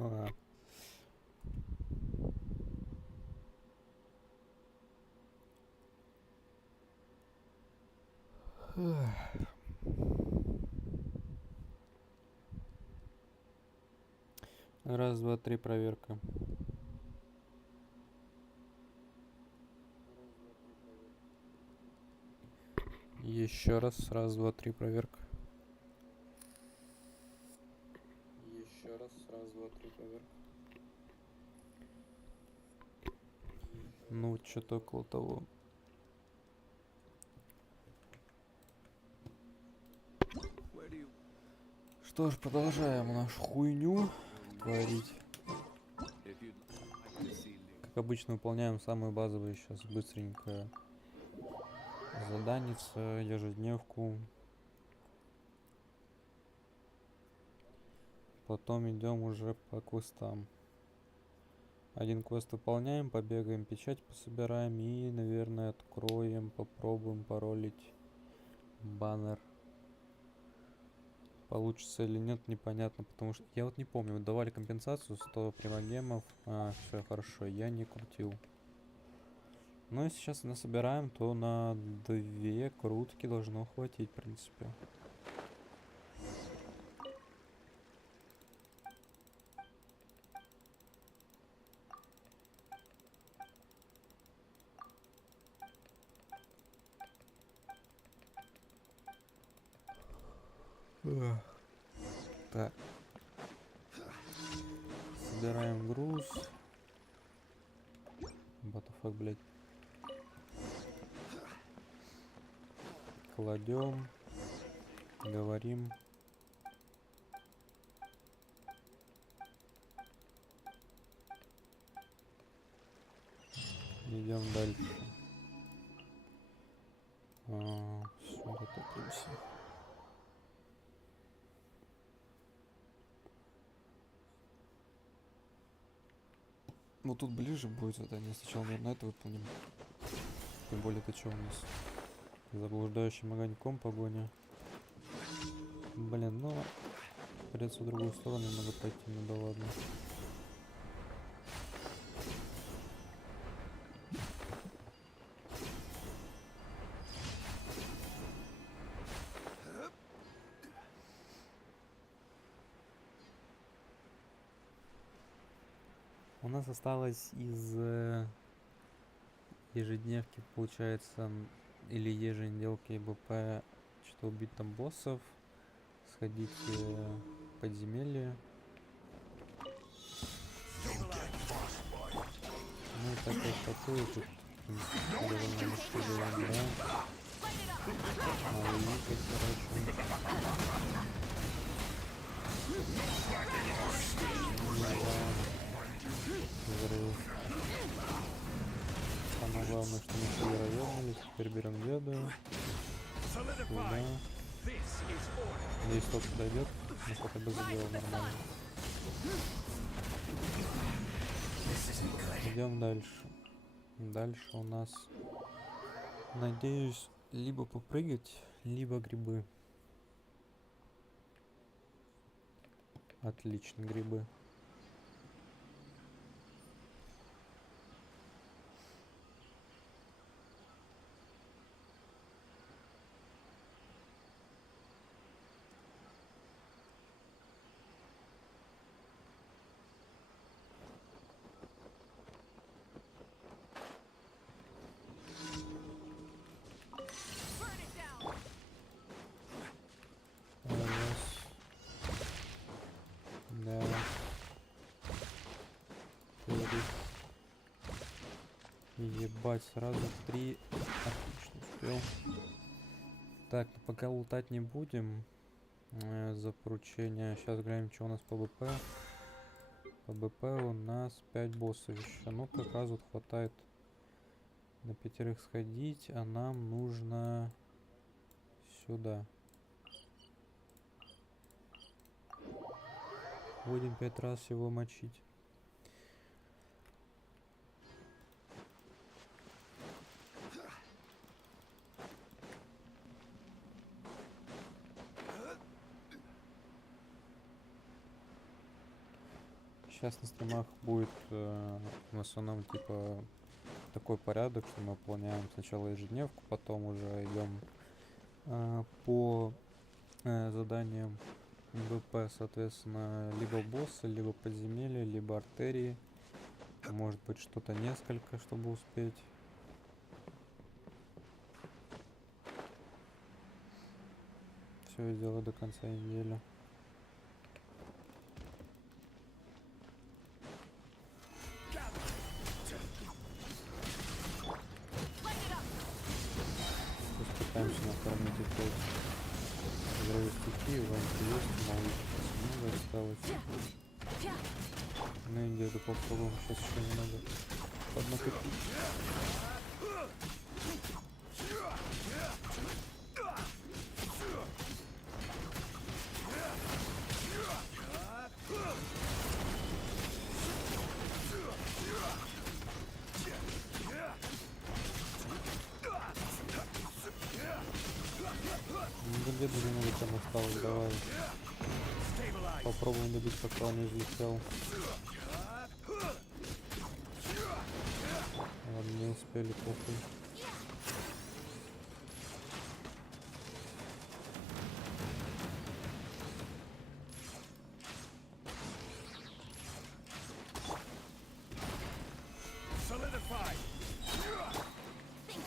А, Раз, два, три, проверка. Еще раз, два, три, проверка. Еще раз, два, три, проверка. Ну, что-то около того. Что ж, продолжаем нашу хуйню творить. Как обычно, выполняем самые базовые сейчас быстренько заданица, ежедневку. Потом идем уже по квестам. Один квест выполняем, побегаем, печать пособираем и, наверное, откроем, попробуем паролить баннер. Получится или нет, непонятно, потому что я вот не помню, вот давали компенсацию 100 примагемов. Все хорошо, я не крутил. Но если сейчас насобираем, то на 2 крутки должно хватить, в принципе. Так. Собираем груз. Батафак, блядь. Кладем. Говорим. Идем дальше. Сюда топимся. Ну тут ближе будет задание. Сначала, наверное, это выполним. Тем более, это что у нас? Заблуждающим огоньком погоня. Блин, ну придется в другую сторону немного пройти, ну да ладно. У нас осталось из ежедневки, получается, или еженеделки БП, что убить там боссов, сходить в подземелье. Ну и так вот такое тут, в принципе, довольно легко делаем, да. Малыйкать, короче. Взрыв. Самое главное, что мы сюда вернулись. Теперь берем деда. Сюда. Надеюсь, тот дойдет, но хотя бы заделал нормально. Идем дальше. Дальше у нас, надеюсь, либо попрыгать, либо грибы. Отлично, грибы. Да. Ебать, сразу 3. Отлично, успел. Так, ну пока лутать не будем. За поручение. Сейчас глянем, что у нас по БП. По БП у нас 5 боссов еще. Ну, как раз вот хватает на 5 сходить, а нам нужно сюда. Будем 5 раз его мочить. Сейчас на стримах будет в основном типа такой порядок, что мы выполняем сначала ежедневку, потом уже идем по заданиям МВП, соответственно, либо боссы, либо подземелья, либо артерии. Может быть что-то несколько, чтобы успеть. Все я сделаю до конца недели. Пытаемся накормить опять здоровье стихии, ваньки есть, малыш много осталось. Ну и где-то попробуем сейчас еще немного поднакопить. Где-то немного там осталось, давай. Попробуем добить, пока он не взлетел. Ладно, не успели, похуй.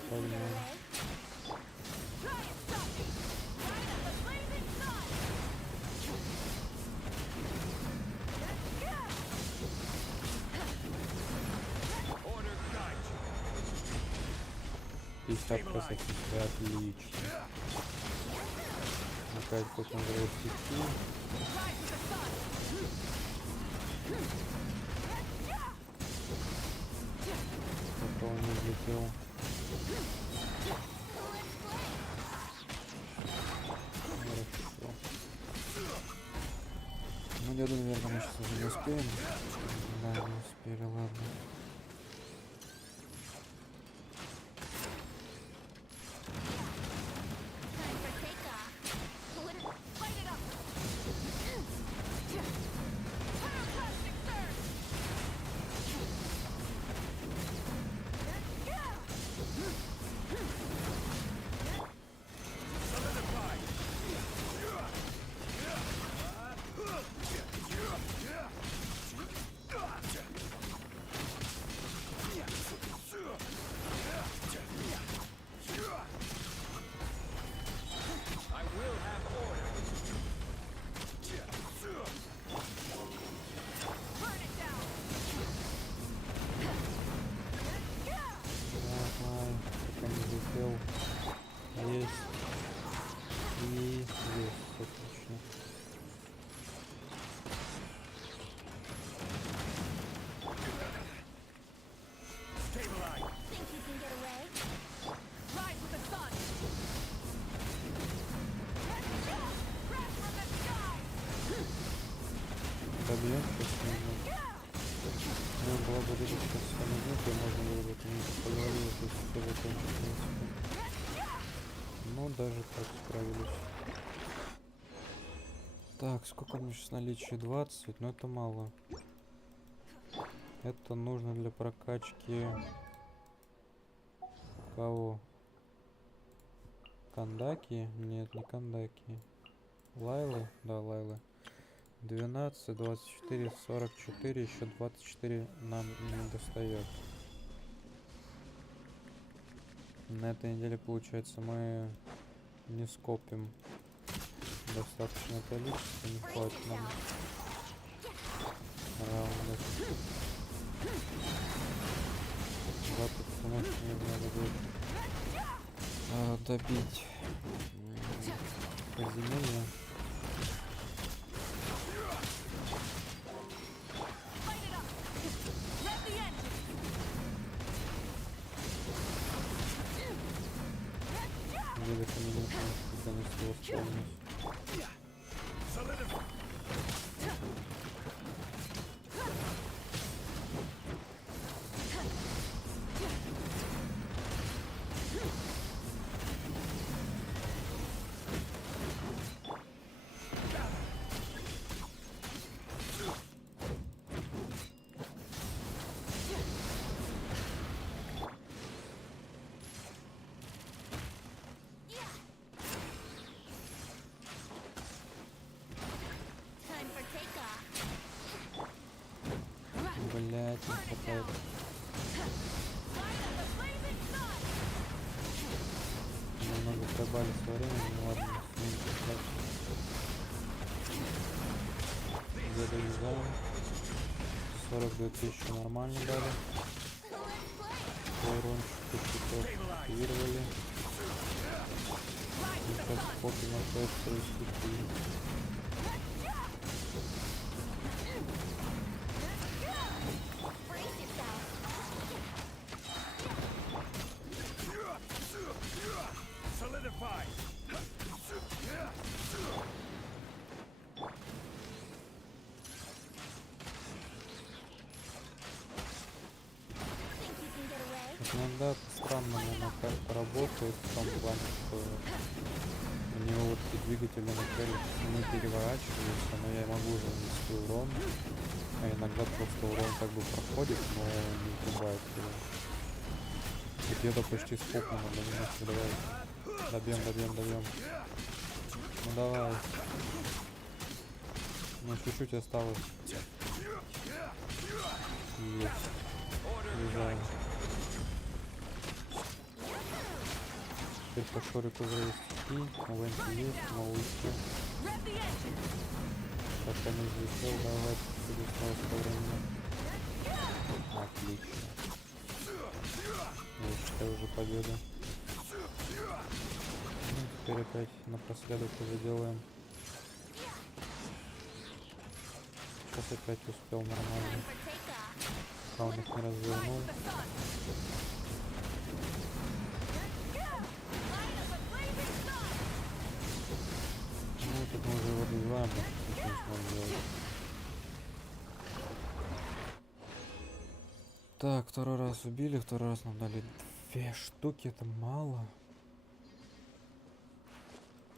Погнали. Шапка сосиска, отлично. Опять хоть надо стихи. Пока он не взлетел. Хорошо. Ну, я думаю, наверное, мы сейчас уже не успеем. Да, не успели, ладно. Есть. И есть. Отлично. Добьем сейчас немного. Ну, была бы даже сейчас с вами нет, и можно было бы там поговорить, если все закончить, в принципе. Ну, даже так справились. Так, сколько у меня сейчас наличия? 20, но это мало. Это нужно для прокачки... Кого? Кандаки? Нет, не Кандаки. Лайлы? Да, Лайлы. 12, 24, 44, еще 24 нам не достает. На этой неделе, получается, мы не скопим достаточное количество, не хватит нам раундов. Да, потому что мне надо будет добить подземелье. Где-то минуту, когда мы с его вспомним. понять не хватает. Немного пробали со временем, ну ладно, с ним залезаем. 42 тысячи нормально дали. Урончик чуть-чуть активировали. И сейчас попи находится и иногда странно на карта работает в том плане, что у него вот эти двигатели на целях не переворачиваются, но я могу уже нанести урон, а иногда просто урон как бы проходит, но не врубает его. Где-то почти скопано, но немножко давай. Добьем. Ну давай. Ну чуть-чуть осталось. Есть. Уезжаем. Теперь по шорику завести. Венти есть, малышки. Пока не взлетел, давай перестал по времени. Отлично. Я считаю уже победа. Ну, теперь опять напоследок уже делаем. Сейчас опять успел нормально. Пока он их не развернул. Ну, тут мы уже его добиваем, но ничего не сможем делать. Так, второй раз убили, второй раз нам дали 2 штуки, это мало.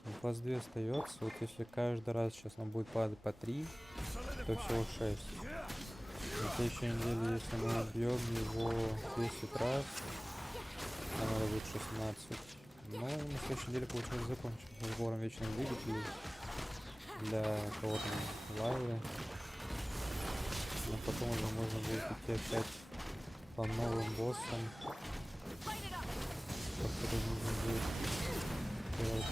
У вас 2 остается, вот если каждый раз сейчас нам будет падать по 3, то всего 6. На следующей неделе, если мы убьем его 10 раз, нам надо будет 16. Но на следующей неделе получается закончим сбором вечных двигателей для кого-то лайвы. Но потом уже можно будет идти опять по новым боссам, которые нужно будет делать.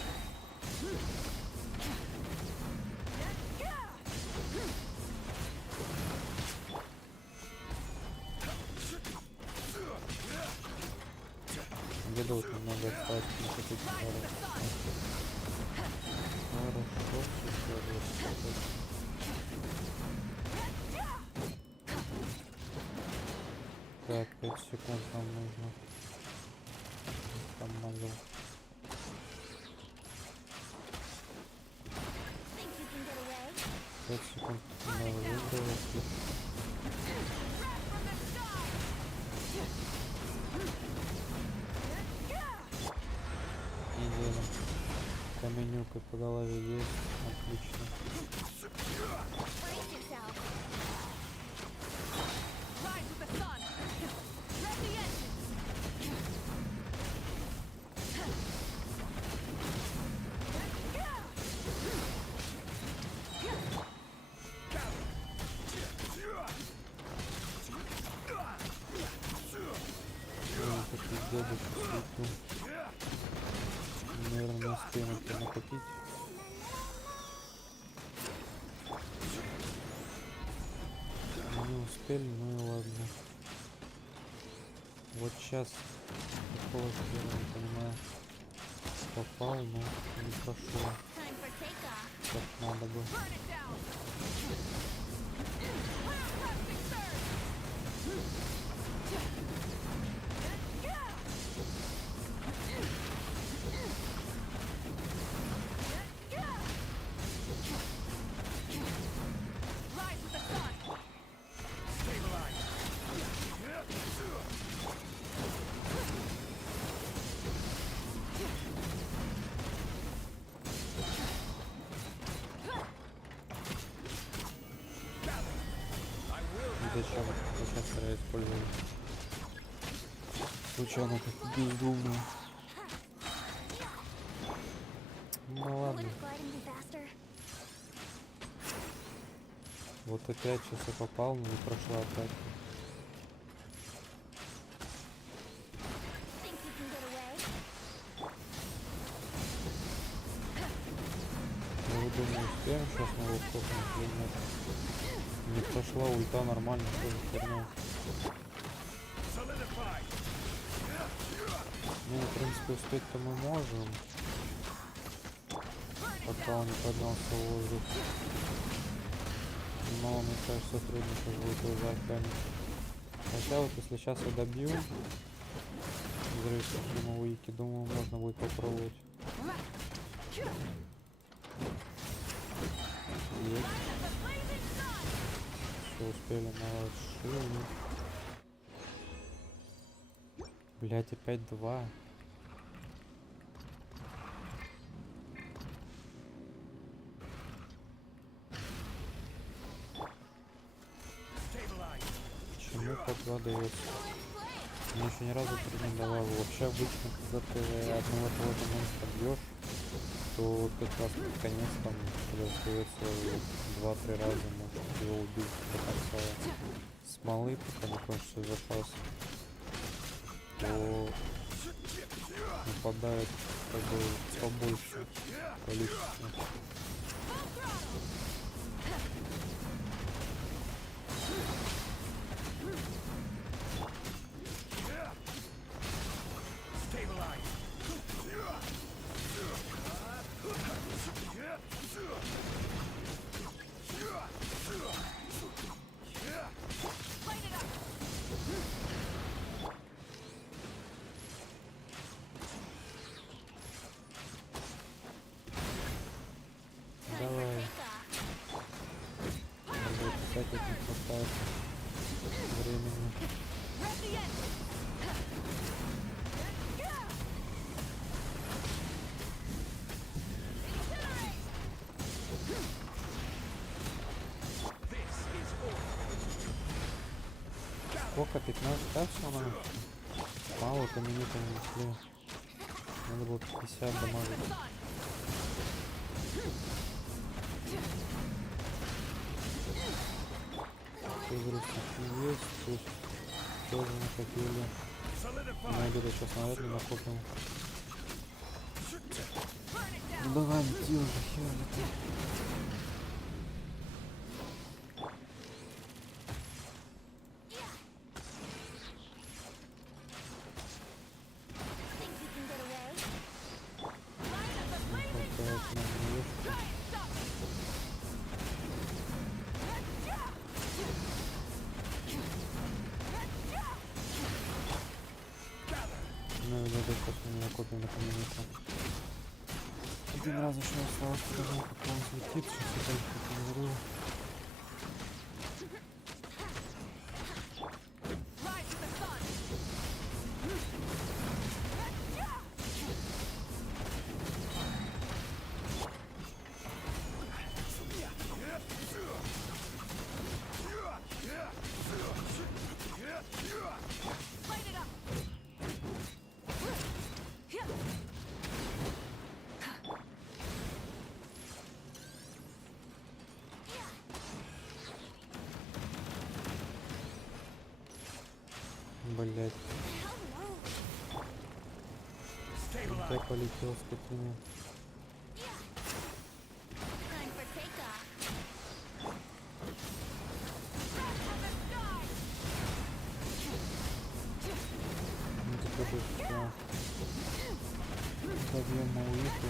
Где-то вот немного осталось, не хотите хорошо, так, 5 секунд нам нужно. Там могу. 5 секунд надо выигрывать. Идем. Каменюкой по голове есть. Отлично. Наверное, не успеем это накопить. Не успели, ну и ладно. Вот сейчас такого я не понимаю. Попал, но не прошел. Как надо бы. Зачем сейчас я использую случайно как бездумно. Ну ладно. Вот опять сейчас я попал, но не прошла атака. успеем сейчас на его копнуть или нет? Не прошла ульта нормально, что за херня. Ну, в принципе, успеть-то мы можем. Пока он не поднялся в воздух. Но, мне кажется, трудно сейчас будет его заохранить. Хотя вот если сейчас я добью взрыв дымовики, думаю, можно будет попробовать. Есть. Все, успели на шину. Блять, опять 2. Почему по 2 дается? Мне еще ни разу не давал. Вообще обычно, когда ты одного того монстра бьешь, то 5 раз под конец там остается 2-3 раза, может его убить до конца смолы, пока не кончится запас, то нападает как бы побольше количество. Давай. Надо писать, это не хватает времени. Сколько? 15? Да, все надо. Мало-то минуты не ушли. Надо было 50 дамажить. Грустных есть, пусть тоже накопили. Но где-то сейчас наверное накопил. Ну давай, иди уже, хер ты. Ну и надо сейчас мы накопим на каменку. Один раз еще осталось, потому как он взлетит, сейчас я только помру. Блять. Я полетел скотина. Ну теперь все. Добьем малыху,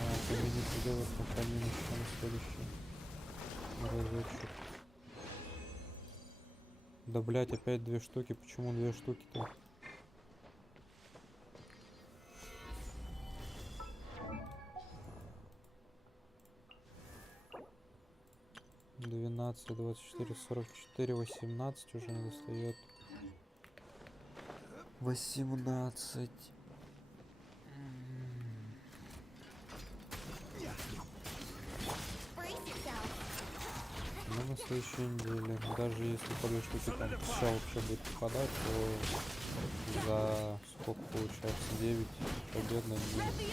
а победить делать сохраним еще на следующий разочек. Да блять, опять 2 штуки. Почему 2 штуки-то? $12, 24, 44, 18 уже не достает. 18. Ну, на следующей неделе, даже если по 2 штуки там все вообще будет попадать, то за сколько получается? 9 побед на день.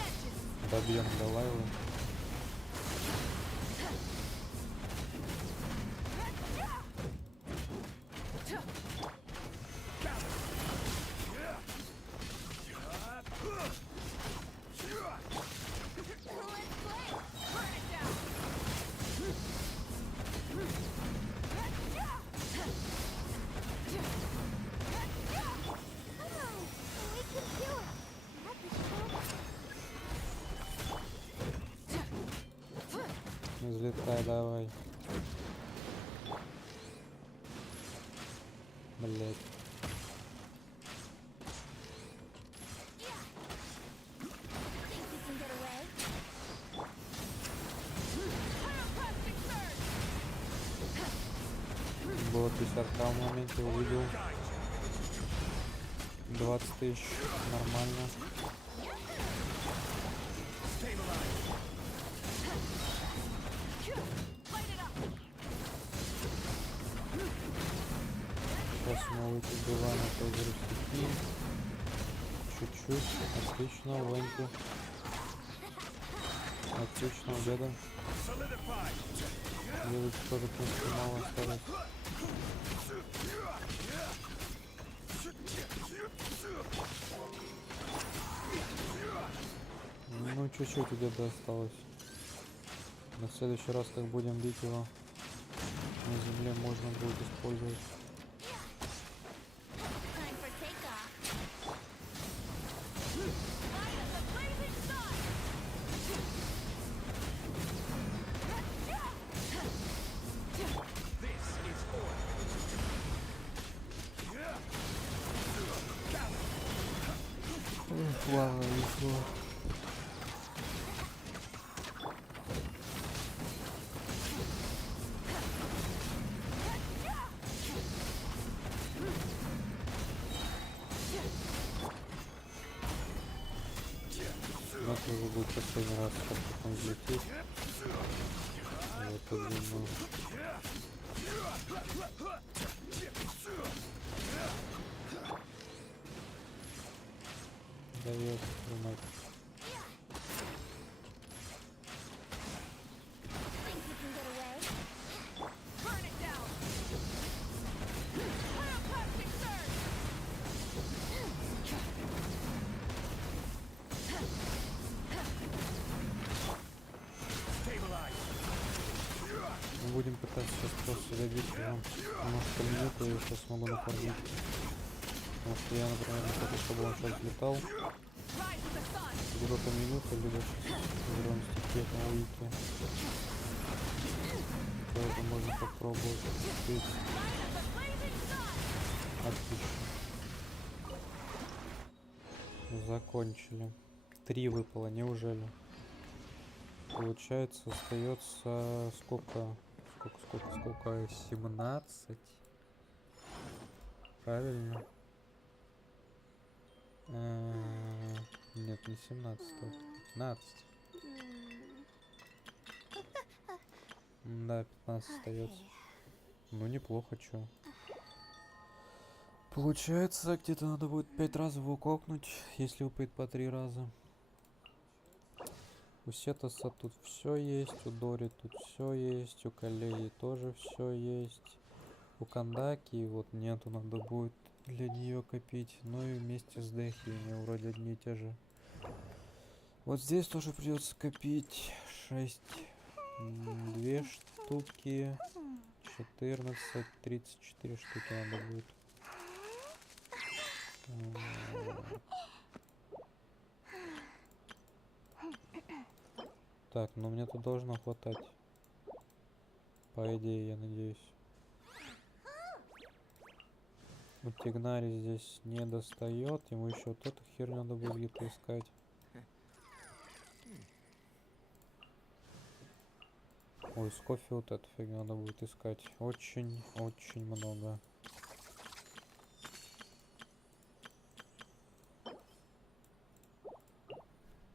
Добьем до Лайлы. Летай, давай. Блять. Было 50к в моменте, увидел. 20 тысяч, нормально. Сейчас мы выйти убиваем это из стихи. Чуть-чуть. Отлично, Венти. Отлично, деда. Девочки тоже, в принципе, мало осталось. Ну, чуть-чуть где-то осталось. На следующий раз, как будем бить его на земле, можно будет использовать. Ладно, ничего. Это уже будет последний раз, как он взлетит. Вот подвинул. Дает снимать. Мы будем пытаться сейчас просто добить его. Немножко минуту я сейчас смогу нафармить. Потому что я, например, не хочу, чтобы он сейчас летал. Либо по минуте, либо сейчас берем стихи на уике. Это можно попробовать. Отлично. Закончили. 3 выпало, неужели? Получается, остается сколько? Сколько? 17. Правильно? Нет, не 17, 15. Да, 15 остается. Ну, неплохо, чё. Получается, где-то надо будет 5 раз его кокнуть, если выпадет по 3 раза. У Сетоса тут все есть, у Дори тут все есть, у Калеи тоже все есть. У Кандаки вот нету, надо будет для нее копить. Ну и вместе с Дехи у нее вроде одни и те же. Вот здесь тоже придется копить 6. 2 штуки. 14, 34 штуки надо будет. Так, ну мне тут должно хватать. По идее, я надеюсь. У Тигнари здесь не достает. Ему еще вот эту херню надо будет где-то искать. Ой, с кофе вот эту фигню надо будет искать. Очень много.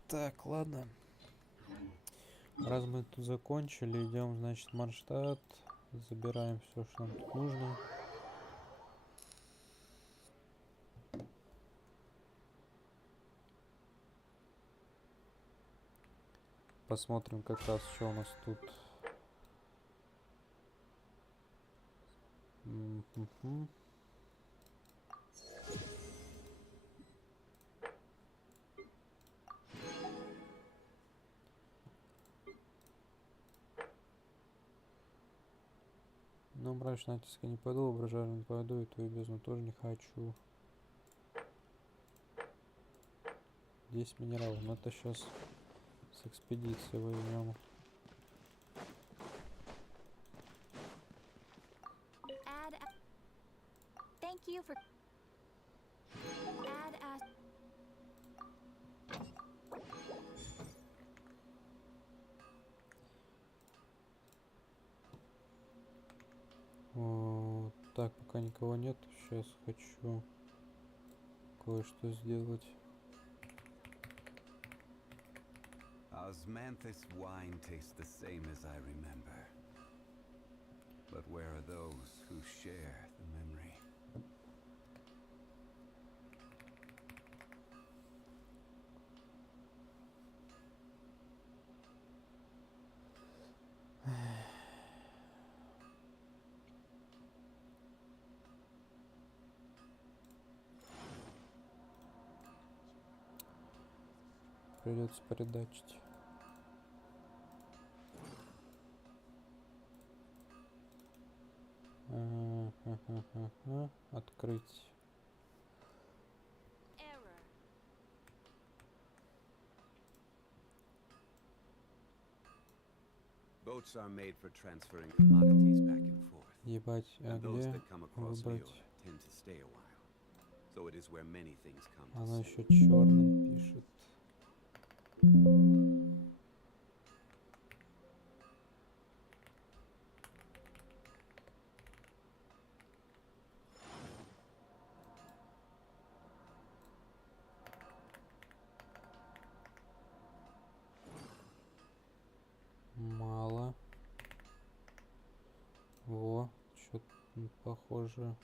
Так, ладно. Раз мы тут закончили, идем, значит, в Манштадт. Забираем все, что нам тут нужно. Посмотрим как раз, что у нас тут. Ну, мрачный натиск я не пойду, воображаю не пойду, и твою бездну тоже не хочу. 10 минералов, но это сейчас с экспедиции возьмем. Thank you for add as Так, пока никого нет. Сейчас хочу кое-что сделать. Osmanthus wine tastes the same as I remember. But where are those who share the memory? Придется передачить. Открыть. error. Boats are made for transferring commodities back and forth. Ебать, а And those где that come across выбрать? Lure tend to stay a while. So it is where many things come to Она see. еще черным пишет. Мало. Во, что-то похоже.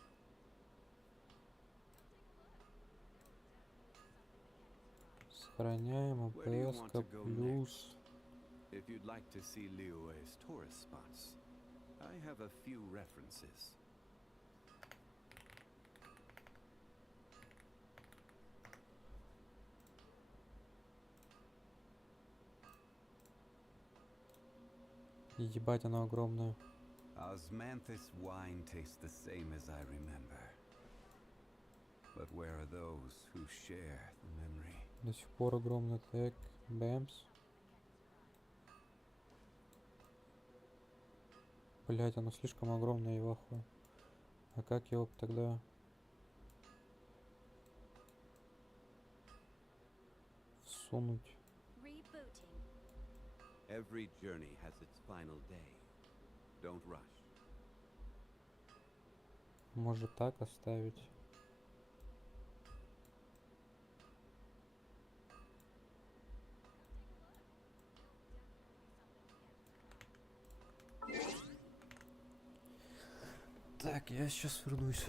Сохраняем Where do you АПС want to go плюс. If you'd like to see Liyue's tourist spots, I have a few references. Ебать, она огромная. Osmanthus wine tastes the same as I remember. But where are those who share the memory? До сих пор огромный. Так, бэмс. Блять, оно слишком огромное, я в ахуе. А как его тогда всунуть? Rebooting. Every journey has its final day. Don't rush. Может так оставить? Так, я сейчас вернусь.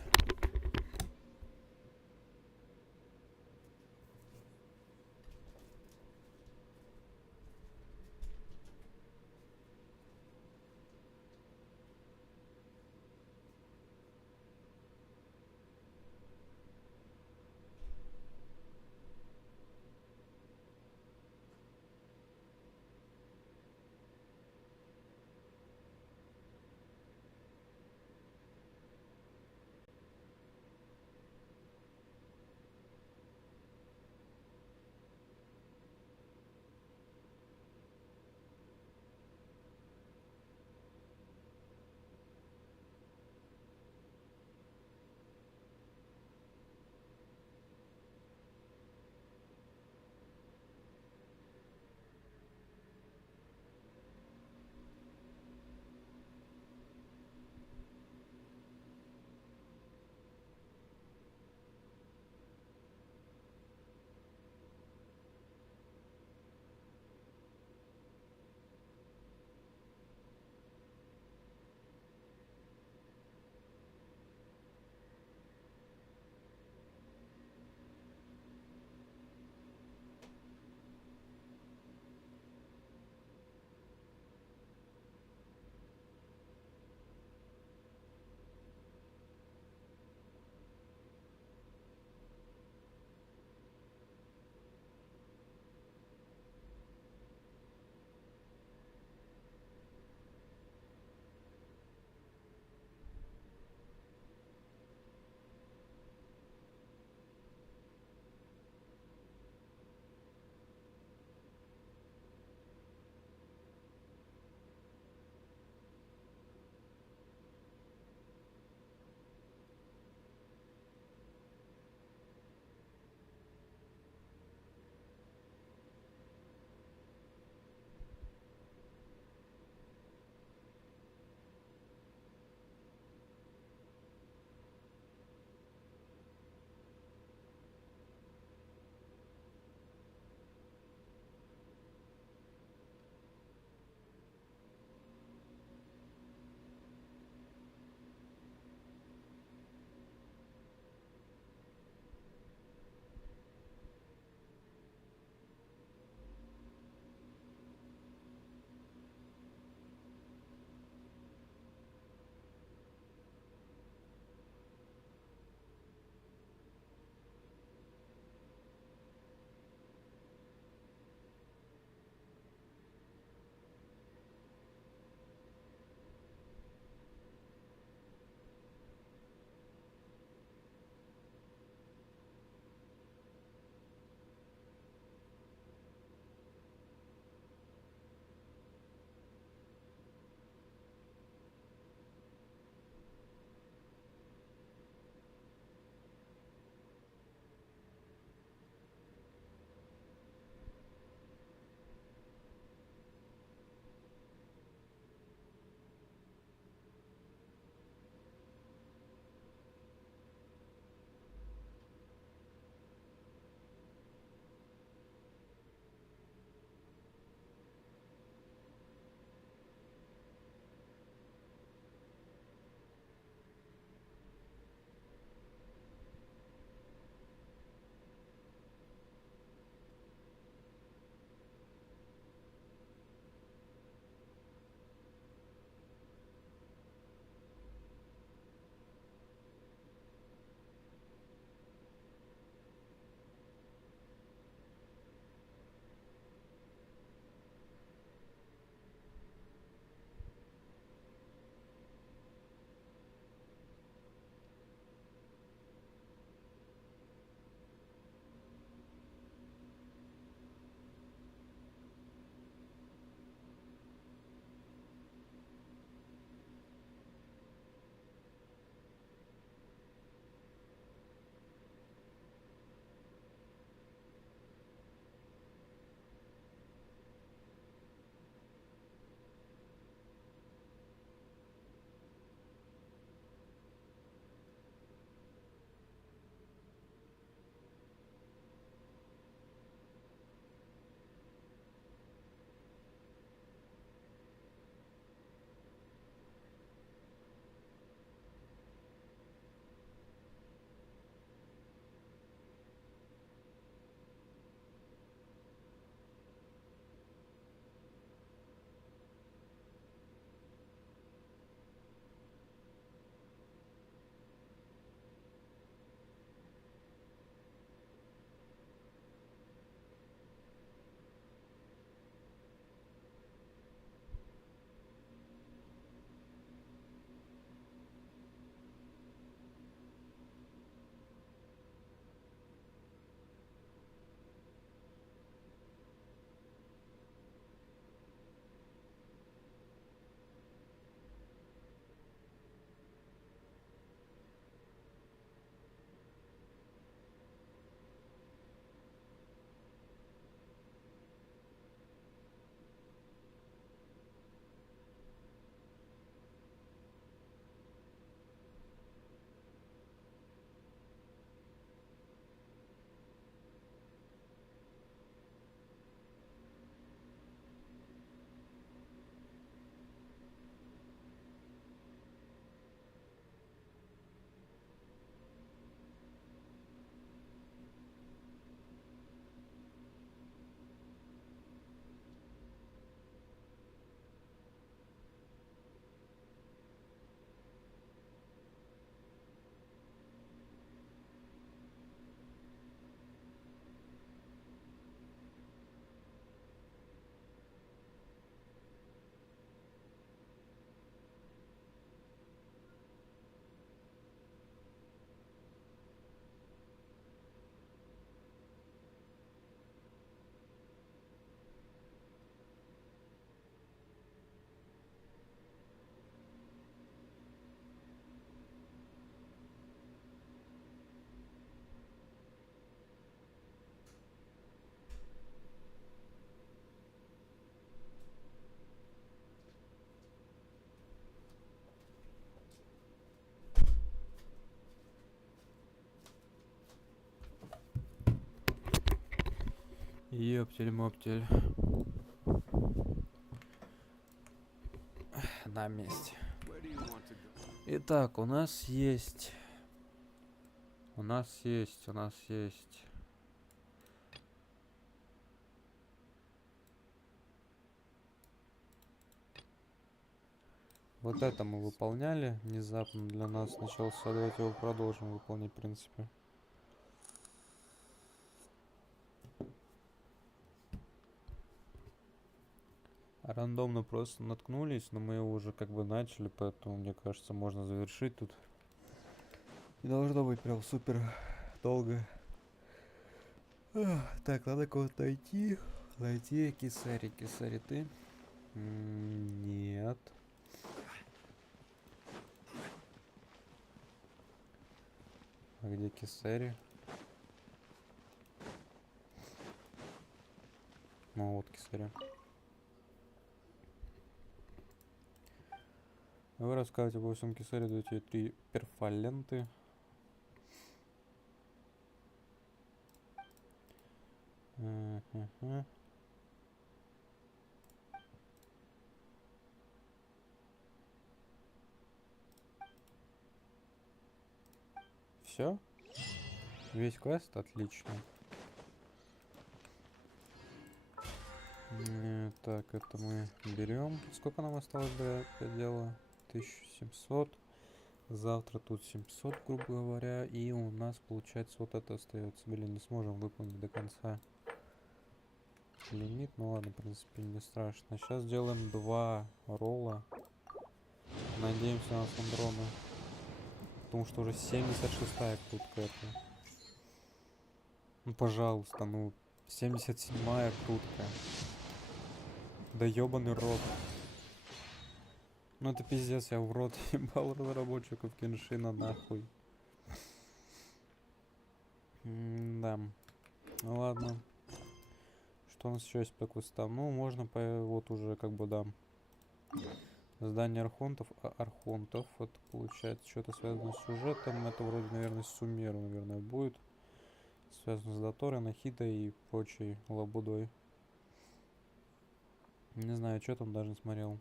Ептель-моптель. На месте. Where do you want to go? Итак, у нас есть. У нас есть. Вот это мы выполняли внезапно для нас начался. Давайте его продолжим выполнять, в принципе. Рандомно просто наткнулись, но мы его уже как бы начали, поэтому, мне кажется, можно завершить тут. Не должно быть прям супер долго. Так, надо кого-то найти. Найти Кисари. Кисари ты? Нет. А где Кисари? Ну вот Кисари. Вы рассказываете обо всем Кисари, даете 3 перфаленты. Все? Весь квест? Отлично. Так, это мы берем. Сколько нам осталось до дела? 1700. Завтра тут 700, грубо говоря. И у нас, получается, вот это остается. Блин, не сможем выполнить до конца лимит. Ну ладно, в принципе, не страшно. Сейчас делаем 2 ролла. Надеемся на Сандрона. Потому что уже 76-я крутка это. Ну, пожалуйста, ну, 77-я крутка. Да ёбаный рот. Ну это пиздец, я в рот ебал разработчиков Геншина, нахуй. Да. Ну ладно. Что у нас еще есть по квестам? Ну, можно вот уже как бы, да. Здание архонтов. Архонтов. Это получается что-то связано с сюжетом. Это вроде, наверное, с Сумеру, наверное, будет. Связано с Доторой, Нахидой и прочей лабудой. Не знаю, что там даже не смотрел.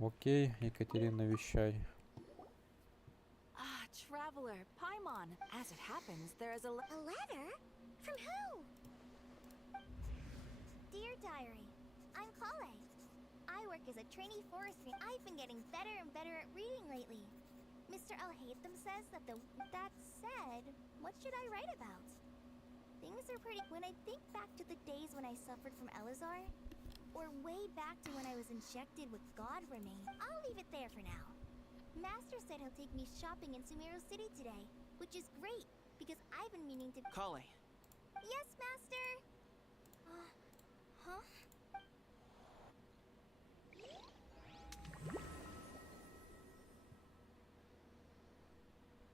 Окей, Екатерина, вещай. Ah, traveler, Paimon. As it happens, there is a letter? From who? Dear Diary, I'm Kale. I work as a trainee forester. I've been getting better and better at reading lately. Mr. Alhaitham says that That said, what should I write about? Things are pretty... When I think back to the days when I suffered from Elazar, or way back to when I was injected with God Remain, I'll leave it there for now. Master said he'll take me shopping in Sumeru City today, which is great, because I've been meaning to... Kale, Yes, Master! Huh?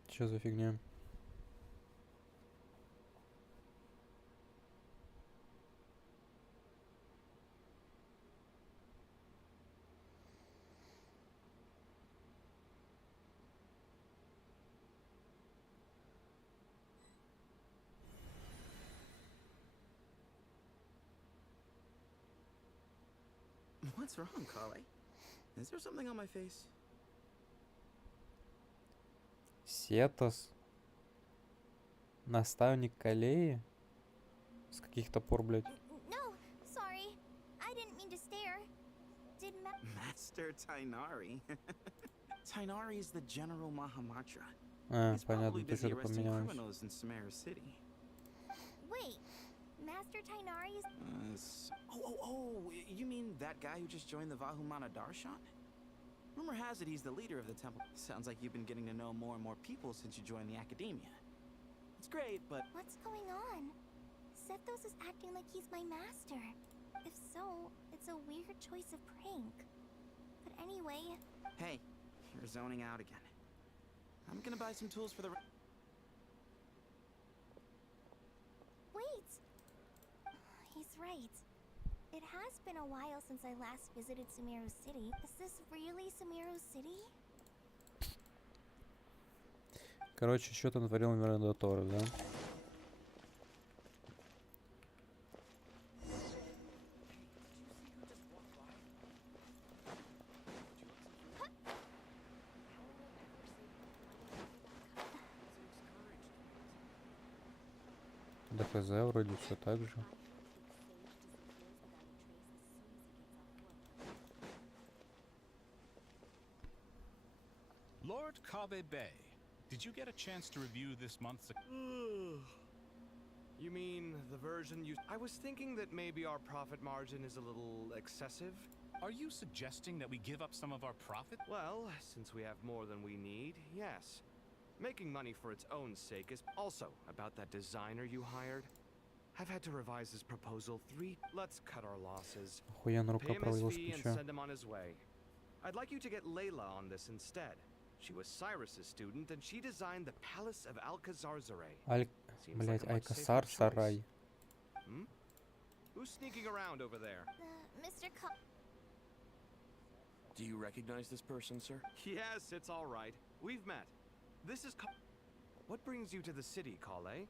Что за фигня? what's wrong, Kale? Is there something on my face? Сетос. Наставник Калеи? С каких-то пор, блядь. No, sorry. I didn't mean to stare. Did Master Tainari. Tainari is the General Mahamatra. He's Понятно, probably ты busy что-то arresting поменялось. criminals in Sumeru City. Wait, Master Tainari is... Oh, you mean that guy who just joined the Vahumana Darshan? Rumor has it he's the leader of the temple. Sounds like you've been getting to know more and more people since you joined the academia. It's great, but... What's going on? Sethos is acting like he's my master. If so, it's a weird choice of prank. But anyway... Hey, you're zoning out again. I'm gonna buy some tools for the... Wait! He's right. It has been a while since I last visited Sumeru City. Is this really Sumeru City? Короче, что-то натворил Мирандотор, да? Да хз, вроде все так же. Lord Kabe Bay, did you get a chance to review this month's... You mean the version you... I was thinking that maybe our profit margin is a little excessive. Are you suggesting that we give up some of our profit? Well, since we have more than we need, yes. Making money for its own sake is also about that designer you hired. I've had to revise his proposal 3. Let's cut our losses. Охуенно рука Pay him his провалилась в fee and плечо. send him on his way. I'd like you to get Layla on this instead. She was Cyrus's student, and she designed the Palace of Alcazarzaray. Seems like Блять, a much safer Айкасар choice. Сарай. Hmm? Who's sneaking around over there? Mr. Col- Do you recognize this person, sir? Yes, it's all right. We've met. This is... What brings you to the city, Kale?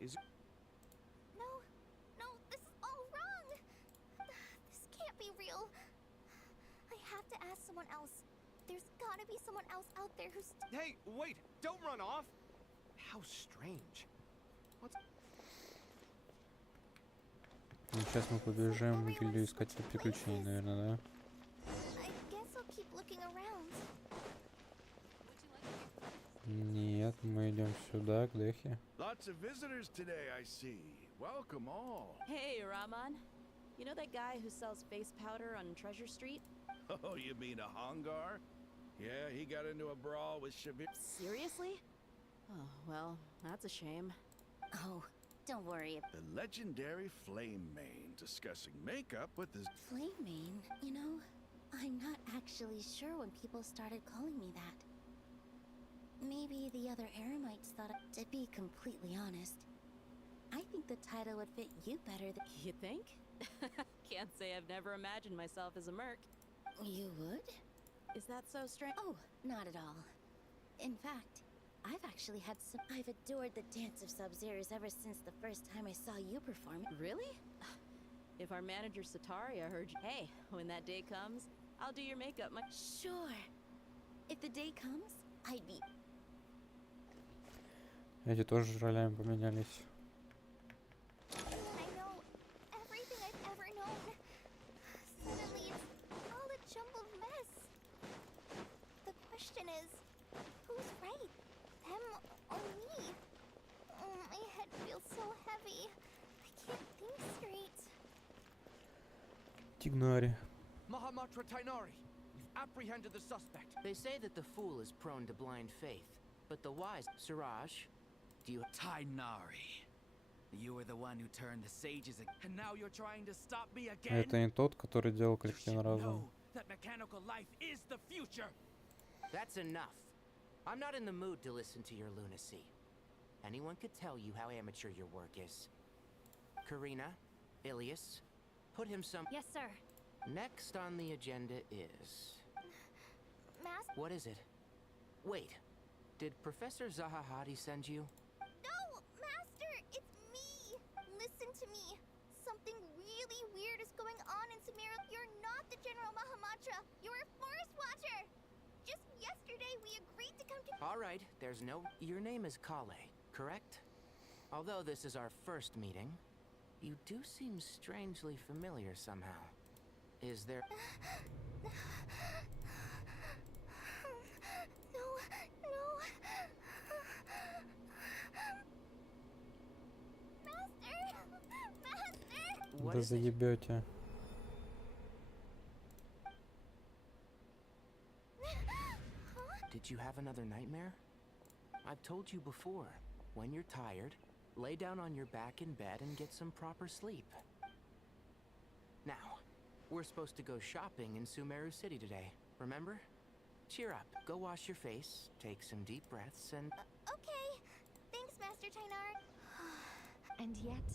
Is... No, this is all wrong. This can't be real. I have to ask someone else. There's gotta be someone else out there who's... Hey, wait! Don't run off! How strange. What's... Ну, сейчас мы побежим в гильдию искателей приключений, наверное, да? I guess I'll keep looking around. Нет, мы идем сюда, к Дехе. Lots of visitors today, I see. Welcome all. Hey, Rahman. You know that guy who sells face powder on Treasure Street? Oh, you mean a Hongar? Yeah, he got into a brawl with Shavir. Seriously? Oh, well, that's a shame. Oh, don't worry. The legendary Flame Mane discussing makeup with his... Flame Mane, you know, I'm not actually sure when people started calling me that. Maybe the other Eremites thought, to be completely honest, I think the title would fit you better than... You think? Can't say I've never imagined myself as a merc. You would? Is that so strange? Oh, not at all. In fact, I've actually had some... I've adored the dance of Sub-Zeros ever since the first time I saw you perform it. Really? If our manager Sataria heard you... Hey, when that day comes, I'll do your makeup. Sure. If the day comes, I'd be... Эти тоже ролями поменялись. I know everything I've ever known. Suddenly it's all a jumbled mess. The question is, who's right? Them or me? Oh, my head feels so heavy. I can't think straight. Тигнари. Mahamatra Tainari, you've apprehended the suspect. They say that the fool is prone to blind faith, but the wise... Siraj, do you... Tainari, you were the one who turned the sages and now you're trying to stop me again? Это не тот, который делал You коллективный should разум. know that mechanical life is the future. That's enough. I'm not in the mood to listen to your lunacy. Anyone could tell you how amateur your work is. Karina, Ilias, put him some... Yes, sir. Next on the agenda is... Master? What is it? Wait, did Professor Zahahadi send you? No, Master, it's me. Listen to me. Something really weird is going on in Samira. You're not the General Mahamatra. You're a forest watcher. Just yesterday, we agreed to come to... All right, there's no... Your name is Kale, correct? Although this is our first meeting, you do seem strangely familiar somehow. Is there... No. Master! What Да is it? заебете. Did you have another nightmare? I've told you before, when you're tired, lay down on your back in bed and get some proper sleep. Now, we're supposed to go shopping in Sumeru City today, remember? Cheer up, go wash your face, take some deep breaths, and... Okay. Thanks, Master Tainard. And yet,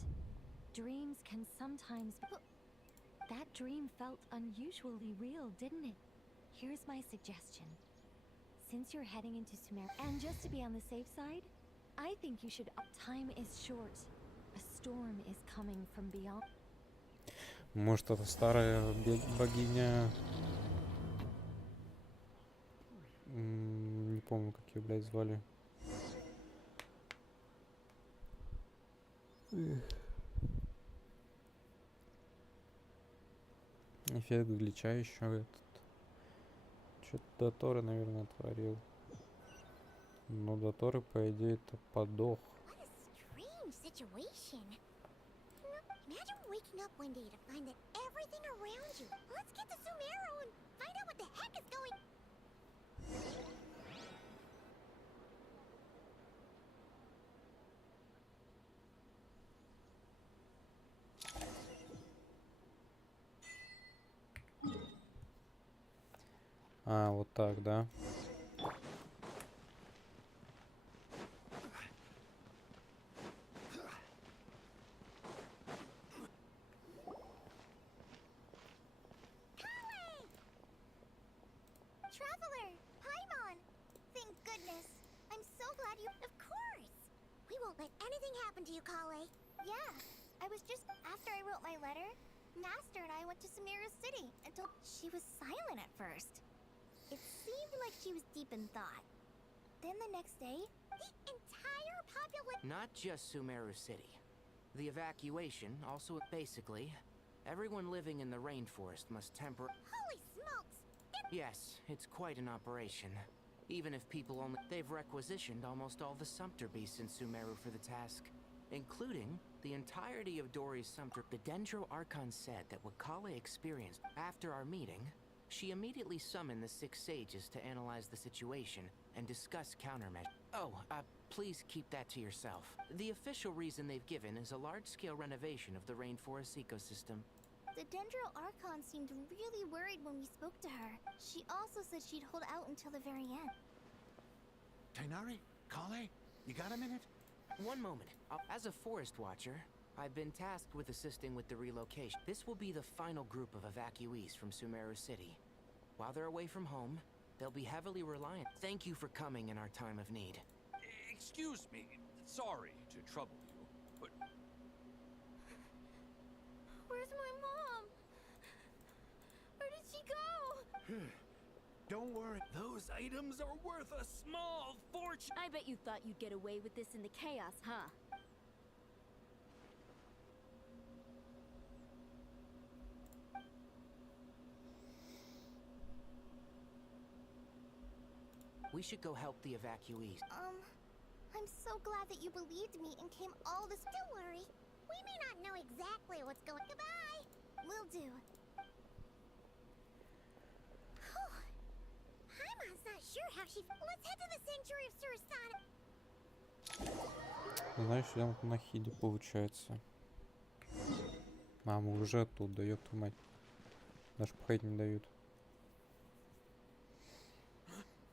dreams can sometimes be... That dream felt unusually real, didn't it? Here's my suggestion. since you're heading into Sumer, and just to be on the safe side, I think you should. Time is short. A storm is coming from beyond. Может, это старая богиня... Не помню, как ее, блядь, звали. Эффект глича еще этот. Что-то Доторы, наверное, творил. Но Доторы, по идее-то, подох. What a strange situation. Imagine waking up one day to find that everything around you. Let's get to Sumeru and find out what the heck is going. А, вот так, да? Traveler! Paimon! Thank goodness. I'm so glad you... Of course! We won't let anything happen to you, Kale. Yeah. I was just... After I wrote my letter, Master and I went to Sumeru City until she was silent at first. It seemed like she was deep in thought. Then the next day, the entire population... Not just Sumeru City. The evacuation also... Basically, everyone living in the rainforest must Holy smokes! Yes, it's quite an operation. Even if people only... They've requisitioned almost all the Sumpter beasts in Sumeru for the task, including the entirety of Dory's Sumpter. The Dendro Archon said that what Kale experienced after our meeting, she immediately summoned the 6 sages to analyze the situation and discuss countermeasures. Oh, please keep that to yourself. The official reason they've given is a large-scale renovation of the rainforest ecosystem. The Dendro Archon seemed really worried when we spoke to her. She also said she'd hold out until the very end. Tainari? Kale? You got a minute? One moment. As a forest watcher, I've been tasked with assisting with the relocation. This will be the final group of evacuees from Sumeru City. While they're away from home, they'll be heavily reliant. Thank you for coming in our time of need. Excuse me. Sorry to trouble you, but... Where's my mom? Where did she go? Don't worry. Those items are worth a small fortune. I bet you thought you'd get away with this in the chaos, huh? We should go help the evacuees. I'm so glad that you believed me and came all this... Don't worry. We may not know exactly what's going... Goodbye! Will do. Paimon's not sure how she... Let's head to the Sanctuary of Surasana. Знаешь, я на хиде получается. А, мы уже тут, да ёпту мать. Даже походить не дают.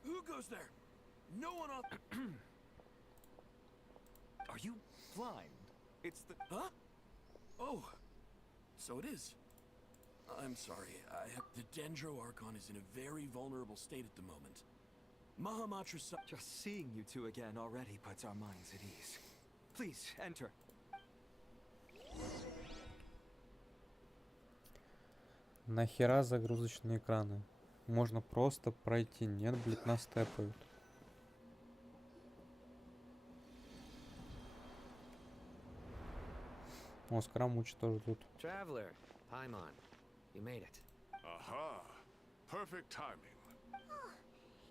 Who goes there? No one else. Are you blind? It's the... Huh? Oh. So it is. I'm sorry. The Dendro Archon is in a very vulnerable state at the moment. Mahamatra... Just seeing you two again already puts our minds at ease. Please, enter. Нахера загрузочные экраны? Можно просто пройти. Нет, блядь, нас тэпают. О, Скрамуч тоже тут. Traveler, Paimon, you made it. Aha! Perfect timing. Oh,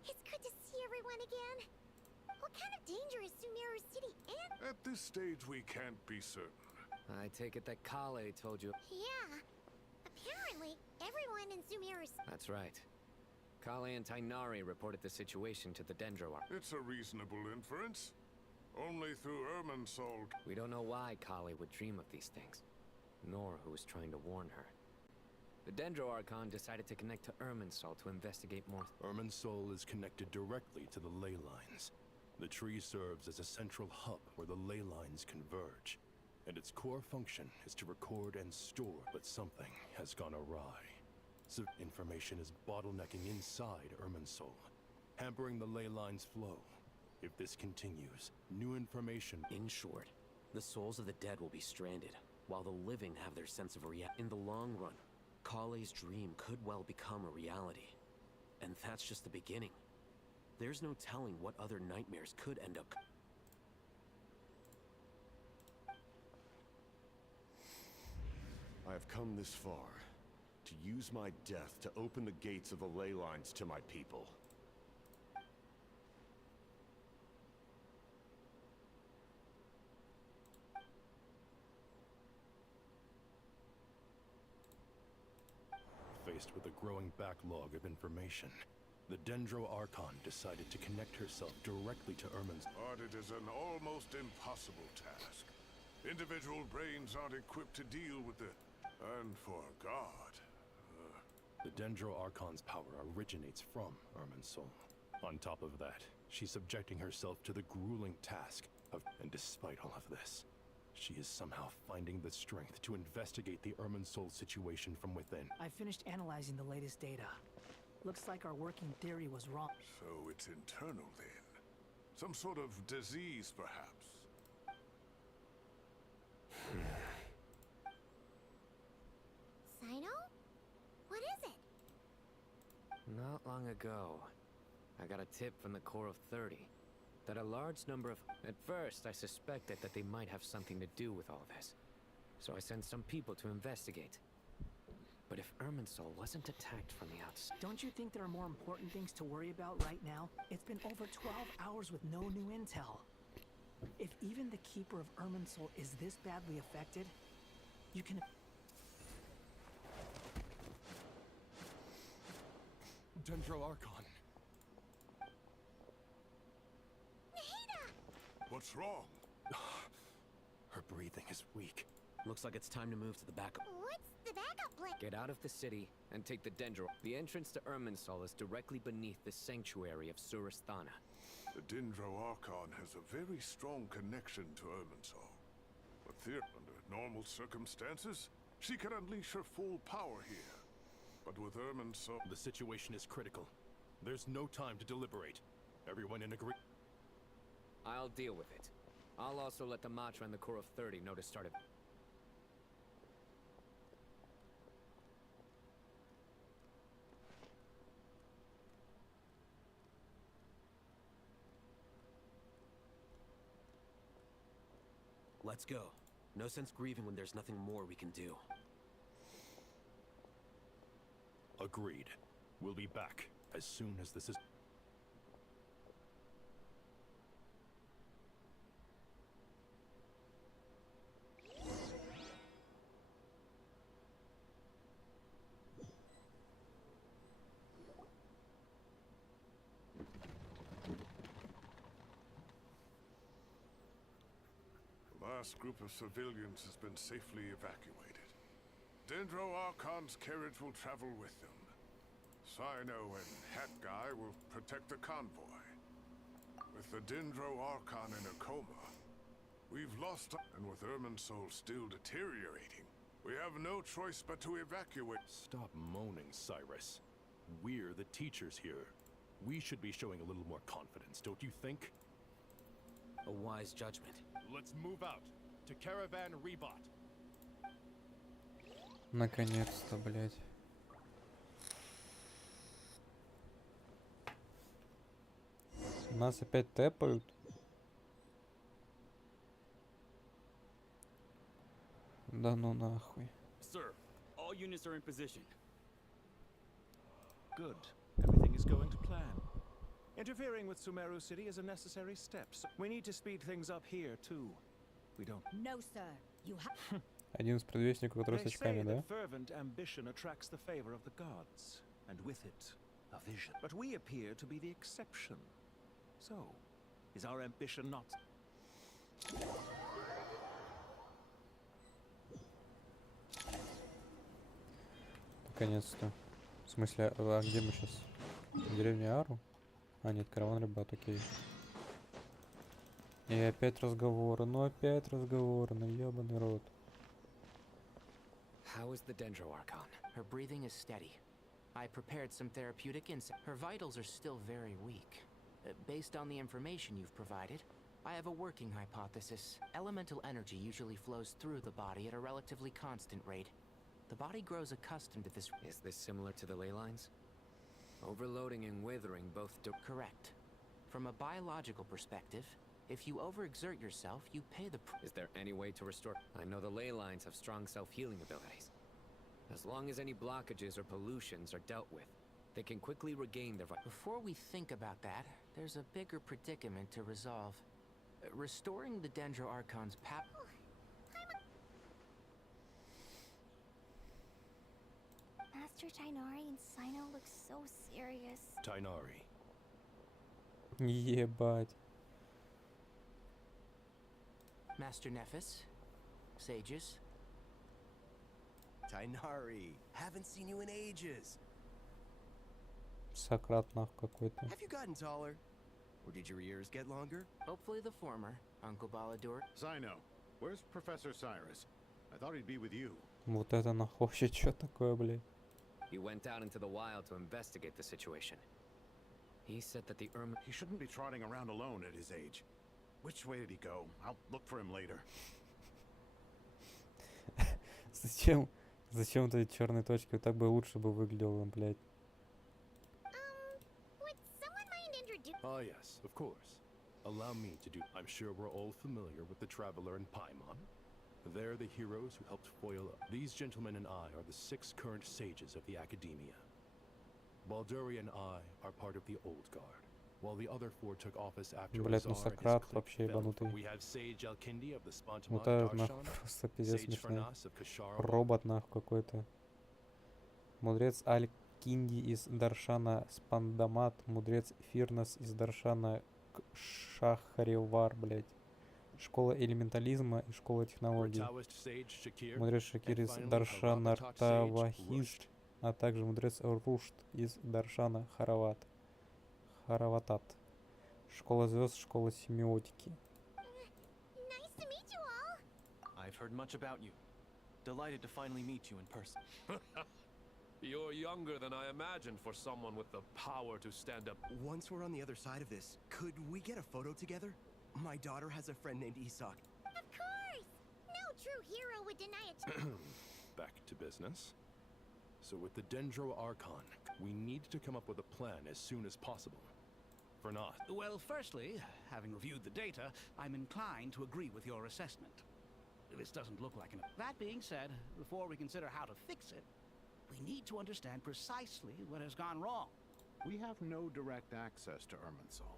it's good to see everyone again. What kind of danger is Sumeru City in? At this stage, we can't be certain. I take it that Kale told you. Yeah. Apparently, everyone in Sumeru... That's right. Kale and Tainari reported the situation to the Dendro Archon. It's a reasonable inference. Only through Irminsul. We don't know why Kale would dream of these things, nor who was trying to warn her. The Dendro Archon decided to connect to Irminsul to investigate more. Irminsul is connected directly to the ley lines. The tree serves as a central hub where the ley lines converge, and its core function is to record and store. But something has gone awry. So information is bottlenecking inside Irminsul. hampering the ley line's flow. If this continues, new information... In short, the souls of the dead will be stranded, while the living have their sense of reality. In the long run, Kale's dream could well become a reality. And that's just the beginning. There's no telling what other nightmares could end up... I have come this far to use my death to open the gates of the ley lines to my people. Faced with a growing backlog of information, the Dendro Archon decided to connect herself directly to Ermin's... But it is an almost impossible task. Individual brains aren't equipped to deal with the... And for God... The Dendro Archon's power originates from Ermin's soul. On top of that, she's subjecting herself to the grueling task of... And despite all of this, she is somehow finding the strength to investigate the Ermin soul situation from within. I finished analyzing the latest data. Looks like our working theory was wrong. So it's internal then? Some sort of disease, perhaps? Sino? What is it? Not long ago, I got a tip from the Core of 30 that a large number of... At first, I suspected that they might have something to do with all this. So I sent some people to investigate. But if Ermin's soul wasn't attacked from the outside... Don't you think there are more important things to worry about right now? It's been over 12 hours with no new intel. If even the Keeper of Ermin's soul is this badly affected, you can... Dendro Archon. What's wrong? Her breathing is weak. Looks like it's time to move to the backup. What's the backup plan? Get out of the city and take the Dendro. The entrance to Ermin's soul is directly beneath the sanctuary of Surasthana. The Dendro Archon has a very strong connection to Erminsoul. But under normal circumstances, she can unleash her full power here. But with Erminsoul... The situation is critical. There's no time to deliberate. Everyone in agreement. I'll deal with it. I'll also let the Matra and the Core of 30 know to start it. Let's go. No sense grieving when there's nothing more we can do. Agreed. We'll be back as soon as this is... The last group of civilians has been safely evacuated. Dendro Archon's carriage will travel with them. Sino and Hat Guy will protect the convoy. With the Dendro Archon in a coma, we've lost... And with Ermin's soul still deteriorating, we have no choice but to evacuate. Stop moaning, Cyrus. We're the teachers here. We should be showing a little more confidence, don't you think? A wise judgment. Let's move out to Caravan Rebot. Наконец-то, блядь. Нас опять тэпают. Да ну нахуй. Sir, all units are in position. Good. Everything is going to plan. Interfering with Sumeru City is a necessary step. So we need to speed things up here too. We don't. No, sir. You have. Один из предвестников, который с They say очками, да? that fervent ambition attracts the favor of the gods, and with it, a vision. But we appear to be the exception. So, is our ambition not? Наконец-то. В смысле, а где мы сейчас? Деревня Ару? А, нет, караван ребят, окей. И опять разговоры, ну ёбаный рот. How is the Dendro Archon? Her breathing is steady. I prepared some therapeutic insight. Her vitals are still very weak. Based on the information you've provided, I have a working hypothesis. Elemental energy usually flows through the body at a relatively constant rate. The body grows accustomed to this. Is this similar to the ley lines? Overloading and withering both do. Correct. From a biological perspective, if you overexert yourself, you pay the Is there any way to restore? I know the ley lines have strong self-healing abilities. As long as any blockages or pollutions are dealt with, they can quickly regain their Before we think about that, there's a bigger predicament to resolve. Restoring the Dendro Archon's Master Tainari and Sino look so serious. Tainari. Ебать. Master Nephis, sages. Tainari, haven't seen you in ages. Сократ нах какой-то. Have you gotten taller? Or did your ears get longer? Hopefully the former, Uncle Baladur. Zino, where's Professor Cyrus? I thought he'd be with you. Вот это нахуй, что такое, блядь? He went out into the wild to investigate the situation. He said that the He shouldn't be trotting around alone at his age. Which way did he go? I'll look for him later. Зачем вот эти черные точки? Так бы лучше бы выглядело, блядь. Would someone mind introducing? Ah, yes, of course. Allow me to do. I'm sure we're all familiar with the Traveler and Paimon. They're the heroes who helped foil up. These gentlemen and I are the 6 current sages of the Academia. Balduri and I are part of the Old Guard, while the other 4 took office after Блядь, ну Azar and his Сократ clique вообще fell. ебанутый. We have Sage Alkindi of the Spontamon Вот это Darshan, нахуй просто пиздец Sage смешной. Farnas of Kashara. Робот нахуй какой-то. Мудрец Аль-Кинди из Даршана Спандамат. Мудрец Фирнас из Даршана Шахаревар, блядь. Школа элементализма и школа технологий. Мудрец Шакир из Даршана Ртавахист, а также мудрец Рушт из Даршана Хараватат. Школа звезд, школа семиотики. Nice to meet you all. I've heard much about you. Delighted to finally meet you in person. You're younger than I imagined for someone with the power to stand up. Once we're on the other side of this, could we get a photo together? My daughter has a friend named Isak. Of course! No true hero would deny it. Back to business. So with the Dendro Archon, we need to come up with a plan as soon as possible. For not. Well, firstly, having reviewed the data, I'm inclined to agree with your assessment. This doesn't look like an... That being said, before we consider how to fix it, we need to understand precisely what has gone wrong. We have no direct access to Irminsul.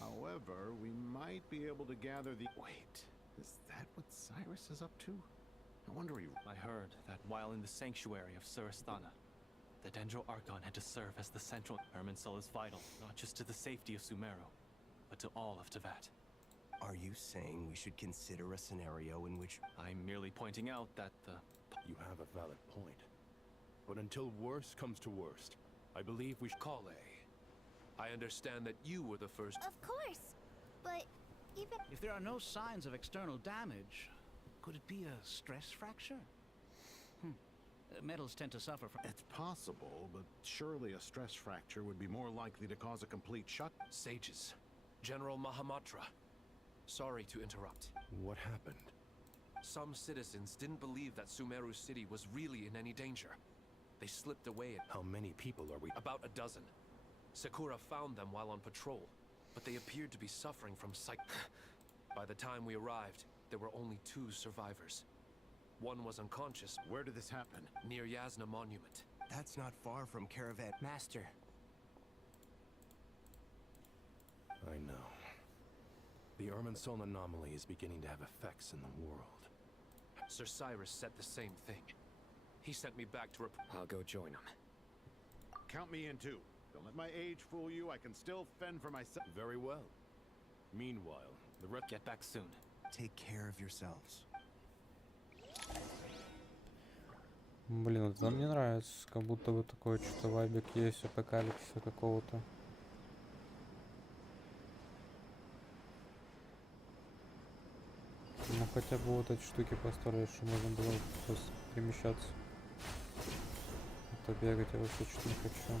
However, we might be able to gather the... Wait, is that what Cyrus is up to? I wonder he... I heard that while in the sanctuary of Surasthana, the Dendro Archon had to serve as the central... Irminsul is vital, not just to the safety of Sumeru, but to all of Teyvat. Are you saying we should consider a scenario in which... I'm merely pointing out that the... You have a valid point. But until worst comes to worst, I believe we should... Kale, I understand that you were the first... Of course, but even... If there are no signs of external damage, could it be a stress fracture? Metals tend to suffer from... It's possible, but surely a stress fracture would be more likely to cause a complete shut... Sages. General Mahamatra. Sorry to interrupt. What happened? Some citizens didn't believe that Sumeru City was really in any danger. They slipped away. How many people are we? About a dozen. Sakura found them while on patrol, but they appeared to be suffering from By the time we arrived, there were only 2 survivors. One was unconscious. Where did this happen? Near Yasna Monument. That's not far from Caravan... Master. I know. The Irminsul anomaly is beginning to have effects in the world. Sir Cyrus said the same thing. He sent me back to I'll go join him. Count me in too. Don't let my age fool you. I can still fend for myself. Very well. Meanwhile, the rest... Get back soon. Take care of yourselves. Блин, вот это мне нравится. Как будто бы такой что-то вайбик есть, апокалипсиса какого-то. Ну хотя бы вот эти штуки построить, что можно было просто перемещаться. куда-то бегать, я вообще что-то не хочу.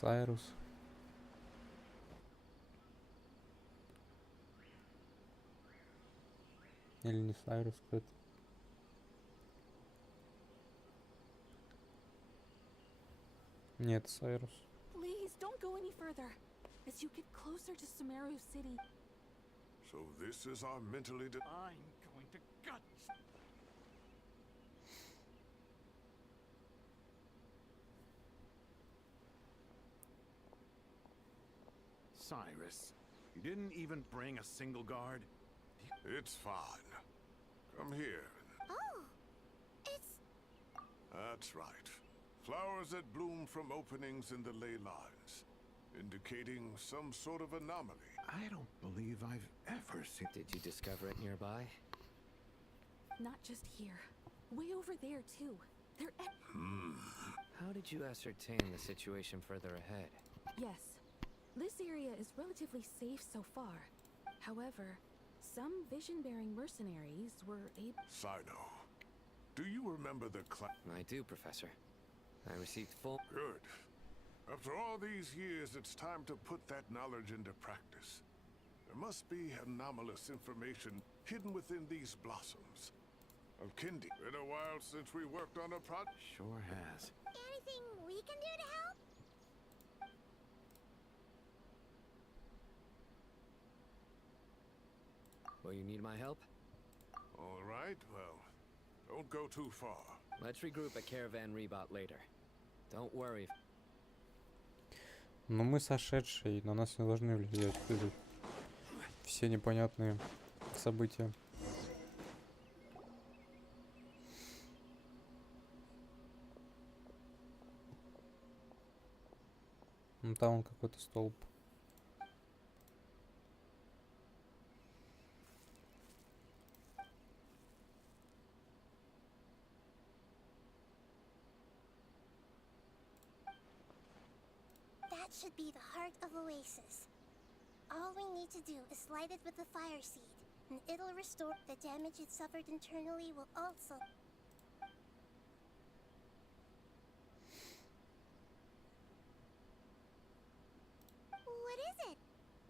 Сайрус. Или не Сайрус, кто это? Нет, Сайрус. Please don't go any further. As you get closer to Sumeru City. So this is our mentally I'm going to gut. Cyrus, you didn't even bring a single guard? It's fine. Come here. Oh, it's... That's right. Flowers that bloom from openings in the ley lines, indicating some sort of anomaly. I don't believe I've ever seen... Did you discover it nearby? not just here. Way over there, too. They're How did you ascertain the situation further ahead? Yes. This area is relatively safe so far. However, some vision-bearing mercenaries were able... Sino, do you remember the I do, Professor. I received full... Good. After all these years, it's time to put that knowledge into practice. There must be anomalous information hidden within these blossoms. Alkindi, been a while since we worked on a project. Sure has. Anything we can do to help? Will you need my help? All right, well, don't go too far. Let's regroup at Caravan Rebot later. Don't worry. Но мы сошедшие, на нас не должны влиять все непонятные события. Ну там он какой-то столб. That should be the heart of Oasis. All we need to do is light it with the fire seed, and it'll restore the damage it suffered internally will also... What is it?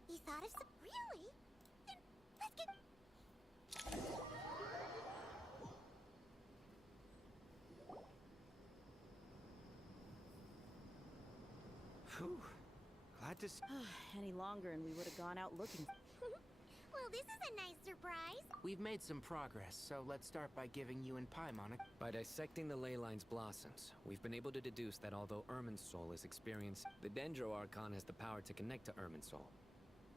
You thought of some... Really? Then let's get... Phew. Glad to see... Any longer and we would have gone out looking. Well, this is a nice surprise. We've made some progress, so let's start by giving you and Paimon a... By dissecting the ley line's blossoms, we've been able to deduce that although Irminsul is experienced, the Dendro Archon has the power to connect to Irminsul.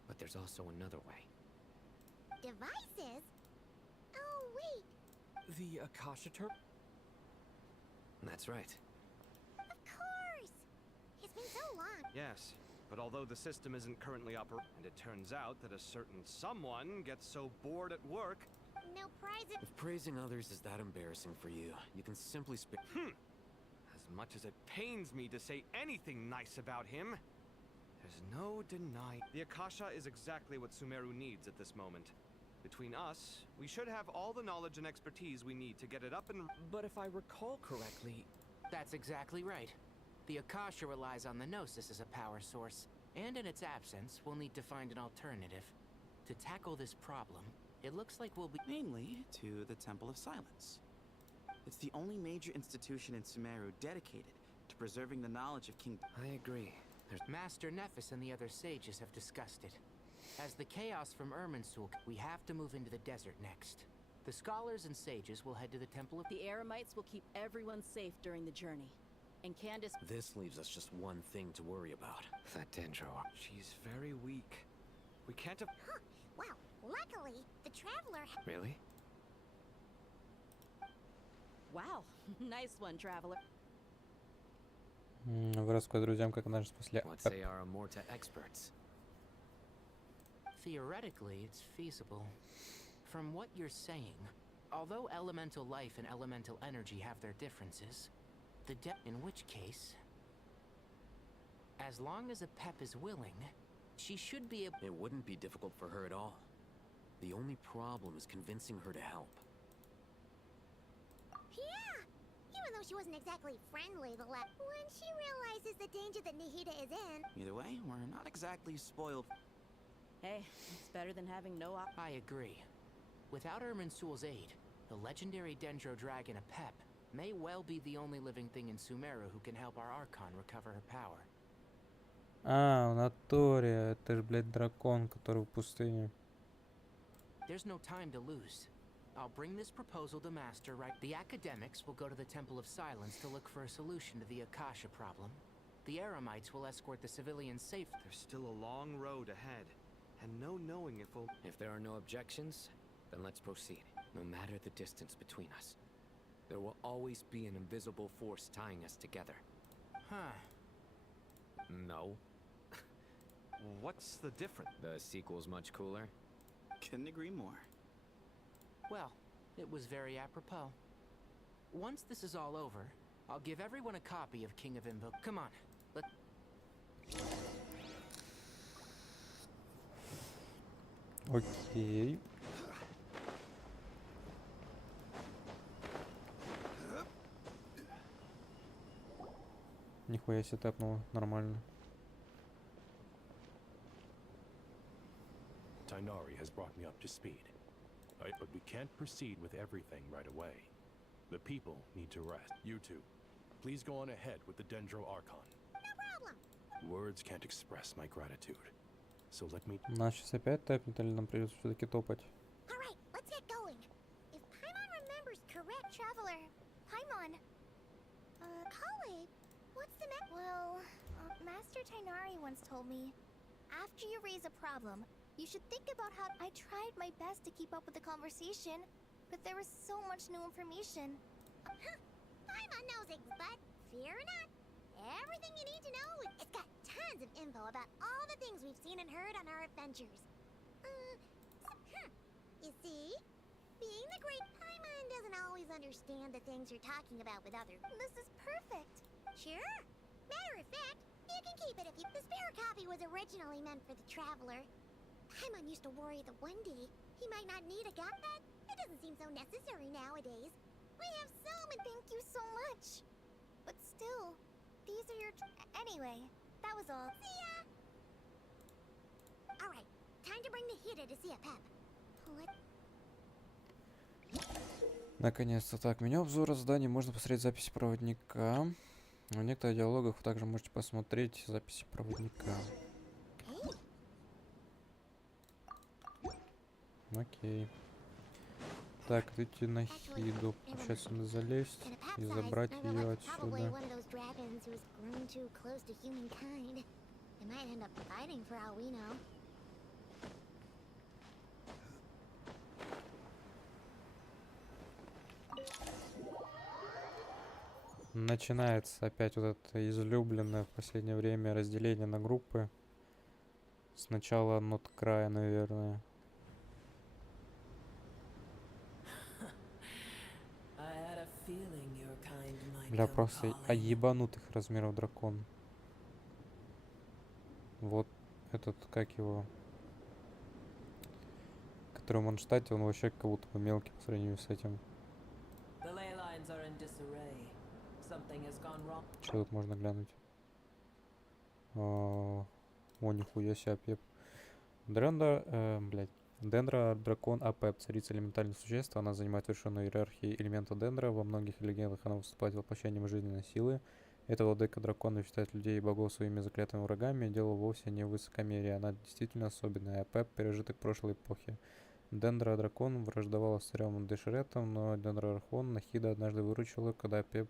But there's also another way. Devices? Oh, wait. The Akasha Turp? That's right. Of course. It's been so long. Yes, but although the system isn't currently operating, and it turns out that a certain someone gets so bored at work... No prizes. If praising others is that embarrassing for you, you can simply speak. As much as it pains me to say anything nice about him, there's no denying... The Akasha is exactly what Sumeru needs at this moment. Between us, we should have all the knowledge and expertise we need to get it up and... But if I recall correctly... That's exactly right. The Akasha relies on the Gnosis as a power source, and in its absence, we'll need to find an alternative. To tackle this problem, it looks like we'll be... Mainly to the Temple of Silence. It's the only major institution in Sumeru dedicated to preserving the knowledge of King... I agree. Master Nephis and the other sages have discussed it. As the chaos from Irminsul, we have to move into the desert next. The scholars and sages will head to the Temple of... The Eremites will keep everyone safe during the journey. And Candace... This leaves us just one thing to worry about. That Dendro. She's very weak. We can't have... Huh. Well, luckily, the Traveler... Really? Wow. Nice one, Traveler. Вы рассказывай друзьям, как наш после... What say our Amorta experts? Theoretically, it's feasible. From what you're saying, although elemental life and elemental energy have their differences, in which case, as long as Apep is willing, she should be able... It wouldn't be difficult for her at all. The only problem is convincing her to help. Even though she wasn't exactly friendly when she realizes the danger that Nahida is in. Either way, we're not exactly spoiled. Hey, it's better than having no op. I agree. Without Irminsul's aid, the legendary Dendro Dragon Apep may well be the only living thing in Sumeru who can help our Archon recover her power. А, в натуре. Это ж, блядь, дракон, который в пустыне. There's no time to lose. I'll bring this proposal to Master right. The academics will go to the Temple of Silence to look for a solution to the Akasha problem. The Eremites will escort the civilians safe. There's still a long road ahead, and no knowing if we'll... If there are no objections, then let's proceed. No matter the distance between us, there will always be an invisible force tying us together. Huh. No. What's the difference? The sequel's much cooler. Couldn't agree more. Well, it was very apropos. Once this is all over, I'll give everyone a copy of King of Invo. Come on, let... Окей. Нихуя себе тэпнуло. Нормально. Tainari has brought me up to speed. But we can't proceed with everything right away. The people need to rest. You two, please go on ahead with the Dendro Archon. No problem. Words can't express my gratitude. So let me... Нас сейчас опять тэпнет, или нам придется все-таки топать? All right, let's get going. If Paimon remembers correct, Traveler, Paimon, Kale, what's the next? Well, Master Tainari once told me, after you raise a problem, you should think about how I tried my best to keep up with the conversation, but there was so much new information. Huh, Paimon knows it, but fear not. Everything you need to know, it's got tons of info about all the things we've seen and heard on our adventures. You see? Being the great Paimon doesn't always understand the things you're talking about with others. This is perfect. Sure. Matter of fact, you can keep it if you... The spare copy was originally meant for the Traveler. Paimon used to worry that one day he might not need a guide, but it doesn't seem so necessary nowadays. We have so many... Thank you so much. But still, these are your... Anyway, that was all. See ya! Alright, time to bring the Hida to see a Pep. Наконец-то. Так, меню обзора заданий. Можно посмотреть записи проводника. В некоторых диалогах вы также можете посмотреть записи проводника. Окей. Так, идти на Хиду. Получается, надо залезть и забрать ее отсюда. Начинается опять вот это излюбленное в последнее время разделение на группы. Сначала от края, наверное. Бля, просто ебанутых размеров дракон. Вот этот, как его, который в Манштате, он вообще как будто бы мелкий по сравнению с этим. Что тут можно глянуть? О, нихуя себе, пеп. Дендра дракон Апеп, царица элементальных существ. Она занимает вершину иерархии элемента Дендра. Во многих легендах она выступает воплощением жизненной силы. Эта владыка дракона считает людей и богов своими заклятыми врагами. Дело вовсе не в высокомерии. Она действительно особенная. Апеп — пережиток прошлой эпохи. Дендра дракон враждовала с царем Дешеретом, но Дендра Архон Нахида однажды выручила, когда Апеп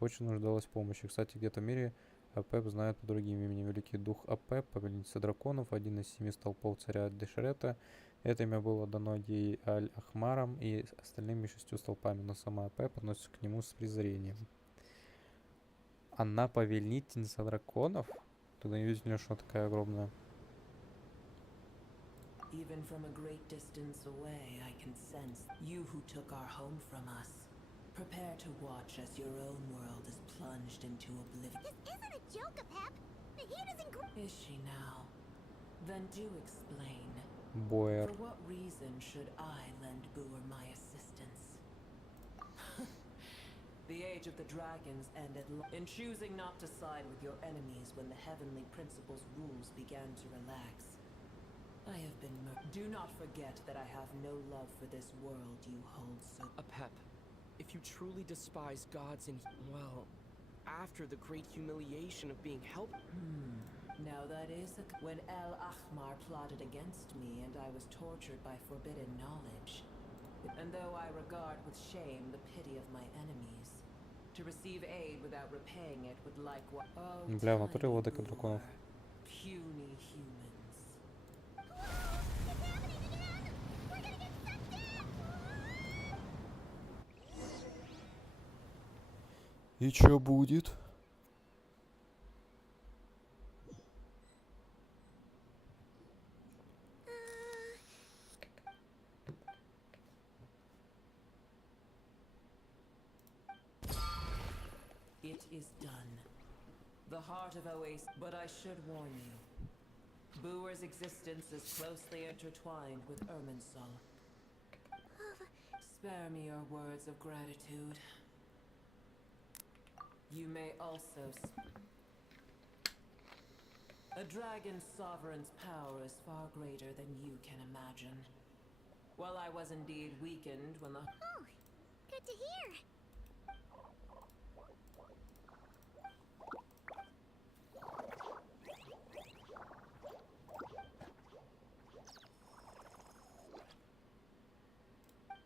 очень нуждалась в помощи. Кстати, где-то в мире Апеп знают под другим именем. Великий дух Апеп, повелительница драконов, один из 7 столпов царя Дешерета. Это имя было дано ей Аль-Ахмаром и остальными 6 столпами, но сама Апеп относится к нему с презрением. Она повелительница драконов? Тогда не видели, что такая огромная. Even from a great distance away, I can sense you who took our home from us. Prepare to watch as your own world is plunged into oblivion. This isn't a joke, Apep. Nahida's in... Is she now? Then do explain. Boyer. For what reason should I lend Boer my assistance? The age of the dragons ended in choosing not to side with your enemies when the heavenly principles' rules began to relax. I have been do not forget that I have no love for this world you hold so. Apep, if you truly despise gods and well, after the great humiliation of being helped. Now that is when El Ahmar plotted against me and I was tortured by forbidden knowledge. And though I regard with shame the pity of my enemies, to receive aid without repaying it would like what Бля, в натуре владыка драконов. puny humans. И чё будет? It is done. The heart of Oasis, but I should warn you. Booer's existence is closely intertwined with Irminsul. Spare me your words of gratitude. You may also... A dragon's sovereign's power is far greater than you can imagine. While I was indeed weakened when the... Oh, good to hear.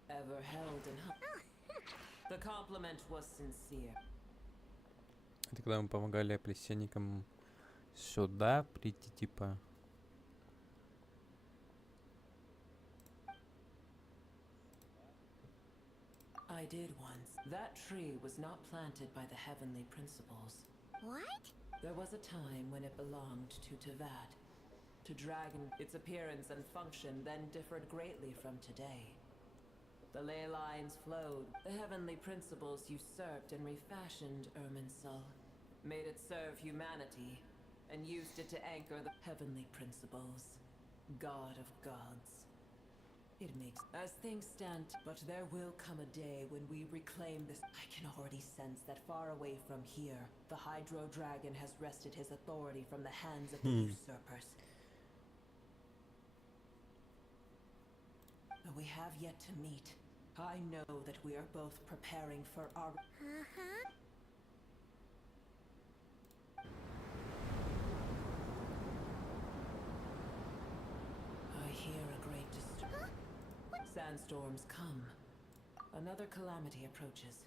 Ever held in... The compliment was sincere. Это когда мы помогали плесенникам сюда прийти, типа. I did once. That tree was not planted by the heavenly principles. What? There was a time when it belonged to Tevat. To Dragon, its appearance and function then differed greatly from today. The ley lines flowed. The heavenly principles usurped and refashioned Irminsul, made it serve humanity, and used it to anchor the heavenly principles. God of gods. It makes... As things stand, but there will come a day when we reclaim this... I can already sense that far away from here, the Hydro Dragon has wrested his authority from the hands of the usurpers. Though we have yet to meet, I know that we are both preparing for our... I hear a great sandstorms come. Another calamity approaches.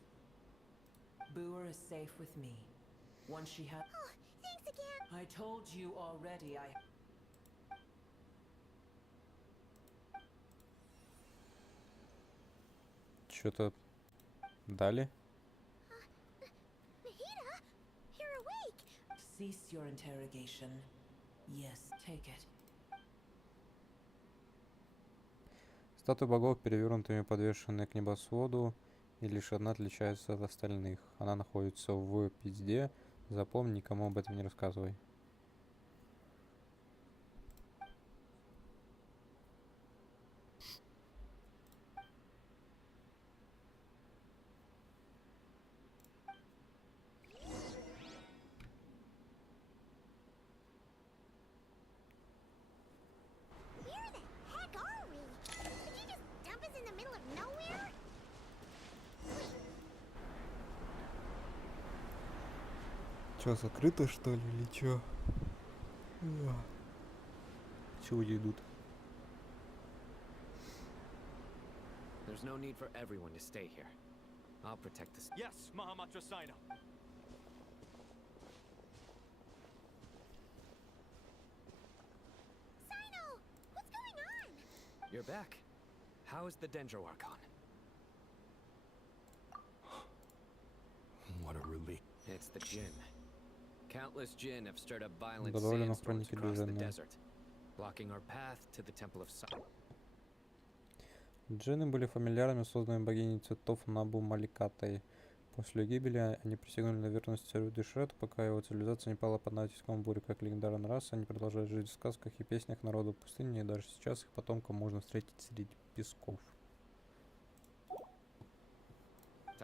Booer is safe with me. Once she has... Oh, thanks again. I told you already I... Что-то дали? Mahita, you're awake. Cease your interrogation. Yes, take it. Статуи богов перевернутыми подвешены к небосводу, и лишь одна отличается от остальных. Она находится в пизде. Запомни, никому об этом не рассказывай. Where the heck are we? Did you just dump us in the middle of nowhere? Чё, закрыто что ли или чё? Чего идут? There's no need for everyone to stay here. I'll protect this. Yes, Mahamatra Sino. Sino, what's going on? You're back. How is the Dendro Archon? What a relief. It's the Jinn. Countless Jinn have stirred up violent Добавлено в sandstorms хронике across the движения. desert, blocking our path to the Temple of Sun. Джинны были фамильярами, созданными богиней цветов Набу Маликатой. После гибели они присягнули на верность царю Дешрету, пока его цивилизация не пала под натиском бури. Как легендарная раса, они продолжают жить в сказках и песнях народа пустыни, и даже сейчас их потомков можно встретить среди песков.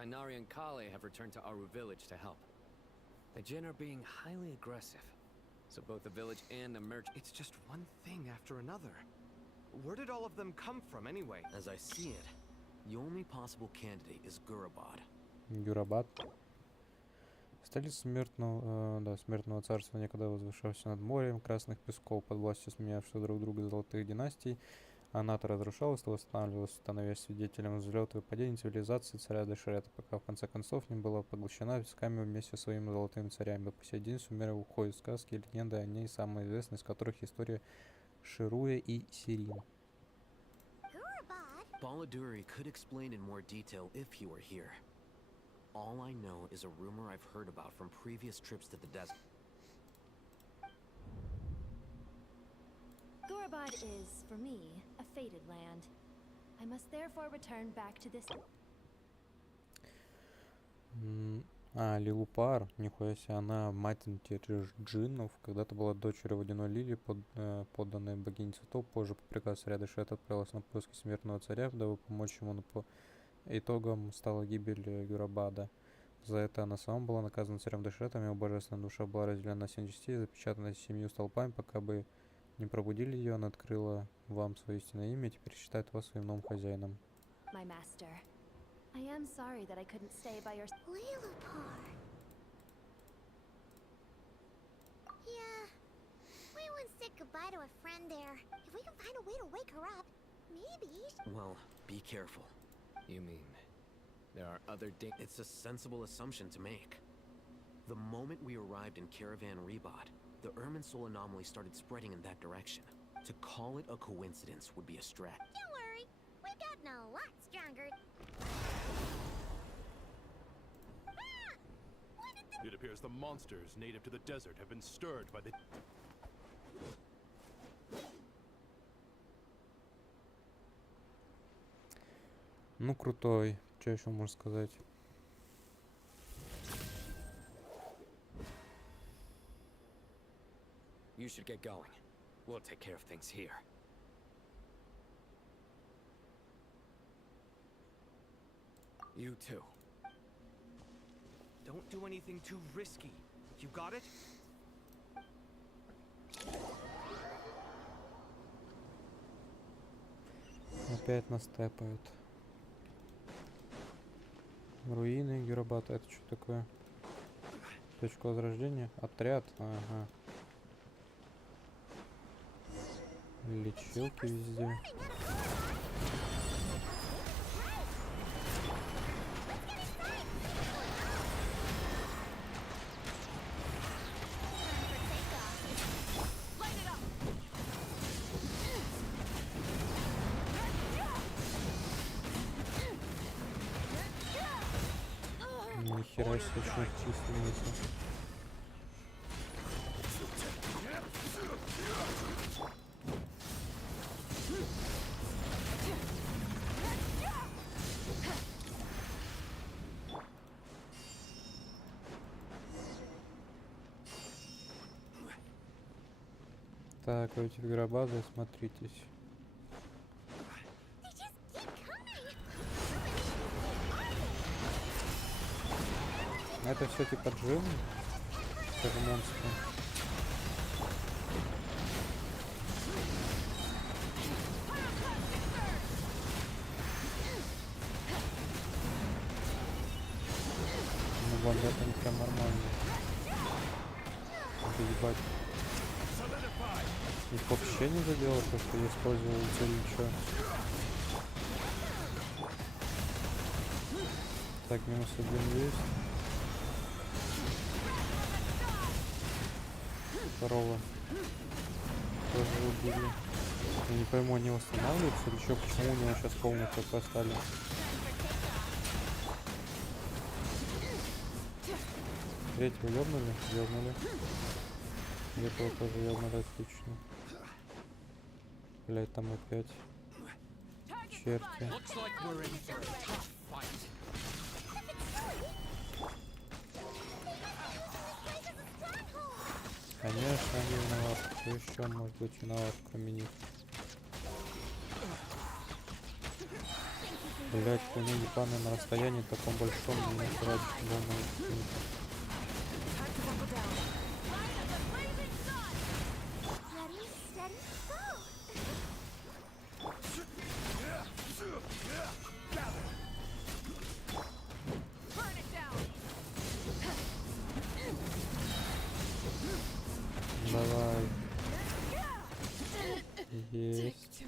Inari and Kale have returned to Aru village to help. The Jin are being highly aggressive, so both the village and the merchant... It's just one thing after another. Where did all of them come from, anyway? As I see it, the only possible candidate is Gurabad. Гюрабад. Столица смертного царства, некогда возвышавшаяся над морем красных песков, под властью сменявших друг друга золотых династий, она-то разрушалась, то восстанавливалась, становясь свидетелем взлета и падения цивилизации царя Дешрета, пока в конце концов не была поглощена песками вместе со своими золотыми царями. По сей день Сумеры уходят сказки и легенды о ней, самая известная из которых история Шируя и Сирин. Baladuri could explain in more detail if he were here. All I know is a rumor I've heard about from previous trips to the desert. Gurabad is, for me, a fated land. I must therefore return back to this... Лилупар, нихуя себе, она мать джиннов, когда-то была дочерью водяной лилии, подданной богине цветов, позже по приказу царя Дешрета отправилась на поиски смертного царя, дабы помочь ему, но по итогам стала гибель Гюрабада. За это она сама была наказана царем Дешретом, его божественная душа была разделена на 7 частей, запечатана 7 столпами, пока бы не пробудили ее, она открыла вам свое истинное имя и теперь считает вас своим новым хозяином. My master. I am sorry that I couldn't stay by your... Lilupar. Yeah. We once said goodbye to a friend there. If we can find a way to wake her up, maybe... Well, be careful. You mean there are other It's a sensible assumption to make. The moment we arrived in Caravan Rebod, the Irminsul anomaly started spreading in that direction. To call it a coincidence would be a stretch. Don't worry. We've gotten a lot stronger. It appears the monsters native to the desert have been stirred by the... Ну, крутой. Что еще можно сказать? You should get going. We'll take care of things here. You too. Don't do anything too risky. You got it? Опять нас тэпают. Руины Гюрабата. Это что такое? Точка возрождения? Отряд? Ага. Лечилки везде. Нихера себе, что численница. Так, эти гробазы, смотритесь. Это все типа джин, как монстры. Ну вот это не прям нормально. Надо ебать. Их вообще не задело, то что я использовал целичо. Так, минус 1 есть. Второго тоже убили. Я не пойму, они восстанавливаются или что, почему у него сейчас полный хп стали. Третьего ёбнули? Ёбнули. Этого тоже ёбнули, отлично. Блять, там опять черти. Конечно, они виноваты. Кто еще может быть виноват, кроме них? Блять, хуйня ебаная на расстоянии таком большом не нахера дома. Ready, steady, go! Burn it down! Давай. Есть.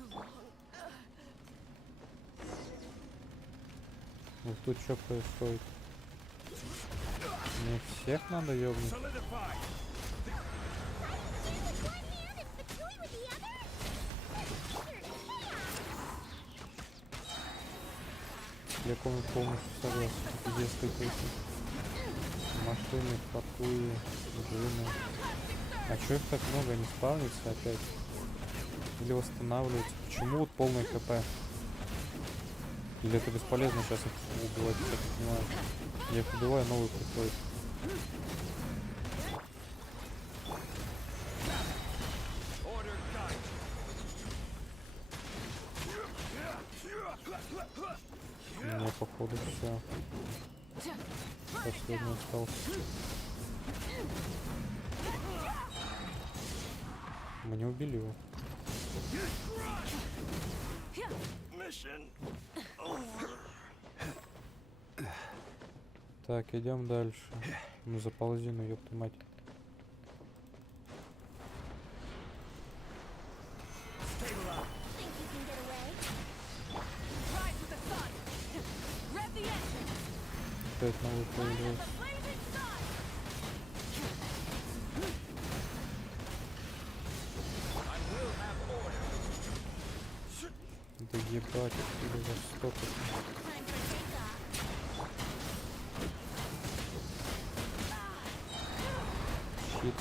Вот тут что происходит? Мне всех надо ёбнуть? Я полностью согласен. Пиздец какой-то. Машины, фатуи, джины. А чё их так много? Не спавнится опять? Или восстанавливается? Почему вот полный хп? Или это бесполезно сейчас их убивать? Я так понимаю. Я их убиваю, новый приходит. У меня походу все. Последний остался. Мы не убили его. Так, идем дальше. Ну заползи, ну ёпта мать. Опять новый появился. Да ебать, откуда за столько? Щит.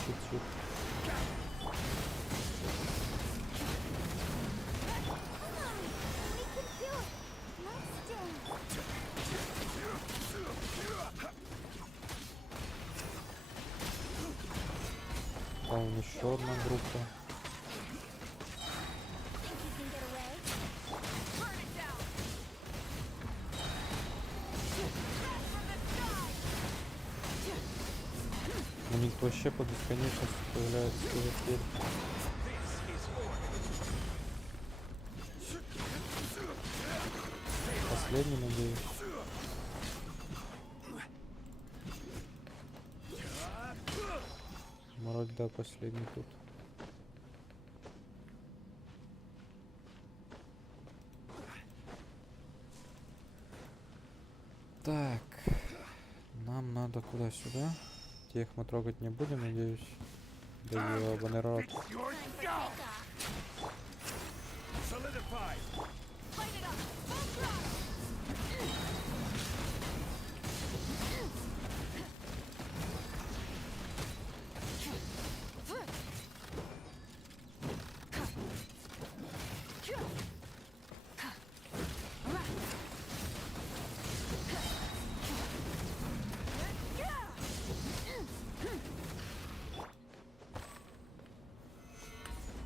Там еще одна группа. У них вообще по бесконечности появляется теперь. Последний, надеюсь. Вроде да, последний тут. Так, нам надо куда-сюда. Тех мы трогать не будем, надеюсь. Да ебаный рот.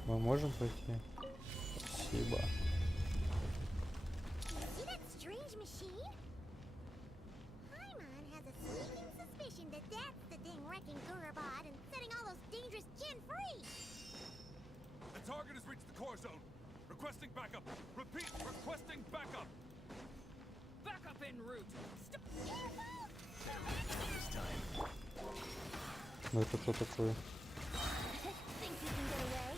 Мы можем пойти? Спасибо. See that strange machine? Paimon has a sneaking suspicion that that's the thing wrecking Kurabad and setting all those dangerous Jin free. The target has reached the core zone. Requesting backup. Repeat, requesting backup. Backup en route. This time. Ну это кто такой? Think you can get away?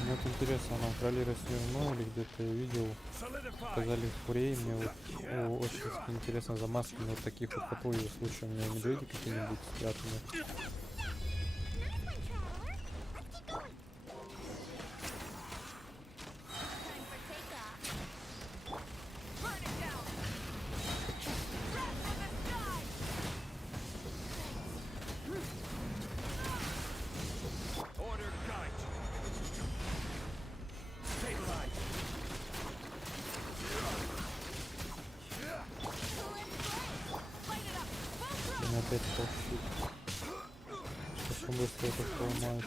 Мне вот интересно, нам кролили связь мной или где-то я видел, сказали фурей, мне вот очень интересно за масками вот таких вот патрулей случаев, у меня медведи какие-нибудь спрятаны. опять полщит. Слишком быстро это сломает.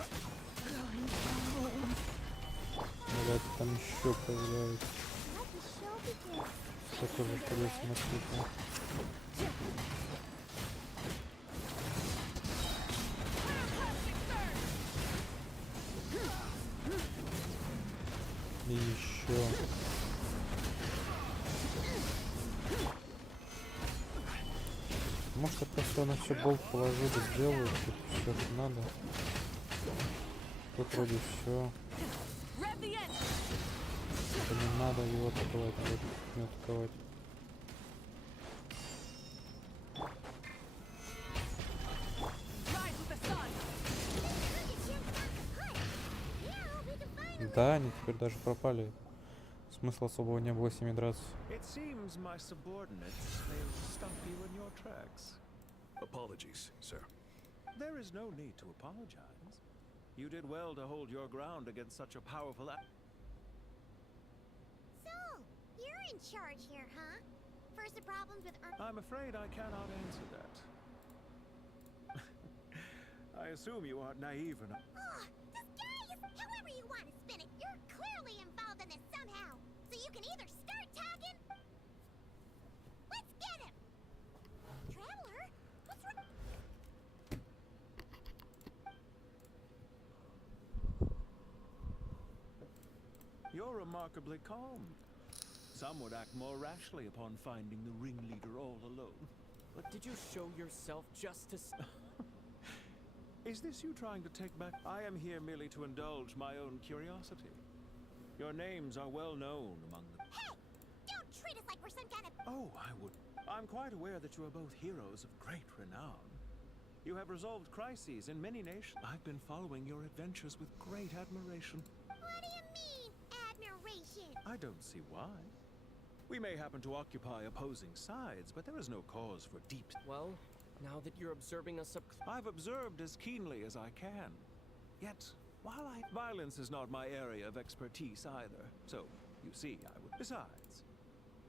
Блять, там еще появляется. Все тоже придется смотреть. И еще. Может, я просто на все болт положу, да сделаю, тут все, что надо. Тут вроде все. Это не надо его атаковать, надо не атаковать. Да, они теперь даже пропали. Смысла особого не было с ними драться. It seems my subordinates failed to stop you in your tracks. Apologies, sir. There is no need to apologize. You did well to hold your ground against such a powerful So, you're in charge here, huh? First the problems with I'm afraid I cannot answer that. I assume you aren't naive enough. Oh, this guy is... However you want to spin it, you're clearly involved in this somehow. So you can either start talking... Let's get him! Traveler? What's wrong? You're remarkably calm. Some would act more rashly upon finding the ringleader all alone. But did you show yourself just to... Is this you trying to take back? I am here merely to indulge my own curiosity. Your names are well known among the... Hey! Don't treat us like we're some kind of... Oh, I would... I'm quite aware that you are both heroes of great renown. You have resolved crises in many nations. I've been following your adventures with great admiration. What do you mean, admiration? I don't see why. We may happen to occupy opposing sides, but there is no cause for deep... Well, now that you're observing us up... I've observed as keenly as I can. Yet, while violence is not my area of expertise either. So, you see, I would... Besides,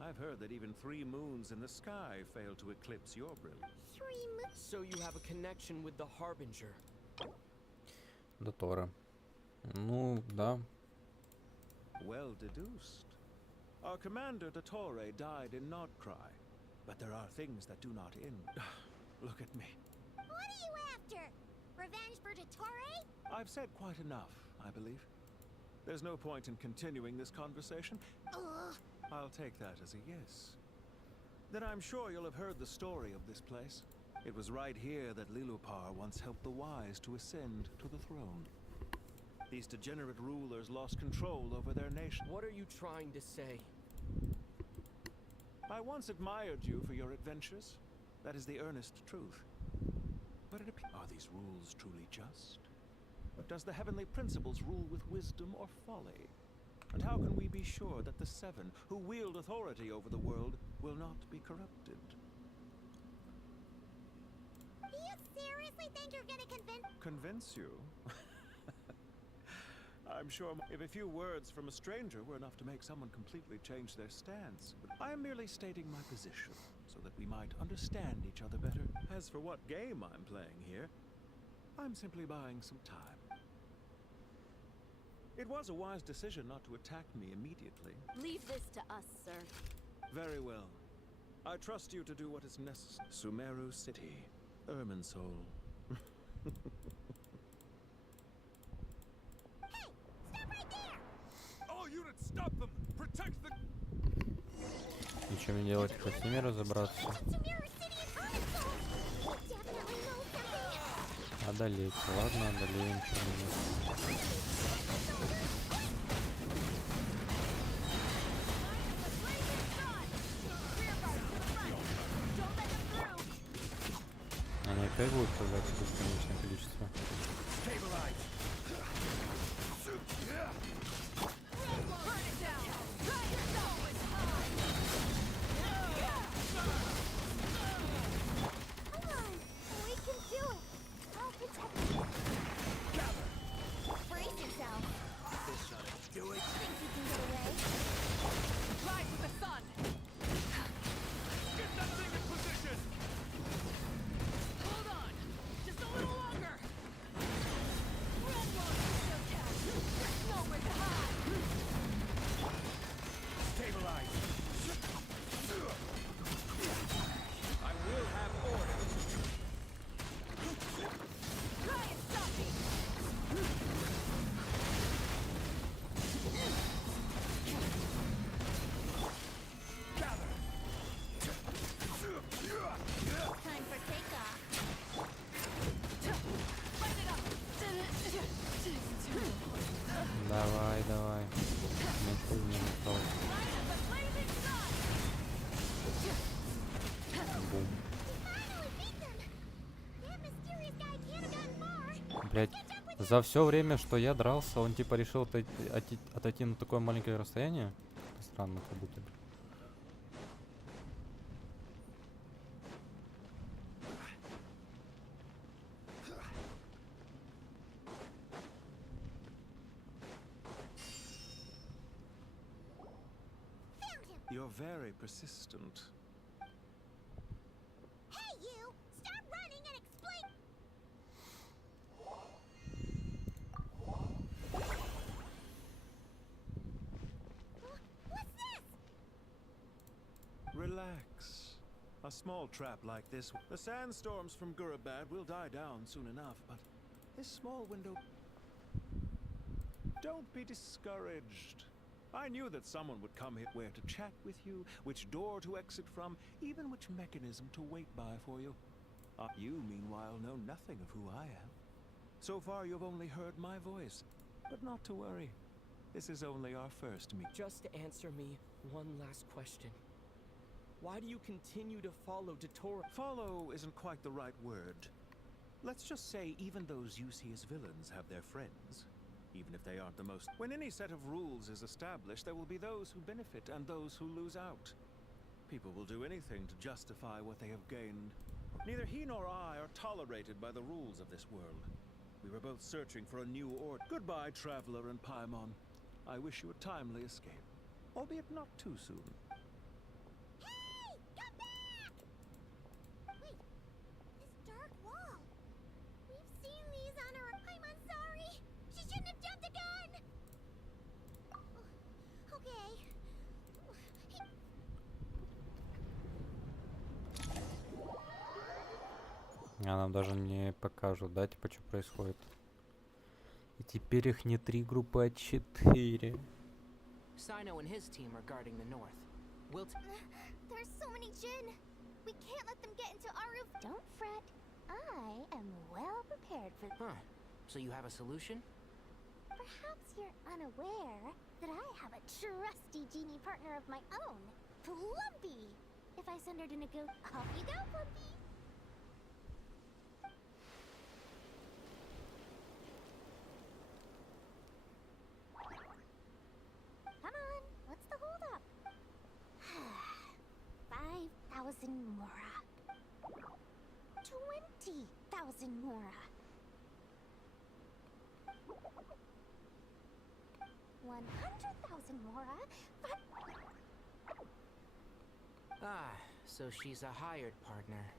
I've heard that even 3 moons in the sky fail to eclipse your brilliance. 3 moons? So you have a connection with the Harbinger. До Тора. Ну, да. Well deduced. Our commander, Dottore, died in Nordcry. But there are things that do not end. Look at me. What are you after? Revenge for Dottore? I've said quite enough, I believe. There's no point in continuing this conversation. Ugh. I'll take that as a yes. Then I'm sure you'll have heard the story of this place. It was right here that Lilupar once helped the wise to ascend to the throne. These degenerate rulers lost control over their nation. What are you trying to say? I once admired you for your adventures. That is the earnest truth. But are these rules truly just? Does the heavenly principles rule with wisdom or folly? And how can we be sure that the 7 who wield authority over the world will not be corrupted? Do you seriously think you're gonna Convince you? I'm sure if a few words from a stranger were enough to make someone completely change their stance. But I am merely stating my position, so that we might understand each other better. As for what game I'm playing here, I'm simply buying some time. It was a wise decision not to attack me immediately. Leave this to us, sir. Very well. I trust you to do what is necessary. Sumeru City, Irminsul. All units, stop them! Protect the... Ничего не делать, хоть с ними разобраться. Одолеть. Ладно, одолеем, что-нибудь. Они опять будут появляться бесконечное количество. Блять, за все время, что я дрался, он типа решил отойти на такое маленькое расстояние. Странно, как будто бы. You're very persistent. Hey, you! Stop running and explain. What's this? Relax. A small trap like this. The sandstorms from Gurabad will die down soon enough, but this small window... Don't be discouraged. I knew that someone would come here where to chat with you, which door to exit from, even which mechanism to wait by for you. You, meanwhile, know nothing of who I am. So far, you've only heard my voice. But not to worry. This is only our first meet. Just answer me one last question. Why do you continue to follow Detour? Follow isn't quite the right word. Let's just say even those you see as villains have their friends. Even if they aren't the most... When any set of rules is established, there will be those who benefit and those who lose out. People will do anything to justify what they have gained. Neither he nor I are tolerated by the rules of this world. We were both searching for a new order. Goodbye, Traveler and Paimon. I wish you a timely escape, albeit not too soon. Hey! Come back! Wait, this dark wall. We've seen these on our... I'm sorry. She shouldn't have jumped the gun. Okay. А нам даже не покажут, да, типа, что происходит. И теперь их не 3 группы, а 4. Sino and his team are guarding the north. We'll There's so many Jin. We can't let them get into our roof. Don't fret. I am well prepared for... Huh. So you have a solution? Perhaps you're unaware that I have a trusty genie partner of my own, Plumpy. If I send her to Nagu, off you go, Plumpy. Come on, what's the holdup? 5,000 Mora. 20,000 Mora. 100,000 Mora, but... Ah, so she's a hired partner.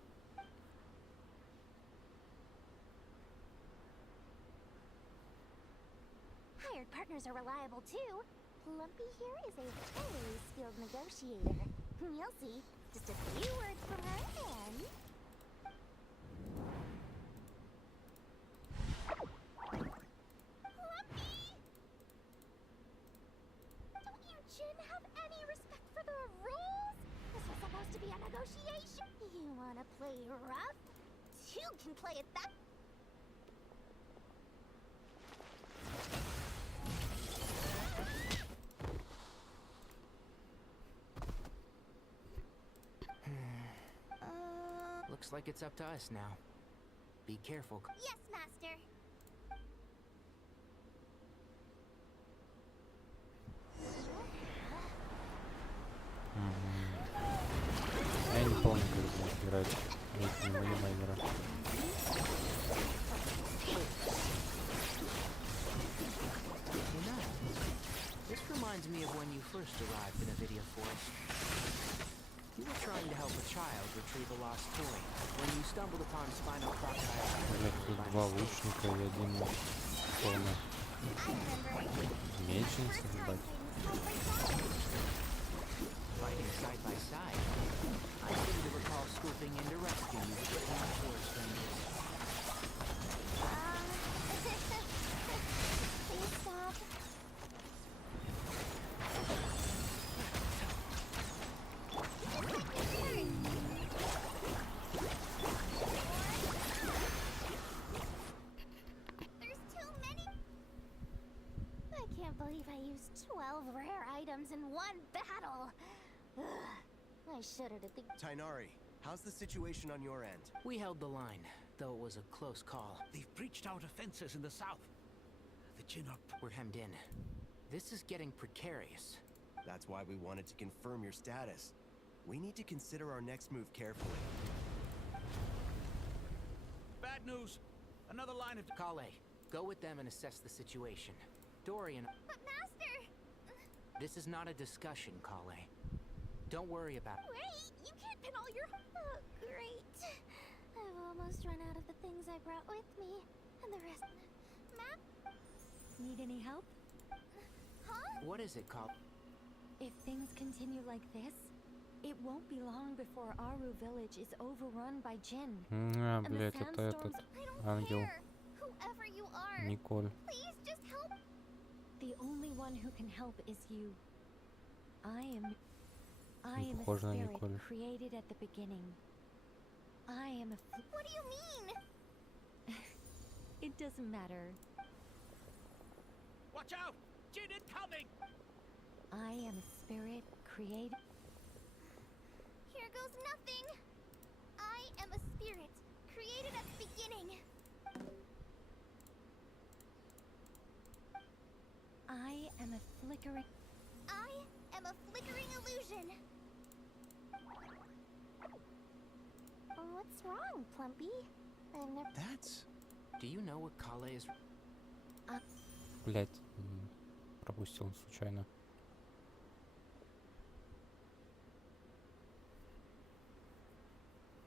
Hired partners are reliable too. Plumpy here is a very skilled negotiator. You'll see. Just a few words from her and... Plumpy! Don't you Jin have any respect for the rules? This was supposed to be a negotiation. You wanna play rough? You can play it that... Looks like it's up to us now. Be careful. Yes, Master. Я не помню, как это играть. Эти мои майнеры. You know, this reminds me of when you first arrived in a video forest. You were trying to help a child retrieve a lost toy when you stumbled upon spinal crocodile. Блять, тут 2 лучника и 1 форма. Мечница, ебать. Fighting side by side. I seem to recall swooping in to rescue you from the forest strangers. Please stop. There's too many. I can't believe I used 12 rare items in one battle. Ugh, I shudder to think. Tainari, how's the situation on your end? We held the line. though it was a close call. They've breached our defenses in the south. The Jin are... We're hemmed in. This is getting precarious. That's why we wanted to confirm your status. We need to consider our next move carefully. Bad news. Another line of... Kale, go with them and assess the situation. Dorian... But Master! This is not a discussion, Kale. Don't worry about it. Wait! You can't pin all your... Oh, great. I've almost run out of the things I brought with me. And the rest... Map? Need any help? Huh? What is it, Kale? If things continue like this, it won't be long before Aru village is overrun by Jin. And the Блять, это этот sandstorms... ангел. Whoever you are. Николь. Please just help. The only one who can help is you. I am a Похоже на spirit Николь. created at the beginning. I am a... What do you mean? It doesn't matter. Watch out! Jin incoming! I am a spirit created... Here goes nothing. I am a spirit created at the beginning. I am a flickering... I am a flickering illusion. What's wrong, Plumpy? I've never... That's... Do you know what Kale is... Блять, пропустил случайно.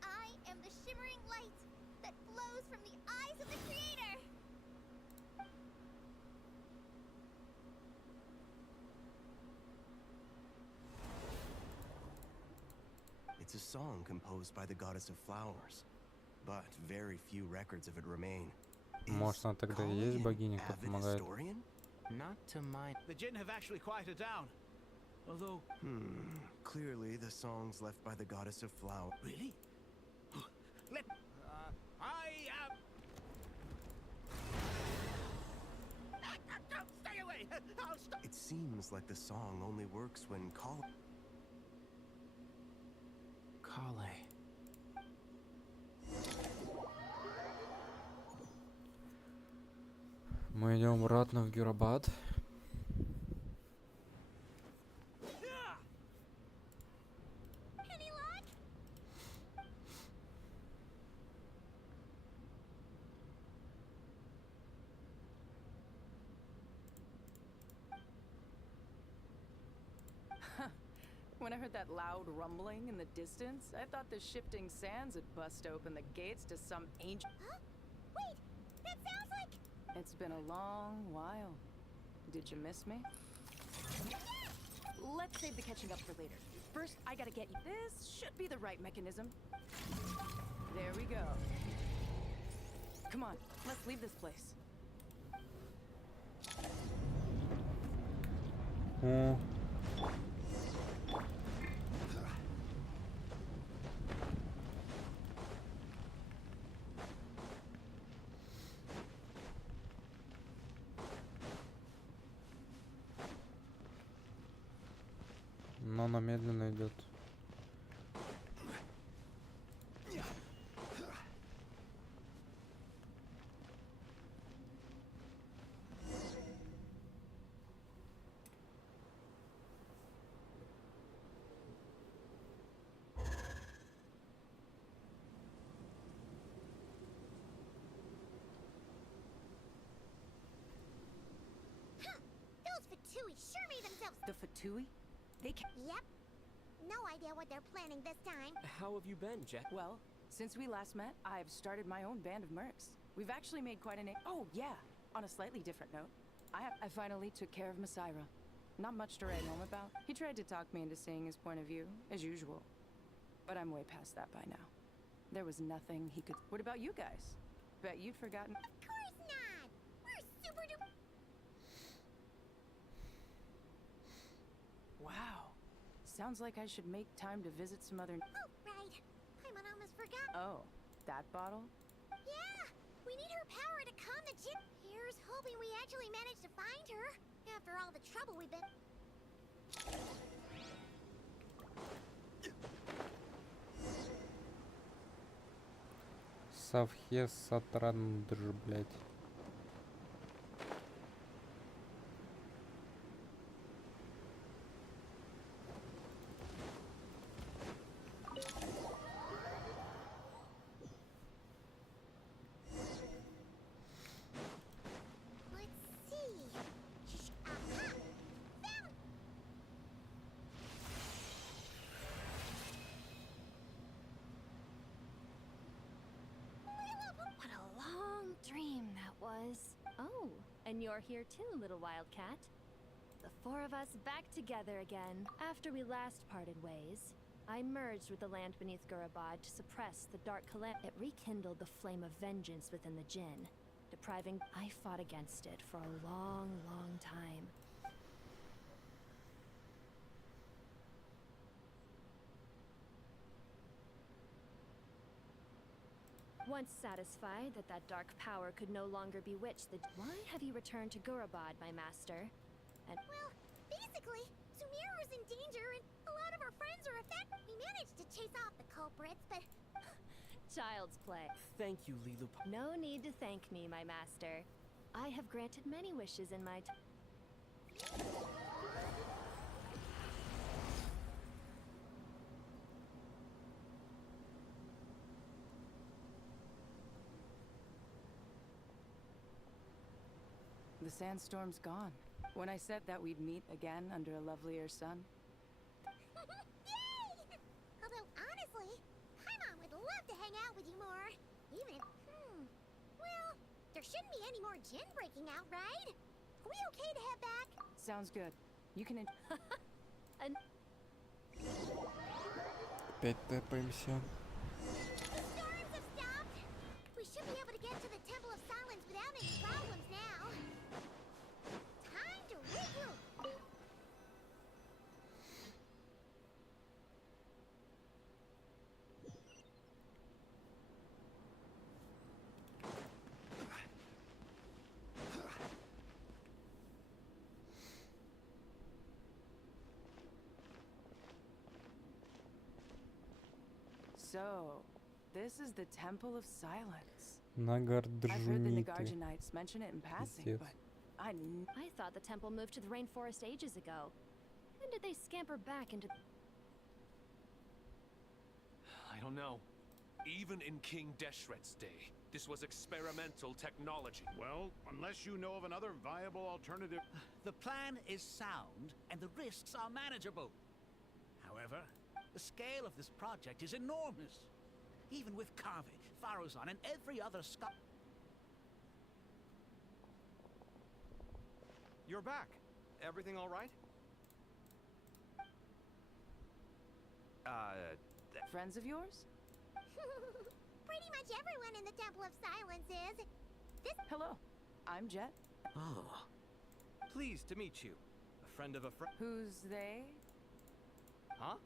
I am the shimmering light that flows from the eyes of the Creator. It's a song composed by the goddess of flowers, but very few records of it remain. Может, она тогда и есть богиня, кто помогает? Not to my... The Jin have actually quieted down. Although... Clearly the songs left by the goddess of flowers. Really? Let... I am... Stay away! I'll stop... It seems like the song only works when called. Kale. Мы идем обратно в Гюрабад. Any luck? When I heard that loud rumbling in the distance, I thought the shifting sands had bust open the gates to some ancient... Huh? Wait! That sounds like... It's been a long while. Did you miss me? Let's save the catching up for later. First, I gotta get you... This should be the right mechanism. There we go. Come on, let's leave this place. О, но она медленно идет. Those Fatui sure made themselves... The Fatui? They can... Yep. No idea what they're planning this time. How have you been, Jack? Well, since we last met, I've started my own band of mercs. We've actually made quite a name. Oh, yeah. On a slightly different note, I finally took care of Masaira. Not much to write home about. He tried to talk me into seeing his point of view, as usual. But I'm way past that by now. There was nothing he could... What about you guys? Bet you'd forgotten... Of course not! We're super duper... Wow. Sounds like I should make time to visit some other... Oh, right. Paimon almost forgot. Oh, that bottle? Yeah! We need her power to calm the Jin... Here's hoping we actually manage to find her. After all the trouble we've been... Савхес Сатрандж, блядь. Let's see. Aha! Found. What a long dream that was. Oh, and you're here too, little wildcat. The four of us back together again. After we last parted ways, I merged with the land beneath Gurabad to suppress the dark calamity. It rekindled the flame of vengeance within the Jinn, depriving. I fought against it for a long, long time. Once satisfied that that dark power could no longer bewitch the... Why have you returned to Gurabad, my master? And... Well, basically, Sumeru's in danger and a lot of our friends are affected. We managed to chase off the culprits, but... Child's play. Thank you, Lilu. No need to thank me, my master. I have granted many wishes in my The sandstorm's gone. When I said that we'd meet again under a lovelier sun. Yay! Although, honestly, Paimon would love to hang out with you more. Even if... Well, there shouldn't be any more Jinn breaking out, right? Are we okay to head back? Sounds good. You can... Опять тэпаемся. The storms have stopped. We should be able to get to the Temple of Silence without any problems now. Time to regroup. So, this is the Temple of Silence. Нагарджуниты. I've heard the Nagarjunites mention it in passing, Пиздец. but I thought the temple moved to the rainforest ages ago. When did they scamper back into... I don't know. Even in King Deshret's day, this was experimental technology. Well, unless you know of another viable alternative. The plan is sound, and the risks are manageable. However, the scale of this project is enormous. Even with Carvey, Faruzan, and every other You're back. Everything all right? Friends of yours? Pretty much everyone in the Temple of Silence is. Hello, I'm Jet. Oh. Pleased to meet you. A friend of a friend. Who's they? Huh?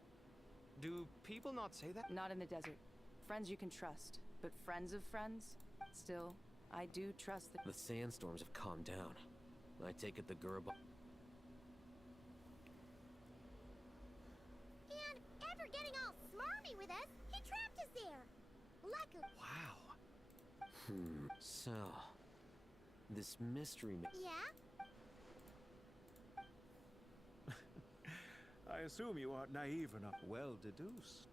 Do people not say that? Not in the desert. Friends you can trust, but friends of friends? Still, I do trust that... The sandstorms have calmed down. I take it the Gurabad... And after getting all smarmy with us, he trapped us there. Luckily. Wow. So... This mystery... Yeah? I assume you aren't naive enough. Well deduced.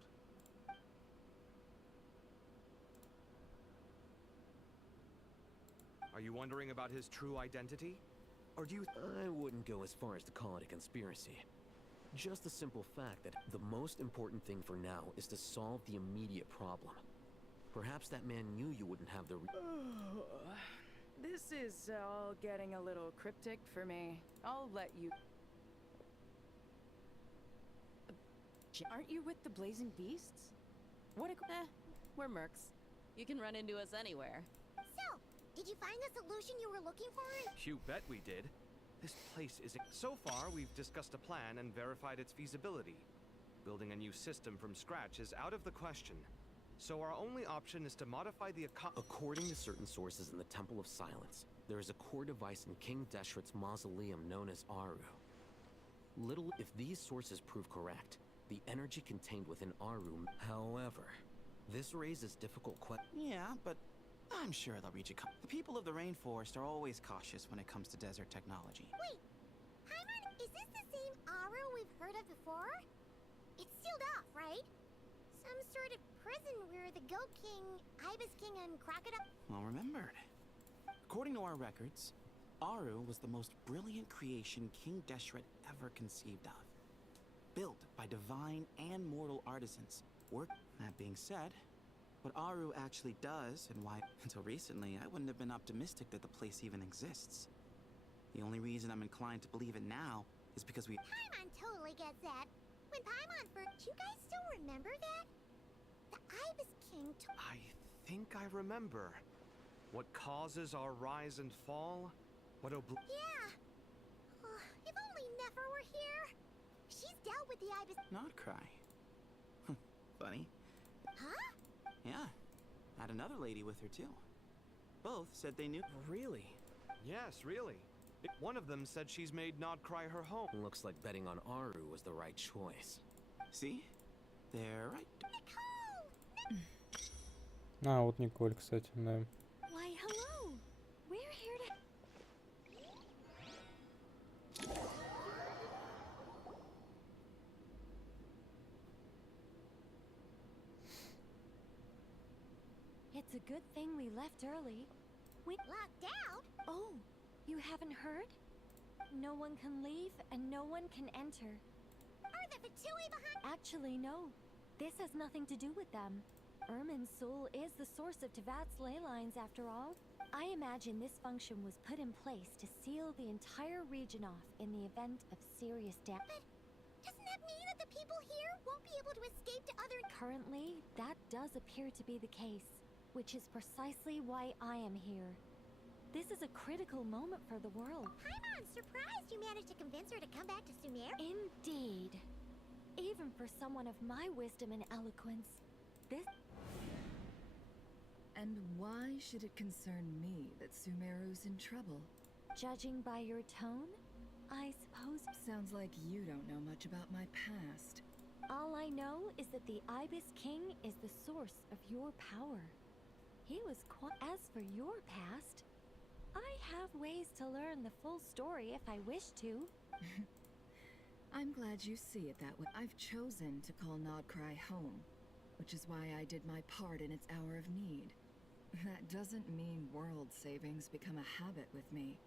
Are you wondering about his true identity? Or do you... I wouldn't go as far as to call it a conspiracy. Just the simple fact that the most important thing for now is to solve the immediate problem. Perhaps that man knew you wouldn't have the... This is all getting a little cryptic for me. I'll let you... Aren't you with the Blazing Beasts? What a... We're mercs. You can run into us anywhere. So, did you find the solution you were looking for? You bet we did. This place is... So far, we've discussed a plan and verified its feasibility. Building a new system from scratch is out of the question. So our only option is to modify the... According to certain sources in the Temple of Silence, there is a core device in King Deshret's mausoleum known as Aru. If these sources prove correct, the energy contained within Aru... However, This raises difficult questions. Yeah, but I'm sure they'll reach a The people of the rainforest are always cautious when it comes to desert technology. Wait, Paimon, is this the same Aru we've heard of before? It's sealed off, right? Some sort of prison where the Goat King, Ibis King, and Crocodile... Well remembered. According to our records, Aru was the most brilliant creation King Deshret ever conceived of. Built by divine and mortal artisans. That being said, what Aru actually does and why, until recently, I wouldn't have been optimistic that the place even exists. The only reason I'm inclined to believe it now is because Paimon totally gets that. When Paimon first... Do you guys still remember that? The Ibis King I think I remember. What causes our rise and fall? What Yeah! Oh, if only Nefer were here! She's dealt with the Ibis... Not cry. Funny. Huh? Yeah. Had another lady with her too. Both said they knew. Really? Yes, really. One of them said she's made Nod Cry her home. Looks like betting on Aru was the right choice. See? They're right. А, вот Николь, кстати, да. Why, hello! We're here to... It's a good thing we left early. We locked out? Oh, you haven't heard? No one can leave and no one can enter. Are the Fatui behind? Actually, no. This has nothing to do with them. Ermin's soul is the source of Tevat's ley lines, after all. I imagine this function was put in place to seal the entire region off in the event of serious damage. But doesn't that mean that the people here won't be able to escape to other... Currently, that does appear to be the case, which is precisely why I am here. This is a critical moment for the world. Paimon, surprised you managed to convince her to come back to Sumer. Indeed. Even for someone of my wisdom and eloquence, this... And why should it concern me that Sumeru's in trouble? Judging by your tone, I suppose... Sounds like you don't know much about my past. All I know is that the Ibis King is the source of your power. He was As for your past, I have ways to learn the full story if I wish to. I'm glad you see it that way. I've chosen to call Nodcry home, which is why I did my part in its hour of need. That doesn't mean world savings become a habit with me.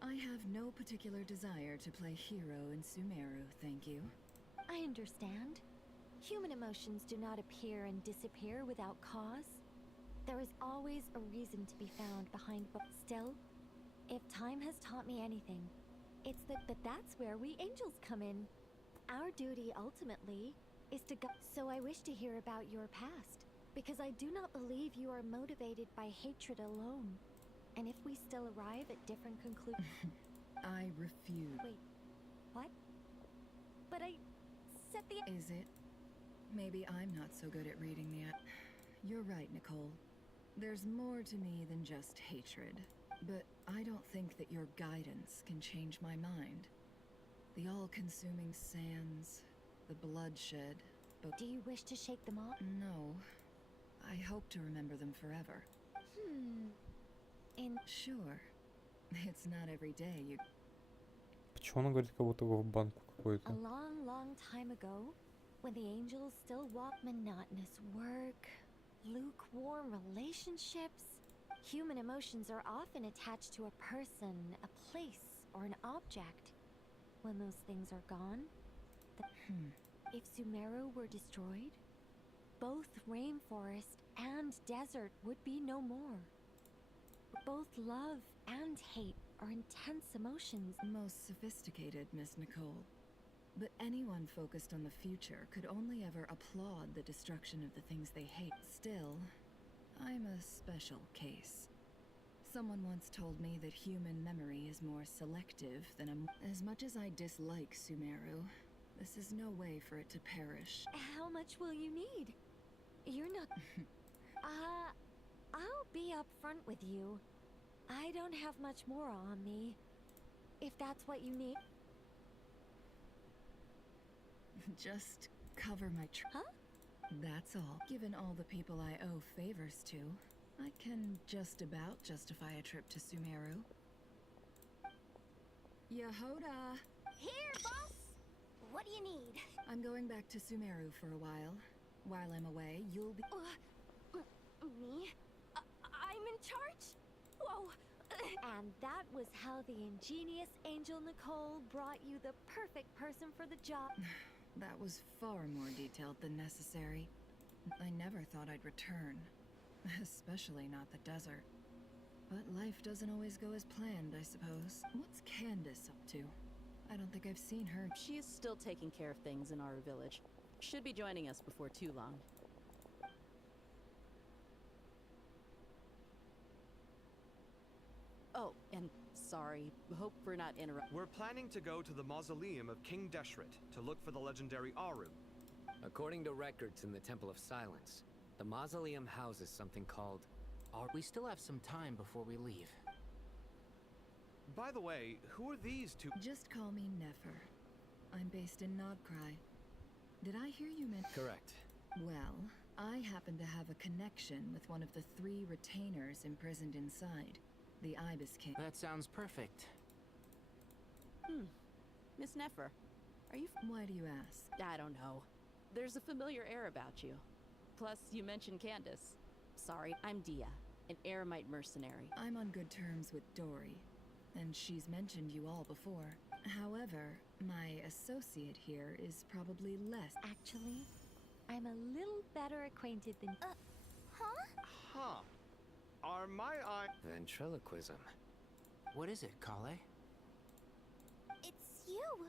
I have no particular desire to play hero in Sumeru, thank you. I understand. Human emotions do not appear and disappear without cause. There is always a reason to be found behind, but still, if time has taught me anything, it's that's where we angels come in. Our duty ultimately is to go. So I wish to hear about your past, because I do not believe you are motivated by hatred alone. And if we still arrive at different conclusions... I refuse. Wait, what? But I said the... Is it? Maybe I'm not so good at reading the... You're right, Nicole. There's more to me than just hatred. But I don't think that your guidance can change my mind. The all-consuming sands, the bloodshed, but... Do you wish to shake them off? No. I hope to remember them forever. Sure. It's not every day you... Почему она говорит, как будто в банку какой-то? A long, long time ago, when the angels still walked monotonous work, lukewarm relationships, human emotions are often attached to a person, a place, or an object. When those things are gone, if Sumeru were destroyed, both rainforest and desert would be no more. Both love and hate are intense emotions. Most sophisticated, Miss Nicole. But anyone focused on the future could only ever applaud the destruction of the things they hate. Still, I'm a special case. Someone once told me that human memory is more selective than a... As much as I dislike Sumeru, this is no way for it to perish. How much will you need? You're not... I'll be upfront with you. I don't have much more on me. If that's what you need... Just cover my Huh? That's all. Given all the people I owe favors to, I can just about justify a trip to Sumeru. Yehoda! Here, boss! What do you need? I'm going back to Sumeru for a while. While I'm away, you'll be— Me? I'm in charge? Whoa! And that was how the ingenious Angel Nicole brought you the perfect person for the job. That was far more detailed than necessary. I never thought I'd return. Especially not the desert. But life doesn't always go as planned, I suppose. What's Candace up to? I don't think I've seen her. She is still taking care of things in our village. Should be joining us before too long. Oh, and sorry. Hope we're not interrupting. We're planning to go to the mausoleum of King Deshret to look for the legendary Aru. According to records in the Temple of Silence, the mausoleum houses something called... We still have some time before we leave. By the way, who are these two? Just call me Nefer. I'm based in Nodcry. Did I hear you mention— Correct. Well, I happen to have a connection with one of the 3 retainers imprisoned inside. The Ibis King. That sounds perfect. Miss Nefer, are you— Why do you ask? I don't know. There's a familiar air about you. Plus, you mentioned Candace. Sorry, I'm Dia, an Eremite mercenary. I'm on good terms with Dory, and she's mentioned you all before. However, my associate here is probably less— Actually, I'm a little better acquainted than— Huh. Are my eyes... Ventriloquism. What is it, Kale? It's you!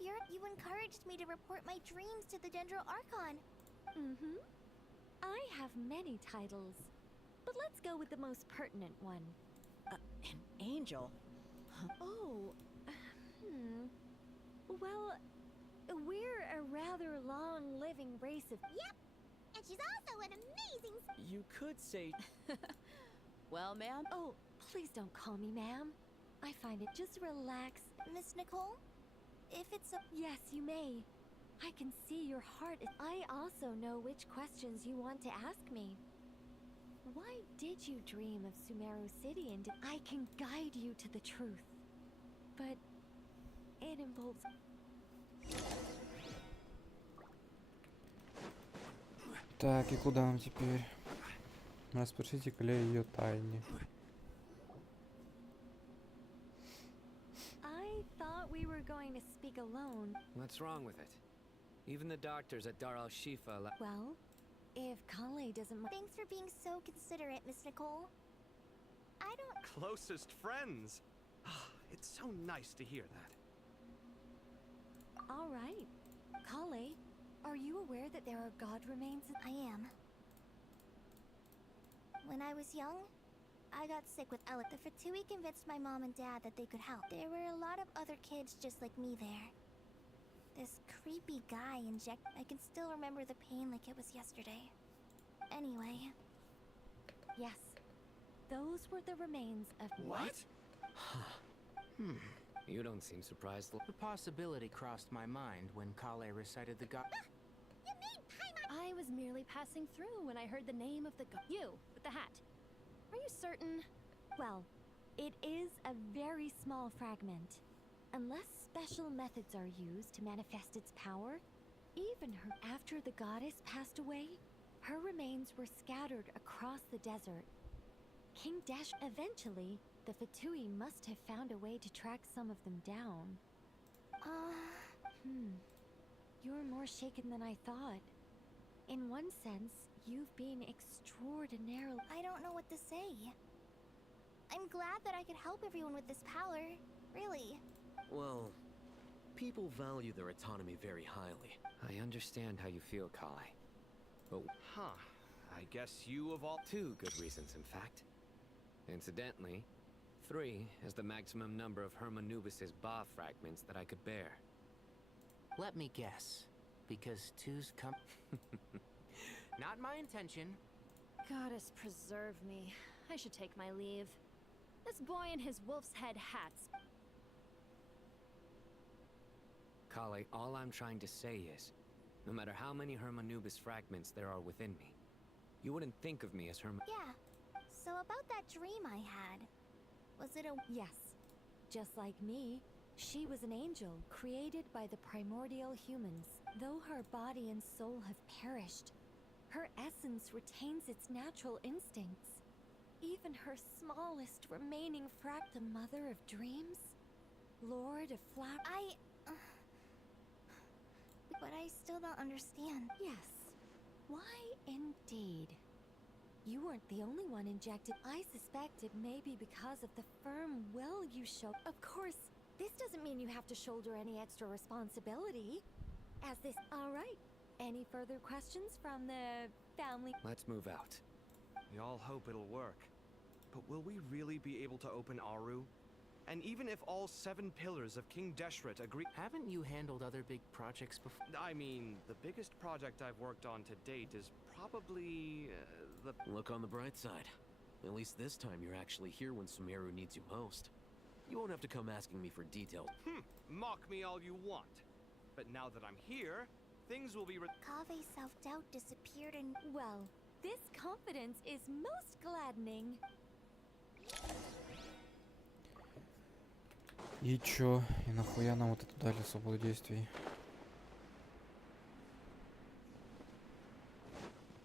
You encouraged me to report my dreams to the Dendro Archon. Mm-hmm. I have many titles, but let's go with the most pertinent one. An angel? Oh, Well, we're a rather long-living race of— Yep! And she's also an amazing— You could say... Well, ma'am? Oh, please don't call me ma'am. I find it— Just relax. Miss Nicole? If it's a— Yes, you may. I can see your heart is— I also know which questions you want to ask me. Why did you dream of Sumeru City and— I can guide you to the truth. But it involves— Так, и куда нам теперь? Распишите Клей ее тайне. I thought we were going to speak alone. What's wrong with it? Even the doctors at Dar al-Shifa Well, if Kale doesn't— Thanks for being so considerate, Miss Nicole. I don't— Closest friends! It's so nice to hear that. All right. Kale, are you aware that there are god remains? I am. When I was young, I got sick with Ella. The Fatui convinced my mom and dad that they could help. There were a lot of other kids just like me there. This creepy guy I can still remember the pain like it was yesterday. Anyway. Yes. Those were the remains of— What? You don't seem surprised. The possibility crossed my mind when Kale recited the god. I was merely passing through when I heard the name of the god. You, with the hat. Are you certain? Well, it is a very small fragment. Unless special methods are used to manifest its power, even after the goddess passed away, her remains were scattered across the desert. King Dash— Eventually, the Fatui must have found a way to track some of them down. You're more shaken than I thought. In one sense, you've been extraordinarily— I don't know what to say. I'm glad that I could help everyone with this power. Really. Well, people value their autonomy very highly. I understand how you feel, Kale. But I guess you of all— 2 good reasons, in fact. Incidentally, 3 is the maximum number of Hermanubis's Ba fragments that I could bear. Let me guess. Because 2's come... Not my intention. Goddess preserve me. I should take my leave. This boy and his wolf's head hats. Kale, all I'm trying to say is, no matter how many Hermanubis fragments there are within me. You wouldn't think of me as Herman. Yeah. So about that dream I had. Was it a... Yes. Just like me, she was an angel created by the primordial humans. Though her body and soul have perished, her essence retains its natural instincts. Even her smallest remaining the mother of dreams? Lord of But I still don't understand. Yes. Why indeed? You weren't the only one injected. I suspect it may be because of the firm will you show. Of course, this doesn't mean you have to shoulder any extra responsibility. As this... Alright. Any further questions from the family? Let's move out. We all hope it'll work. But will we really be able to open Aru? And even if all 7 pillars of King Deshret agree... Haven't you handled other big projects before? I mean, the biggest project I've worked on to date is probably... the... Look on the bright side. At least this time you're actually here when Sumeru needs you most. You won't have to come asking me for details. Mock me all you want. But now that I'm here, things will be... Kave's self-doubt disappeared and... Well, this confidence is most gladdening. И чё? И нахуя нам вот это дали свободу действий?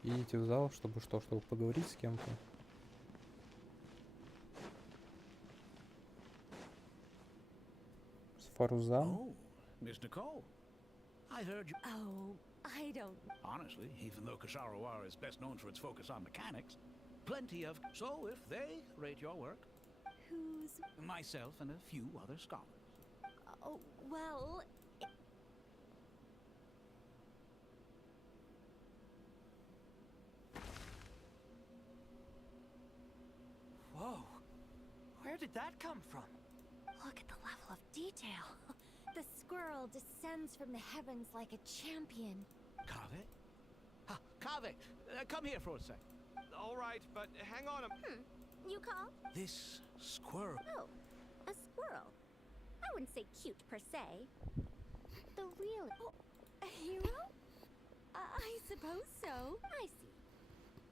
Идите в зал, чтобы что? Чтобы поговорить с кем-то? С Фарузан? Oh, Miss Nicole. I heard you. Oh, I don't... Honestly, even though Kasharawara is best known for its focus on mechanics, plenty of... So if they rate your work... Who's... Myself and a few other scholars. Oh, well... Whoa. Where did that come from? Look at the level of detail. The squirrel descends from the heavens like a champion. Kave? Ah, Kave, come here for a sec. All right, but hang on a... You call? This squirrel... Oh, a squirrel. I wouldn't say cute per se. The real... Oh, a hero? I suppose so. I see.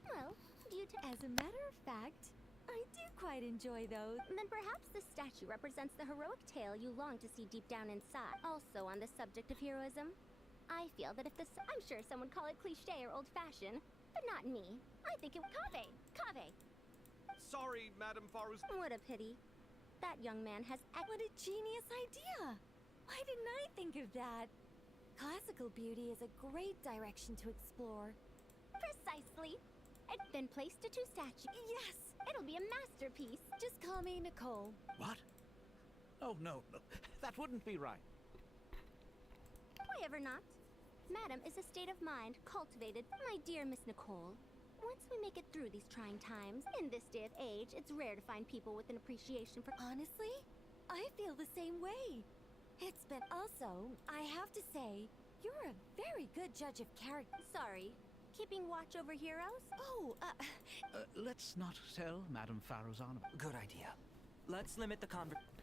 Well, due to... As a matter of fact, I do quite enjoy those. Then perhaps this statue represents the heroic tale you long to see deep down inside. Also on the subject of heroism, I feel that if this... I'm sure some would call it cliché or old-fashioned, but not me. I think it... Kave! Kave! Sorry, Madame Faruz. What a pity. That young man has... What a genius idea! Why didn't I think of that? Classical beauty is a great direction to explore. Precisely. And then place the 2 statues. Yes! It'll be a masterpiece. Just call me Nicole. What? Oh, no. That wouldn't be right. Why ever not? Madam is a state of mind cultivated. My dear Miss Nicole, once we make it through these trying times, in this day of age, it's rare to find people with an appreciation for... Honestly, I feel the same way. It's been... Also, I have to say, you're a very good judge of character. Sorry. Keeping watch over heroes? Oh, Let's not tell Madame Faruzan. Good idea. Let's limit the conversation.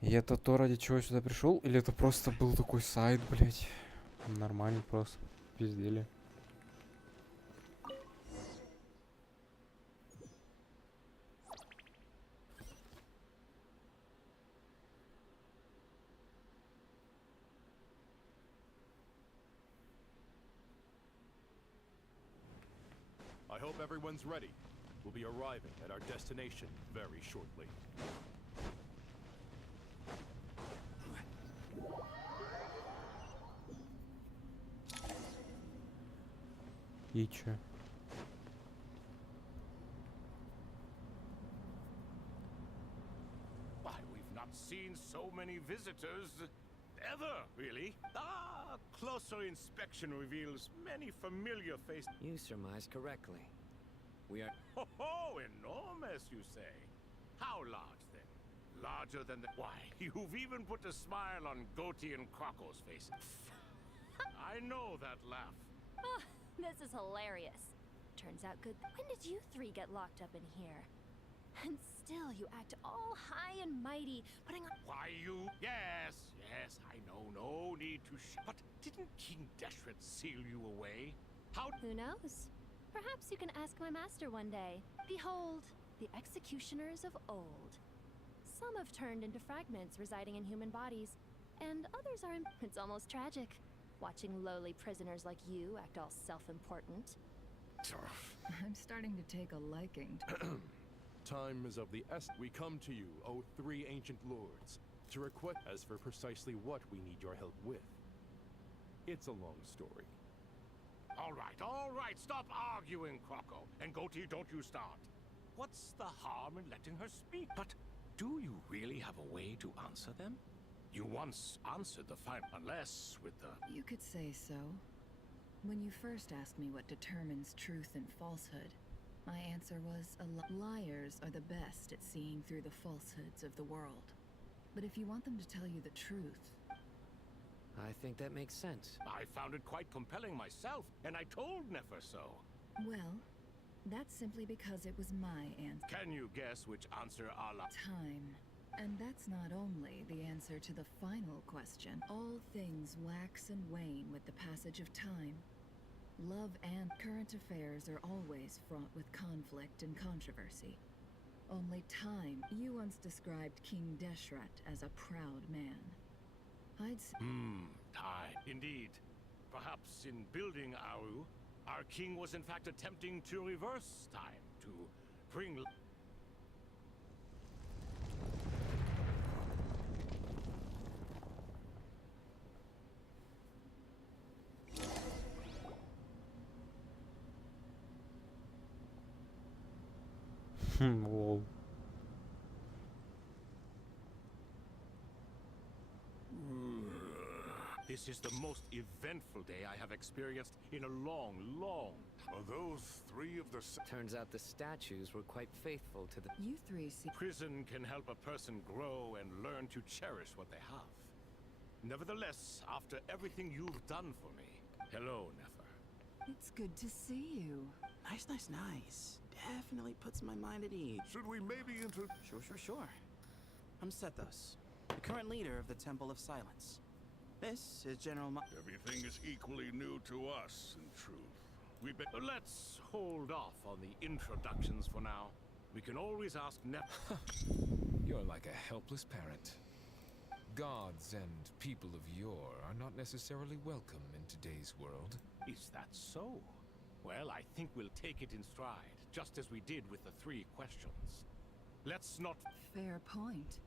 И это то, ради чего я сюда пришел? Или это просто был такой сайт, блять? Нормально просто. Пиздели. I hope everyone's ready. We'll be arriving at our destination very shortly. И чё? Why, we've not seen so many visitors ever, really. Closer inspection reveals many familiar faces. You surmise correctly. We are... Ho, enormous, you say? How large, then? Larger than the... Why, you've even put a smile on Goatee and Crocco's faces. I know that laugh. Oh, this is hilarious. Turns out good. When did you 3 get locked up in here? And still you act all high and mighty, putting on... Why, you... Yes, I know. No need need to But didn't King Deshret seal you away? How? Who knows? Perhaps you can ask my master one day. Behold, the executioners of old. Some have turned into fragments residing in human bodies, and others are in... It's almost tragic, watching lowly prisoners like you act all self-important. I'm starting to take a liking to... Time is of the essence. We come to you, O three ancient lords, to request as for precisely what we need your help with. It's a long story. All right, stop arguing, Croco. And Goatee, don't you start. What's the harm in letting her speak? But do you really have a way to answer them? You once answered the final, unless with the... You could say so. When you first asked me what determines truth and falsehood, my answer was liars are the best at seeing through the falsehoods of the world. But if you want them to tell you the truth... I think that makes sense. I found it quite compelling myself, and I told Nefer so. Well, that's simply because it was my answer. Can you guess which answer Allah... Time. And that's not only the answer to the final question. All things wax and wane with the passage of time. Love and current affairs are always fraught with conflict and controversy. Only time. You once described King Deshret as a proud man. I'd say... Time. Indeed. Perhaps in building Aru, our king was in fact attempting to reverse time, to bring... Лол. This is the most eventful day I have experienced in a long, long... Are those three of the... Turns out the statues were quite faithful to the... You three see... Prison can help a person grow and learn to cherish what they have. Nevertheless, after everything you've done for me... Hello, Nefer. It's good to see you. Nice. Definitely puts my mind at ease. Should we maybe Sure. I'm Sethos, the current leader of the Temple of Silence. This is General Everything is equally new to us, in truth. Let's hold off on the introductions for now. We can always ask You're like a helpless parent. Gods and people of yore are not necessarily welcome in today's world. Is that so? Well, I think we'll take it in stride, just as we did with the 3 questions. Let's not... Fair point.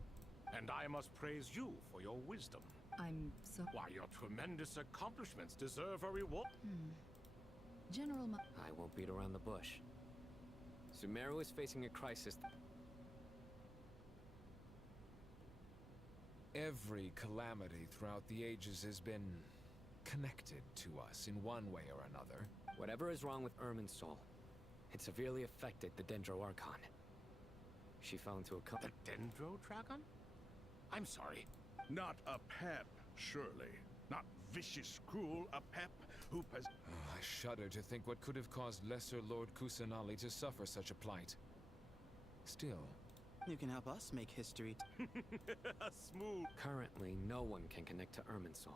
And I must praise you for your wisdom. I'm so... Why, your tremendous accomplishments deserve a reward. General I won't beat around the bush. Sumeru is facing a crisis. Every calamity throughout the ages has been connected to us in one way or another. Whatever is wrong with Irminsul, it severely affected the Dendro Archon. She fell into a The Dendro Dragon? I'm sorry. Not a pep, surely. Not vicious, cruel, a pep who I shudder to think what could have caused Lesser Lord Kusanali to suffer such a plight. Still... You can help us make history. Smooth. Currently, no one can connect to Irminsul.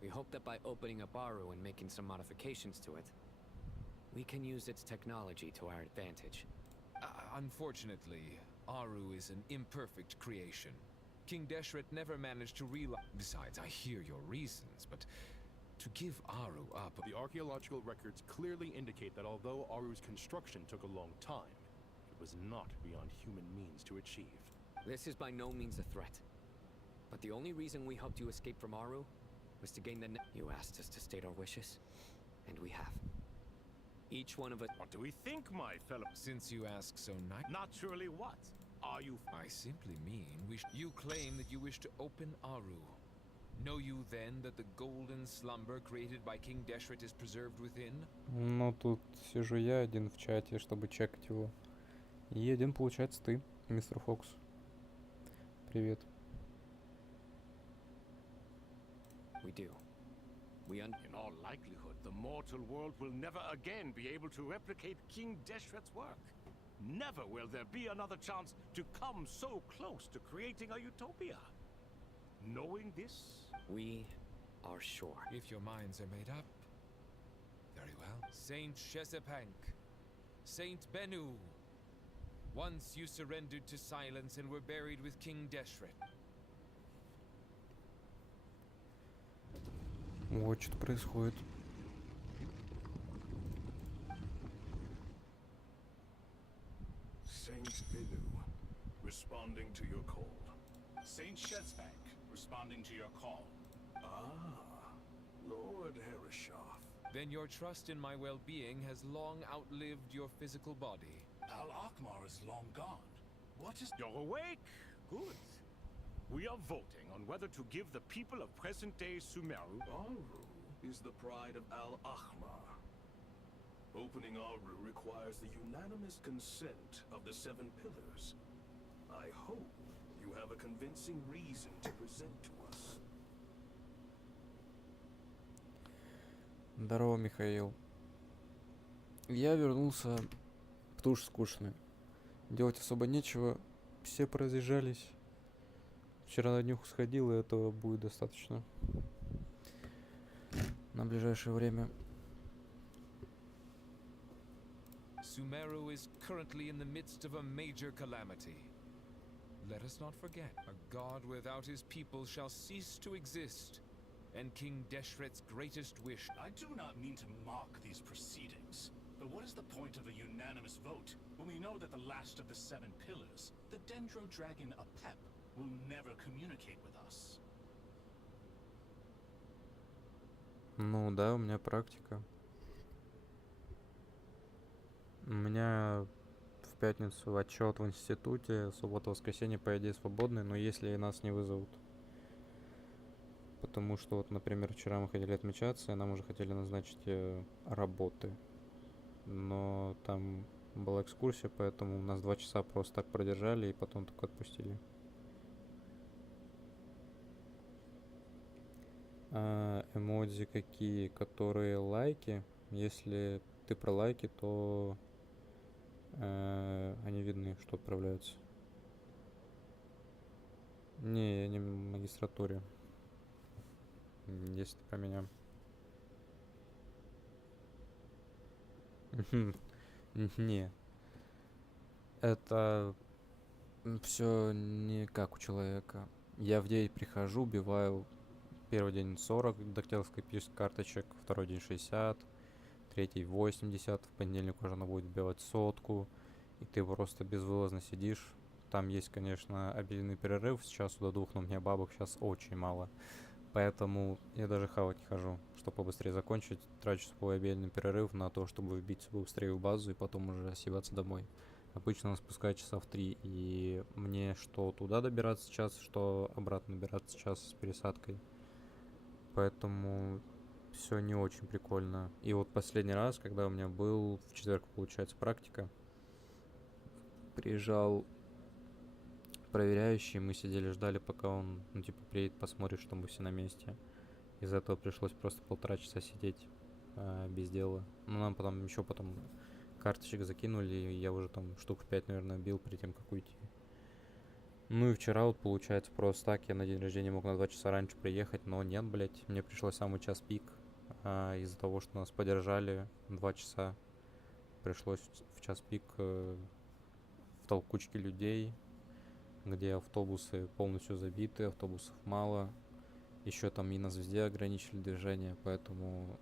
We hope that by opening up Aru and making some modifications to it, we can use its technology to our advantage. Unfortunately, Aru is an imperfect creation. King Deshret never managed to realize... Besides, I hear your reasons, but to give Aru up... The archaeological records clearly indicate that although Aru's construction took a long time, it was not beyond human means to achieve. This is by no means a threat. But the only reason we helped you escape from Aru was to gain the... You asked us to state our wishes, and we have. Each one of us... What do we think, my fellow? Since you ask so Naturally what? Are you... I simply mean you claim that you wish to open Aru. Know you then that the golden slumber created by King Deshret is preserved within? Ну, тут сижу я один в чате, чтобы чекать его. И один, получается, ты, мистер Фокс. Привет. We do. In all likelihood, the mortal world will never again be able to replicate King Deshret's work. Never will there be another chance to come so close to creating a utopia. Knowing this... We our shore. If your minds are made up, very well. Saint Shezepank, Saint Bennu. Once you surrendered to silence and were buried with King Deshret. Вот что происходит. Saint Bennu, responding to your call. Saint Shezepank, responding to your call. Ah, Lord Hereshov. Then your trust in my well-being has long outlived your physical body. Al-Akmar is long gone. What is... You're awake? Good. We are voting on whether to give the people of present-day Sumeru... Aru is the pride of Al-Akmar. Opening Aru requires the unanimous consent of the Seven Pillars. I hope you have a convincing reason to present to us. Здорово, Михаил. Я вернулся, потому что скучно. Делать особо нечего, все поразъезжались. Вчера на днюху сходил, и этого будет достаточно. На ближайшее время. Sumeru is currently in the midst of a major calamity. Let us not forget, a god without his people shall cease to exist, and King Deshret's greatest wish... I do not mean to mock these proceedings, but what is the point of a unanimous vote when we know that the last of the Seven Pillars, the Dendro Dragon Apep, will never communicate with us? Ну да, у меня практика. У меня в пятницу отчет в институте, суббота-воскресенье, по идее, свободный, но если нас не вызовут. Потому что, вот, например, вчера мы хотели отмечаться, и нам уже хотели назначить работы. Но там была экскурсия, поэтому нас 2 часа просто так продержали и потом только отпустили. Эмодзи какие? Которые лайки. Если ты про лайки, то они видны, что отправляются. Не, я не в магистратуре. Если ты про меня. Не. Это все не как у человека. Я в 9 прихожу, убиваю первый день 40 дактилоскопических карточек, второй день 60, третий 80, в понедельник уже она будет убивать 100, и ты просто безвылазно сидишь. Там есть, конечно, обеденный перерыв с часу до 2, но у меня бабок сейчас очень мало. Поэтому я даже хавать не хожу, чтобы побыстрее закончить. Трачу свой обеденный перерыв на то, чтобы вбить быстрее в базу и потом уже съебаться домой. Обычно он спускает часа в 3, и мне что туда добираться час, что обратно добираться час с пересадкой. Поэтому все не очень прикольно. И вот последний раз, когда у меня был в четверг, получается, практика, приезжал проверяющий, мы сидели, ждали, пока он, приедет, посмотрит, что мы все на месте. Из-за этого пришлось просто 1,5 часа сидеть без дела. Ну, нам потом карточек закинули, и я уже там штук 5, наверное, бил перед тем, как уйти. Ну и вчера вот, получается, просто так, я на день рождения мог на 2 часа раньше приехать, но нет, блять, мне пришлось самый час пик. Из-за того, что нас подержали 2 часа, пришлось в час пик в толкучке людей, где автобусы полностью забиты, автобусов мало. Еще там и на Звезде ограничили движение, поэтому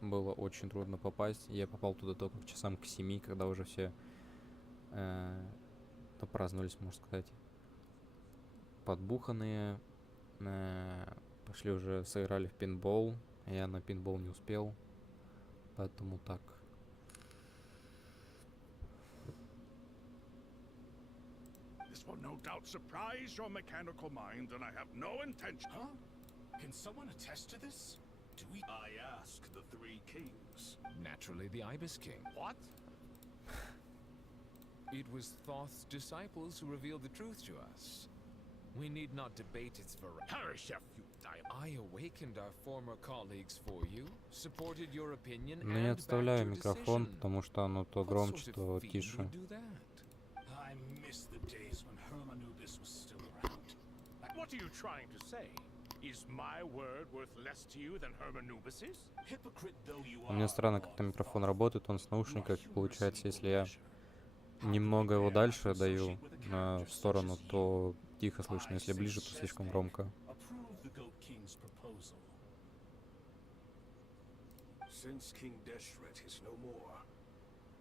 было очень трудно попасть. Я попал туда только к часам к 7, когда уже все праздновались, можно сказать. Подбуханные. Пошли уже, сыграли в пинбол. Я на пинбол не успел. Поэтому так. This will no doubt surprise your mechanical mind, and I have no intention. Huh? Can someone attest to this? Do we... I ask the 3 kings. Naturally, the Ibis King. What? It was Thoth's disciples who revealed the truth to us. We need not debate its veracity. Hereshef, you diabolic. I awakened our former colleagues for you, supported your opinion, Но я and отставляю backed your микрофон, decision. потому что оно то What громче, sort то of fiend тише. would do that? I miss the days when Hermanubis was still around. What are you trying to say? Is my word worth less to you than Hermanubis's? Hypocrite though you У меня are, странно, как-то микрофон работает, он с наушников. Получается, если я немного его дальше даю в сторону, то тихо слышно, если ближе, то слишком громко. approve the Goat King's proposal. Since King Deshret is no more,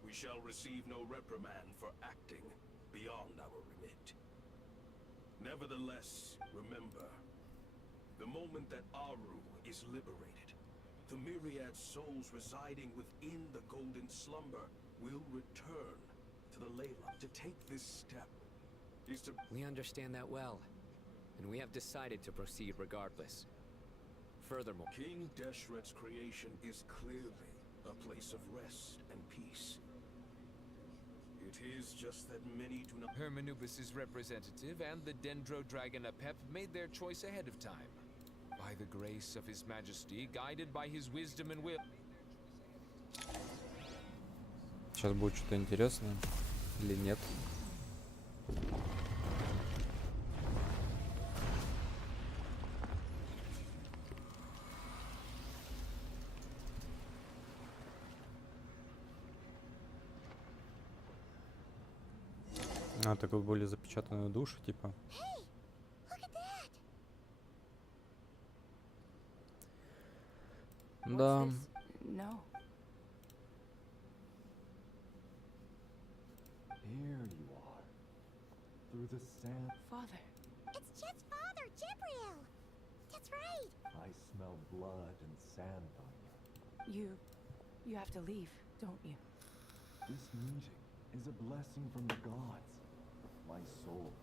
we shall receive no reprimand for acting beyond our remit. Nevertheless, remember, the moment that Aru is liberated, the myriad souls residing within the Golden Slumber will return to the Leyland. To take this step is to... We understand that well, and we have decided to proceed regardless. Furthermore, King Deshret's creation is clearly a place of rest and peace. It is just that many do not... Hermanubis's representative and the Dendro Dragon Apep made their choice ahead of time. By the grace of His Majesty, guided by his wisdom and will. Сейчас будет что-то интересное или нет? А, так вот были запечатанные души, типа. Да. No. Here you are. Through the sand. Father. It's Chet's father, Jibriel. That's right. I smell blood and sand on you. You have to leave, don't you? This meeting is a blessing from the gods. My soul,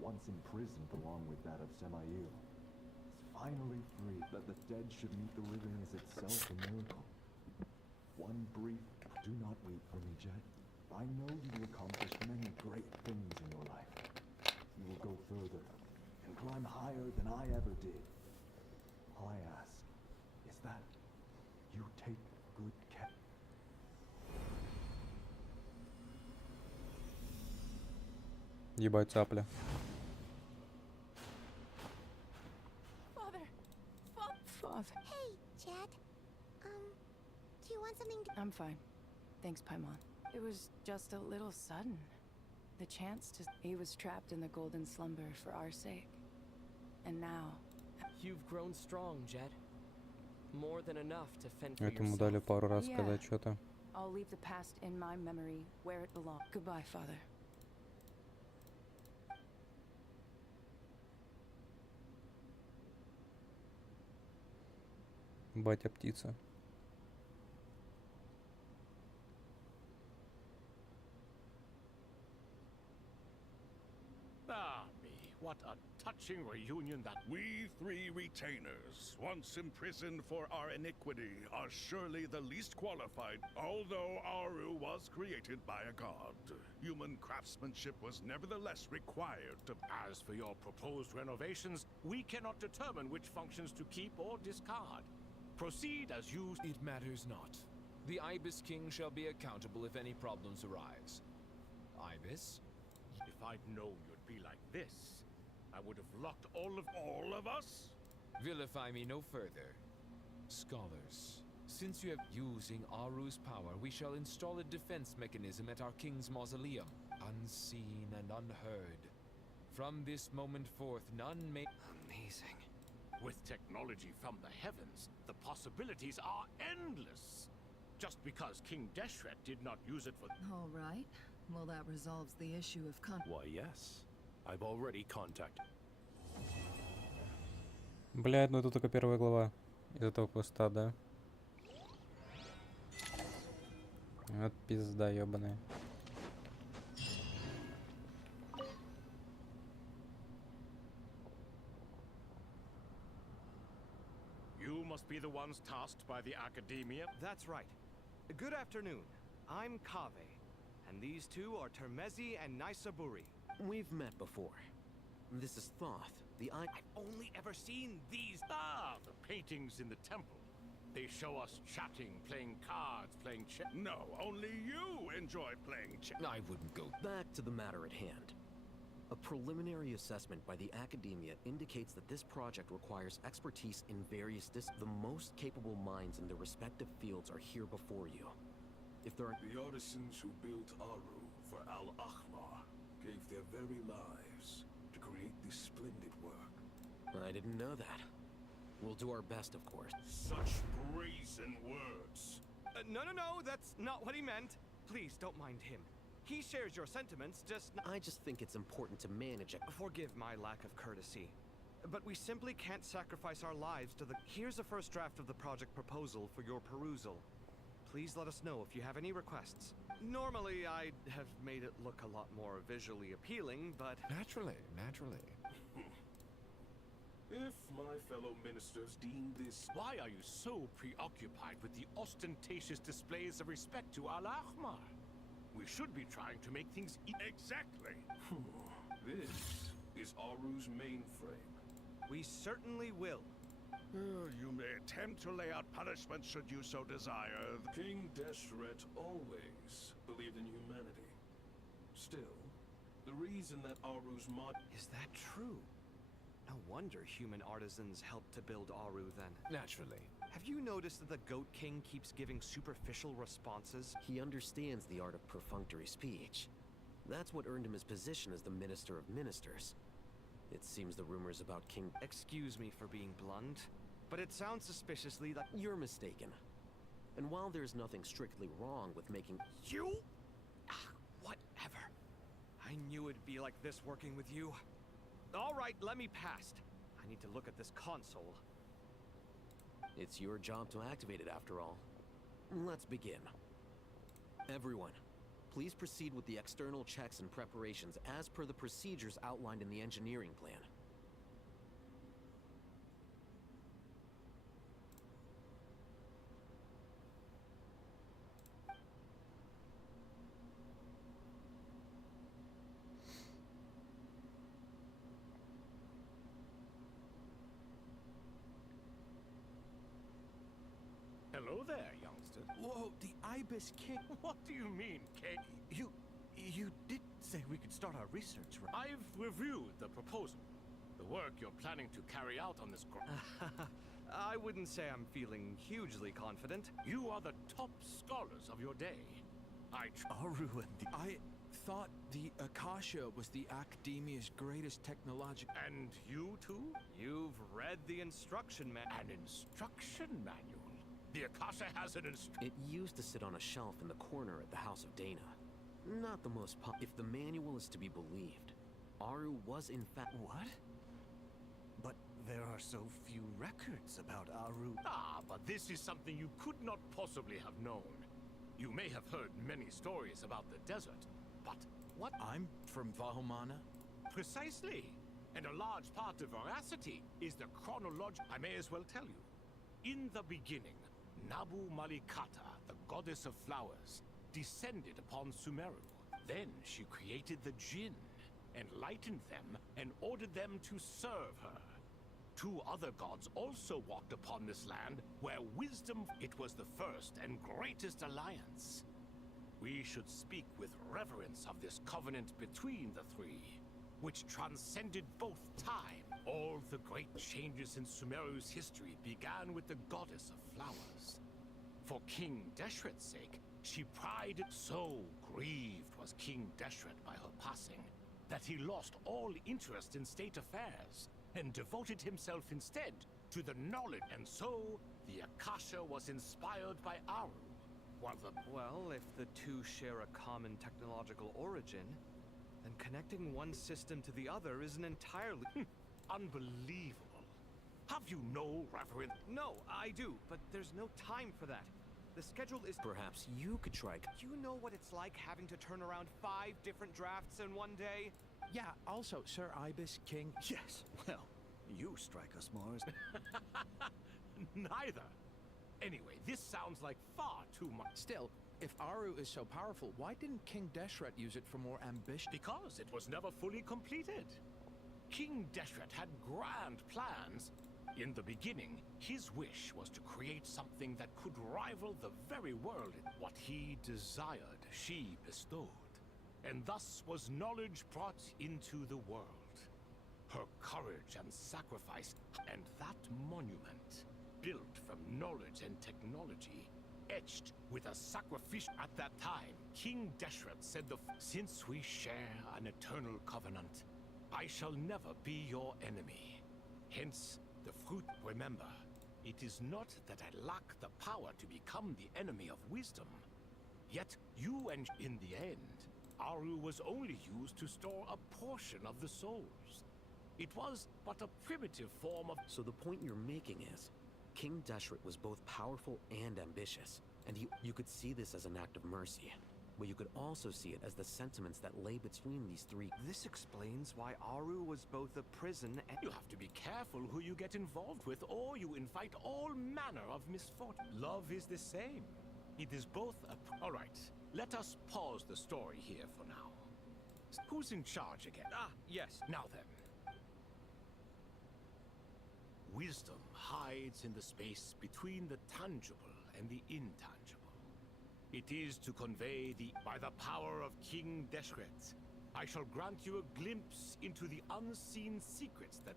once imprisoned along with that of Semail, is finally free. That the dead should meet the living is itself a miracle. One brief... Do not weep for me, Jet. I know you will accomplish many great things in your life. You will go further and climb higher than I ever did. All I ask is that you take good care. Ебать, цапля. Father. Hey, Chet. Do you want something to... I'm fine. Thanks, Paimon. It was just a little sudden. The chance to... He was trapped in the golden slumber for our sake. And now... You've grown strong, Jet. More than enough to fend for Этому yourself. дали пару раз Yeah. сказать что-то. I'll leave the past in my memory where it belongs. Goodbye, Father. Батя птица. Ah, me, what a touching reunion that... We three retainers, once imprisoned for our iniquity, are surely the least qualified. Although Aru was created by a god, human craftsmanship was nevertheless required to... As for your proposed renovations, we cannot determine which functions to keep or discard. Proceed as you... It matters not. The Ibis King shall be accountable if any problems arise. Ibis? If I'd known you'd be like this, I would have locked all of us? Vilify me no further. Scholars, since you have using Aru's power, we shall install a defense mechanism at our king's mausoleum, unseen and unheard. From this moment forth, none may... Amazing. With technology from the heavens, the possibilities are endless. Just because King Deshret did not use it for... All right. Well, that resolves the issue of Why, yes. I've already contacted. Блядь, ну это только первая глава из этого квеста, да? Вот пизда ёбаная. You must be the ones tasked by the Academia? That's right. Good afternoon. I'm Kave, and these two are Termezi and Naisaburi. We've met before. This is Thoth, the I've only ever seen these... Ah, the paintings in the temple. They show us chatting, playing cards, playing chess. No, only you enjoy playing chess. I wouldn't go. Back to the matter at hand. A preliminary assessment by the academia indicates that this project requires expertise in various The most capable minds in their respective fields are here before you. If there are... The artisans who built Aru for Al-Ahmar gave their very lives to create this splendid work. I didn't know that. We'll do our best, of course. Such brazen words. No, that's not what he meant. Please don't mind him. He shares your sentiments, I just think it's important to manage it. Forgive my lack of courtesy, but we simply can't sacrifice our lives to the... Here's a first draft of the project proposal for your perusal. Please let us know if you have any requests. Normally, I'd have made it look a lot more visually appealing, but... Naturally. If my fellow ministers deem this... Why are you so preoccupied with the ostentatious displays of respect to Al-Ahmar? We should be trying to make things Exactly. This is Aru's mainframe. We certainly will. You may attempt to lay out punishment should you so desire. King Deshret always believed in humanity. Still, the reason that Aru's mod... Is that true? No wonder human artisans helped to build Aru then. Naturally. Have you noticed that the Goat King keeps giving superficial responses? He understands the art of perfunctory speech. That's what earned him his position as the Minister of Ministers. It seems the rumors about King... Excuse me for being blunt, but it sounds suspiciously that... You're mistaken. And while there's nothing strictly wrong with making... You? Whatever. I knew it'd be like this working with you. All right, let me past. I need to look at this console. It's your job to activate it after all. Let's begin. Everyone, please proceed with the external checks and preparations as per the procedures outlined in the engineering plan. Hello there, youngster. Whoa, the Ibis King. What do you mean, King? You did say we could start our research, right? I've reviewed the proposal. The work you're planning to carry out on this I wouldn't say I'm feeling hugely confident. You are the top scholars of your day. Aru and the... I thought the Akasha was the Academia's greatest technological... And you too? You've read the instruction manual. An instruction manual? The Akasha has an It used to sit on a shelf in the corner at the House of Dana. Not the most If the manual is to be believed, Aru was in fact... What? But there are so few records about Aru. But this is something you could not possibly have known. You may have heard many stories about the desert, but what? I'm from Vahomana. Precisely. And a large part of veracity is the chronology. I may as well tell you. In the beginning, Nabu Malikata, the goddess of flowers, descended upon Sumeru. Then she created the Jinn, enlightened them, and ordered them to serve her. Two other gods also walked upon this land, where wisdom... It was the first and greatest alliance. We should speak with reverence of this covenant between the three, which transcended both time. All the great changes in Sumeru's history began with the goddess of flowers. For King Deshret's sake, she prided... So grieved was King Deshret by her passing, that he lost all interest in state affairs, and devoted himself instead to the knowledge. And so, the Akasha was inspired by Aru, while the... Well, if the two share a common technological origin, then connecting one system to the other is an entirely... Unbelievable. Have you no reverence? No, I do, but there's no time for that. The schedule is... Perhaps you could try... You know what it's like having to turn around 5 different drafts in one day? Yeah, also, Sir Ibis King... Yes, well, you strike us more as... Neither. Anyway, this sounds like far too much. Still, if Aru is so powerful, why didn't King Deshret use it for more ambition? Because it was never fully completed. King Deshret had grand plans. In the beginning, his wish was to create something that could rival the very world. What he desired, she bestowed. and thus was knowledge brought into the world. Her courage and sacrifice, and that monument, built from knowledge and technology, etched with a sacrifice. At that time, King Deshret said, since we share an eternal covenant, I shall never be your enemy. Hence, the fruit. Remember, it is not that I lack the power to become the enemy of wisdom. Yet, you and in the end, Aru was only used to store a portion of the souls. It was but a primitive form of... So the point you're making is, King Deshret was both powerful and ambitious, and you could see this as an act of mercy, but you could also see it as the sentiments that lay between these three. This explains why Aru was both a prison and... You have to be careful who you get involved with, or you invite all manner of misfortune. Love is the same. It is both a... All right, let us pause the story here for now. Who's in charge again? Ah, yes. Now then. Wisdom hides in the space between the tangible and the intangible. It is to convey by the power of King Deshret, I shall grant you a glimpse into the unseen secrets that...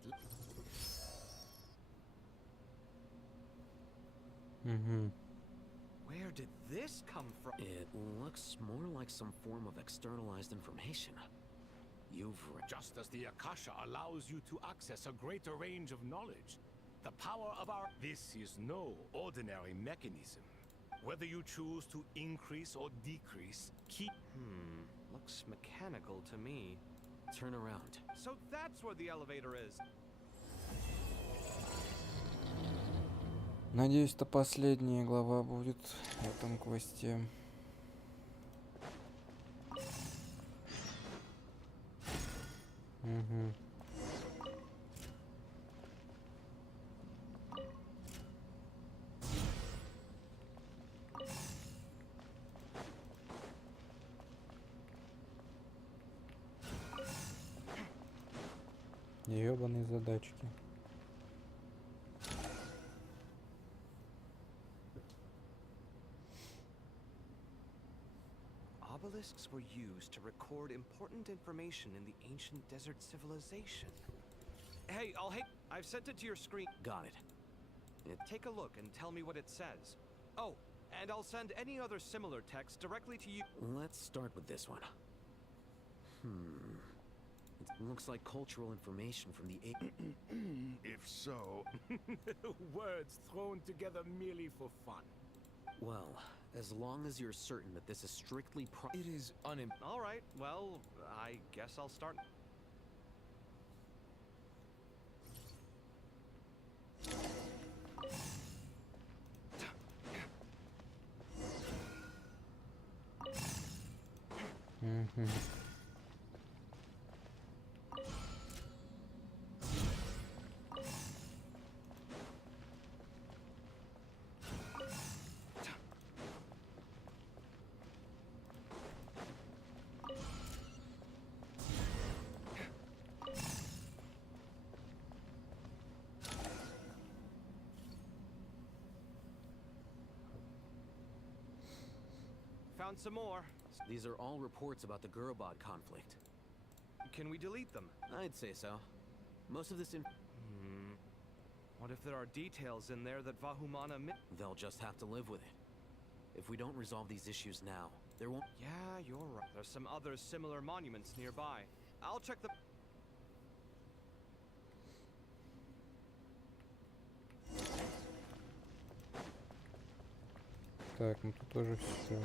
Where did this come from? It looks more like some form of externalized information. Just as the Akasha allows you to access a greater range of knowledge, the power of our... This is no ordinary mechanism. Whether you choose to increase or decrease, keep... Looks mechanical to me. Turn around. So that's where the elevator is. Надеюсь, это последняя глава будет в этом квесте. Угу. Ёбаные задачки. Obelisks were used to record important information in the ancient desert civilization. Hey, I've sent it to your screen. Got it. Take a look and tell me what it says. Oh, and I'll send any other similar text directly to you. Let's start with this one. It looks like cultural information from the... If so... Words thrown together merely for fun. Well, as long as you're certain that this is strictly It is All right, well, I guess I'll start... Found some more. These are all reports about the Gurubad conflict. Can we delete them? I'd say so. Most of this What if there are details in there that Vahumana They'll just have to live with it. If we don't resolve these issues now, there won't... Yeah, you're right. There's some other similar monuments nearby. I'll check the... Так, ну тут тоже все.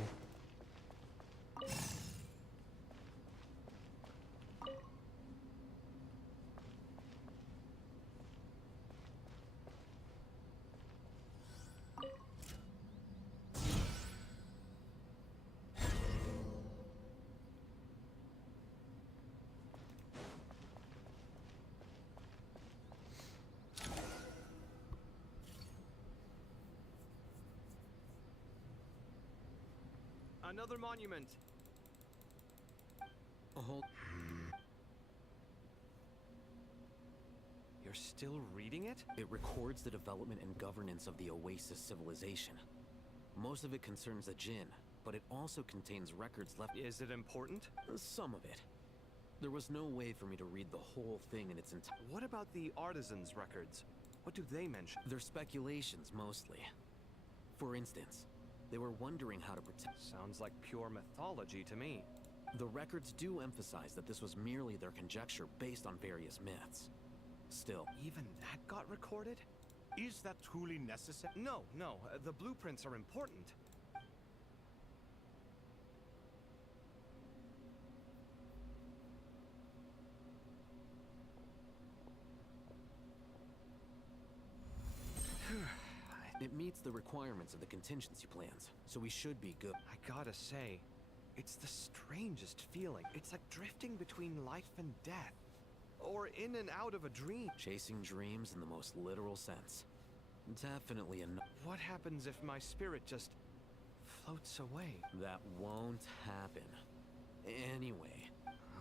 Another monument. You're still reading it? It records the development and governance of the Oasis civilization. Most of it concerns the Jinn, but it also contains records left. Is it important? Some of it. There was no way for me to read the whole thing in its entirety. What about the artisans' records? What do they mention? They're speculations, mostly. For instance, they were wondering how to protect... Sounds like pure mythology to me. The records do emphasize that this was merely their conjecture based on various myths. Still... Even that got recorded? Is that truly necessary? No, the blueprints are important. It meets the requirements of the contingency plans, so we should be good. I gotta say, it's the strangest feeling. It's like drifting between life and death. Or in and out of a dream. Chasing dreams in the most literal sense. Definitely What happens if my spirit just floats away? That won't happen. Anyway.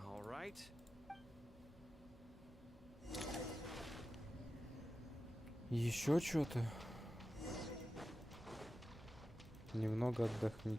All right. Еще что-то? Немного отдохните.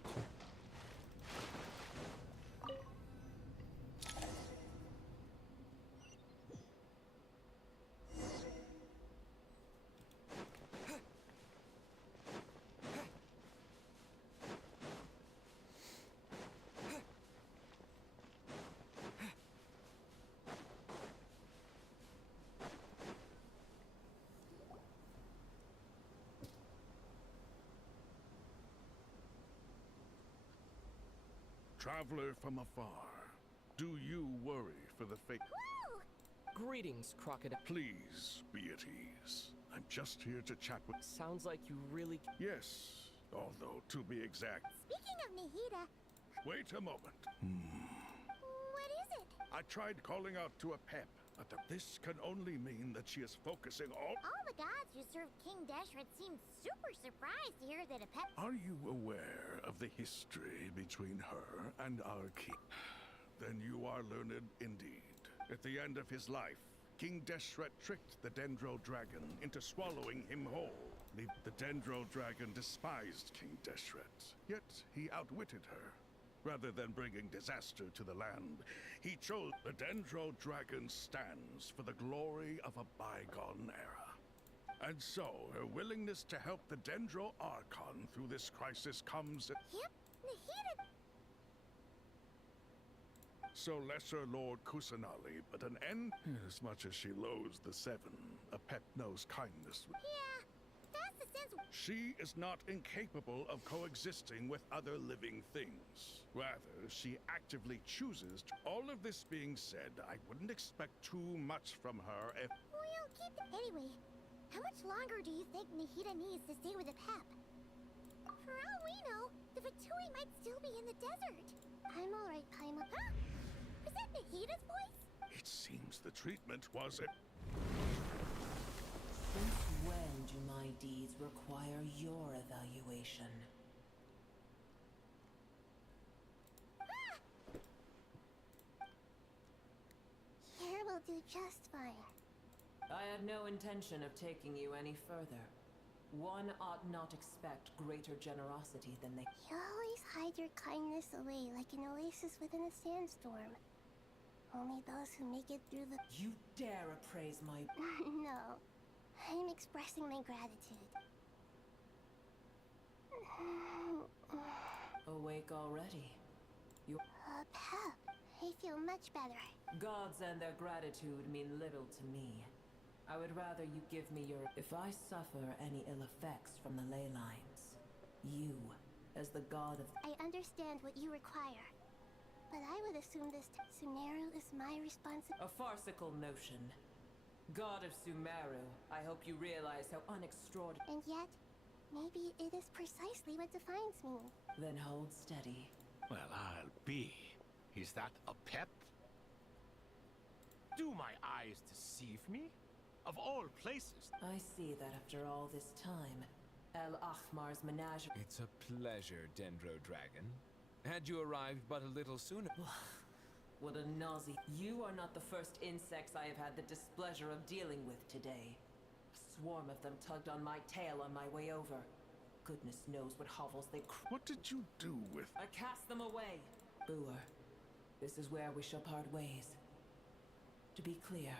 Traveler from afar, do you worry for the fate? Greetings, Crocodile. Please be at ease. I'm just here to chat with... Sounds like you really... Yes, although to be exact... Speaking of Nahida... Wait a moment. What is it? I tried calling out to a pep, but this can only mean that she is focusing all... All the gods who served King Deshret seemed super surprised to hear that a pep... Are you aware of the history between her and our king? Then you are learned indeed. At the end of his life, King Deshret tricked the Dendro Dragon into swallowing him whole. The Dendro Dragon despised King Deshret, yet he outwitted her. Rather than bringing disaster to the land, he chose... The Dendro Dragon stands for the glory of a bygone era. And so, her willingness to help the Dendro Archon through this crisis comes... Yep, Nahida... So Lesser Lord Kusanali, but an end... As much as she loathes the Seven, a pet knows kindness. Yeah, that's the sense... She is not incapable of coexisting with other living things. Rather, she actively chooses to... All of this being said, I wouldn't expect too much from her if... We'll keep... Anyway, how much longer do you think Nahida needs to stay with the pep? For all we know, the Fatui might still be in the desert. I'm alright, Paimon. Huh? Was that Nahida's voice? It seems the treatment was... Since when do my deeds require your evaluation? Here will do just fine. I had no intention of taking you any further. One ought not expect greater generosity than they... You always hide your kindness away like an oasis within a sandstorm. Only those who make it through the... You dare appraise my... No. I'm expressing my gratitude. Awake already? You... Pep, I feel much better. Gods and their gratitude mean little to me. I would rather you give me your... If I suffer any ill effects from the ley lines, you, as the god of... I understand what you require. But I would assume this Sumeru is my responsibility. A farcical notion. God of Sumeru, I hope you realize how unextraordinary... And yet, maybe it is precisely what defines me. Then hold steady. Well, I'll be. Is that a pep? Do my eyes deceive me? Of all places. I see that after all this time, El Ahmar's menagerie... It's a pleasure, Dendro Dragon. Had you arrived but a little sooner... What a nausea. You are not the first insects I have had the displeasure of dealing with today. A swarm of them tugged on my tail on my way over. Goodness knows what hovels they What did you do with... I cast them away. Booer, this is where we shall part ways. To be clear,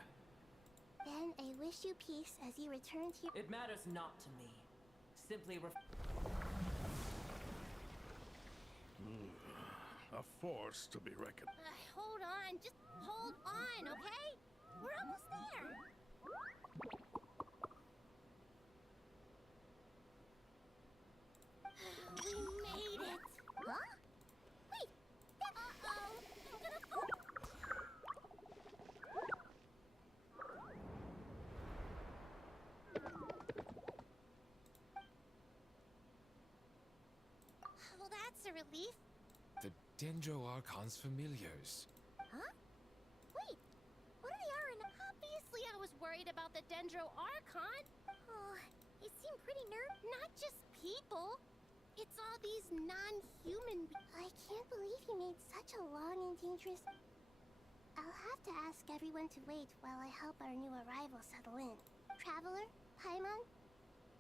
Then I wish you peace as you return to your... it matters not to me. Simply A force to be reckoned. Hold on, just hold on, okay? We're almost there. We made it. Huh? Wait. Uh-oh. I'm gonna fall. Well, that's a relief. The Dendro Archon's familiars. Huh? Wait, what are they? Obviously, I was worried about the Dendro Archon. Oh, you seem pretty not just people. It's all these non-human. I can't believe you made such a long and dangerous. I'll have to ask everyone to wait while I help our new arrival settle in. Traveler, Paimon,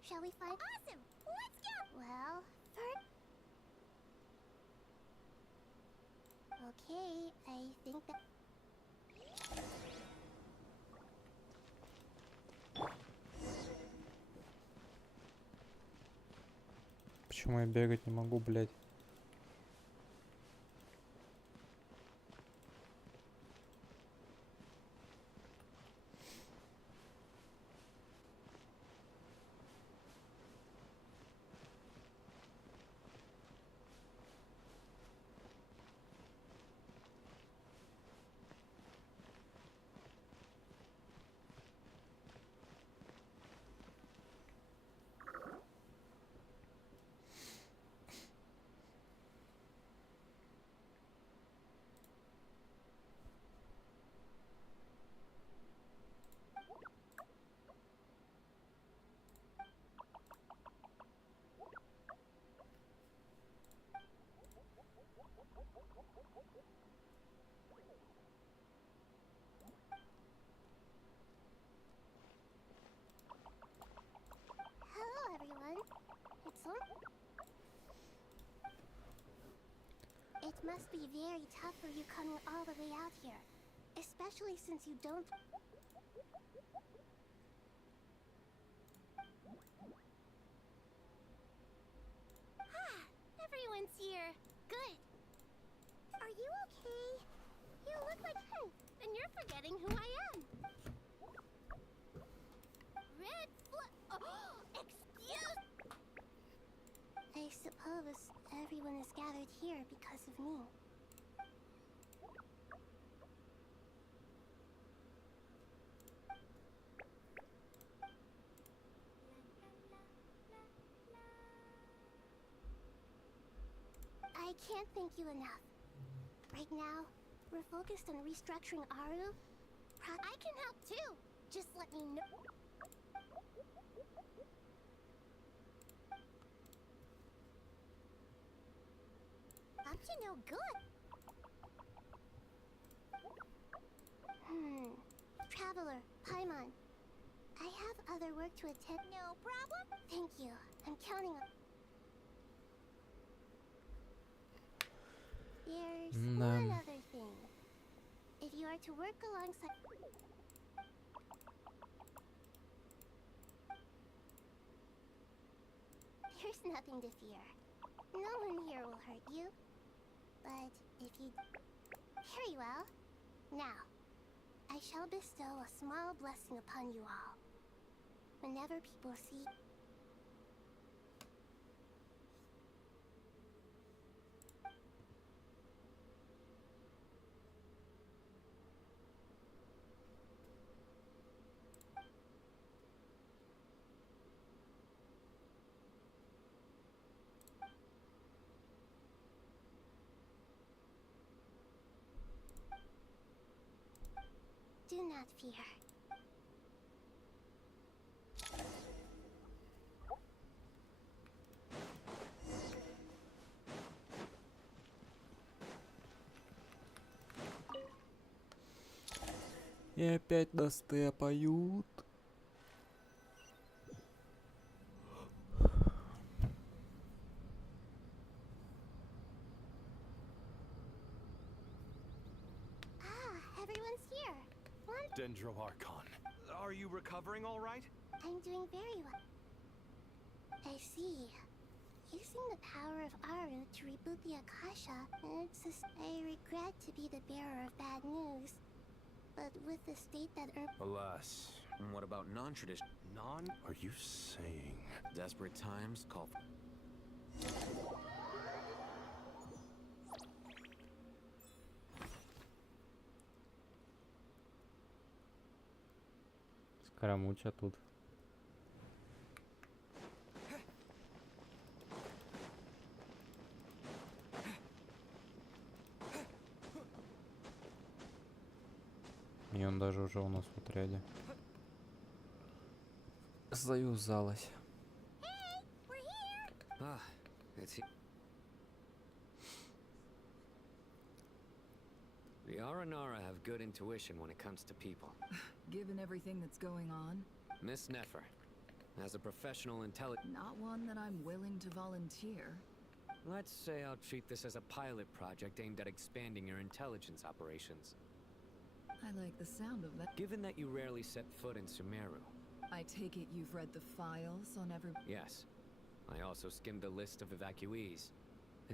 shall we find? Awesome. Let's go. Well, first. Okay, I think that... Почему я бегать не могу, блядь? Hello, everyone. It's on. It must be very tough for you coming all the way out here, especially since you don't. Everyone's here. Good. Are you okay? You look like him, and you're forgetting who I am. Red Oh, excuse. I suppose everyone is gathered here because of me. I can't thank you enough. Right now, we're focused on restructuring Aru. I can help too. Just let me know. Up to no good. Traveler, Paimon. I have other work to attend. No problem. Thank you. I'm counting on. There's one other thing. If you are to work alongside... There's nothing to fear. No one here will hurt you. But if you... Very well. Now, I shall bestow a small blessing upon you all. Whenever people see... Do not fear. И опять нас тэпают. Dendro Archon. Are you recovering all right? I'm doing very well. I see. Using the power of Aru to reboot the Akasha, I regret to be the bearer of bad news. But with the state that Alas. What about non-traditional? Are you saying... Desperate times call for... Скоромуча тут. И он даже уже у нас в отряде. Заюзалась. Ah, it's he. The Aranara have good intuition when it comes to people. Given everything that's going on, Miss Nefer, as a professional intelligence... not one that I'm willing to volunteer. Let's say I'll treat this as a pilot project aimed at expanding your intelligence operations. I like the sound of that. Given that you rarely set foot in Sumeru... I take it you've read the files on every... Yes. I also skimmed a list of evacuees.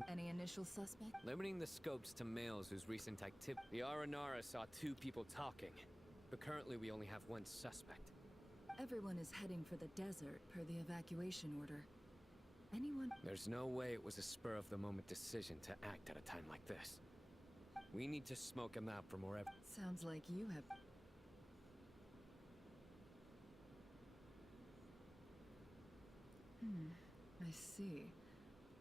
Any initial suspect? Limiting the scopes to males whose recent activity... The Aranara saw 2 people talking, but currently we only have 1 suspect. Everyone is heading for the desert per the evacuation order. Anyone? There's no way it was a spur-of-the-moment decision to act at a time like this. We need to smoke him out from wherever... Sounds like you have... I see.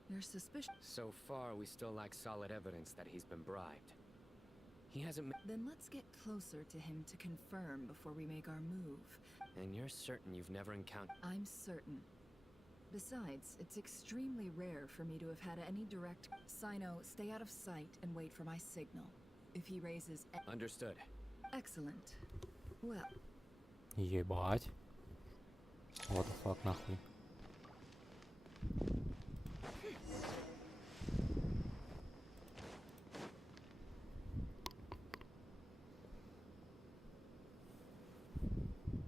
You're suspicious. So far, we still lack solid evidence that he's been bribed. He hasn't... Then let's get closer to him to confirm before we make our move. And you're certain you've never encountered... I'm certain. Besides, it's extremely rare for me to have had any direct... Sino, stay out of sight and wait for my signal. If he raises... Understood. Excellent. Well... Ебать. What the fuck, нахуй.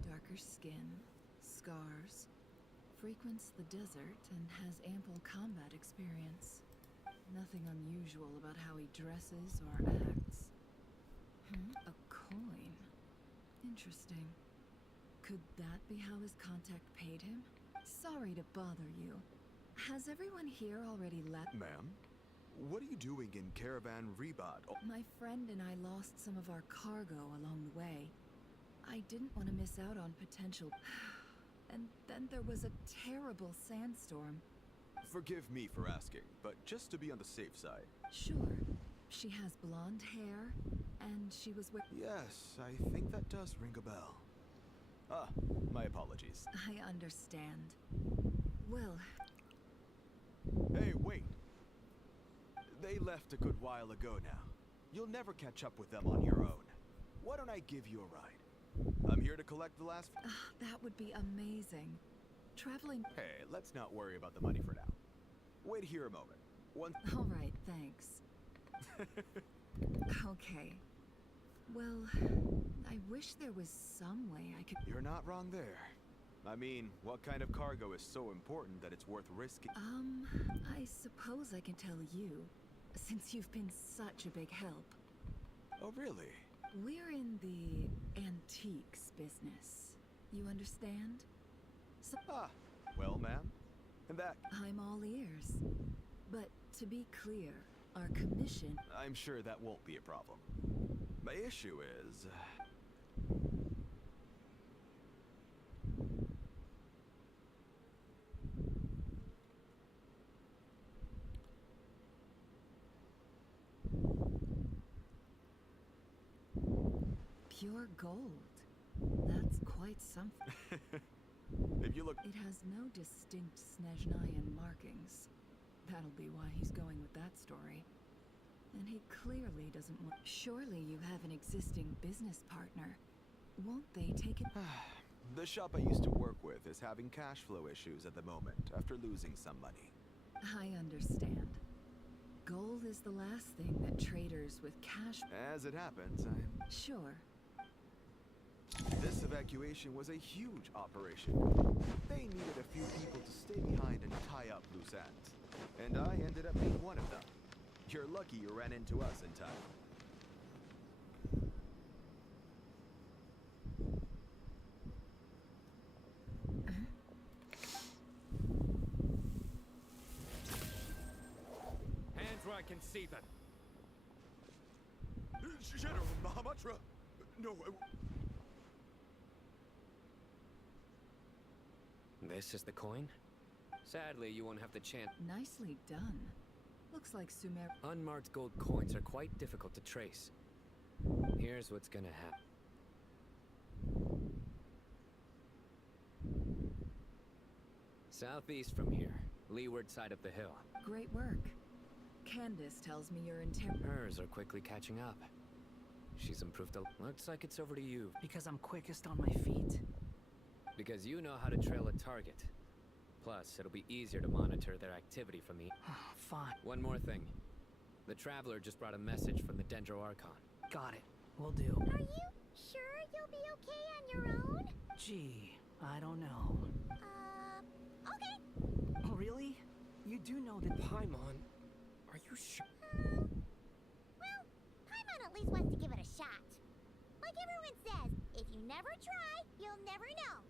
Darker skin, scars, frequents the desert and has ample combat experience. Nothing unusual about how he dresses or acts. A coin. Interesting. Could that be how his contact paid him? Sorry to bother you. Has everyone here already left? Ma'am? What are you doing in Caravan Rebad? My friend and I lost some of our cargo along the way. I didn't want to miss out on potential... And then there was a terrible sandstorm. Forgive me for asking, but just to be on the safe side. Sure. She has blonde hair, and she was with... Yes, I think that does ring a bell. Ah, my apologies. I understand. Well... Hey, wait! They left a good while ago now. You'll never catch up with them on your own. Why don't I give you a ride? I'm here to collect the last... that would be amazing. Traveling... Hey, let's not worry about the money for now. Wait here a moment. All right, thanks. Okay. Well, I wish there was some way I could... You're not wrong there. I mean, what kind of cargo is so important that it's worth risking? I suppose I can tell you, since you've been such a big help. Oh, really? We're in the antiques business. You understand? Well, ma'am, and that... I'm all ears. But to be clear, our commission... I'm sure that won't be a problem. My issue is... Pure gold. That's quite something. If you look... It has no distinct Snezhnayan markings. That'll be why he's going with that story. And he clearly doesn't want... Surely you have an existing business partner. Won't they take it? The shop I used to work with is having cash flow issues at the moment after losing some money. I understand. Gold is the last thing that traders with cash... As it happens, I'm... Sure. This evacuation was a huge operation. They needed a few people to stay behind and tie up loose ends. And I ended up being one of them. You're lucky you ran into us in time. Hands where I can see them. General Mahamatra! No, This is the coin? Sadly, you won't have the chance. Nicely done. Looks like Sumer. Unmarked gold coins are quite difficult to trace. Here's what's gonna happen. Southeast from here, leeward side of the hill. Great work. Candace tells me you're in Hers are quickly catching up. She's improved a Looks like it's over to you. Because I'm quickest on my feet. Because you know how to trail a target. Plus, it'll be easier to monitor their activity from the... Fine. One more thing. The Traveler just brought a message from the Dendro Archon. Got it. Will do. Are you sure you'll be okay on your own? Gee, I don't know. Okay. Really? You do know that Paimon... Are you sure? Well, Paimon at least wants to give it a shot. Like everyone says, if you never try, you'll never know.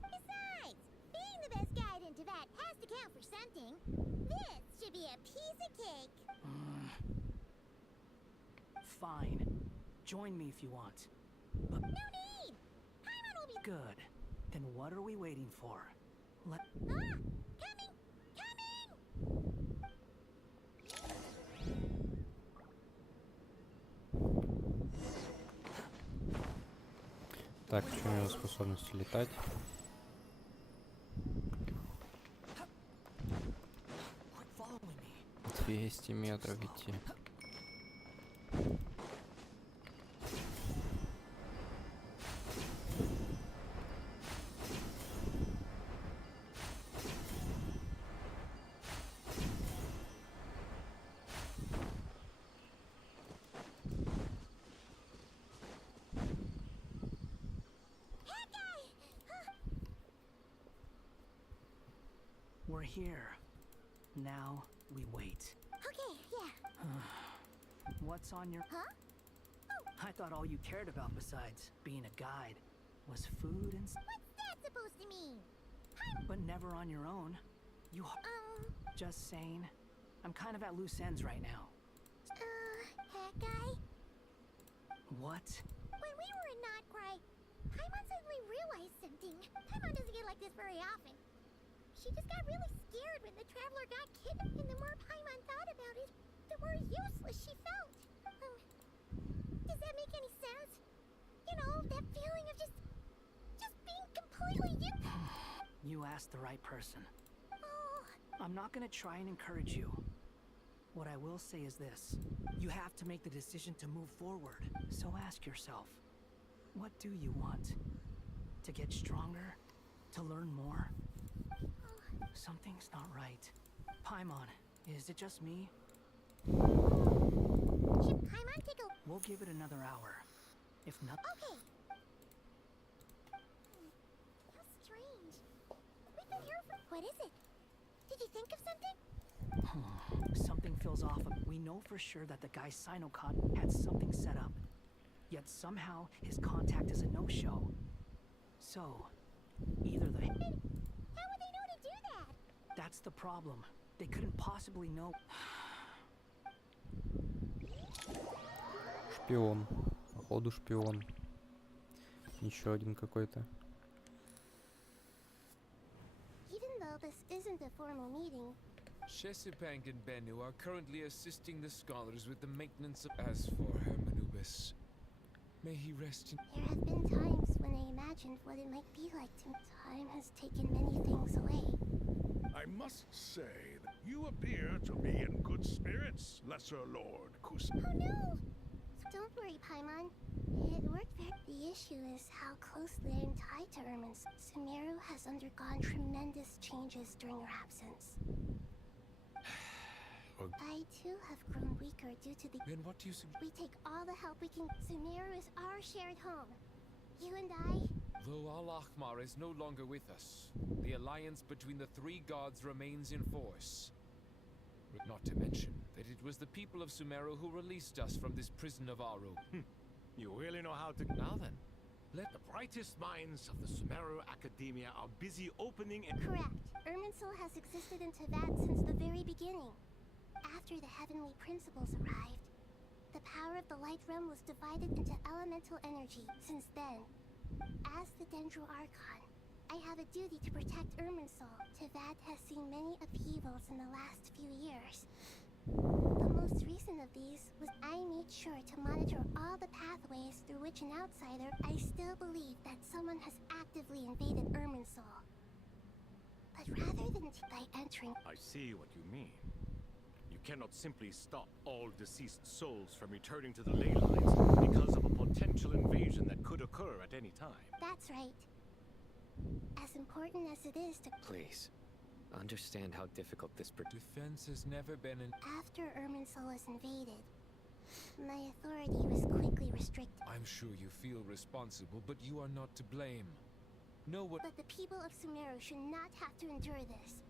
Besides, being the best guide in Tibet has to count for something. This should be a piece of cake. Fine. Join me if you want. But no need! Paimon will be... Good. Then what are we waiting for? Let... Coming! Coming! Так, что у него способность летать? Following me. 200 метров идти. We're here. Now we wait. Okay, yeah. What's on your... Huh? I thought all you cared about besides being a guide was food and... What's that supposed to mean? But never on your own. You... Just saying. I'm kind of at loose ends right now. Hat guy? What? When we were in Notcry, Paimon suddenly realized something. Paimon doesn't get like this very often. She just got really scared when the Traveler got kidnapped, and the more Paimon thought about it, the more useless she felt. Does that make any sense? You know, that feeling of just being completely You asked the right person. Oh. I'm not gonna try and encourage you. What I will say is this. You have to make the decision to move forward. So ask yourself, what do you want? To get stronger? To learn more? Something's not right. Paimon, is it just me? Should Paimon take a... We'll give it another hour. If not... Okay. How strange. We've been here for... What is it? Did you think of something? Something feels off. We know for sure that the guy Sinocon had something set up. Yet somehow his contact is a no-show. So, either the... How would they know to do that? That's the problem. They couldn't possibly know... Шпион. Походу шпион. Еще один какой-то. Even though this isn't a formal meeting, Shesipank and Bennu are currently assisting the scholars with the maintenance of... As for Hermanubis, may he rest in... there have been times when I imagined what it might be like to... Time has taken many things away. I must say that you appear to be in good spirits, Lesser Lord Kus. Oh no! Don't worry, Paimon. It worked very... The issue is how closely I'm tied to Ermin. Sumeru has undergone tremendous changes during your absence. I too have grown weaker due to the... Then what do you suggest? We take all the help we can. Sumeru is our shared home. You and I? Though Al-Ahmar is no longer with us, the alliance between the three gods remains in force. Not to mention that it was the people of Sumeru who released us from this prison of Aru. You really know how to... Now then, let the brightest minds of the Sumeru Academia are busy opening and... Correct. Irminsul has existed in Teyvat since the very beginning. After the heavenly principles arrived, the power of the Light Realm was divided into elemental energy. Since then, as the Dendro Archon, I have a duty to protect Irminsul. Teyvat has seen many upheavals in the last few years. The most recent of these was I made sure to monitor all the pathways through which an outsider... I still believe that someone has actively invaded Irminsul. But rather than by entering... I see what you mean. You cannot simply stop all deceased souls from returning to the ley lines because of a potential invasion that could occur at any time. That's right. As important as it is to... Please, understand how difficult this defense has never been an... After Irminsul was invaded, my authority was quickly restricted. I'm sure you feel responsible, but you are not to blame. Know what... But the people of Sumeru should not have to endure this.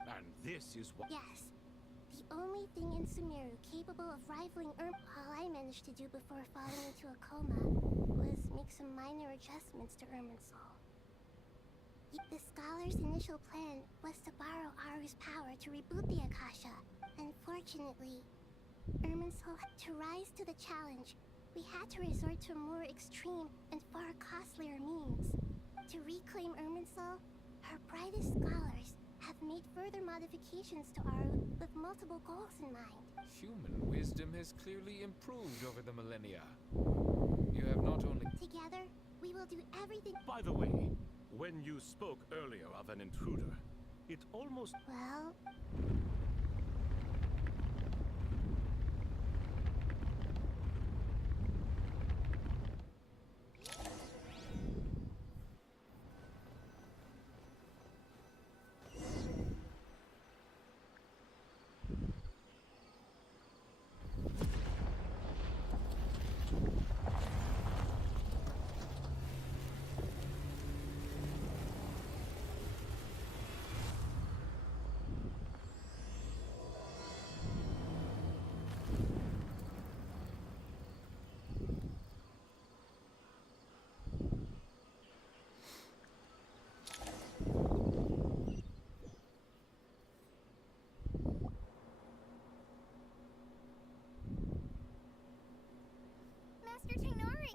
And this is what... Yes. The only thing in Sumeru capable of rivaling all I managed to do before falling into a coma was make some minor adjustments to Irminsul. The Scholar's initial plan was to borrow Aru's power to reboot the Akasha. Unfortunately, Irminsul had to rise to the challenge. We had to resort to more extreme and far costlier means. To reclaim Irminsul, her brightest scholars have made further modifications to Aru with multiple goals in mind. Human wisdom has clearly improved over the millennia. You have not only... Together, we will do everything... By the way, when you spoke earlier of an intruder, it almost... Well...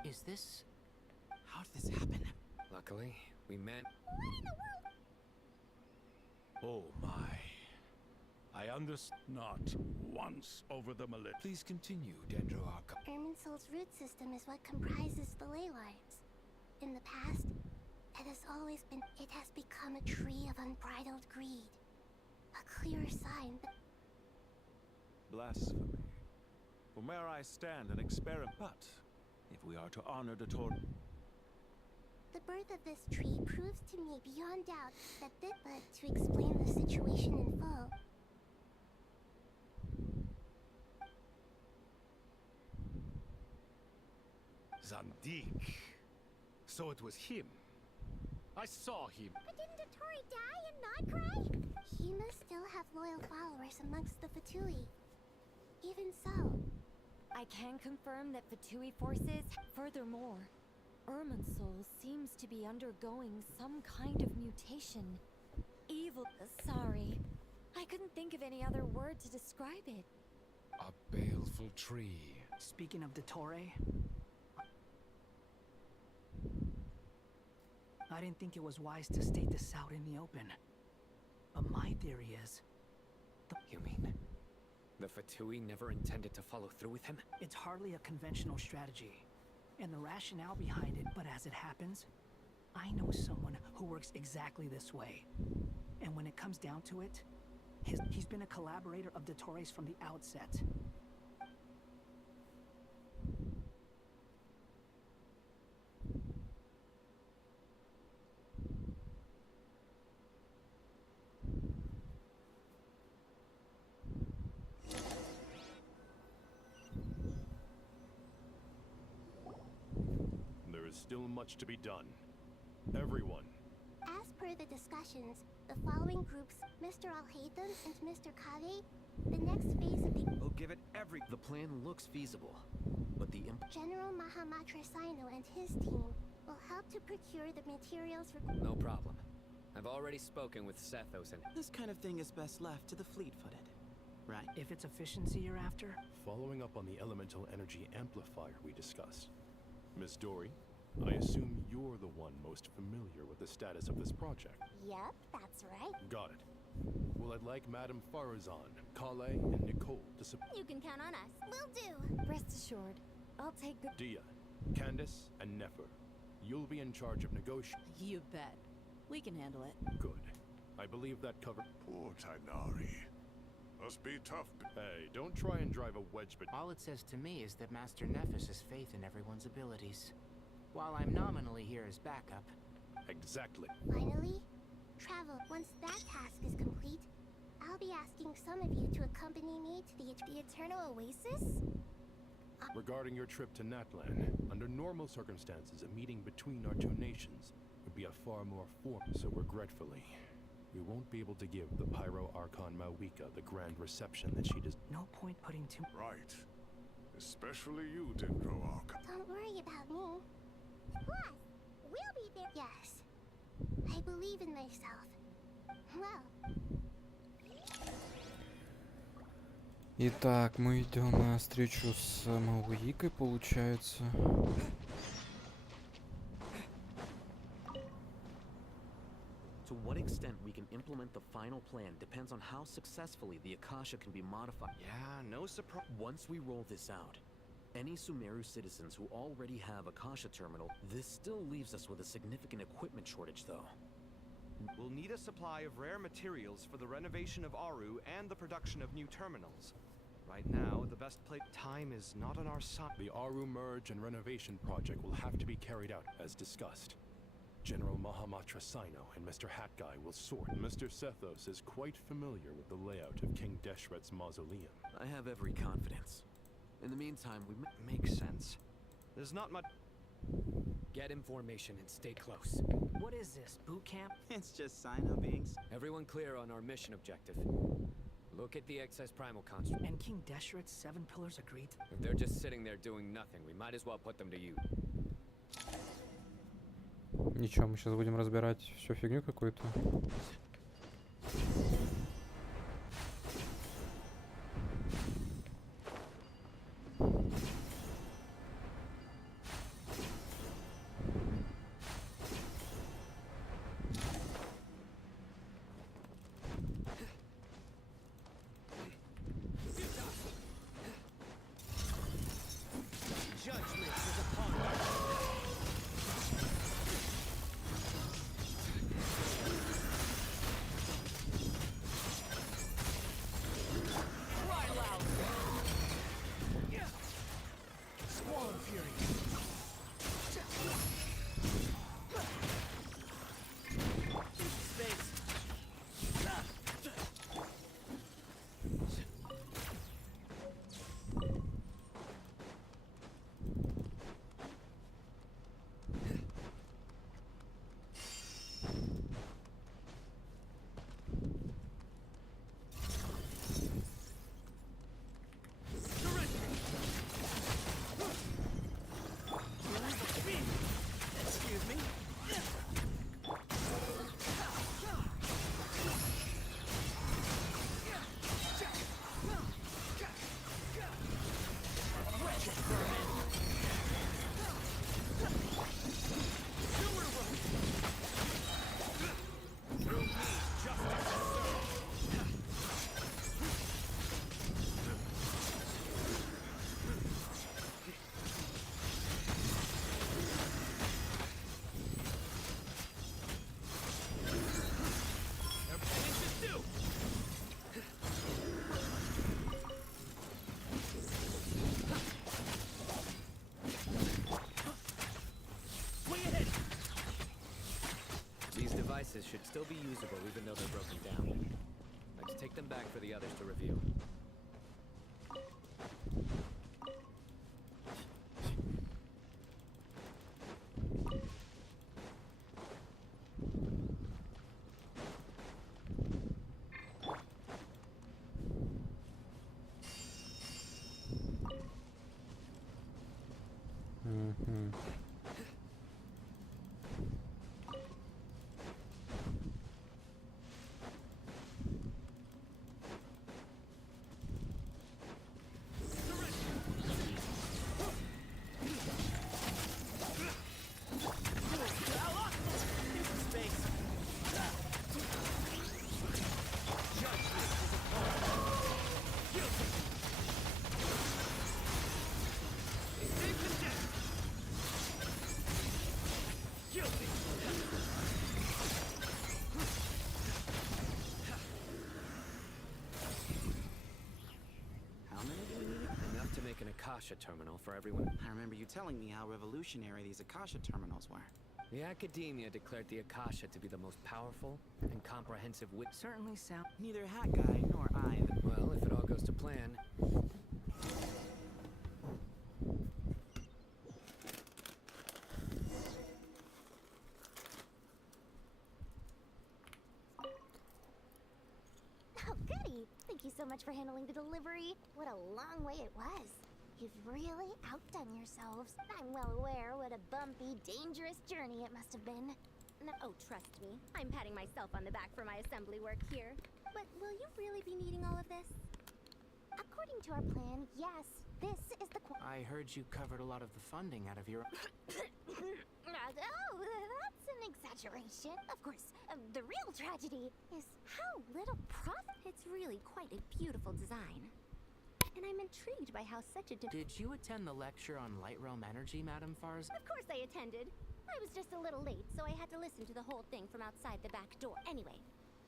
Is this... How did this happen? Luckily, we met... What in the world? Oh my. I understand. Not once over the millennia. Please continue, Dendro Archon. Irminsul's root system is what comprises the ley lines. In the past, it has always been... It has become a tree of unbridled greed. A clear sign that... Blasphemy. From where I stand and experiment... But... if we are to honor the Tor... The birth of this tree proves to me beyond doubt that this... But to explain the situation in full... Zandik. So it was him. I saw him. But didn't Dottore die and not cry? He must still have loyal followers amongst the Fatui. Even so... I can confirm that Fatui forces... Furthermore, Irminsul seems to be undergoing some kind of mutation. Evil... Sorry. I couldn't think of any other word to describe it. A baleful tree. Speaking of Dottore... I didn't think it was wise to state this out in the open. But my theory is... You mean... the Fatui never intended to follow through with him? It's hardly a conventional strategy. And the rationale behind it, but as it happens, I know someone who works exactly this way. And when it comes down to it, he's been a collaborator of Dottore's from the outset. There's still much to be done. Everyone. As per the discussions, the following groups, Mr. Alhaitham and Mr. Kave, the next phase of the We'll give it every... The plan looks feasible, but the General Mahamatra Sino and his team will help to procure the materials for... No problem. I've already spoken with Sethos and... This kind of thing is best left to the fleet-footed, right? If it's efficiency you're after, Following up on the elemental energy amplifier we discussed. Miss Dory, I assume you're the one most familiar with the status of this project. Yep, that's right. Got it. Well, I'd like Madame Farazan, Kale, and Nicole to support... You can count on us. Will do. Rest assured, I'll take good. Dia, Candace, and Nefer. You'll be in charge of negotiating. You bet. We can handle it. Good. I believe that covers... Poor Tainari. Must be tough. Hey, don't try and drive a wedge, but... All it says to me is that Master Nephis has faith in everyone's abilities. While I'm nominally here as backup. Exactly. Finally, travel. Once that task is complete, I'll be asking some of you to accompany me to the Eternal Oasis? Regarding your trip to Natlan, under normal circumstances, a meeting between our two nations would be a far more formal. So regretfully, we won't be able to give the Pyro Archon Mawika the grand reception that she does. no point putting too... Right. Especially you, Dendro Arc. Don't worry about me. Plus, we'll be there. Yes. I believe in myself. Well, Итак, мы идем на встречу с Мауикой, получается. To what extent we can implement the final plan depends on how successfully the Akasha can be modified. Yeah, no surprise. Once we roll this out, any Sumeru citizens who already have Akasha terminal, this still leaves us with a significant equipment shortage though. We'll need a supply of rare materials for the renovation of Aru and the production of new terminals. Right now, the best place... Time is not on our side. The Aru merge and renovation project will have to be carried out as discussed. General Mahamatra Sino and Mr. Hat Guy will sort. Mr. Sethos is quite familiar with the layout of King Deshret's mausoleum. I have every confidence. In the meantime, we Makes sense. There's not much... Get information and stay close. What is this, boot camp? It's just Sino being... Everyone clear on our mission objective. Look at the excess primal construct. And King Deshret's 7 pillars agreed? If they're just sitting there doing nothing, we might as well put them to use. Ничего, мы сейчас будем разбирать всю фигню какую-то. Devices should still be usable even though they're broken down. Let's take them back for the others to review. Akasha terminal for everyone. I remember you telling me how revolutionary these Akasha terminals were. The Academia declared the Akasha to be the most powerful and comprehensive Certainly sound. Neither Hat Guy nor I. Well, if it all goes to plan. Oh, goody! Thank you so much for handling the delivery. What a long way it was. You've really outdone yourselves. I'm well aware what a bumpy, dangerous journey it must have been. No, oh, trust me. I'm patting myself on the back for my assembly work here. But will you really be needing all of this? According to our plan, yes. This is the I heard you covered a lot of the funding out of your... Oh, that's an exaggeration. Of course, the real tragedy is how little profit. It's really quite a beautiful design. And I'm intrigued by how such a... Did you attend the lecture on Light Realm Energy, Madame Farz? Of course I attended. I was just a little late, so I had to listen to the whole thing from outside the back door. Anyway,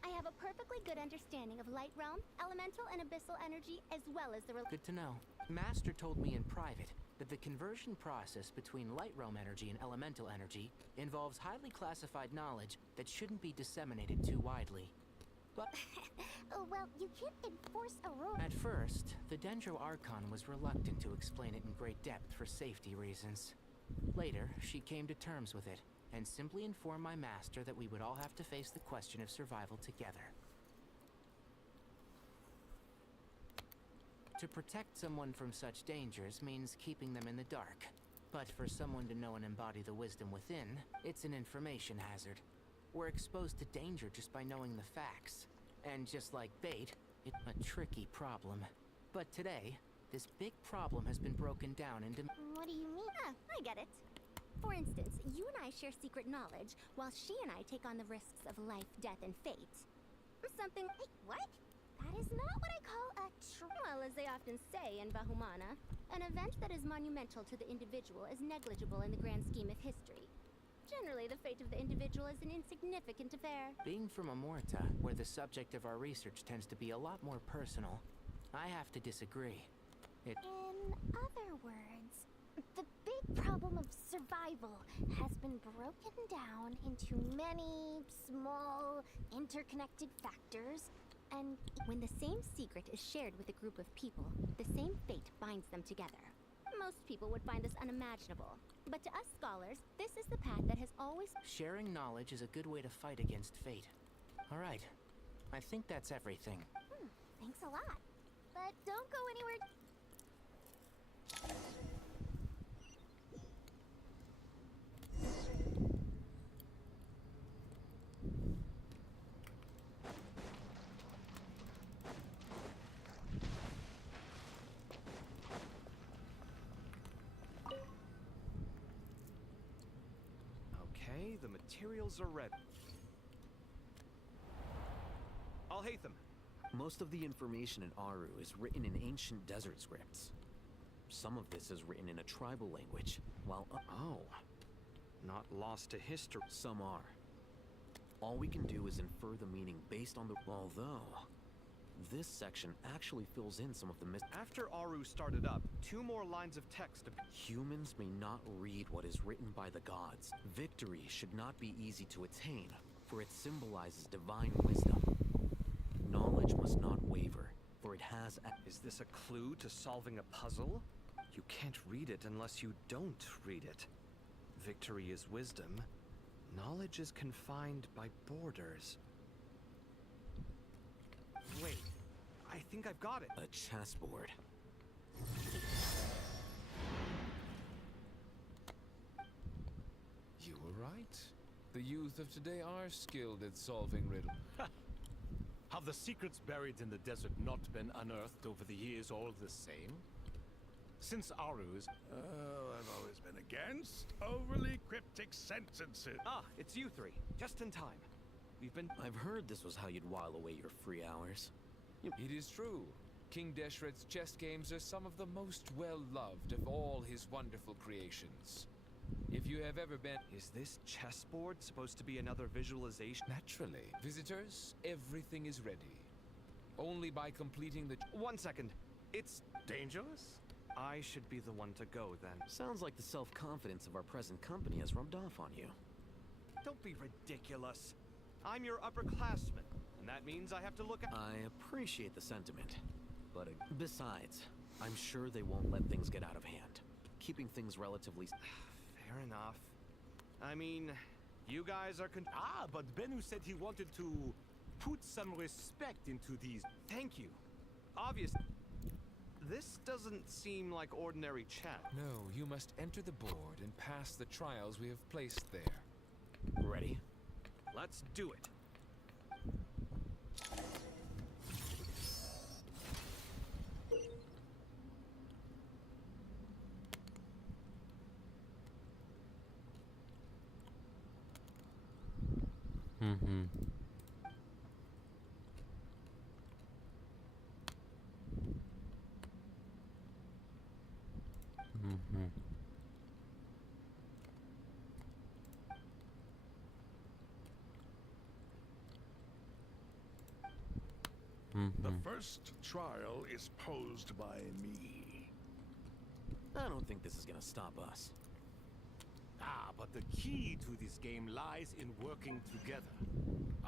I have a perfectly good understanding of Light Realm, Elemental, and Abyssal energy, as well as the... Good to know. Master told me in private that the conversion process between Light Realm energy and Elemental energy involves highly classified knowledge that shouldn't be disseminated too widely. But... well, you can't enforce a rule. At first, the Dendro Archon was reluctant to explain it in great depth for safety reasons. Later, she came to terms with it, and simply informed my master that we would all have to face the question of survival together. To protect someone from such dangers means keeping them in the dark. But for someone to know and embody the wisdom within, it's an information hazard. We're exposed to danger just by knowing the facts. And just like bait, it's a tricky problem. But today, this big problem has been broken down into... What do you mean? Ah, I get it. For instance, you and I share secret knowledge, while she and I take on the risks of life, death, and fate. Or something... Wait, what? That is not what I call a Well, as they often say in Bahumana, an event that is monumental to the individual is negligible in the grand scheme of history. Generally, the fate of the individual is an insignificant affair. Being from Amorta, where the subject of our research tends to be a lot more personal, I have to disagree. In other words, the big problem of survival has been broken down into many small, interconnected factors, and when the same secret is shared with a group of people, the same fate binds them together. Most people would find this unimaginable, but to us scholars, this is the path that has always... Sharing knowledge is a good way to fight against fate. All right, I think that's everything. Thanks a lot. But don't go anywhere... Okay, the materials are ready. I'll hate them. Most of the information in Aru is written in ancient desert scripts. Some of this is written in a tribal language, while Oh, not lost to history. Some are. All we can do is infer the meaning based on the... Although, this section actually fills in some of the After Aru started up, 2 more lines of text... Humans may not read what is written by the gods. Victory should not be easy to attain, for it symbolizes divine wisdom. Knowledge must not waver, for it has... Is this a clue to solving a puzzle? You can't read it unless you don't read it. Victory is wisdom. Knowledge is confined by borders. Wait, I think I've got it. A chessboard. You were right. The youth of today are skilled at solving riddles. Have the secrets buried in the desert not been unearthed over the years all the same? Since Aru's... I've always been against overly cryptic sentences. Ah, it's you 3. Just in time. We've been... I've heard this was how you'd while away your free hours. It is true. King Deshret's chess games are some of the most well-loved of all his wonderful creations. If you have ever been... Is this chessboard supposed to be another visualization? Naturally. Visitors, everything is ready. Only by completing the... 1 second. It's... dangerous? I should be the one to go then. Sounds like the self-confidence of our present company has rubbed off on you. Don't be ridiculous. I'm your upperclassman, and that means I have to look at— I appreciate the sentiment, but besides, I'm sure they won't let things get out of hand. Keeping things relatively... Fair enough. I mean, you guys are but Bennu said he wanted to put some respect into these. Thank you. Obviously. This doesn't seem like ordinary chat. No, you must enter the board and pass the trials we have placed there. Ready? Let's do it. Угу. Угу. The first trial is posed by me. I don't think this is gonna stop us. But the key to this game lies in working together.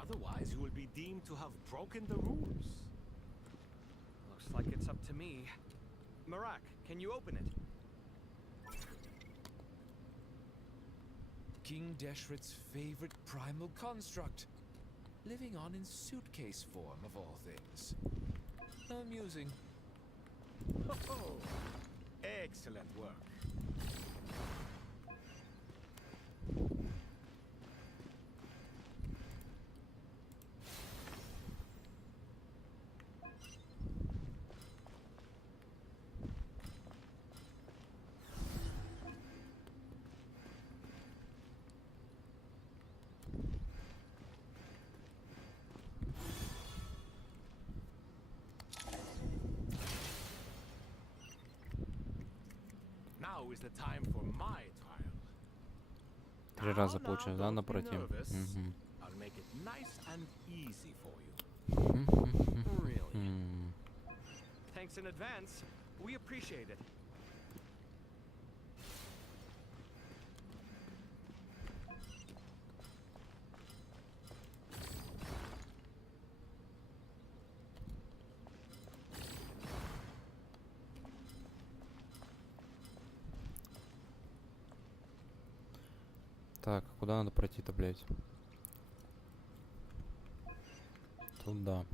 Otherwise, you will be deemed to have broken the rules. Looks like it's up to me. Marak, can you open it? King Deshret's favorite primal construct. Living on in suitcase form, of all things. Amusing. Oh, excellent work. Now is the time for my trial. 3 раза Now, получилось, да, don't be напротив? nervous. Угу. I'll make it nice and easy for you. Really? Thanks in advance. We appreciate it. Так, куда надо пройти-то, блядь? Туда.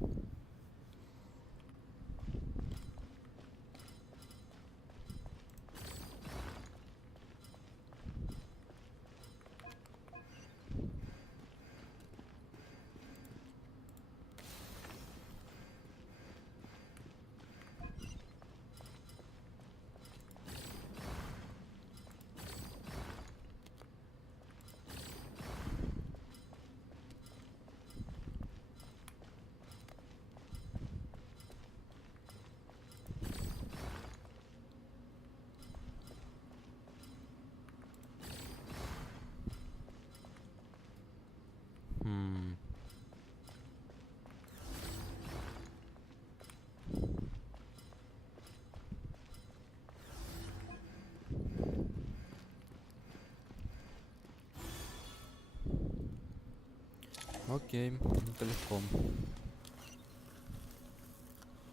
Окей, это легко.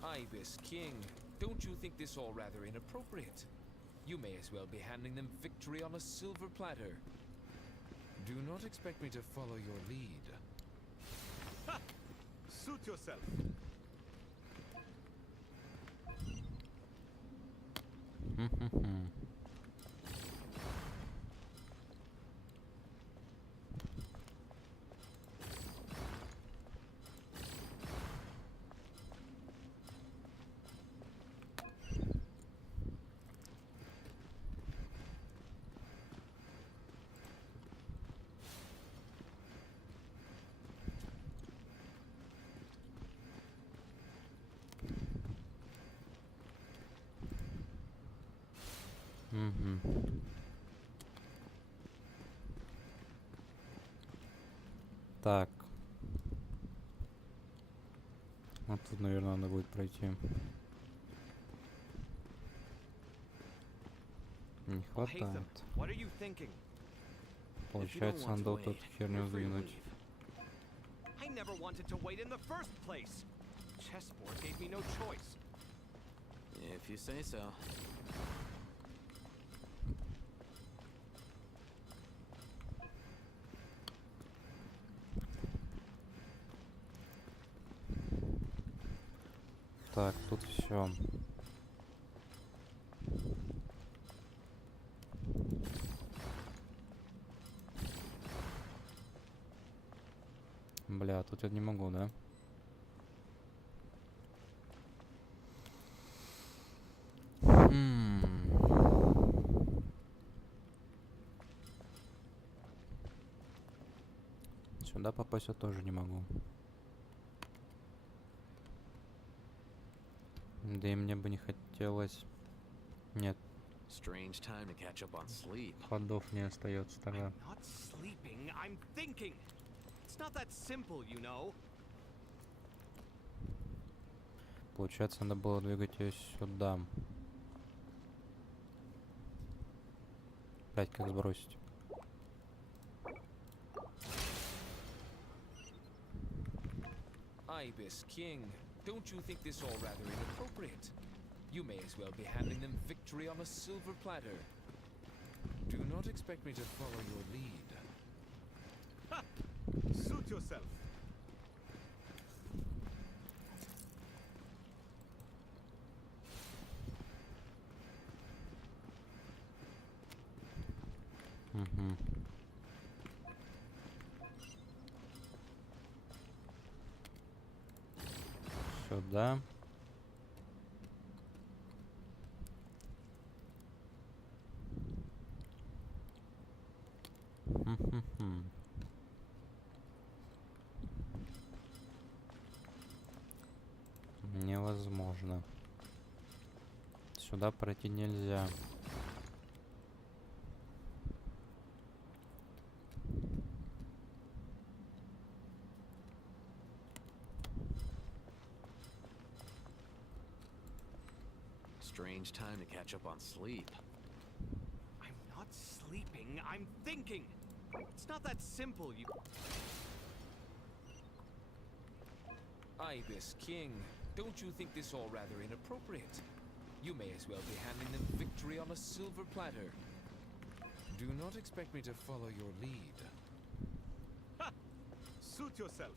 Ibis King, don't you think this all rather inappropriate? You may as well be handing them victory on a silver platter. Do not expect me to follow your lead. Ha! Suit yourself. Так. Вот тут, наверное, надо будет пройти. Не хватает. What are you thinking? Получается, надо вот эту херню сдвинуть. I never wanted to wait in the first place. Chessboard gave me no choice. If you say so. Так, тут все. Бля, тут я не могу, да? Сюда попасть я тоже не могу. Да и мне бы не хотелось... Нет. Ходов не остается тогда. Not sleeping, I'm thinking. It's not that simple, you know. Получается, надо было двигать ее сюда. Опять как сбросить? Ibis King, don't you think this all rather inappropriate? You may as well be handing them victory on a silver platter. Do not expect me to follow your lead. Ha! Suit yourself. Угу. Сюда. Невозможно. Сюда пройти нельзя. Strange time to catch up on sleep. I'm not sleeping, I'm thinking. It's not that simple, you... Ibis King, don't you think this all rather inappropriate? You may as well be handing them victory on a silver platter. Do not expect me to follow your lead. Ha! Suit yourself.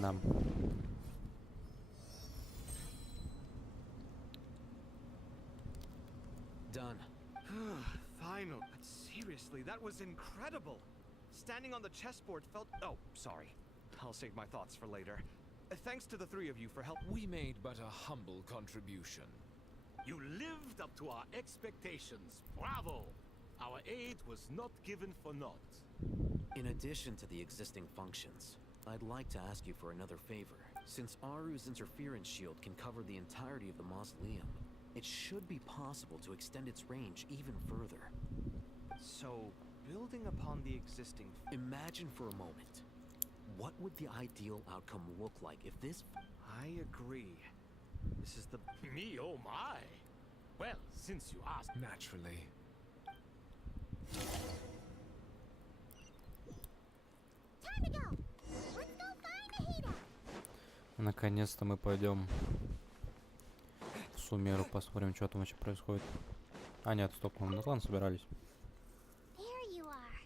Нам. Done. Final. But seriously, that was incredible. Standing on the chessboard felt... Oh, sorry. I'll save my thoughts for later. Thanks to the three of you for help. We made but a humble contribution. You lived up to our expectations. Bravo! Our aid was not given for naught. In addition to the existing functions, I'd like to ask you for another favor. Since Aru's interference shield can cover the entirety of the mausoleum, it should be possible to extend its range even further. So, building upon the existing... Imagine for a moment. What would the ideal outcome look like if this... I agree. This is the... Me, oh my! Well, since you asked... Naturally. Time to go! Let's go find the heater! Наконец-то мы пойдем в Сумеру, посмотрим, что там вообще происходит. А, нет, стоп, мы на клан собирались. There you are.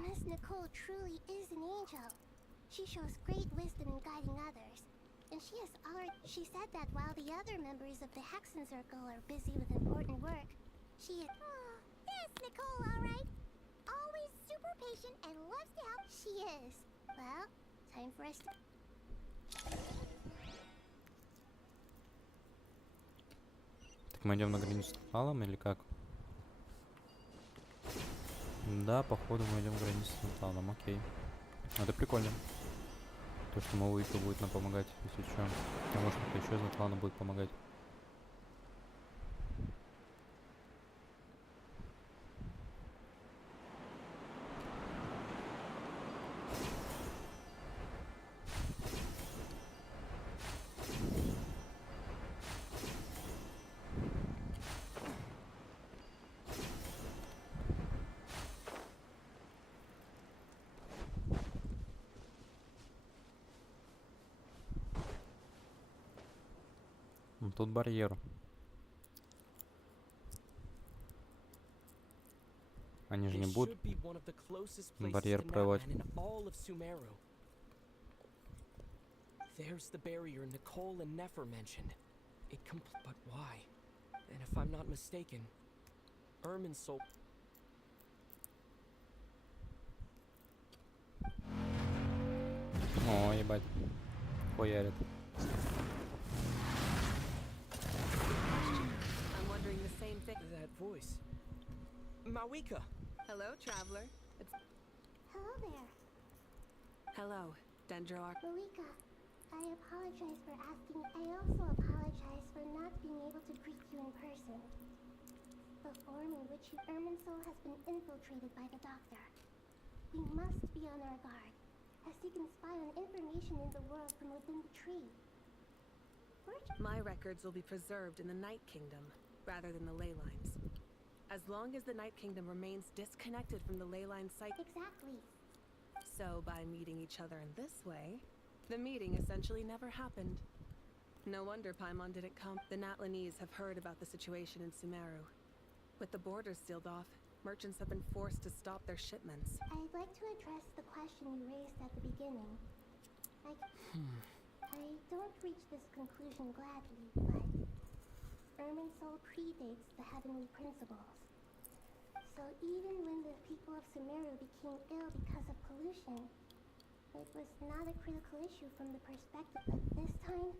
Miss Nicole truly is an angel. She shows great wisdom in guiding others. And she has already... She said that while the other members of the Hexen Circle are busy with important work, she is... Oh, yes, Nicole, all right. Always super patient and loves to help. She is. Well, time for us to... Так мы идем на границу с Наталом или как? Да, походу мы идем в границу с Наталом, окей. Это прикольно. То, что Малыка будет нам помогать, если что. А может, кто-то еще из клана будет помогать. Тут барьер. Они же не будут барьер прорывать. There's the barrier Nicole and Nefer mentioned. But why? And if I'm not mistaken, Irminsul. О, ебать. Хуярит. I'm wondering the same thing. That voice. Mawika! Hello, traveler. It's Hello there. hello, Dendroark. Malika, I apologize for asking. I also apologize for not being able to greet you in person. The form in which Irminsul has been infiltrated by the Doctor. We must be on our guard, as he can spy on information in the world from within the tree. My records will be preserved in the Night Kingdom, rather than the ley lines. As long as the Night Kingdom remains disconnected from the ley line site. Exactly. So by meeting each other in this way, the meeting essentially never happened. No wonder Paimon didn't come. The Natlanese have heard about the situation in Sumeru. With the borders sealed off, merchants have been forced to stop their shipments. I'd like to address the question you raised at the beginning. I don't reach this conclusion gladly, but Irminsul predates the heavenly principles. So even when the people of Sumeru became ill because of pollution, it was not a critical issue from the perspective. But this time,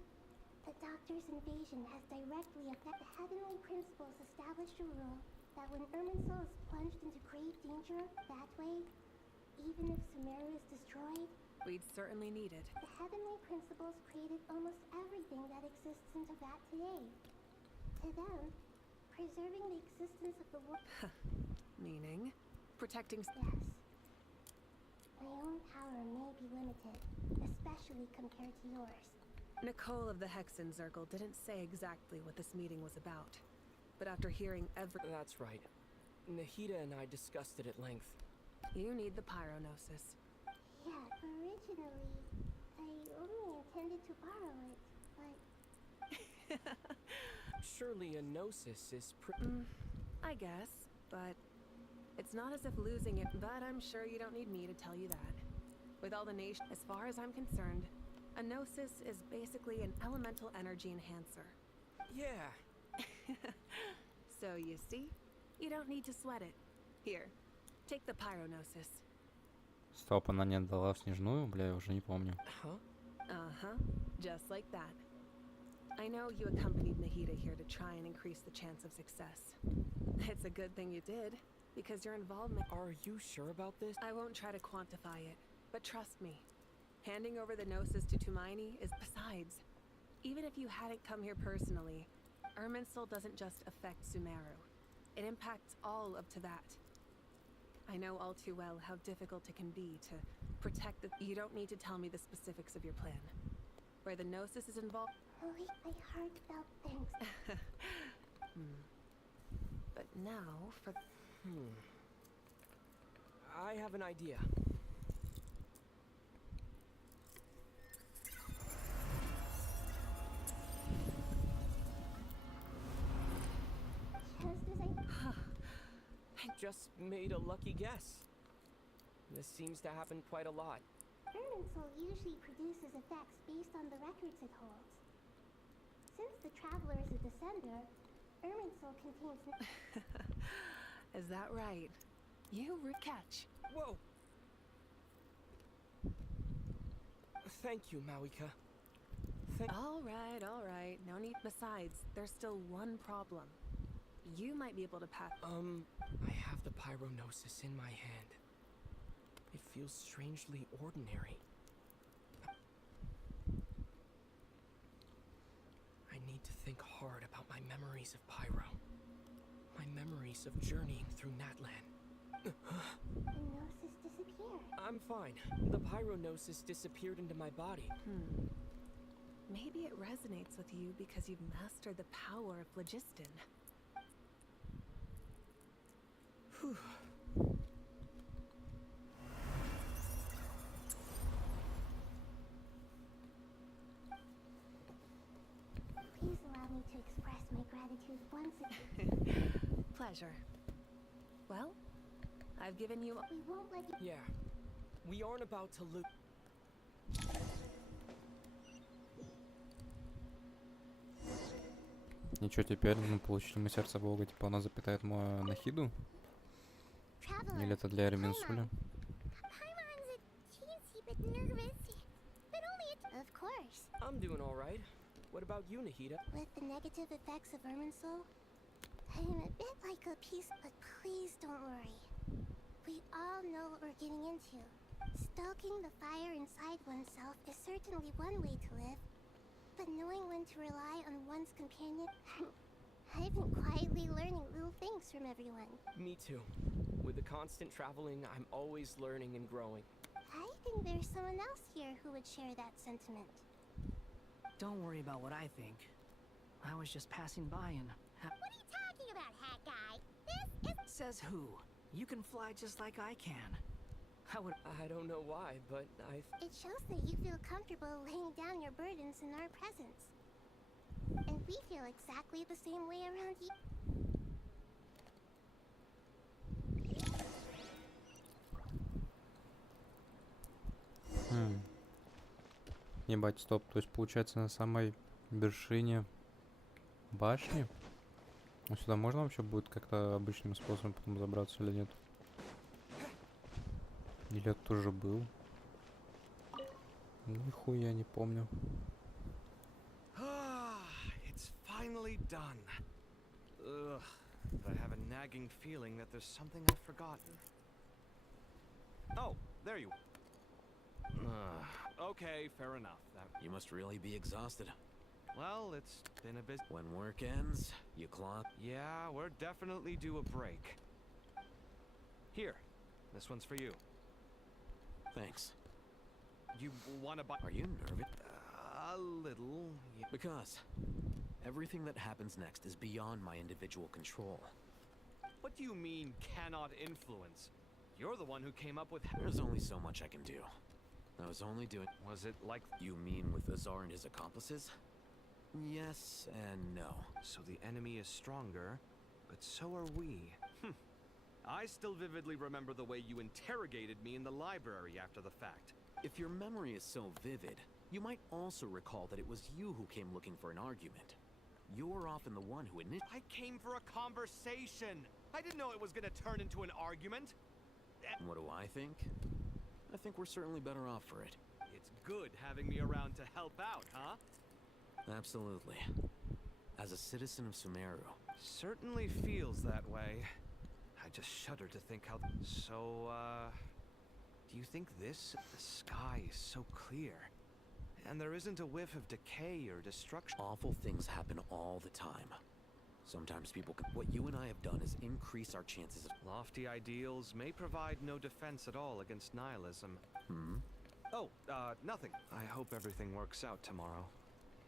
the Doctor's invasion has directly affected the heavenly principles. Established a rule that when Irminsul is plunged into grave danger that way, even if Sumeru is destroyed, we'd certainly need it. The heavenly principles created almost everything that exists in Teyvat today. To them, preserving the existence of the world. Meaning? Protecting. Yes. My own power may be limited, especially compared to yours. Nicole of the Hexen Circle didn't say exactly what this meeting was about. But after hearing That's right. Nahida and I discussed it at length. You need the Pyronosis. Yeah, originally, I only intended to borrow it, but... Surely a Gnosis is I guess, but it's not as if losing it, but I'm sure you don't need me to tell you that. With all the nation, as far as I'm concerned, a Gnosis is basically an elemental energy enhancer. Yeah. So you see, you don't need to sweat it. Here, take the Pyronosis. Стоп, она не отдала снежную? Бля, я уже не помню. Uh-huh, just like that. I know you accompanied Nahida here to try and increase the chance of success. It's a good thing you did, because your involvement... Are you sure about this? I won't try to quantify it, but trust me. Handing over the Gnosis to Tumaini is... Besides, even if you hadn't come here personally, Irminsul doesn't just affect Sumeru. It impacts all of Teyvat. I know all too well how difficult it can be to protect the... You don't need to tell me the specifics of your plan. Where the Gnosis is involved... Only my heartfelt thanks. But now for... I have an idea. I just made a lucky guess. This seems to happen quite a lot. Irminsul usually produces effects based on the records it holds. Since the Traveler is a descender, Irminsul contains... Is that right? You catch. Whoa! Thank you, Mawika. All right. No need. Besides, there's still one problem. You might be able to pass... I have the Pyronosis in my hand. It feels strangely ordinary. I need to think hard about my memories of Pyro. My memories of journeying through Natlan. The gnosis disappeared. I'm fine. The pyronosis disappeared into my body. Maybe it resonates with you because you've mastered the power of phlogiston. Whew. Please allow me to express my gratitude once again. Pleasure. Well, I've given you... We won't let you... Yeah. We aren't about to lose. Ничего, теперь мы получили мы сердце Бога, типа она запитает мою Нахиду? Или это для Эрминсуля? Paimon's a teensy bit nervous, but only Of course. I'm doing all right. What about you, Nahida? With the negative effects of Irminsul, I'm a bit like a piece, but please don't worry. We all know what we're getting into. Stoking the fire inside oneself is certainly one way to live, but knowing when to rely on one's companion... I've been quietly learning little things from everyone. Me too. With the constant traveling, I'm always learning and growing. I think there's someone else here who would share that sentiment. Don't worry about what I think. I was just passing by and... What are you talking about, hat guy? This is... Says who? You can fly just like I can. I don't know why, but It shows that you feel comfortable laying down your burdens in our presence. And we feel exactly the same way around you. Ебать, стоп. То есть получается на самой вершине башни? Ну сюда можно вообще будет как-то обычным способом потом забраться или нет? Или это тоже был? Нихуя не помню. It's finally done. Ugh, but I have a nagging feeling that there's something I've forgotten. Oh, there you... okay, fair enough. You must really be exhausted. Well, it's been a bit... When work ends, you clock. Yeah, we're definitely due a break. Here, this one's for you. Thanks. You wanna buy... Are you nervous? A little... Yeah. Because everything that happens next is beyond my individual control. What do you mean, cannot influence? You're the one who came up with... There's only so much I can do. I was only doing... Was it like... You mean with Azar and his accomplices? Yes and no. So the enemy is stronger, but so are we. I still vividly remember the way you interrogated me in the library after the fact. If your memory is so vivid, you might also recall that it was you who came looking for an argument. You're often the one who I came for a conversation! I didn't know it was gonna turn into an argument! What do I think? I think we're certainly better off for it. It's good having me around to help out, huh? Absolutely. As a citizen of Sumeru. Certainly feels that way. I just shudder to think how... So, do you think this? The sky is so clear. And there isn't a whiff of decay or destruction. Awful things happen all the time. Sometimes people can... What you and I have done is increase our chances of... Lofty ideals may provide no defense at all against nihilism. Oh, nothing. I hope everything works out tomorrow.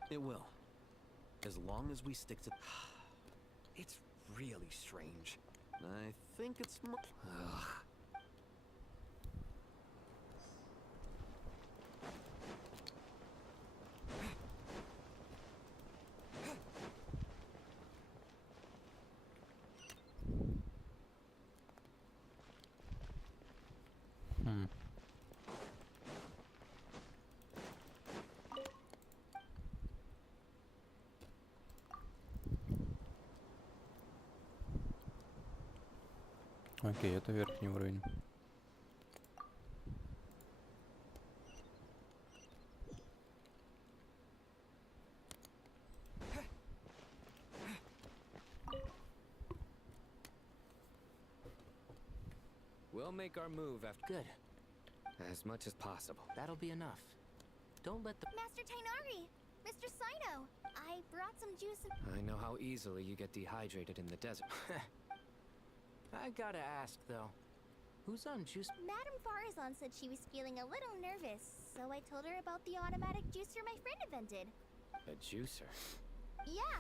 It will. As long as we stick to... It's really strange. I think it's... Ugh. Окей, это верхний уровень. We'll make our move after... Good. As much as possible. That'll be enough. Don't let the... Master Tainari! Mr. Sino! I brought some juice and... I know how easily you get dehydrated in the desert. I gotta ask, though. Who's on juice? Madame Farazan said she was feeling a little nervous, so I told her about the automatic juicer my friend invented. A juicer? Yeah.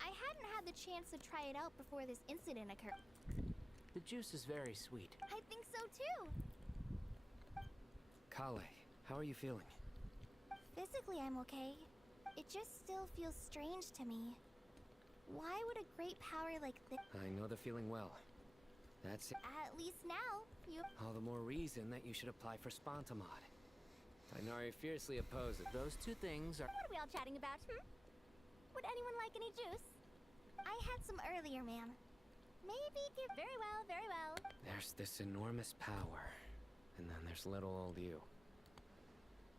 I hadn't had the chance to try it out before this incident occurred. The juice is very sweet. I think so too. Kale, how are you feeling? Physically, I'm okay. It just still feels strange to me. Why would a great power like this... I know the feeling well. That's it. At least now, you... All the more reason that you should apply for Spontamod. Tainari fiercely opposes. Those two things are... What are we all chatting about, Would anyone like any juice? I had some earlier, ma'am. Maybe give... Very well, very well. There's this enormous power, and then there's little old you.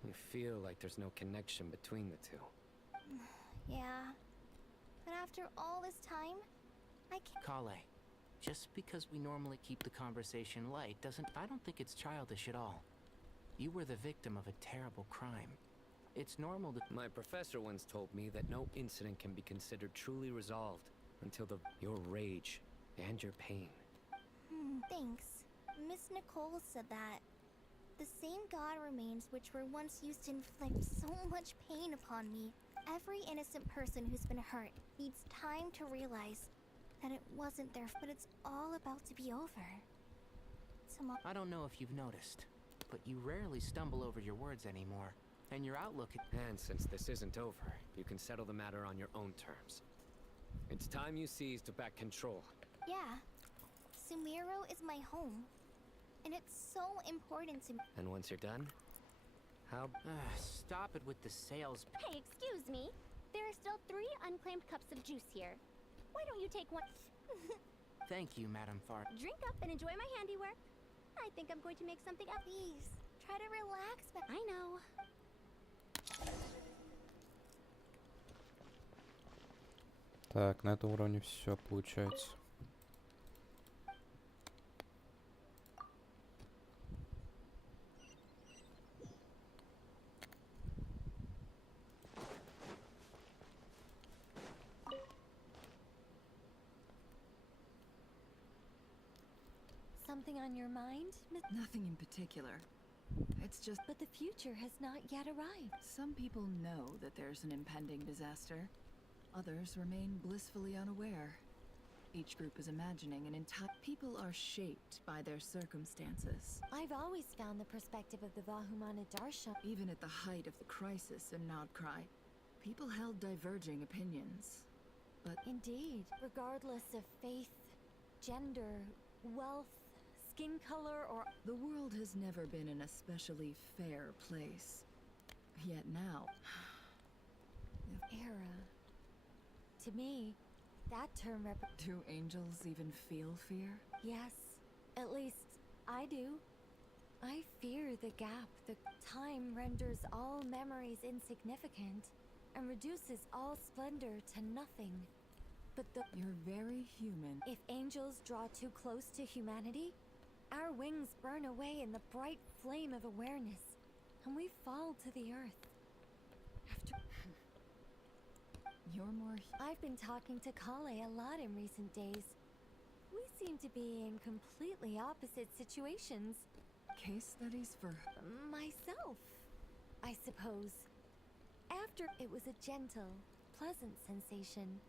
You feel like there's no connection between the two. Yeah. But after all this time, I can't... Kale, just because we normally keep the conversation light doesn't... I don't think it's childish at all. You were the victim of a terrible crime. It's normal to... My professor once told me that no incident can be considered truly resolved until your rage and your pain. Thanks. Miss Nicole said that. The same God remains which were once used to inflict so much pain upon me. Every innocent person who's been hurt needs time to realize that it wasn't their... But it's all about to be over. Tomorrow... I don't know if you've noticed, but you rarely stumble over your words anymore. And your outlook... And since this isn't over, you can settle the matter on your own terms. It's time you seized back control. Yeah. Sumero is my home. And it's so important to me. And once you're done, how... Stop it with the sales... Hey, excuse me. There are still 3 unclaimed cups of juice here. Why don't you take one? Thank you, Madame Far. Drink up and enjoy my handiwork. I think I'm going to make something up. Please, try to relax, but... I know. Так, на этом уровне все получается. Something on your mind? Nothing in particular. It's just... But the future has not yet arrived. Some people know that there's an impending disaster. Others remain blissfully unaware. Each group is imagining an entire... People are shaped by their circumstances. I've always found the perspective of the Vahumana Darshan... Even at the height of the crisis in Nodcry, people held diverging opinions. But... Indeed. Regardless of faith, gender, wealth, skin color, or... The world has never been an especially fair place. Yet now... Era. To me, that term Do angels even feel fear? Yes. At least, I do. I fear the gap. The time renders all memories insignificant and reduces all splendor to nothing. But You're very human. If angels draw too close to humanity, our wings burn away in the bright flame of awareness, and we fall to the earth. You're more... I've been talking to Kale a lot in recent days. We seem to be in completely opposite situations. Case studies for... Myself, I suppose. After it was a gentle, pleasant sensation.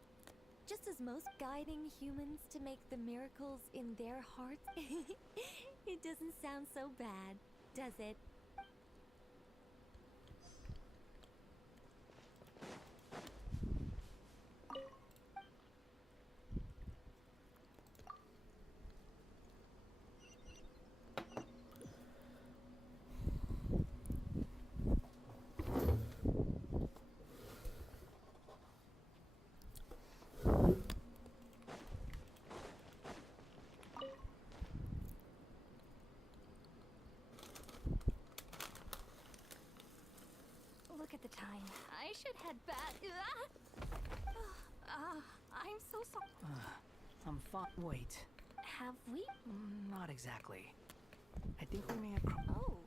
Just as most guiding humans to make the miracles in their hearts. It doesn't sound so bad, does it? Look at the time. I should head back. I'm so sorry. I'm fine. Wait. Have we? Not exactly. I think we may have... Oh,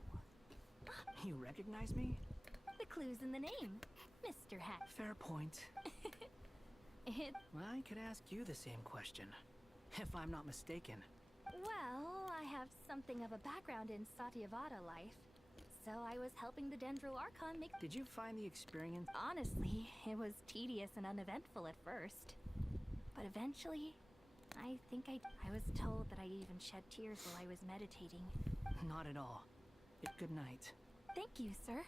You recognize me? The clue's in the name, Mr. Hat. Fair point. It... I could ask you the same question, if I'm not mistaken. Well, I have something of a background in Satyavada life, so I was helping the Dendro Archon make... Did you find the experience? Honestly, it was tedious and uneventful at first. But eventually, I think I was told that I even shed tears while I was meditating. Not at all. Good night. Thank you, sir.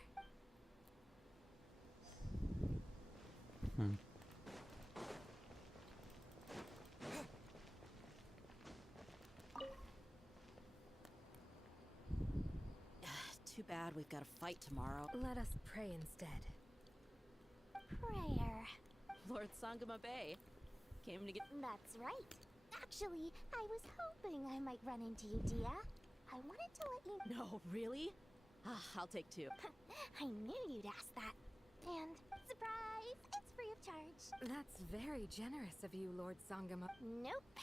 Too bad we've got a fight tomorrow. Let us pray instead. Prayer. Lord Sangama Bay came to get... That's right. Actually, I was hoping I might run into you, Dia. I wanted to let you... No, really? I'll take two. I knew you'd ask that. And, surprise! It's free of charge. That's very generous of you, Lord Sangama. Nope.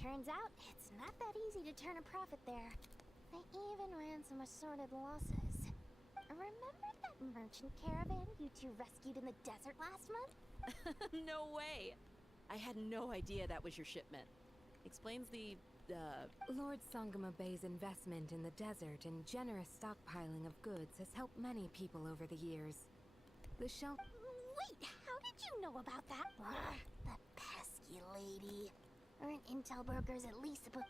Turns out, it's not that easy to turn a profit there. I even ran some assorted losses. Remember that merchant caravan you two rescued in the desert last month? No way! I had no idea that was your shipment. Explains the, Lord Sangama Bay's investment in the desert and generous stockpiling of goods has helped many people over the years. The shelf... Wait, how did you know about that? The pesky lady. Aren't intel brokers at least supposed...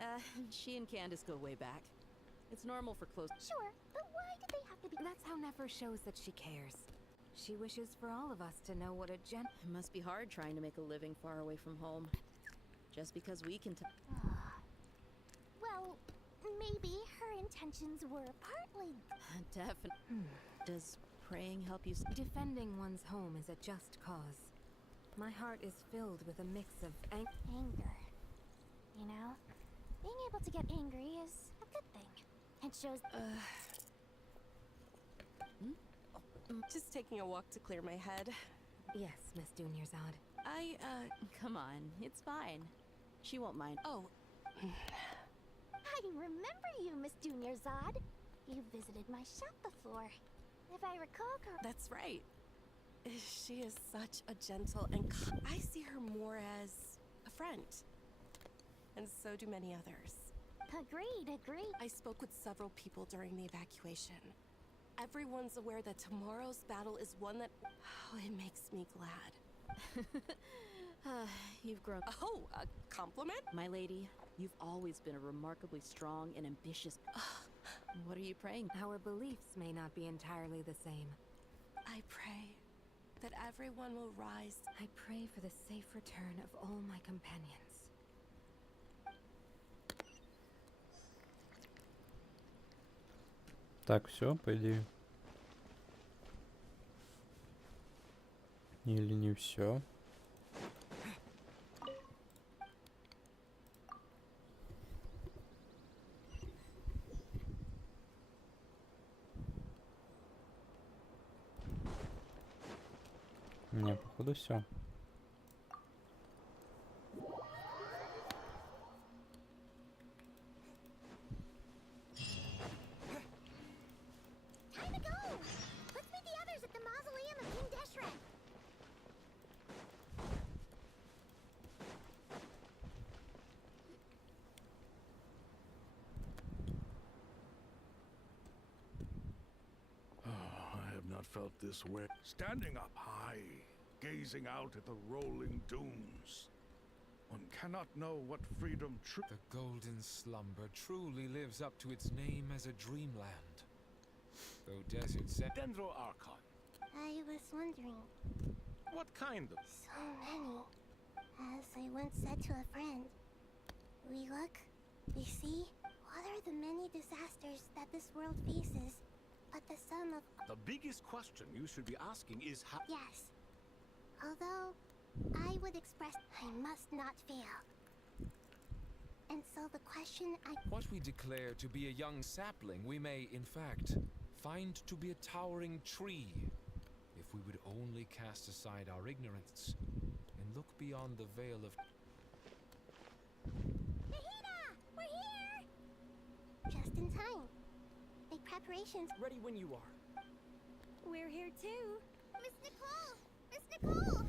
she and Candace go way back. It's normal for close... Sure, but why did they have to be... That's how Nefer shows that she cares. She wishes for all of us to know what a It must be hard trying to make a living far away from home. Just because we can Well, maybe her intentions were partly... Definitely. Does praying help you... Defending one's home is a just cause. My heart is filled with a mix of anger. You know? Being able to get angry is a good thing. It shows... Just taking a walk to clear my head. Yes, Miss Dunyarzad. Come on. It's fine. She won't mind. Oh. I remember you, Miss Dunyarzad. You visited my shop before. If I recall correctly... That's right. She is such a gentle and... I see her more as a friend. And so do many others. Agreed. I spoke with several people during the evacuation. Everyone's aware that tomorrow's battle is one that... Oh, it makes me glad. You've grown... Oh, a compliment? My lady, you've always been a remarkably strong and ambitious... What are you praying? Our beliefs may not be entirely the same. I pray that everyone will rise. I pray for the safe return of all my companions. Так, все, по идее. Или не все. Не, походу все. Felt this way. Standing up high, gazing out at the rolling dunes. One cannot know what freedom The golden slumber truly lives up to its name as a dreamland. Though desert set... Dendro Archon. I was wondering... What kind of... So many. As I once said to a friend, we look, we see, what are the many disasters that this world faces? But the sum of... The biggest question you should be asking is how... Yes. Although, I would express I must not fail. And so the question I... What we declare to be a young sapling, we may, in fact, find to be a towering tree. If we would only cast aside our ignorance and look beyond the veil of... Nahida! We're here! Just in time. Make preparations. Ready when you are. We're here too. Miss Nicole! Miss Nicole!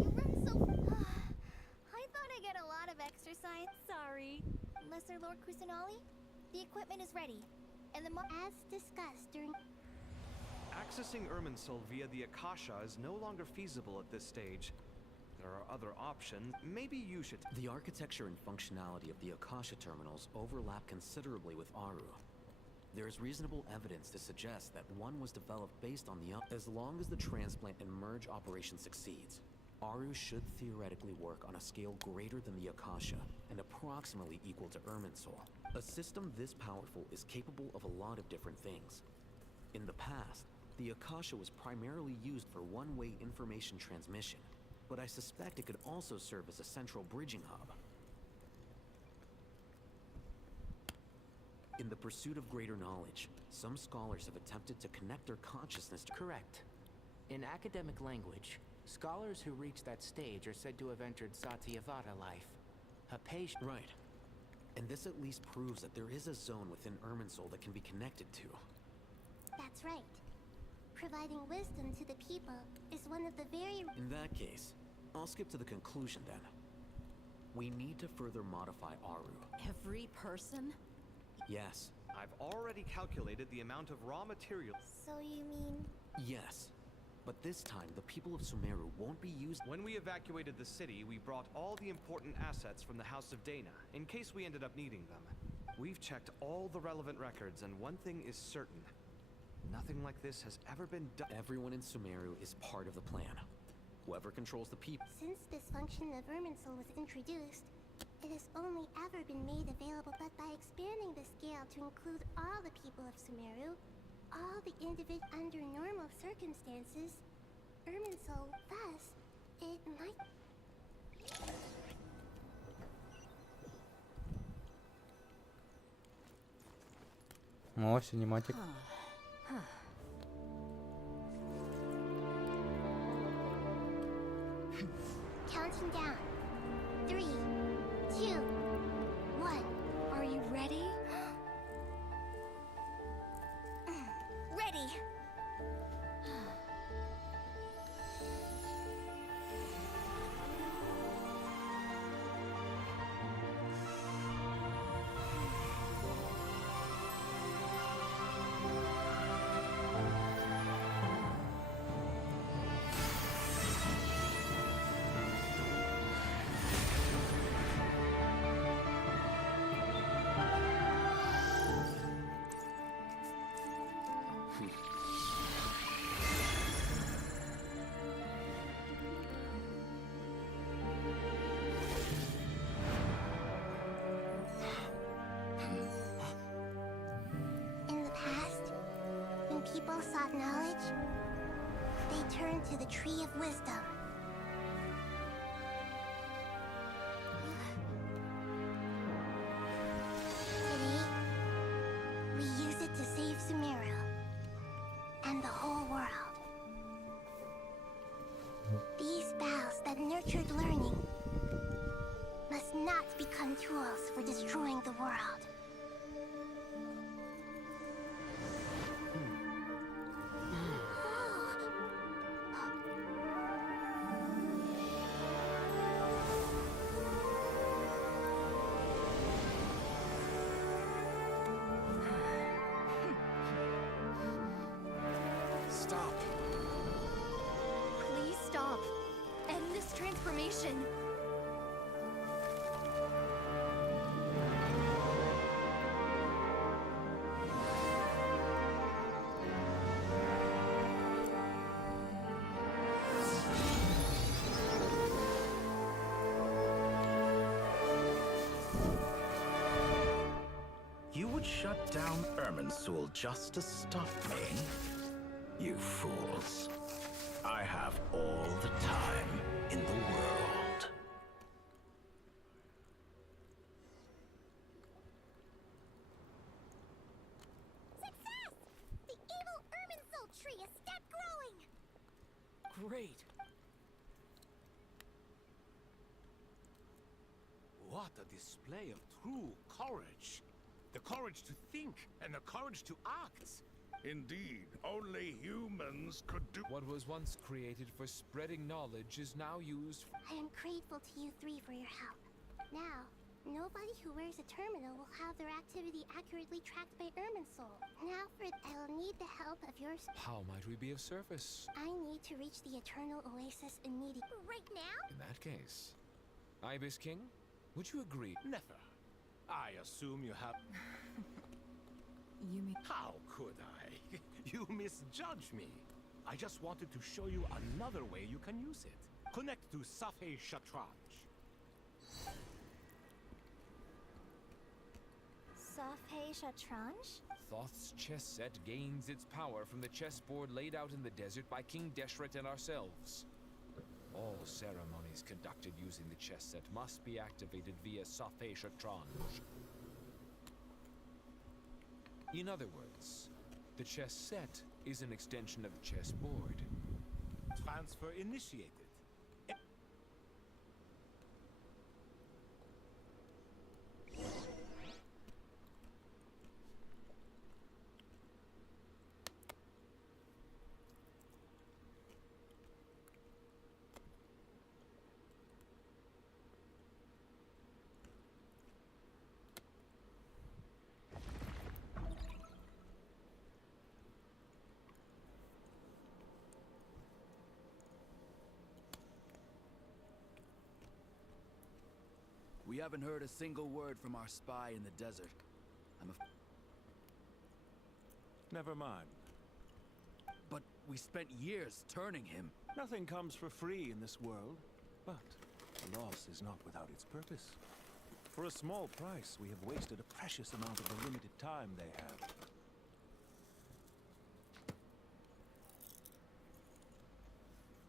You run so... I thought I'd get a lot of exercise. Sorry. Lesser Lord Kusanali, the equipment is ready. And the as discussed during... Accessing Irminsul via the Akasha is no longer feasible at this stage. There are other options. Maybe you should... The architecture and functionality of the Akasha terminals overlap considerably with Aru. There is reasonable evidence to suggest that one was developed based on the... As long as the transplant and merge operation succeeds, Aru should theoretically work on a scale greater than the Akasha and approximately equal to Irminsul. A system this powerful is capable of a lot of different things. In the past, the Akasha was primarily used for one-way information transmission, but I suspect it could also serve as a central bridging hub. In the pursuit of greater knowledge, some scholars have attempted to connect their consciousness to... Correct. In academic language, scholars who reach that stage are said to have entered Satyavada life. A patient... Right. And this at least proves that there is a zone within Irminsul that can be connected to. That's right. Providing wisdom to the people is one of the very... In that case, I'll skip to the conclusion then. We need to further modify Aru. Every person? Yes. I've already calculated the amount of raw material. So you mean... Yes. But this time, the people of Sumeru won't be used... When we evacuated the city, we brought all the important assets from the House of Dana, in case we ended up needing them. We've checked all the relevant records, and one thing is certain. Nothing like this has ever been done. Everyone in Sumeru is part of the plan. Whoever controls the people... Since this function of Irminsul was introduced, it has only ever been made available, but by expanding the scale to include all the people of Sumeru, all the individuals under normal circumstances, Irminsul, thus, it might... О, синематик. Counting down. 3, 2, 1. Are you ready? Ready. People sought knowledge, they turned to the Tree of Wisdom. Today, we use it to save Sumeru and the whole world. These boughs that nurtured learning must not become tools for destroying the world. Stop. Please stop. End this transformation. You would shut down Irminsul just to stop me? You fools. I have all the time in the world. Success! The evil Irminsul tree is still growing! Great. What a display of true courage. The courage to think and the courage to act. Indeed, only humans could do. What was once created for spreading knowledge is now used. I am grateful to you three for your help. Now, nobody who wears a terminal will have their activity accurately tracked by Irminsul. Now I'll need the help of yours. How might we be of service? I need to reach the Eternal Oasis immediately. Right now? In that case, Ibis King, would you agree? Never. I assume you have. You mean... How could I? You misjudge me. I just wanted to show you another way you can use it. Connect to Safei Shatranj. Safei Shatranj? Thoth's chess set gains its power from the chessboard laid out in the desert by King Deshret and ourselves. All ceremonies conducted using the chess set must be activated via Safei Shatranj. In other words, the chess set is an extension of the chessboard. Transfer initiated. We haven't heard a single word from our spy in the desert. Never mind. But we spent years turning him. Nothing comes for free in this world, but the loss is not without its purpose. For a small price, we have wasted a precious amount of the limited time they have.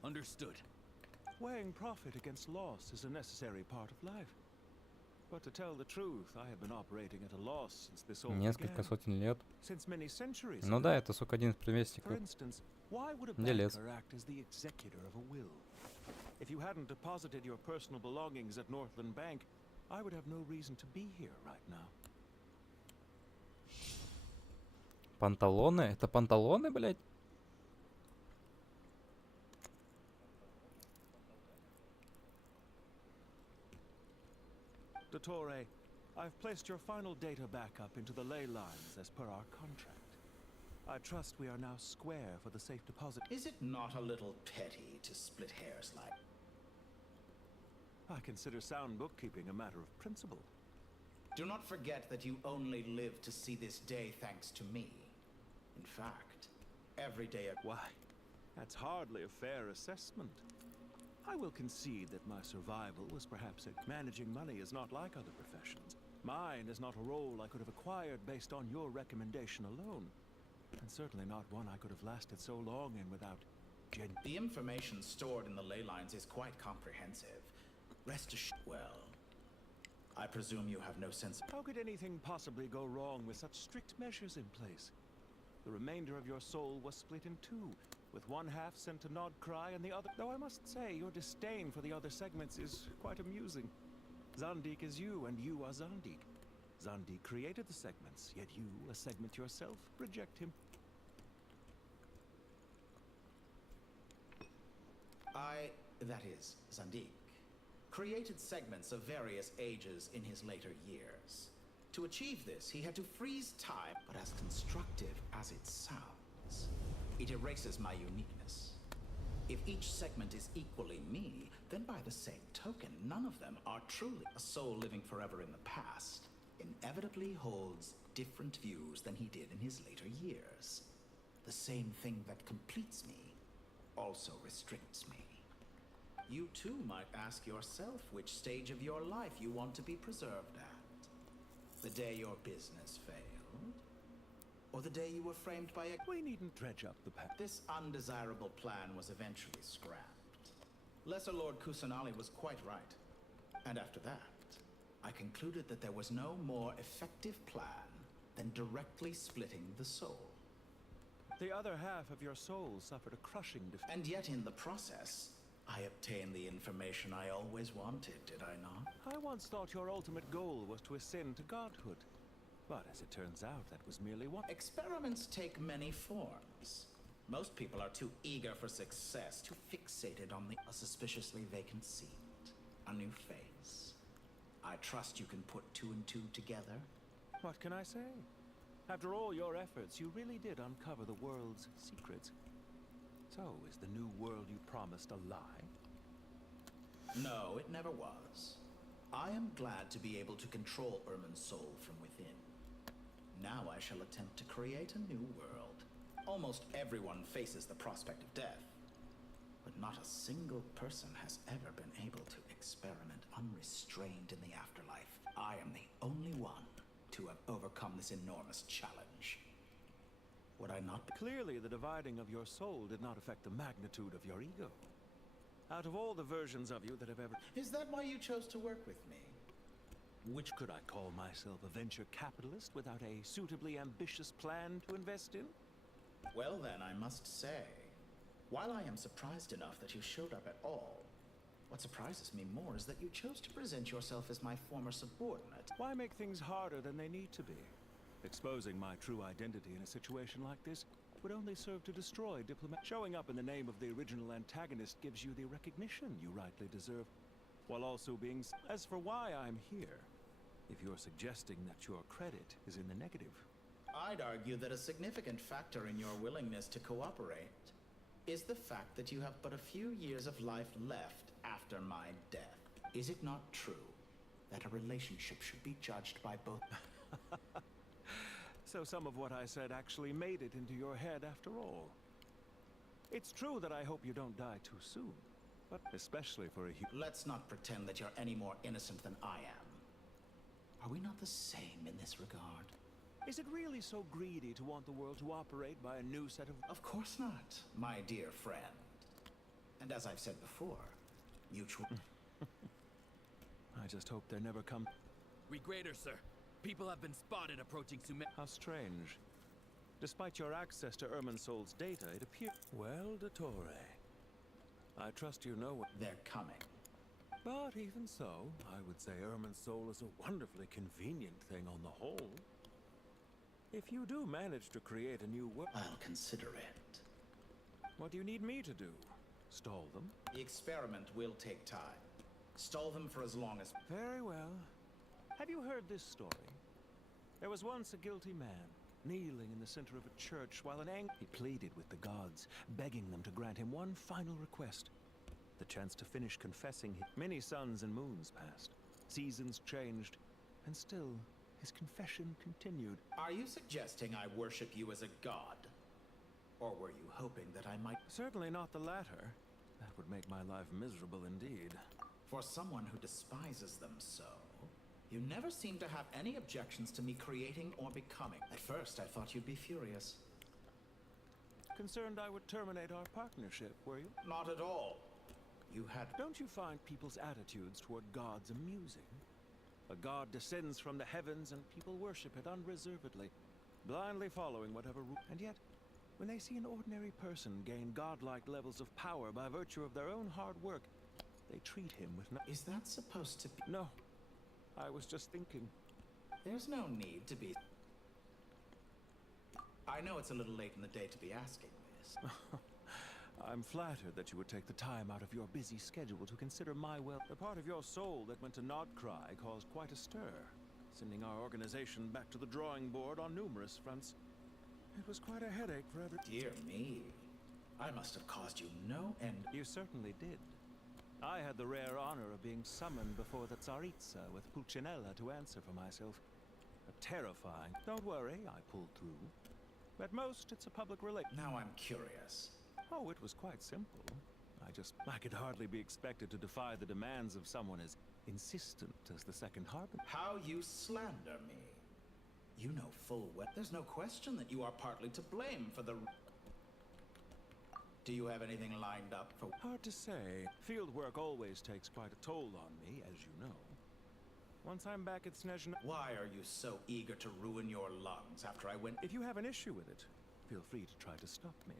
Understood. Weighing profit against loss is a necessary part of life. But to tell the truth, I have been operating at a loss since this all Несколько began. сотен лет. Since many centuries Ну ago. да, это, сука, один из предвестников. For instance, why would a Делец. banker act as the executor of a will? If you hadn't deposited your personal belongings at Northland Bank, I would have no reason to be here right now. Панталоны? Это панталоны, блядь? Dottore, I've placed your final data backup into the ley lines as per our contract. I trust we are now square for the safe deposit. Is it not a little petty to split hairs like? I consider sound bookkeeping a matter of principle. Do not forget that you only live to see this day thanks to me. In fact, every day. Why, that's hardly a fair assessment. I will concede that my survival was perhaps managing money is not like other professions. Mine is not a role I could have acquired based on your recommendation alone. And certainly not one I could have lasted so long in without The information stored in the ley lines is quite comprehensive. Rest assured. Well, I presume you have no sense. How could anything possibly go wrong with such strict measures in place? The remainder of your soul was split in two, with one half sent to Nodcry and the other. Though I must say, your disdain for the other segments is quite amusing. Zandik is you, and you are Zandik. Zandik created the segments, yet you, a segment yourself, reject him. That is, Zandik, created segments of various ages in his later years. To achieve this, he had to freeze time, but as constructive as it sounds, it erases my uniqueness. If each segment is equally me, then by the same token, none of them are truly. A soul living forever in the past inevitably holds different views than he did in his later years. The same thing that completes me also restricts me. You too might ask yourself which stage of your life you want to be preserved at. The day your business failed? Or the day you were framed by a... We needn't dredge up the past. This undesirable plan was eventually scrapped. Lesser Lord Kusanali was quite right. And after that, I concluded that there was no more effective plan than directly splitting the soul. The other half of your soul suffered a crushing defeat. And yet in the process, I obtained the information I always wanted, did I not? I once thought your ultimate goal was to ascend to godhood. But as it turns out, that was merely one. Experiments take many forms. Most people are too eager for success, too fixated on a suspiciously vacant seat, a new face. I trust you can put two and two together. What can I say? After all your efforts, you really did uncover the world's secrets. So, is the new world you promised a lie? No, it never was. I am glad to be able to control Ermin's soul from within. Now I shall attempt to create a new world. Almost everyone faces the prospect of death, but not a single person has ever been able to experiment unrestrained in the afterlife. I am the only one to have overcome this enormous challenge. Would I not be? Clearly, the dividing of your soul did not affect the magnitude of your ego. Out of all the versions of you that have ever... Is that why you chose to work with me? Which could I call myself a venture capitalist without a suitably ambitious plan to invest in? Well then, I must say, while I am surprised enough that you showed up at all, what surprises me more is that you chose to present yourself as my former subordinate. Why make things harder than they need to be? Exposing my true identity in a situation like this would only serve to destroy diplomat. Showing up in the name of the original antagonist gives you the recognition you rightly deserve, while also being... As for why I'm here, if you're suggesting that your credit is in the negative... I'd argue that a significant factor in your willingness to cooperate is the fact that you have but a few years of life left after my death. Is it not true that a relationship should be judged by both? So some of what I said actually made it into your head after all. It's true that I hope you don't die too soon, but especially for a Let's not pretend that you're any more innocent than I am. Are we not the same in this regard? Is it really so greedy to want the world to operate by a new set of... Of course not, my dear friend. And as I've said before, mutual... I just hope there never come... Regrader, sir. People have been spotted approaching Sumer... How strange. Despite your access to Irminsol's data, it appears... Well, Dottore, I trust you know what... They're coming. But even so, I would say Irminsol is a wonderfully convenient thing on the whole. If you do manage to create a new world... I'll consider it. What do you need me to do? Stall them? The experiment will take time. Stall them for as long as... Very well. Have you heard this story? There was once a guilty man, kneeling in the center of a church while he pleaded with the gods, begging them to grant him one final request. The chance to finish confessing. Many suns and moons passed. Seasons changed. And still, his confession continued. Are you suggesting I worship you as a god? Or were you hoping that I might... Certainly not the latter. That would make my life miserable indeed. For someone who despises them so, you never seem to have any objections to me creating or becoming. At first, I thought you'd be furious. Concerned I would terminate our partnership, were you? Not at all. You had... Don't you find people's attitudes toward gods amusing? A god descends from the heavens and people worship it unreservedly, blindly following whatever rule. And yet, when they see an ordinary person gain godlike levels of power by virtue of their own hard work, they treat him with no... Is that supposed to be... No. I was just thinking. There's no need to be... I know it's a little late in the day to be asking this. I'm flattered that you would take the time out of your busy schedule to consider my well. The part of your soul that went to Nodcry caused quite a stir, sending our organization back to the drawing board on numerous fronts. It was quite a headache for every... Dear me. I must have caused you no end... You certainly did. I had the rare honor of being summoned before the Tsaritsa with Pulcinella to answer for myself. A terrifying... Don't worry, I pulled through. At most, it's a public relation. Now I'm curious. Oh, it was quite simple. I could hardly be expected to defy the demands of someone as insistent as the second harbinger. How you slander me. You know full well... There's no question that you are partly to blame for the... Do you have anything lined up for... Hard to say. Field work always takes quite a toll on me, as you know. Once I'm back at Snezhna... Why are you so eager to ruin your lungs after I went... If you have an issue with it, feel free to try to stop me.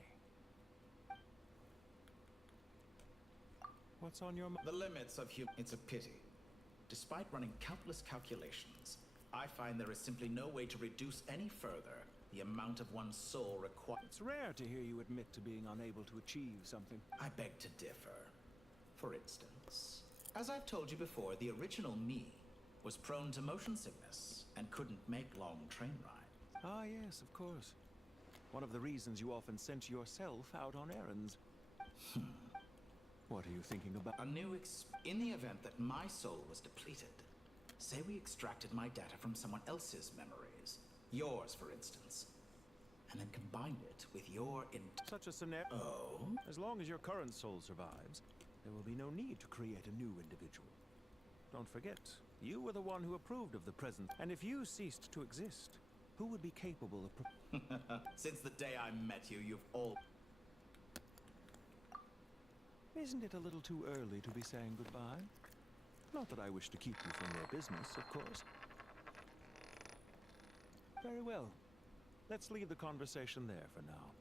What's on your mind? The limits of It's a pity. Despite running countless calculations, I find there is simply no way to reduce any further the amount of one's soul required. It's rare to hear you admit to being unable to achieve something. I beg to differ. For instance, as I've told you before, the original me was prone to motion sickness and couldn't make long train rides. Ah, yes, of course. One of the reasons you often sent yourself out on errands. What are you thinking about? In the event that my soul was depleted, say we extracted my data from someone else's memories, yours for instance, and then combined it with your Such a scenario. Oh? As long as your current soul survives, there will be no need to create a new individual. Don't forget, you were the one who approved of the present, and if you ceased to exist, who would be capable of Since the day I met you, you've all... Isn't it a little too early to be saying goodbye? Not that I wish to keep you from your business, of course. Very well. Let's leave the conversation there for now.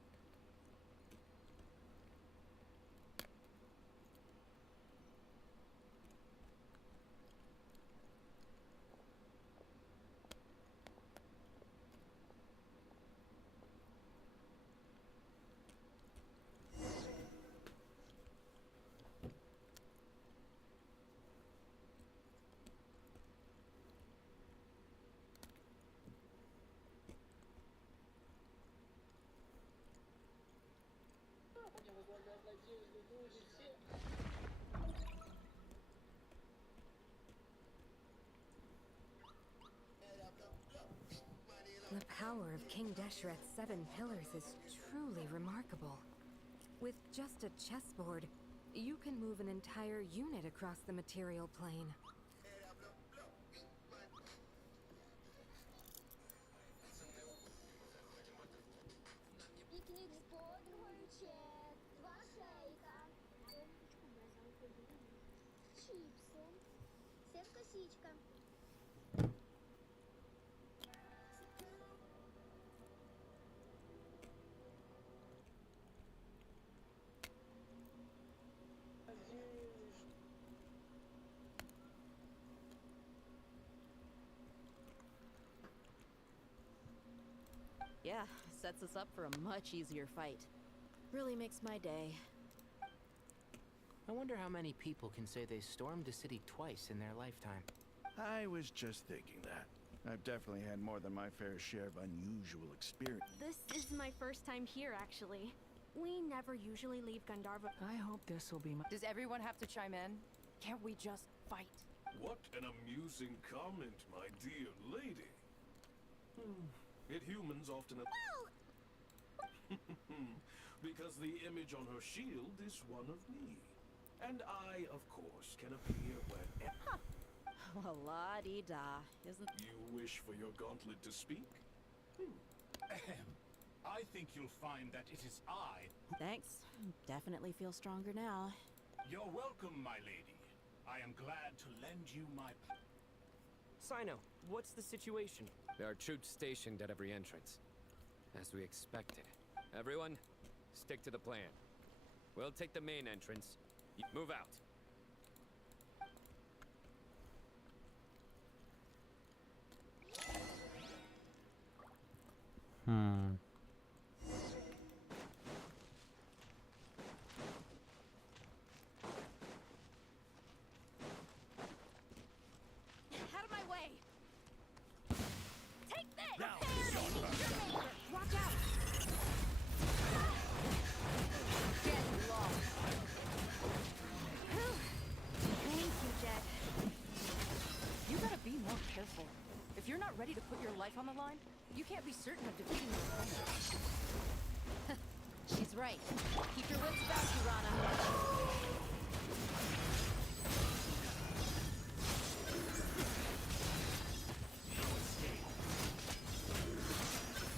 The power of King Deshret's 7 pillars is truly remarkable. With just a chessboard, you can move an entire unit across the material plane. Пикник с подругой, чек, 2 шейка. Чипсы. Всем косичка. Yeah, sets us up for a much easier fight. Really makes my day. I wonder how many people can say they stormed a city twice in their lifetime. I was just thinking that. I've definitely had more than my fair share of unusual experience. This is my first time here, actually. We never usually leave Gandharva. I hope this will be my... Does everyone have to chime in? Can't we just fight? What an amusing comment, my dear lady. Yet humans often... because the image on her shield is one of me. And I, of course, can appear wherever... Well, la-dee-da, isn't... You wish for your gauntlet to speak? Ahem. I think you'll find that it is I... Thanks. Definitely feel stronger now. You're welcome, my lady. I am glad to lend you my... Sino, what's the situation? There are troops stationed at every entrance. As we expected. Everyone, stick to the plan. We'll take the main entrance. Move out. Out of my way! Take this! Now, Watch out! Get lost! Thank you, Jet. You gotta be more careful. If you're not ready to put your life on the line, you can't be certain of defeating your opponent. She's right. Keep your wits about you, Rana.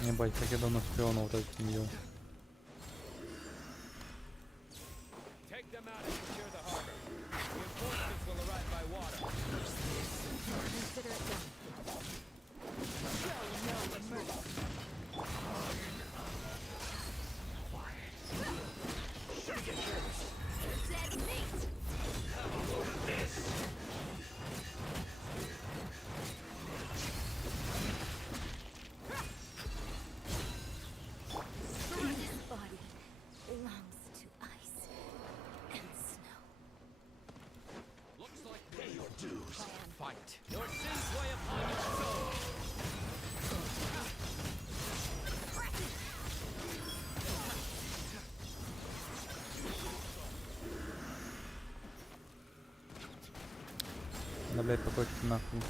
Ебать, как я давно спионал вот эту семью. Take them out and secure the harbor. Reinforcements will arrive by water. Consider it done. Show no mercy. Dead meat! it! Your sins weigh upon your soul! Да, блядь, погодь нахуй.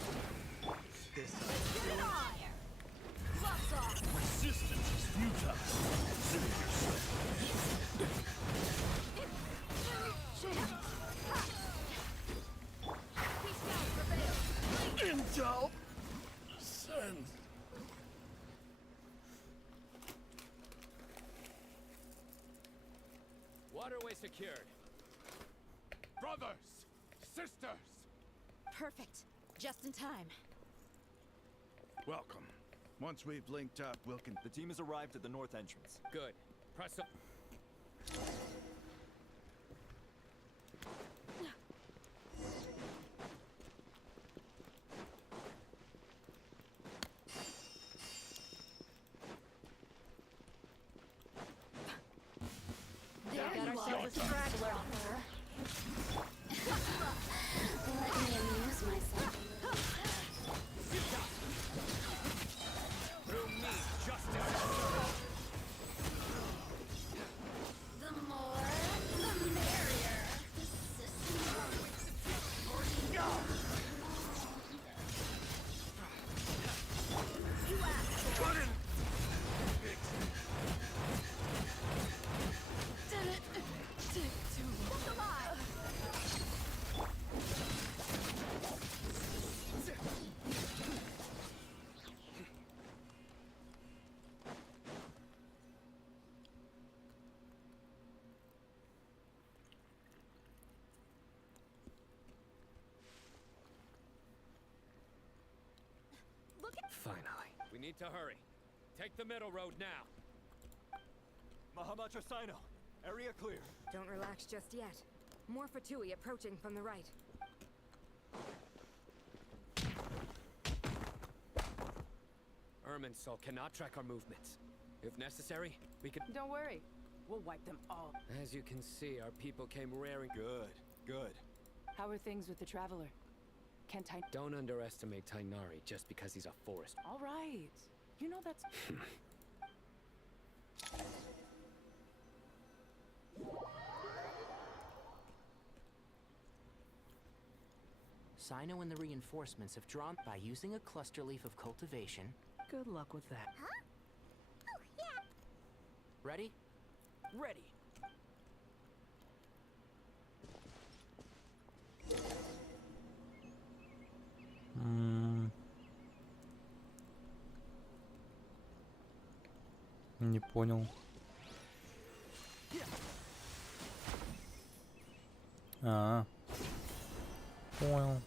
Resistance is futile. Intel. Send. Waterway secured. Brothers! Sisters! Perfect. Just in time. Welcome. Once we've linked up, we'll The team has arrived at the north entrance. Good. Press up. Got ourselves a straggler. Let me amuse myself. Through me, justice. The more, the merrier. The system. You asked for it. Did it take too long? Look alive! Look at Finally. We need to hurry. Take the middle road now. Mahamacha Sino, area clear. Don't relax just yet. More Fatui approaching from the right. Irminsul cannot track our movements. If necessary, we could... Don't worry. We'll wipe them all. As you can see, our people came raring... Good, good. How are things with the Traveler? Can Ty... Don't underestimate Tainari just because he's a forest. All right. You know that's... Sino and the reinforcements have drawn by using a cluster leaf of cultivation. Good luck with that. Huh? Oh, yeah. Ready? Ready. Не понял. Понял.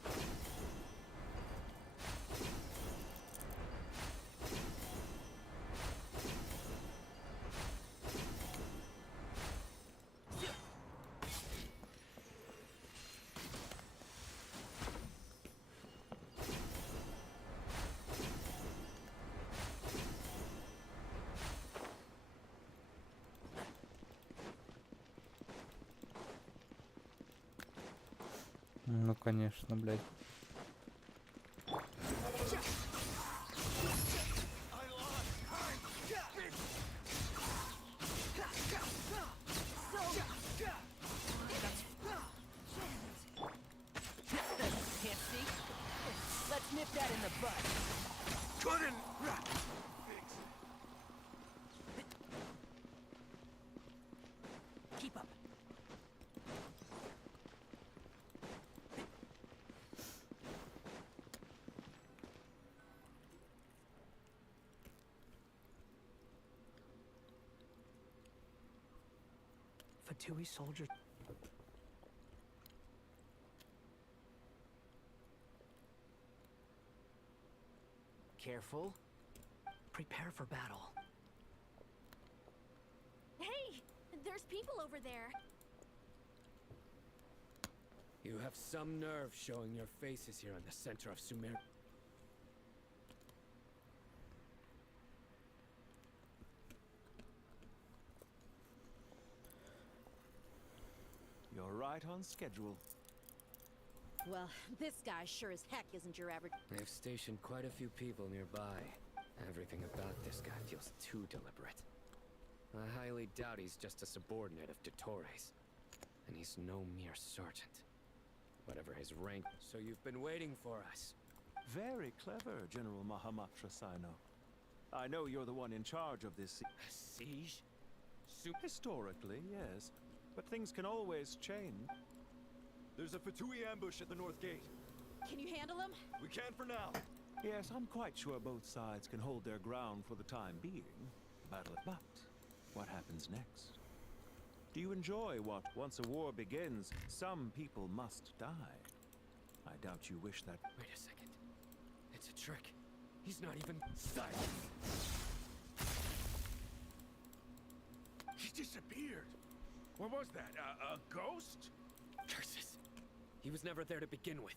Ну, конечно, блядь. Can't see? Let's nip that in the bud. Couldn't. Keep up. Fatui soldier. Careful. Prepare for battle. Hey! There's people over there. You have some nerve showing your faces here in the center of Sumer. You're right on schedule. Well, this guy sure as heck isn't your average. They've stationed quite a few people nearby. Everything about this guy feels too deliberate. I highly doubt he's just a subordinate of Dottores. And he's no mere sergeant. Whatever his rank. So you've been waiting for us. Very clever, General Mahamatra Sino. I know you're the one in charge of this siege. Historically, yes. But things can always change. There's a Fatui ambush at the north gate. Can you handle him? We can for now. Yes, I'm quite sure both sides can hold their ground for the time being. But what happens next? Do you enjoy what, once a war begins, some people must die? I doubt you wish that. Wait a second. It's a trick. He's not even silent. He disappeared. What was that? A ghost? Curses. He was never there to begin with.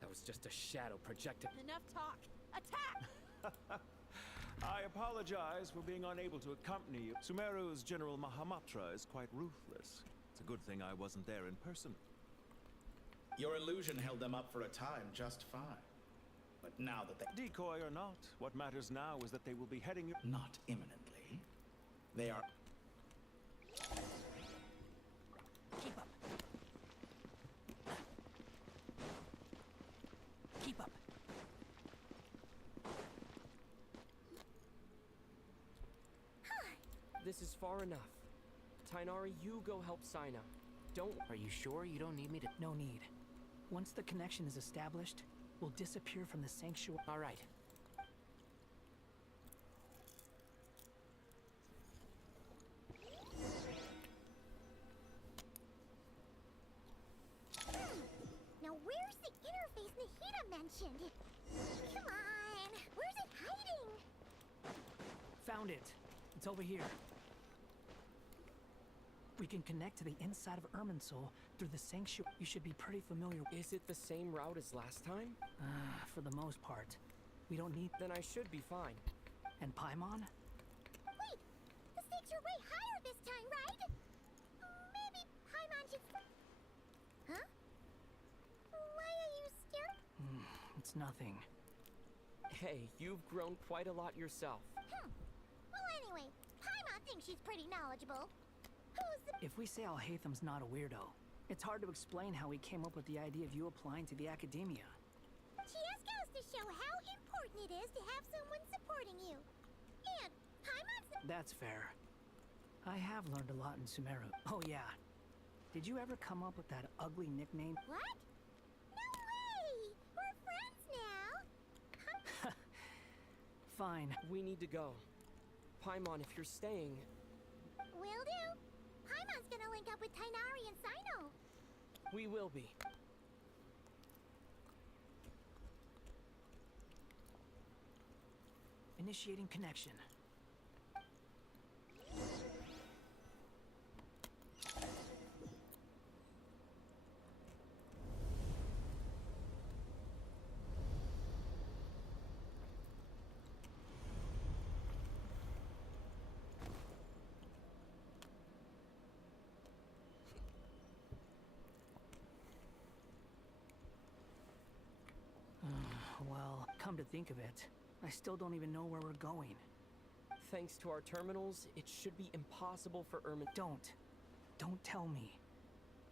That was just a shadow projected. Enough talk. Attack! I apologize for being unable to accompany you. Sumeru's General Mahamatra is quite ruthless. It's a good thing I wasn't there in person. Your illusion held them up for a time just fine. But now that they... Decoy or not, what matters now is that they will be heading... Not imminently. They are... Keep up. Keep up. This is far enough. Tainari, you go help Sina. Don't... Are you sure you don't need me to... No need. Once the connection is established, we'll disappear from the sanctuary. All right. Now where's the interface Nahida mentioned? Come on, where's it hiding? Found it. It's over here. We can connect to the inside of Irminsul through the sanctuary. You should be pretty familiar. Is it the same route as last time? For the most part. We don't need... Then I should be fine. And Paimon? Wait! The stakes are way higher this time, right? Maybe Paimon should... Huh? Why are you staring? It's nothing. Hey, you've grown quite a lot yourself. Well, anyway, Paimon thinks she's pretty knowledgeable. Who's the... If we say Alhaitham's not a weirdo, it's hard to explain how he came up with the idea of you applying to the academia. She just goes to show how important it is to have someone supporting you. And Paimon's... That's fair. I have learned a lot in Sumeru. Oh yeah. Did you ever come up with that ugly nickname? What? No way! We're friends now! Fine. We need to go. Paimon, if you're staying... Will do. Paimon's gonna link up with Tainari and Sino. We will be. Initiating connection. Well, come to think of it, I still don't even know where we're going. Thanks to our terminals, it should be impossible for Ermin... Don't tell me.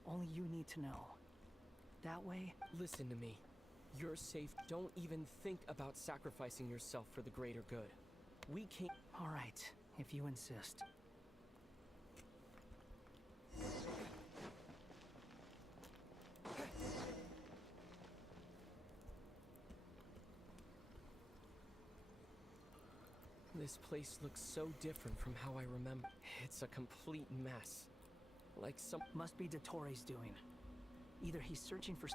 Only you need to know. That way... Listen to me. You're safe. Don't even think about sacrificing yourself for the greater good. We can't... All right, if you insist. This place looks so different from how I remember. It's a complete mess. Like some... Must be Dottores doing. Either he's searching for...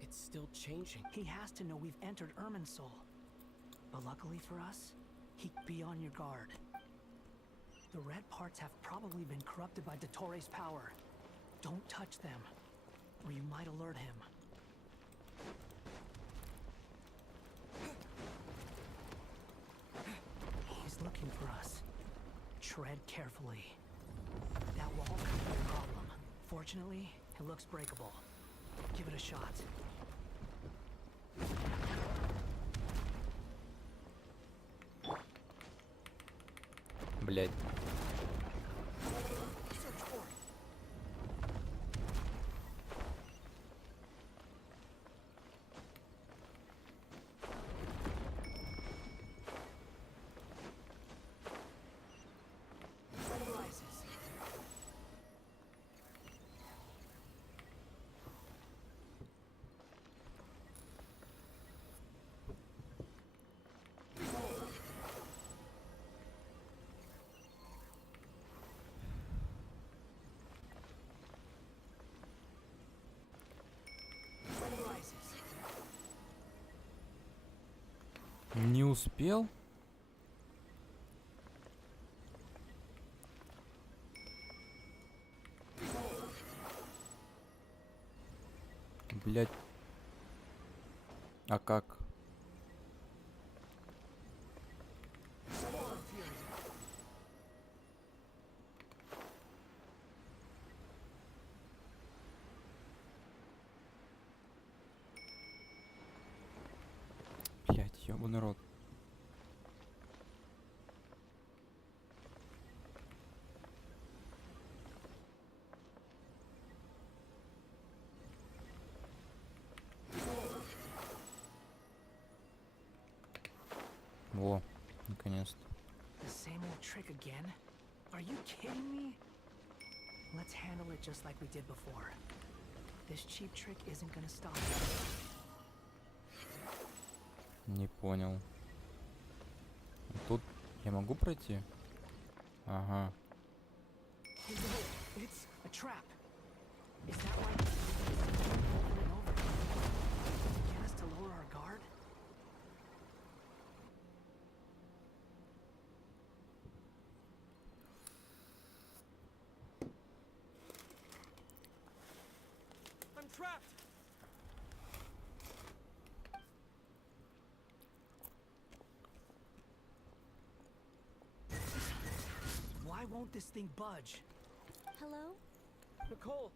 It's still changing. He has to know we've entered Irminsul. But luckily for us, he'd be on your guard. The red parts have probably been corrupted by Dottores' power. Don't touch them, or you might alert him. He's looking for us. Tread carefully. That wall could be a problem. Fortunately, it looks breakable. Give it a shot. Блять. Не успел? Блять. А как? Блять, ёбаный рот. Во, наконец-то. The same old trick again? Are you kidding me? Let's handle it just like we did before. This cheap trick isn't gonna stop us. Не понял. Тут я могу пройти? Ага. It's a trap. Is that why over and over? Get us to lower our guard? I'm trapped. Why won't this thing budge? Hello? Nicole.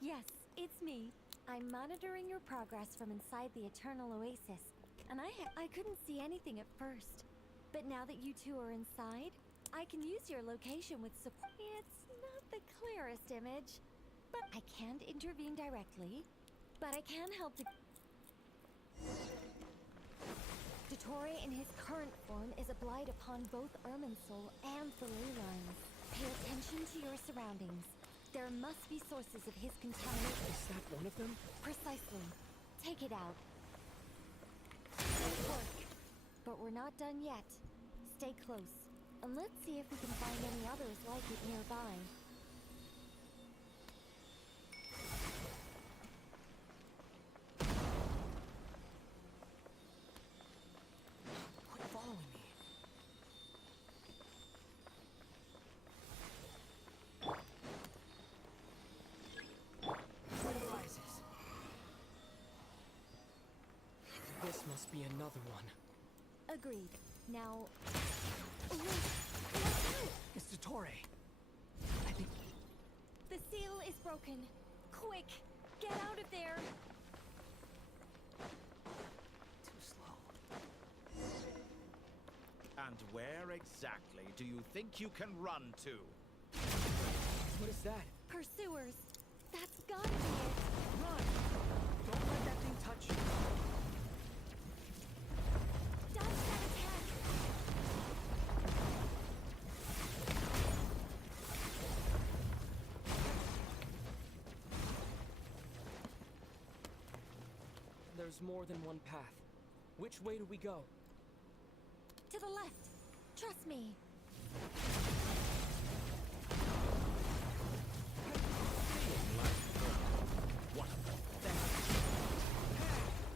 Yes, it's me. I'm monitoring your progress from inside the Eternal Oasis, and I couldn't see anything at first. But now that you two are inside, I can use your location with support. It's not the clearest image, but I can't intervene directly. But I can help to... Dottore in his current form is a blight upon both Irminsul and the ley lines. Pay attention to your surroundings. There must be sources of his contamination. Is that one of them? Precisely. Take it out. Good work. But we're not done yet. Stay close. And let's see if we can find any others like it nearby. Quit following me. Wind rises. This must be another one. Agreed. Now... Oh, wait. It's Dottore. I think... The seal is broken. Quick! Get out of there! Too slow. And where exactly do you think you can run to? What is that? Pursuers! That's gotta be it! Run! Don't let that thing touch you. Dodge that attack! There's more than one path. Which way do we go? To the left! Trust me!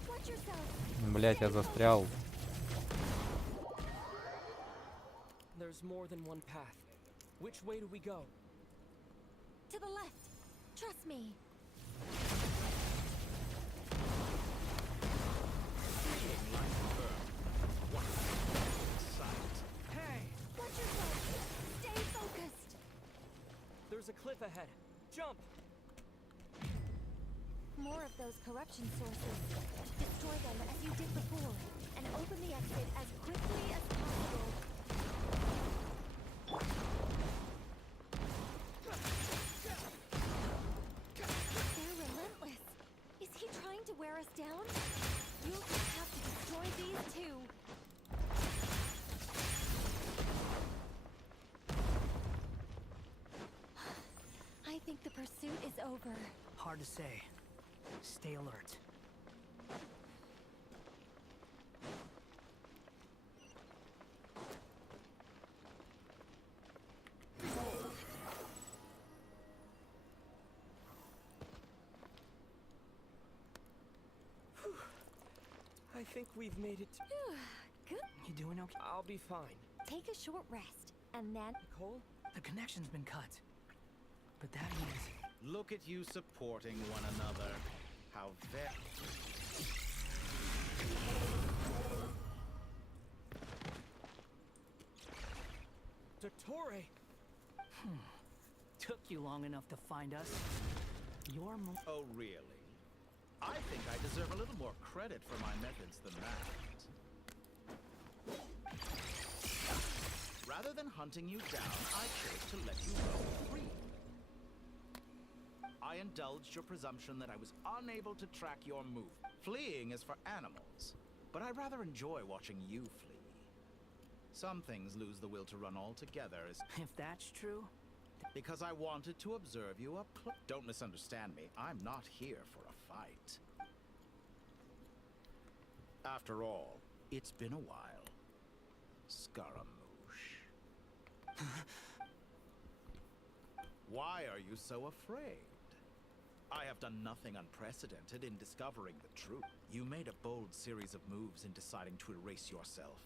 Watch yourself! Блять, я застрял. There's more than one path. Which way do we go? To the left! Trust me! Hey! Watch yourself! Stay focused! There's a cliff ahead. Jump! More of those corruption sources. Destroy them as you did before, and open the exit as quickly as possible. over? Hard to say. Stay alert. I think we've made it. Good. You doing okay? I'll be fine. Take a short rest, and then... Nicole? The connection's been cut. But that means... Look at you supporting one another. How very... Dottore! Took you long enough to find us. You're more... Oh, really? I think I deserve a little more credit for my methods than that. Rather than hunting you down, I chose to let you roam free. I indulged your presumption that I was unable to track your move. Fleeing is for animals, but I rather enjoy watching you flee. Some things lose the will to run altogether as... If that's true... Because I wanted to observe you up close. Don't misunderstand me. I'm not here for a fight. After all, it's been a while. Scaramouche. Why are you so afraid? I have done nothing unprecedented in discovering the truth. You made a bold series of moves in deciding to erase yourself.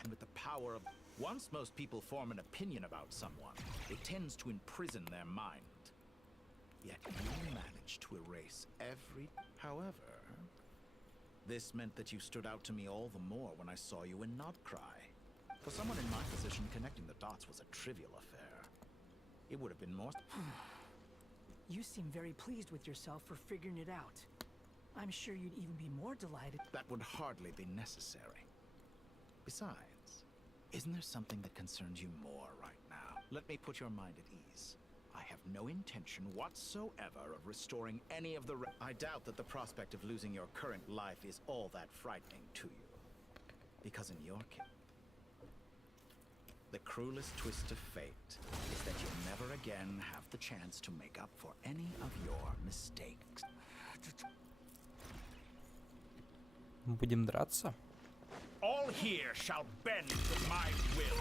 And with the power of... Once most people form an opinion about someone, it tends to imprison their mind. Yet you managed to erase every... However, this meant that you stood out to me all the more when I saw you in Nodcry. For someone in my position, connecting the dots was a trivial affair. It would have been more... You seem very pleased with yourself for figuring it out. I'm sure you'd even be more delighted. That would hardly be necessary. Besides, isn't there something that concerns you more right now? Let me put your mind at ease. I have no intention whatsoever of restoring any of the... I doubt that the prospect of losing your current life is all that frightening to you. Because in your case, the cruelest twist of fate is that you'll never again have the chance to make up for any of your mistakes. Будем драться? All here shall bend to my will.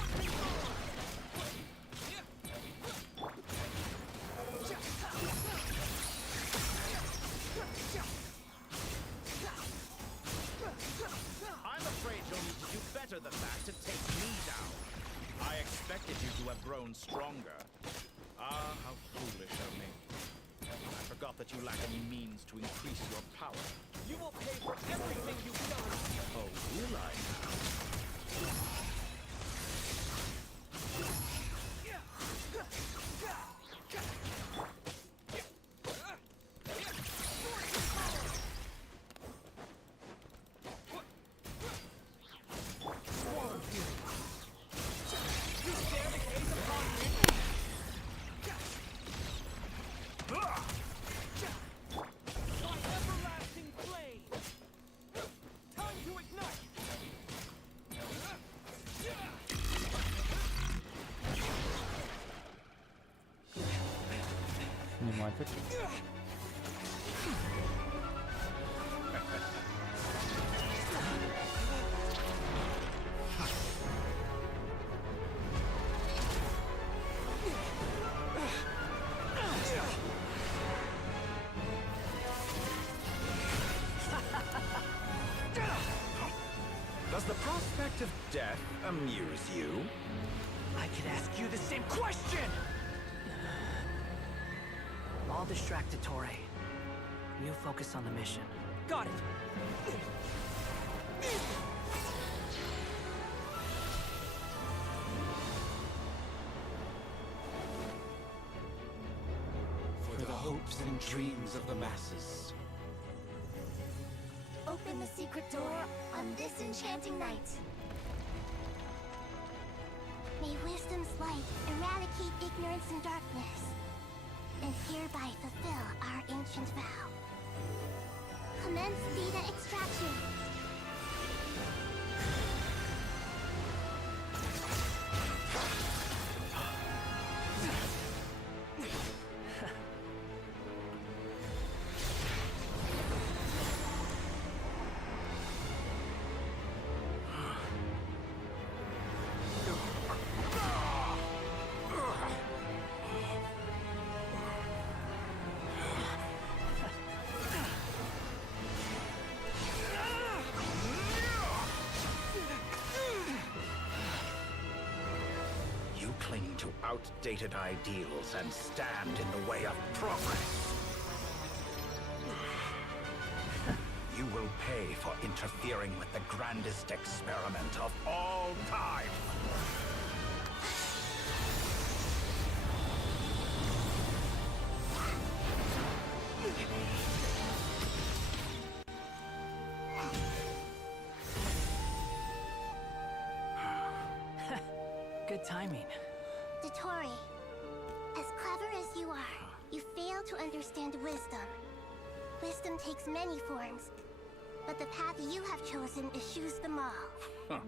I'm afraid you'll need to do better than that to take me down. I expected you to have grown stronger. Ah, how foolish of me. I forgot that you lack any means to increase your power. You will pay for everything you've done! Oh, will I now? Сниматель. Does the prospect of death amuse you? I could ask you the same question! I'll distract Dottore. You focus on the mission. Got it! For the hopes and dreams of the masses. Open the secret door on this enchanting night. May wisdom's light eradicate ignorance and darkness, and hereby fulfill our ancient vow. Commence data extraction. cling to outdated ideals and stand in the way of progress. You will pay for interfering with the grandest experiment of all time. Good timing. Dottore, as clever as you are, you fail to understand wisdom. Wisdom takes many forms, but the path you have chosen eschews them all. Huh.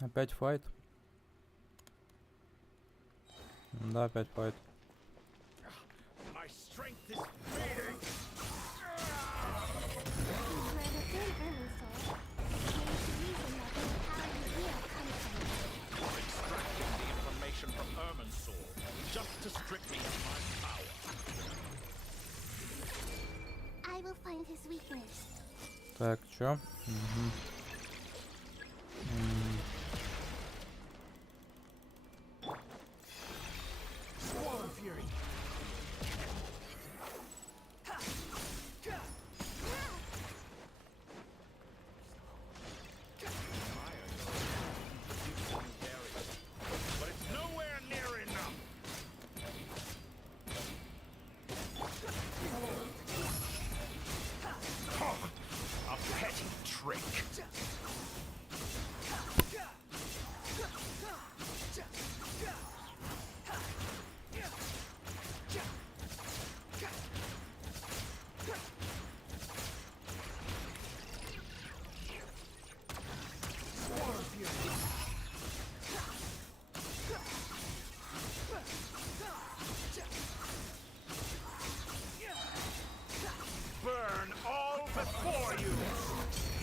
Опять файт? Да, опять файт. My strength is fading. You're extracting the information from Ermin's soul just to strip me of my power. I will find his weakness. Так, чё? Угу. Swarm Fury. But it's nowhere near enough. A petty trick. Burn all before you!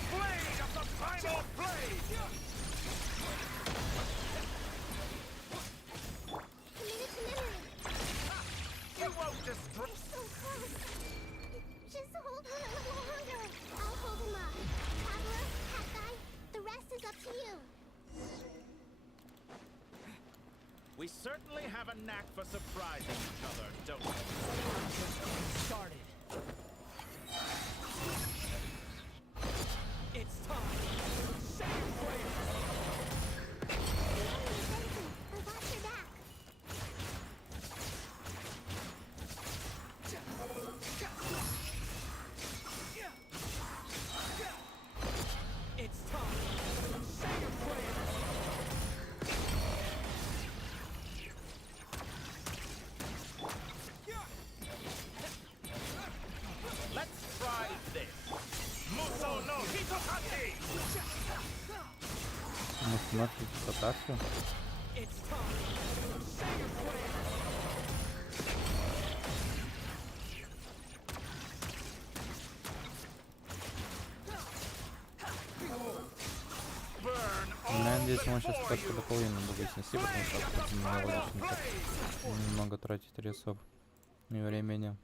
Blade of the final blade! Commit it to memory. You won't destroy. We're so close. Just hold on a little longer. I'll hold him up. Traveler, Cat Guy, the rest is up to you. We certainly have a knack for surprising each other, don't we? Started. It's time. Say your prayers. I got your back. It's time. Say your prayers. Let's try this. Muso no Hitokati! Может, нафиг ротацию? It's time. Say your prayers. Я надеюсь, он сейчас как-то дополнительно будет снести, потому что это нелогично так немного тратить ресурсов и времени.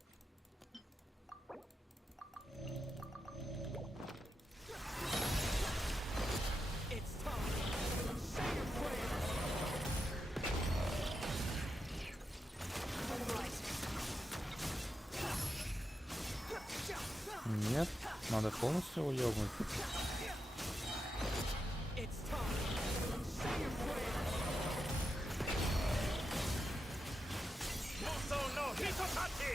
It's time. Say your prayers. Нет, надо полностью уебнуть. It's time. Say your prayers. Muso no Hitokati!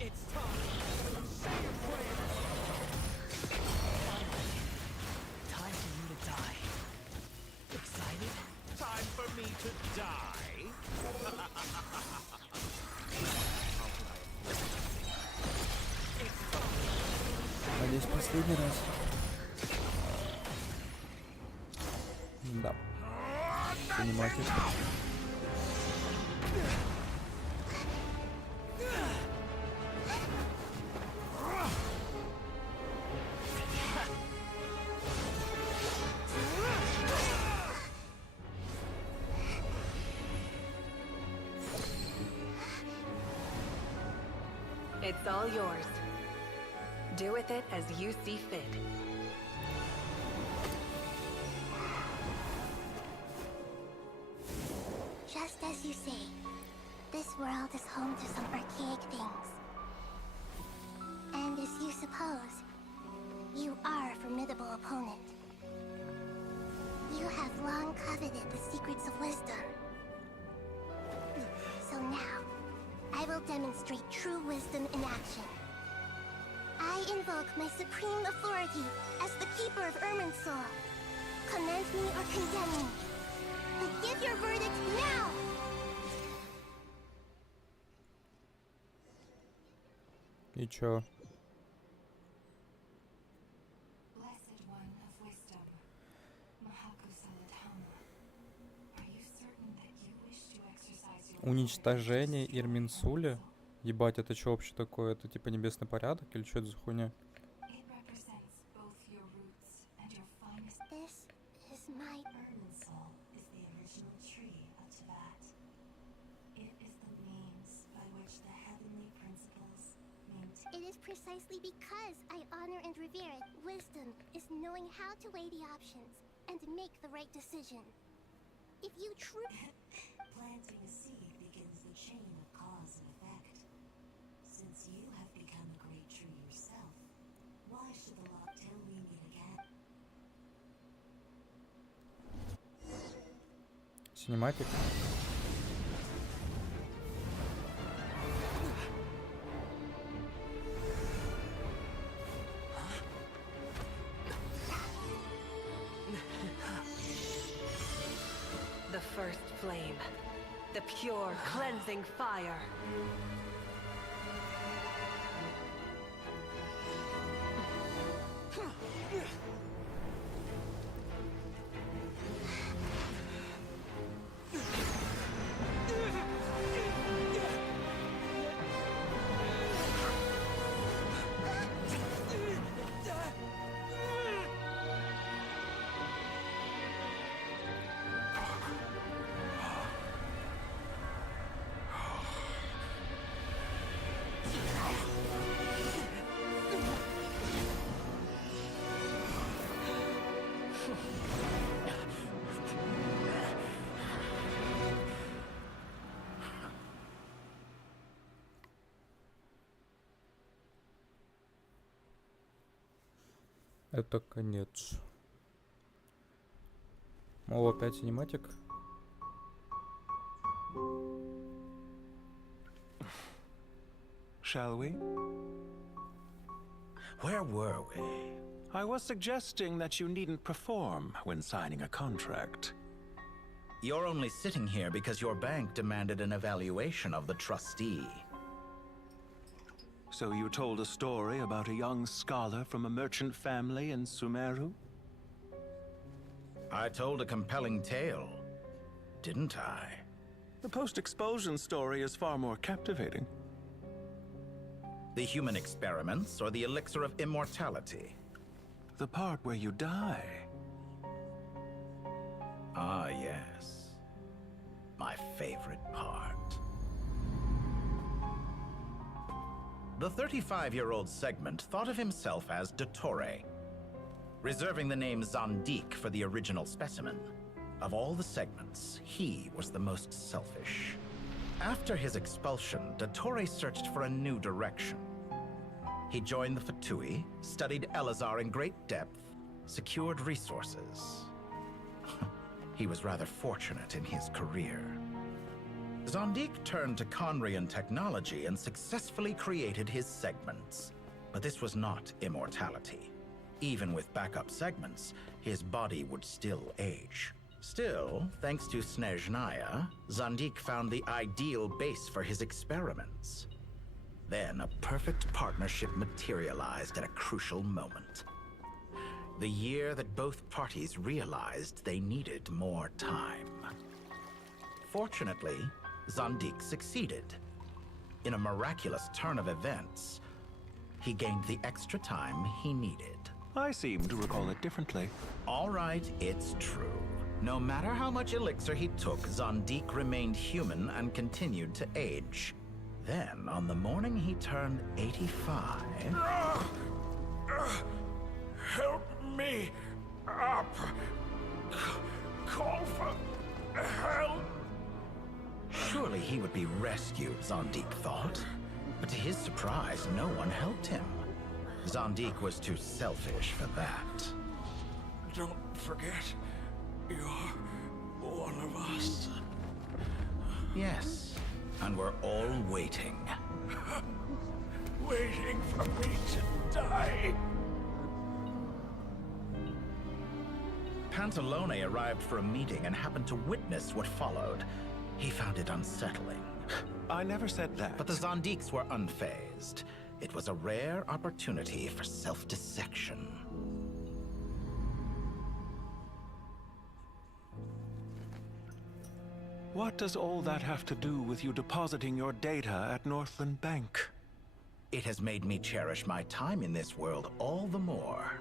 It's time. Say your prayers. Time for you to die. Excited? Time for me to die? Надеюсь, последний раз. Да. Понимаете. It's all yours. Do with it as you see fit. Just as you say, this world is home to some archaic things. And as you suppose, you are a formidable opponent. You have long coveted the secrets of wisdom. So now, I will demonstrate true wisdom in action. I invoke my supreme authority as the keeper of Irminsul. Commend me or condemn me. But give your verdict now! И чё? Уничтожение Ирминсуля? Ебать, это что вообще такое? Это типа небесный порядок или что это за хуйня? This is my Irminsul is the original tree of Tibet. It is the means by which the heavenly principles maintain. It is precisely because I honor and revere it. Wisdom is knowing how to weigh the options and make the right decision. If you Planting a seed begins the chain of cause and effect. Since you have become a great tree yourself, why should the law till we meet again? Синематик. The first flame. The pure, cleansing fire. Это конец. О, опять синематик. Shall we? Where were we? I was suggesting that you needn't perform when signing a contract. You're only sitting here because your bank demanded an evaluation of the trustee. So you told a story about a young scholar from a merchant family in Sumeru? I told a compelling tale, didn't I? The post-expulsion story is far more captivating. The human experiments or the elixir of immortality? The part where you die. Ah, yes. My favorite part. The 35-year-old Segment thought of himself as Dottore, reserving the name Zandik for the original specimen. Of all the Segments, he was the most selfish. After his expulsion, Dottore searched for a new direction. He joined the Fatui, studied Elazar in great depth, secured resources. He was rather fortunate in his career. Zandik turned to Conrian technology and successfully created his segments. But this was not immortality. Even with backup segments, his body would still age. Still, thanks to Snezhnaya, Zandik found the ideal base for his experiments. Then a perfect partnership materialized at a crucial moment. The year that both parties realized they needed more time. Fortunately, Zandik succeeded. In a miraculous turn of events, he gained the extra time he needed. I seem to recall it differently. All right, it's true. No matter how much elixir he took, Zandik remained human and continued to age. then, on the morning he turned 85... Help me up. Call for help. Surely he would be rescued, Zondik thought. But to his surprise, no one helped him. Zondik was too selfish for that. Don't forget, you're one of us. Yes, and we're all waiting. Waiting for me to die. Pantalone arrived for a meeting and happened to witness what followed. He found it unsettling. I never said that. But the Zondiks were unfazed. It was a rare opportunity for self-dissection. What does all that have to do with you depositing your data at Northland Bank? It has made me cherish my time in this world all the more.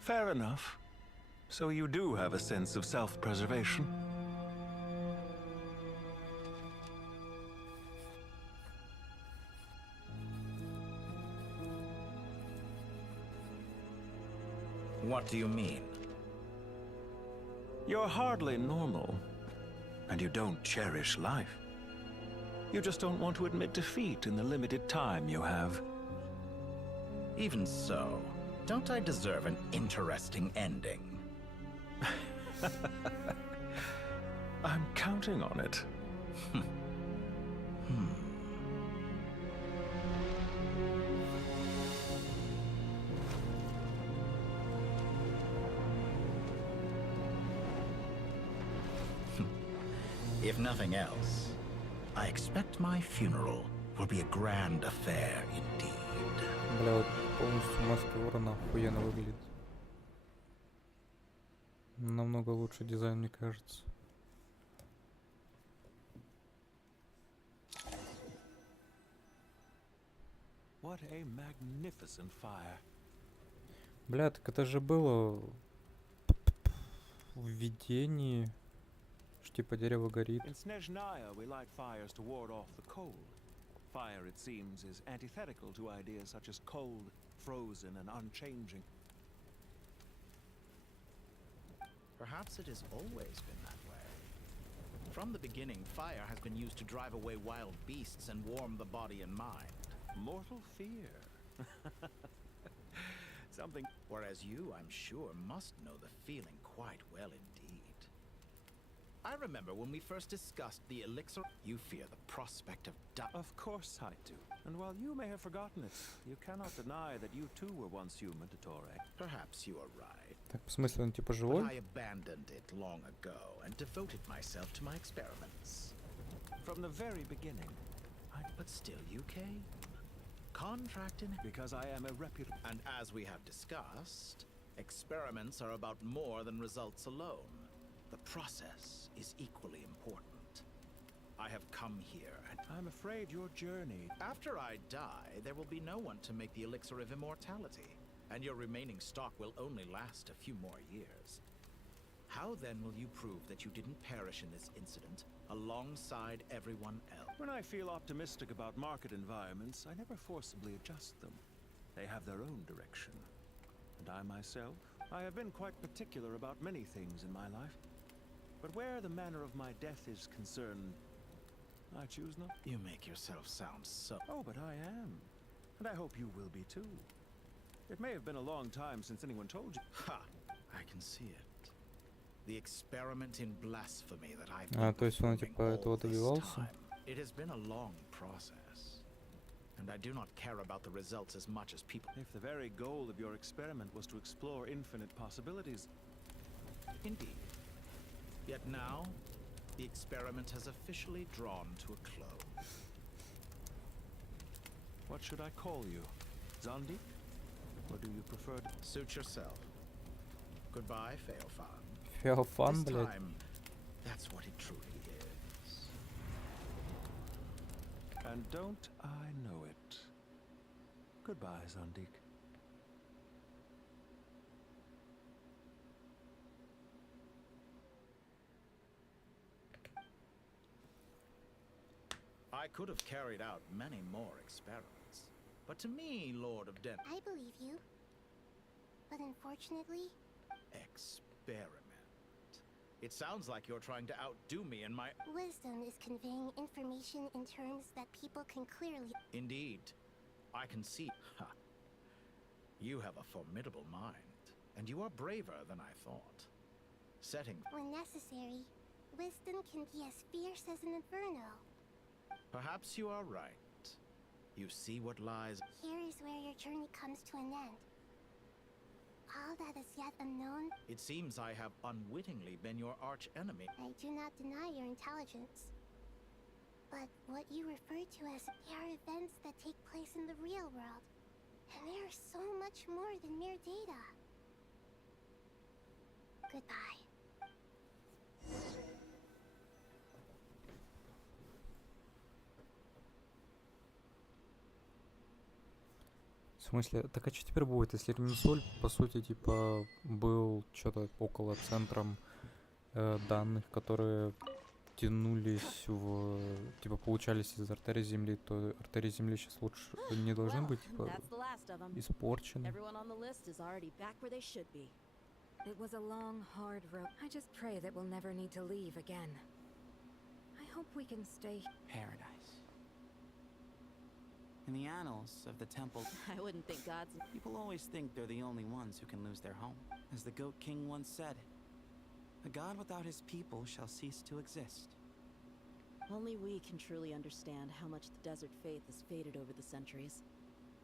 Fair enough. So you do have a sense of self-preservation. What do you mean? You're hardly normal. And you don't cherish life. You just don't want to admit defeat in the limited time you have. Even so, don't I deserve an interesting ending? I'm counting on it. If nothing else, I expect my funeral will be a grand affair indeed. Бля, вот полностью маска ворона охуенно выглядит. Намного лучше дизайн, мне кажется. What a magnificent fire. Бля, так это же было в видении, что типа дерево горит. In Snezhnaya, we light fires to ward off the cold. Fire, it seems, is antithetical to ideas such as cold, frozen, and unchanging. Perhaps it has always been that way. From the beginning, fire has been used to drive away wild beasts and warm the body and mind. Mortal fear. Something. Whereas you, I'm sure, must know the feeling quite well indeed. I remember when we first discussed the elixir. You fear the prospect of death. Of course I do. And while you may have forgotten it, you cannot deny that you too were once human to Torek. Perhaps you are right. Так, в смысле, он типа But живой? I abandoned it long ago and devoted myself to my experiments. From the very beginning. But still you came. Contracting. Because I am a reputable. And as we have discussed, experiments are about more than results alone. The process is equally important. I have come here and... I'm afraid your journey... After I die, there will be no one to make the elixir of immortality, and your remaining stock will only last a few more years. How then will you prove that you didn't perish in this incident alongside everyone else? When I feel optimistic about market environments, I never forcibly adjust them. They have their own direction. And I myself, I have been quite particular about many things in my life. But where the manner of my death is concerned, I choose not. You make yourself sound so... Oh, but I am. And I hope you will be too. It may have been a long time since anyone told you. Ha! I can see it. The experiment in blasphemy that I've А, то есть он типа этого добивался? It has been a long process. And I do not care about the results as much as people... If the very goal of your experiment was to explore infinite possibilities... Indeed. Yet now, the experiment has officially drawn to a close. What should I call you? Zondik? Or do you prefer to... Suit yourself. Goodbye, Feofan. Feofan, this блядь. time, that's what it truly is. And don't I know it? Goodbye, Zondik. I could have carried out many more experiments. But to me, Lord of Den... I believe you. But unfortunately... Experiment. It sounds like you're trying to outdo me in my... Wisdom is conveying information in terms that people can clearly... Indeed. I can see... Ha. You have a formidable mind, and you are braver than I thought. Setting... When necessary, wisdom can be as fierce as an inferno. Perhaps you are right. You see what lies... Here is where your journey comes to an end. All that is yet unknown... It seems I have unwittingly been your arch-enemy. I do not deny your intelligence. But what you refer to as... They are events that take place in the real world. And they are so much more than mere data. Goodbye. В смысле, так а что теперь будет, если Ремесоль, по сути, типа, был что-то около центром данных, которые тянулись в, типа, получались из артерий Земли, то артерии Земли сейчас лучше не должны быть, типа, испорчены. It was a long, hard road. I just pray that we'll never need to leave again. I hope we can stay. Paradise. In the annals of the temple, I wouldn't think gods... People always think they're the only ones who can lose their home. As the Goat King once said, a god without his people shall cease to exist. Only we can truly understand how much the desert faith has faded over the centuries.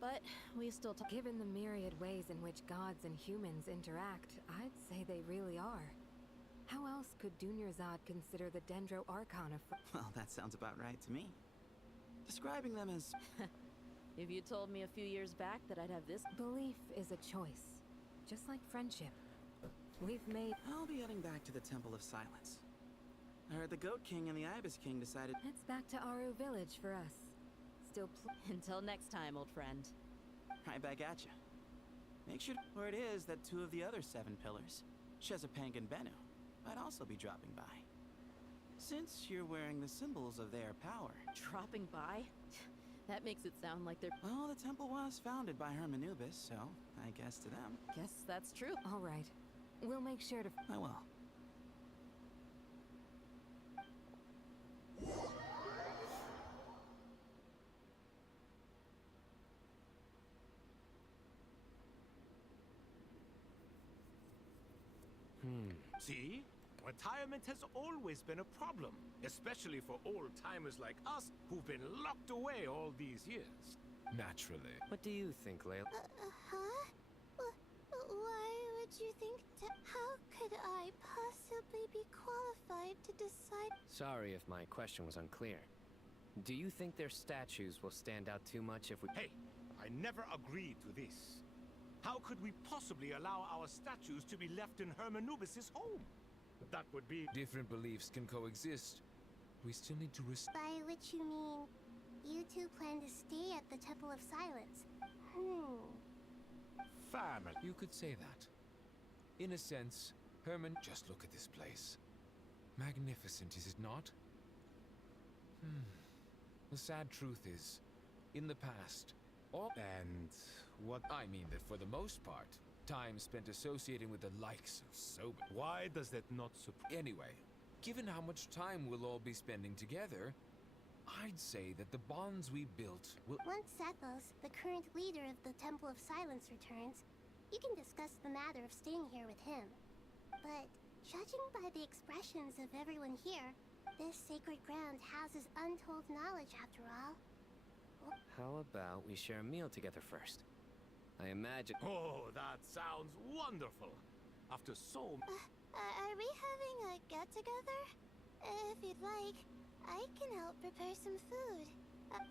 But we still talk... Given the myriad ways in which gods and humans interact, I'd say they really are. How else could Dunyarzad consider the Dendro Archon a... Well, that sounds about right to me. Describing them as... If you told me a few years back that I'd have this... Belief is a choice. Just like friendship. We've made... I'll be heading back to the Temple of Silence. I heard the Goat King and the Ibis King decided... It's back to Aru Village for us. Still Until next time, old friend. Right back at you. Make sure where it is that two of the other 7 pillars, Shezapang and Bennu, might also be dropping by. Since you're wearing the symbols of their power. Dropping by? That makes it sound like they're... Well, the temple was founded by Hermanubis, so I guess to them. Guess that's true. All right. We'll make sure to... I will. See? Retirement has always been a problem, especially for old-timers like us who've been locked away all these years. Naturally. What do you think, Layla? Huh? Why would you think how could I possibly be qualified to decide? Sorry if my question was unclear. Do you think their statues will stand out too much if we... Hey, I never agreed to this. How could we possibly allow our statues to be left in Hermanubis' home? That would be... Different beliefs can coexist. We still need to By which you mean, you two plan to stay at the Temple of Silence. Family. You could say that. In a sense, Herman... Just look at this place. Magnificent, is it not? The sad truth is, in the past, And what... I mean that for the most part, time spent associating with the likes of Sober. Why does that not Anyway, given how much time we'll all be spending together, I'd say that the bonds we built will... Once Sethos, the current leader of the Temple of Silence, returns, you can discuss the matter of staying here with him. But judging by the expressions of everyone here, this sacred ground houses untold knowledge after all. How about we share a meal together first? I imagine... Oh, that sounds wonderful. After so... Are we having a get-together? If you'd like, I can help prepare some food.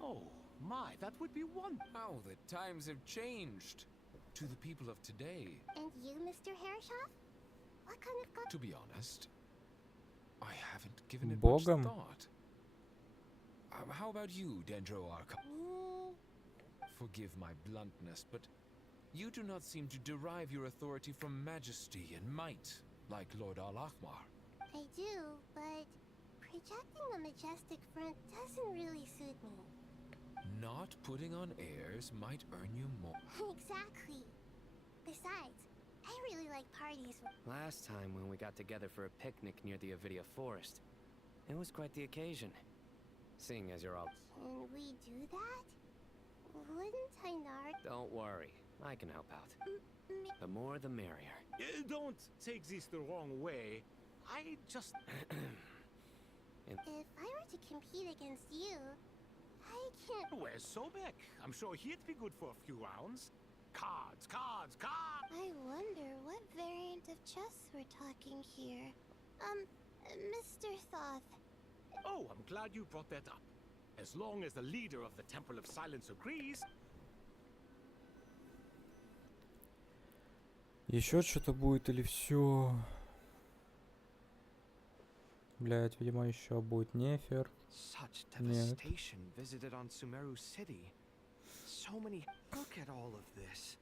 Oh, my, that would be wonderful. How the times have changed to the people of today. And you, Mr. Herreshoff? What kind of... To be honest, I haven't given it Богом? much thought. How about you, Dendro Archon? Forgive my bluntness, but you do not seem to derive your authority from majesty and might, like Lord Al-Ahmar. I do, but projecting a majestic front doesn't really suit Putting on airs might earn you more. Exactly. Besides, I really like parties. Last time when we got together for a picnic near the Avidia Forest, it was quite the occasion. Seeing as you're all... Can we do that? Wouldn't I not? Don't worry, I can help out. The more the merrier. Don't take this the wrong way. I just... If I were to compete against you, I can't... Where's Sobek? I'm sure he'd be good for a few rounds. Cards, cards, cards! I wonder what variant of chess we're talking here. Mr. Thoth. Oh, I'm glad you brought that up. As long as the leader of the Temple of Silence agrees... Еще что-то будет или все? Блять, видимо, еще будет Нефер. Such Нет. devastation visited on Sumeru City. So many. Look at all of this.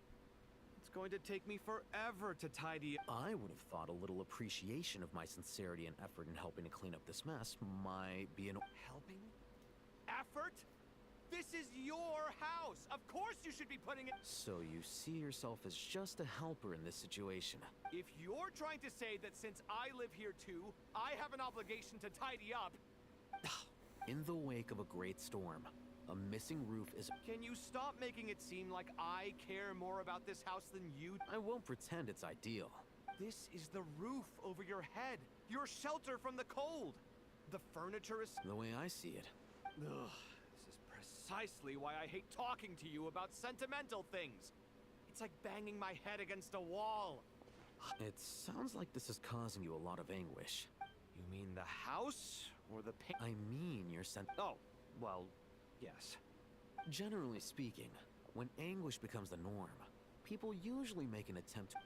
It's going to take me forever to tidy. I would have thought a little appreciation of my sincerity and effort in helping to clean up this mess might be an... Helping? Effort? This is your house. Of course you should be putting it. So you see yourself as just a helper in this situation. If you're trying to say that since I live here too, I have an obligation to tidy up. In the wake of a great storm, a missing roof is... Can you stop making it seem like I care more about this house than you? I won't pretend it's ideal. This is the roof over your head. Your shelter from the cold. The furniture is... The way I see it. Ugh. This is precisely why I hate talking to you about sentimental things. It's like banging my head against a wall. It sounds like this is causing you a lot of anguish. You mean the house or the pain? I mean your Oh, well, yes. Generally speaking, when anguish becomes the norm, people usually make an attempt to...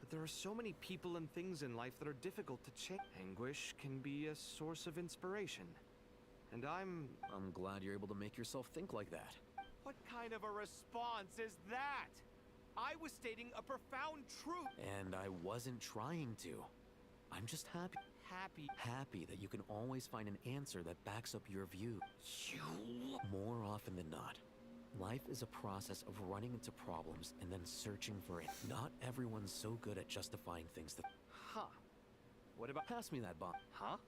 But there are so many people and things in life that are difficult to change. Anguish can be a source of inspiration. And I'm glad you're able to make yourself think like that. What kind of a response is that? I was stating a profound truth. And I wasn't trying to. I'm just happy. Happy that you can always find an answer that backs up your view. More often than not, life is a process of running into problems and then searching for it. Not everyone's so good at justifying things that... Huh. What about... Pass me that bomb. Huh?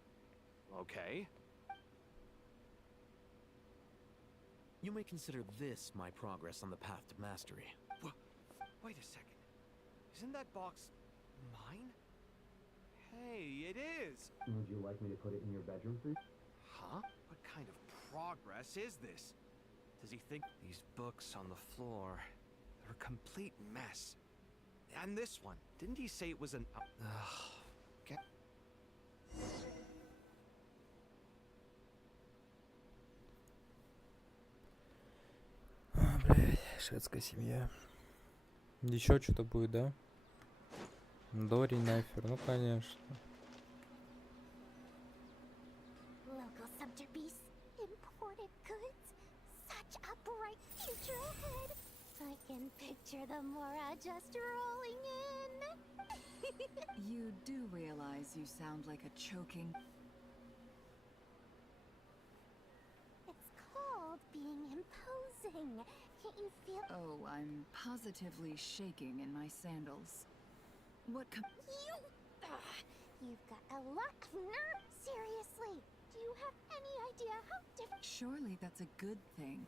Okay. You may consider this my progress on the path to mastery. Wait a second. Isn't that box mine? Hey, it is! Would you like me to put it in your bedroom, please? Huh? What kind of progress is this? Does he think these books on the floor? They're a complete mess. And this one, didn't he say it was an... Okay. Блять, шведская семья. Еще что-то будет, да? Дори, Нефер, ну конечно. Local subject beasts, imported goods, such a bright future ahead. I can picture the Mora just rolling in. You do realize you sound like a choking... It's called being imposing. Can't you feel... Oh, I'm positively shaking in my sandals. What You've got a lot of nerve. Seriously, do you have any idea how different... Surely that's a good thing.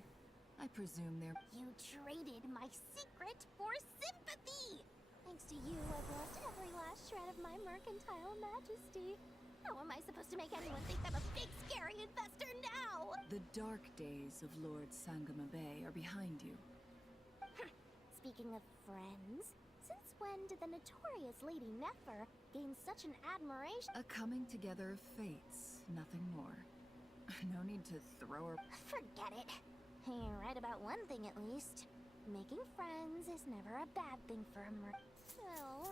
I presume they're... You traded my secret for sympathy! Thanks to you, I've lost every last shred of my mercantile majesty. How am I supposed to make anyone think I'm a big, scary investor now? The dark days of Lord Sangamabe are behind you. Speaking of friends, since when did the notorious Lady Nefer gain such an admiration? A coming together of fates, nothing more. No need to throw her... Forget it. You're right about one thing at least. Making friends is never a bad thing for a Oh,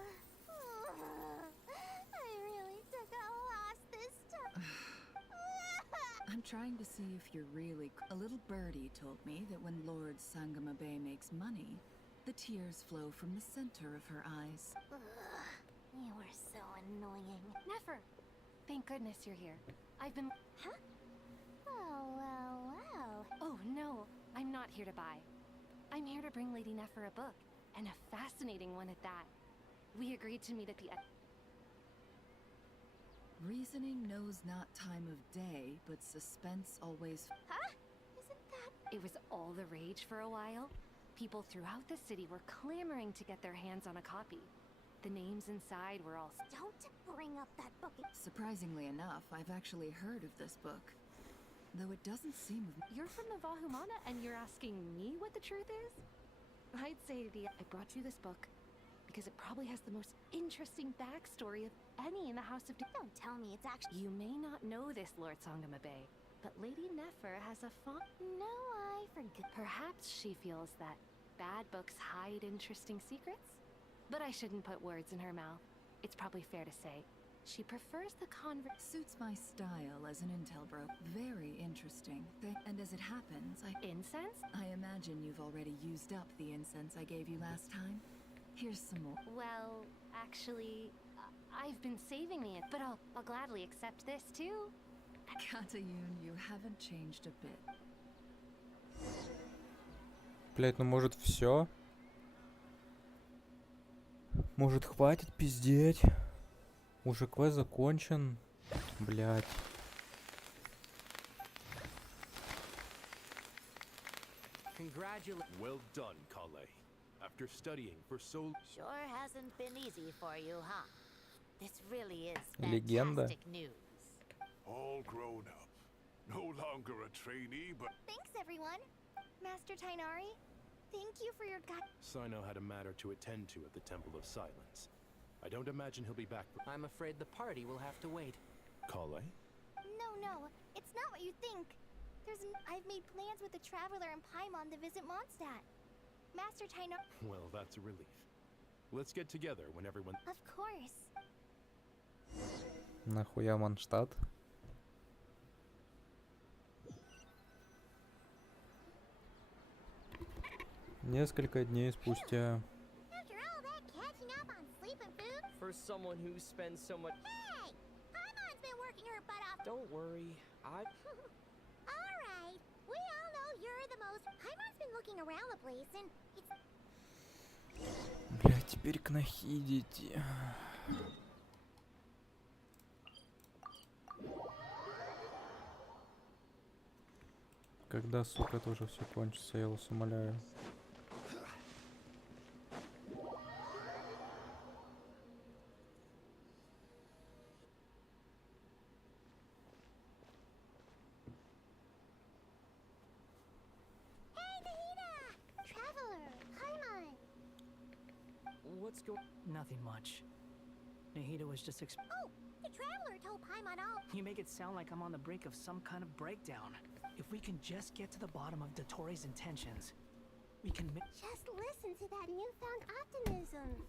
I really took a loss this time. I'm trying to see if you're really... A little birdie told me that when Lord Sangamabe makes money, the tears flow from the center of her eyes. You are so annoying. Nefer! Thank goodness you're here. I've been... Huh? Well. Oh, no. I'm not here to buy. I'm here to bring Lady Nefer a book, and a fascinating one at that. We agreed to meet at the... Reasoning knows not time of day, but suspense always... Huh? Isn't that... It was all the rage for a while. People throughout the city were clamoring to get their hands on a copy. The names inside were all... Don't bring up that book. Surprisingly enough, I've actually heard of this book. Though it doesn't seem of... You're from the Vahumana and you're asking me what the truth is? I'd say I brought you this book because it probably has the most interesting backstory of any in the House of... Don't tell me it's actually... You may not know this, Lord Sangamabe, but Lady Nefer has a No, I forget. Perhaps she feels that bad books hide interesting secrets? But I shouldn't put words in her mouth. It's probably fair to say she prefers the Suits my style as an intel bro. Very interesting. And as it happens, Incense? I imagine you've already used up the incense I gave you last time. Here's some more. Well, actually, I've been saving it, but I'll gladly accept this too. Katayun, you haven't changed a bit. Блять, ну может все? Может хватит пиздеть? Уже квест закончен. Блять. Congratulations. Well done, Kale. After studying for so... Sure hasn't been easy for you, huh? This really is Легенда. fantastic news. All grown up. No longer a trainee, but... Thanks, everyone. Master Tainari, thank you for your guide. Sino had a matter to attend to at the Temple of Silence. I don't imagine he'll be back. I'm afraid the party will have to wait. Kale? No, it's not what you think. I've made plans with the Traveler and Paimon to visit Mondstadt. Master Tainari... Well, that's a relief. Let's get together when everyone... Of course. Нахуя Манштадт? Несколько дней спустя. After all that catching up on sleep and food... For someone who spends so much... Hey! Paimon's been working her butt off... Don't worry, Alright, we all know you're the most... Paimon's been looking around the place and it's... Блять, теперь к Нахиде идти. Когда, сука, тоже все кончится, я вас умоляю. What's going... Nothing much. Nahida was just Oh! The Traveler told Paimon all... You make it sound like I'm on the brink of some kind of breakdown. If we can just get to the bottom of Dotori's intentions, we can Just listen to that newfound optimism.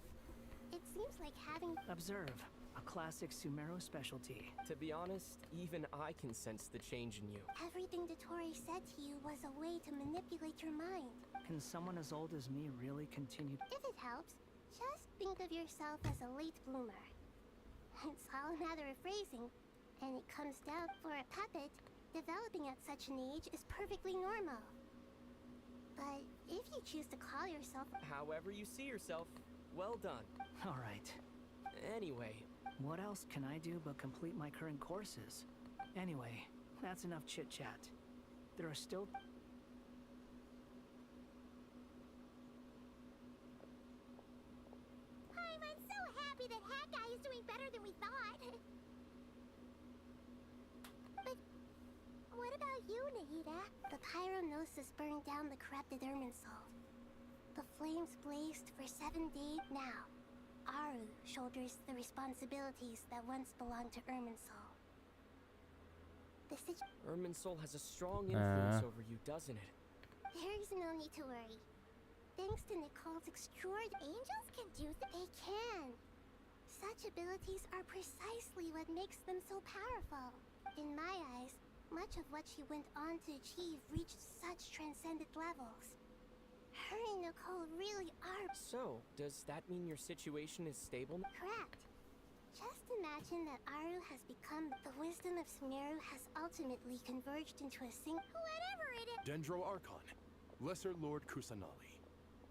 It seems like having... Observe. A classic Sumero specialty. To be honest, even I can sense the change in you. Everything Dotori said to you was a way to manipulate your mind. Can someone as old as me really continue? If it helps, just think of yourself as a late bloomer. It's all a matter of phrasing, and it comes down for a puppet. Developing at such an age is perfectly normal. But if you choose to call yourself... However you see yourself, well done. All right. Anyway. What else can I do but complete my current courses? Anyway, that's enough chit-chat. There are still... I'm so happy that Hat Guy is doing better than we thought. But what about you, Nahida? The Pyronosis burned down the corrupted Irminsul. The flames blazed for 7 days now. Aru shoulders the responsibilities that once belonged to Irminsul. Irminsul has a strong influence over you, doesn't it? There's no need to worry. Thanks to Nicole's extraordinary... Angels can do they can. Such abilities are precisely what makes them so powerful. In my eyes, much of what she went on to achieve reached such transcendent levels. Her and Nicole really are... So, does that mean your situation is stable? Correct. Just imagine that Aru has become... The wisdom of Sumeru has ultimately converged into a Whatever it is... Dendro Archon. Lesser Lord Kusanali.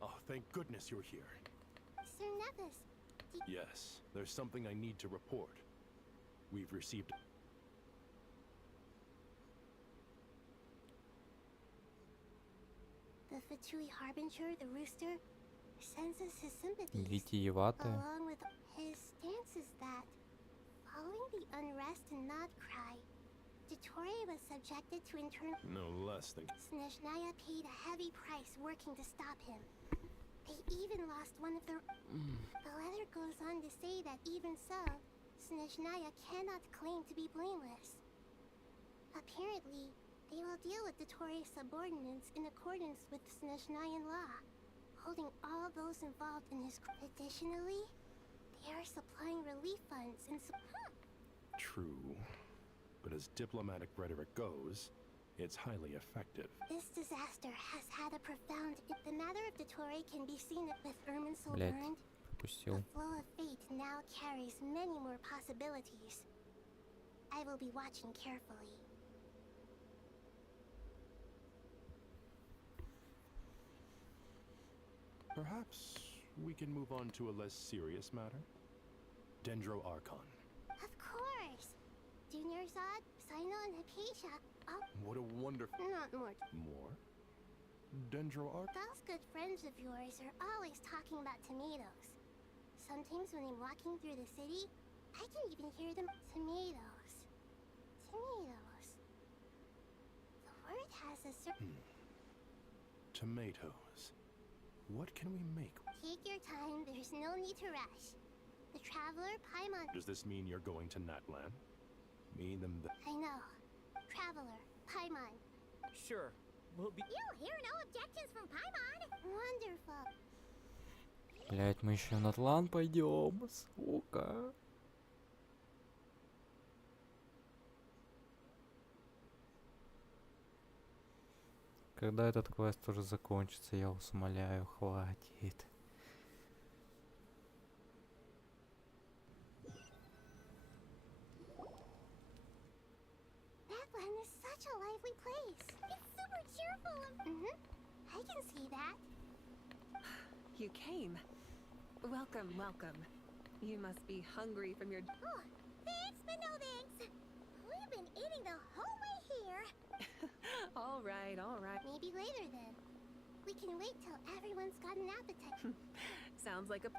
Oh, thank goodness you're here. Sir Nevis, Yes, there's something I need to report. We've received... the Fatui Harbinger, the rooster, sends us his sympathies. Витиеватая. Along with his stance is that, following the unrest in Nodcry, Ditoria was subjected to internal... No less than... Snezhnaya paid a heavy price working to stop him. They even lost one of their... The letter goes on to say that even so, Snezhnaya cannot claim to be blameless. Apparently, they will deal with Ditoria's subordinates in accordance with Snezhnayan law, holding all those involved in his... Additionally, they are supplying relief funds and... True. But as diplomatic rhetoric goes, it's highly effective. This disaster has had a profound... The matter of Ditoria can be seen with Irminsul Блядь, burned. пропустил. The flow of fate now carries many more possibilities. I will be watching carefully. Perhaps we can move on to a less serious matter? Dendro Archon. Of course! Junior Zod, Sino, and Hypatia. Oh, What a wonderful... not more. More? Dendro Archon? Those good friends of yours are always talking about tomatoes. Sometimes when I'm walking through the city, I can even hear them. Tomatoes. Tomatoes. The word has a certain... Tomatoes. What can we make? Take your time, there's no need to rush. The traveler, Paimon... Does this mean you're going to Natlan? Me, them, I know. Traveler, Paimon. Sure, we'll be... You hear no objections from Paimon? Wonderful. Блять, мы еще на Атлан пойдем, сука. Когда этот квест уже закончится, я вас умоляю, хватит. Natlan is such a lively place. It's super cheerful. I can see that. You came. Welcome, welcome. You must be hungry from your... Oh, thanks, but no thanks. We've been eating the whole way here. All right, all right. Maybe later then. We can wait till everyone's got an appetite. Sounds like a...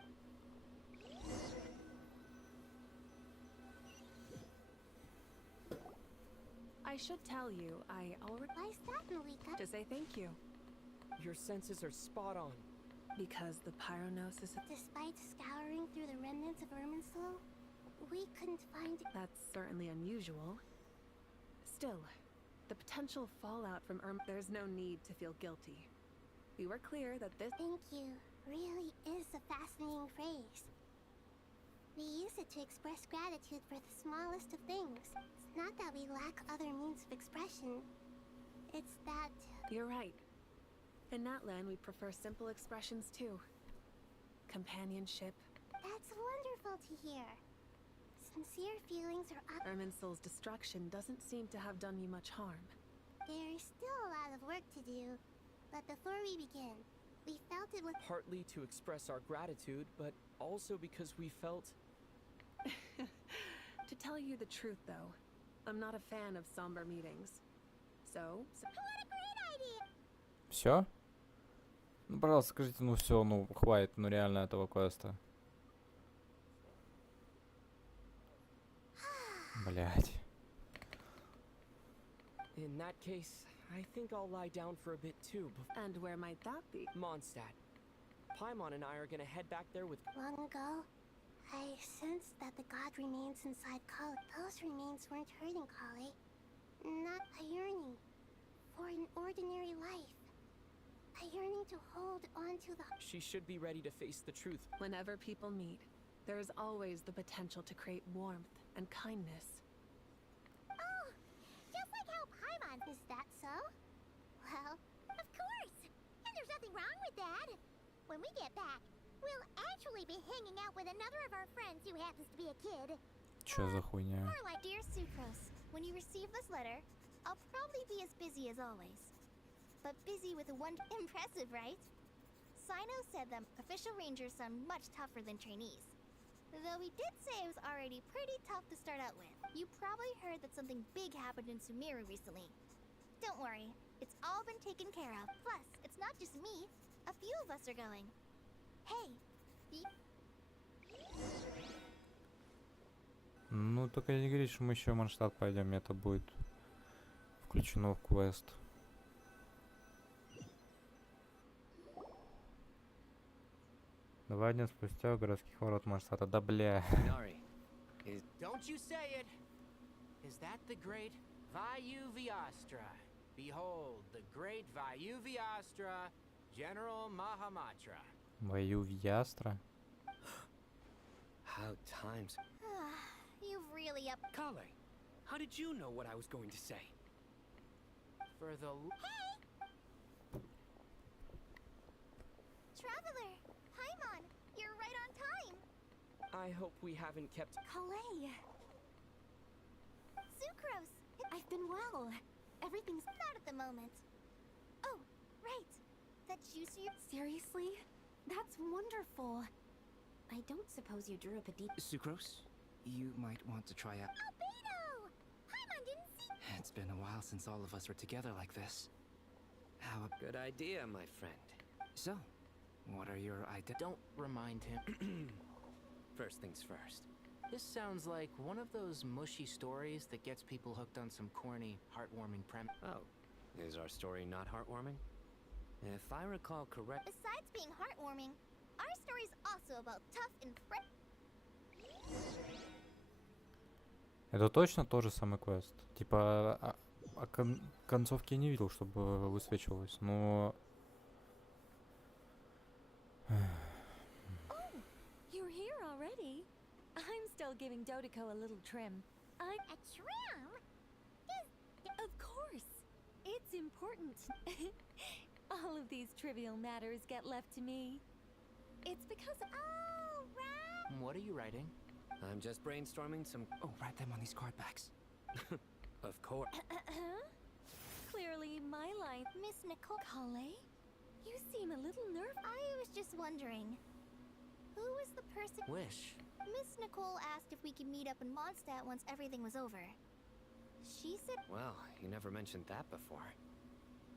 I should tell you, I already... Why's that, Malika? To say thank you. Your senses are spot on. Because the Pyronosis... Despite scouring through the remnants of Irminsul, we couldn't find... That's certainly unusual. Still, the potential fallout from there's no need to feel guilty. We were clear that this... Thank you really is a fascinating phrase. We use it to express gratitude for the smallest of things. It's not that we lack other means of expression. It's that... You're right. In Natlan, we prefer simple expressions too. Companionship. That's wonderful to hear. Sincere feelings are up... Irminsul's destruction doesn't seem to have done you much harm. There's still a lot of work to do. But before we begin, we felt it was... Partly to express our gratitude, but also because we felt... To tell you the truth, though, I'm not a fan of somber meetings. So... What a great idea! Все? Ну, пожалуйста, скажите, ну все, ну хватит, ну реально этого квеста. Блять. In that case, I think I'll lie down for a bit too. And where might that be? Mondstadt. Paimon and I are gonna head back there with... Long ago, I sensed that the god remains inside Kali. Those remains weren't hurting Kali. Not a yearning for an ordinary life. A yearning to hold on to the... She should be ready to face the truth. Whenever people meet, there is always the potential to create warmth and kindness. Oh, just like how Paimon... Is that so? Well, of course! And there's nothing wrong with that. When we get back, we'll actually be hanging out with another of our friends who happens to be a kid. Чё за хуйня? More like... Dear Sucrose, when you receive this letter, I'll probably be as busy as always. but busy with one. Impressive, right? Sino said the official rangers sound much tougher than trainees. Though he did say it was already pretty tough to start out with. You probably heard that something big happened in Sumeru recently. Don't worry, it's all been taken care of. Plus, it's not just me. A few of us are going. Hey, Ну, только не говори, что мы еще в Манштадт пойдем, это будет включено в квест. Два дня спустя у городских ворот Манштадта. Да бля. Don't you say it! Is that the great Vayuviastra? Behold, the great Vayuviastra, General Mahamatra. Ваювьястра? How times... you've really up. Kale, how did you know what I was going to say? For the... Hey! Traveler! Paimon! You're right on time! I hope we haven't kept... Calais! Sucrose! I've been well. Everything's... Not at the moment. Oh, right. That juice you... Seriously? That's wonderful. I don't suppose you drew up a deep... Sucrose, you might want to try out... Albedo! Paimon didn't see... It's been a while since all of us were together like this. How a... Good idea, my friend. So, what are your ideas? Don't remind him. First things first. This sounds like one of those mushy stories that gets people hooked on some corny, heartwarming premise. Oh, is our story not heartwarming? If I recall correct... Besides being heartwarming, our story's also about tough and Это точно тот же самый квест? Типа, концовки я не видел, чтобы высвечивалось, но... Oh, you're here already. I'm still giving Dodiko a little trim. I'm... A trim? Of course. It's important. All of these trivial matters get left to me. It's because... Oh, right! What are you writing? I'm just brainstorming some... Oh, write them on these card backs. Of course. Clearly, my line... Miss Nicole... Calais? You seem a little nervous. I was just wondering, who was the person... Wish. Miss Nicole asked if we could meet up in Mondstadt once everything was over. She said... Well, you never mentioned that before.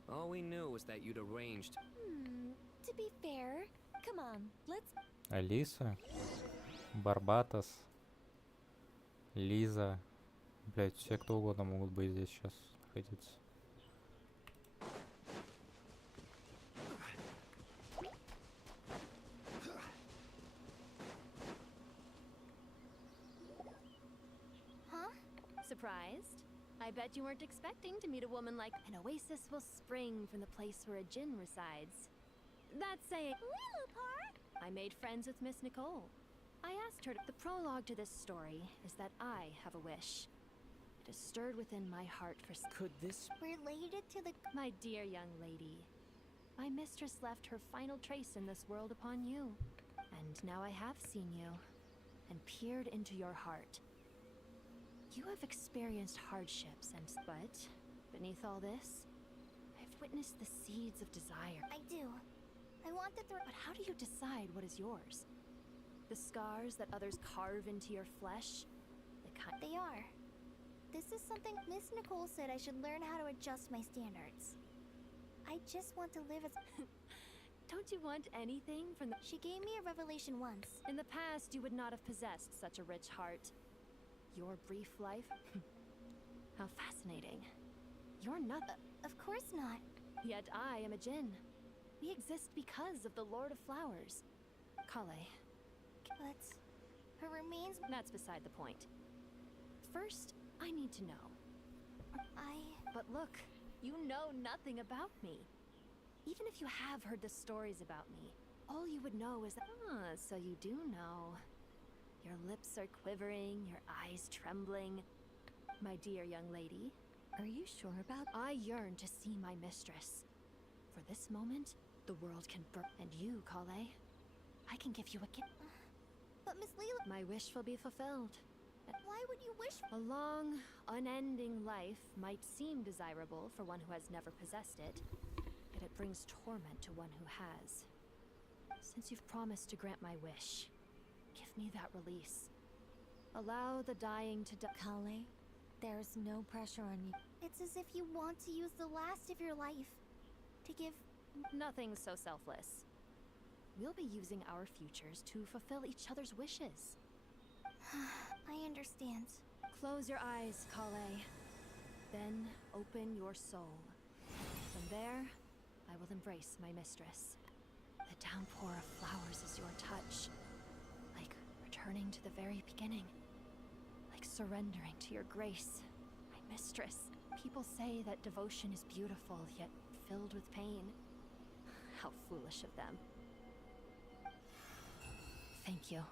All we knew was that you'd arranged... To be fair, come on, let's... Алиса, Барбатос, Лиза. Блять, все кто угодно могут быть здесь сейчас находиться. Huh? Surprised? I bet you weren't expecting to meet a woman like... An oasis will spring from the place where a djinn resides. That's saying... Lilupar! I made friends with Miss Nicole. I asked her... The prologue to this story is that I have a wish. It is stirred within my heart for... Could this... Related to the... My dear young lady, my mistress left her final trace in this world upon you. And now I have seen you, and peered into your heart. You have experienced hardships and... But, beneath all this, I've witnessed the seeds of desire. I do. I want the But how do you decide what is yours? The scars that others carve into your flesh? The kind... They are. This is something Miss Nicole said I should learn how to adjust my standards. I just want to live as... Don't you want anything from the... She gave me a revelation once. In the past, you would not have possessed such a rich heart. Your brief life? How fascinating. You're not... Of course not. Yet I am a djinn. We exist because of the Lord of Flowers. Kale. But... her remains... That's beside the point. First, I need to know. But look, you know nothing about me. Even if you have heard the stories about me, all you would know is that... Ah, so you do know. Your lips are quivering, your eyes trembling. My dear young lady, are you sure about... I yearn to see my mistress. For this moment, the world can burn. And you, Kale, I can give you a gift. But Miss Leela... My wish will be fulfilled. Why would you wish? A long, unending life might seem desirable for one who has never possessed it, yet it brings torment to one who has. Since you've promised to grant my wish, give me that release. Allow the dying to die. Kale, there's no pressure on you. It's as if you want to use the last of your life to give. Nothing so selfless. We'll be using our futures to fulfill each other's wishes. I understand. Close your eyes, Kale. Then open your soul. From there, I will embrace my mistress. The downpour of flowers is your touch. Like returning to the very beginning. Like surrendering to your grace, my mistress. People say that devotion is beautiful, yet filled with pain. How foolish of them. Thank you.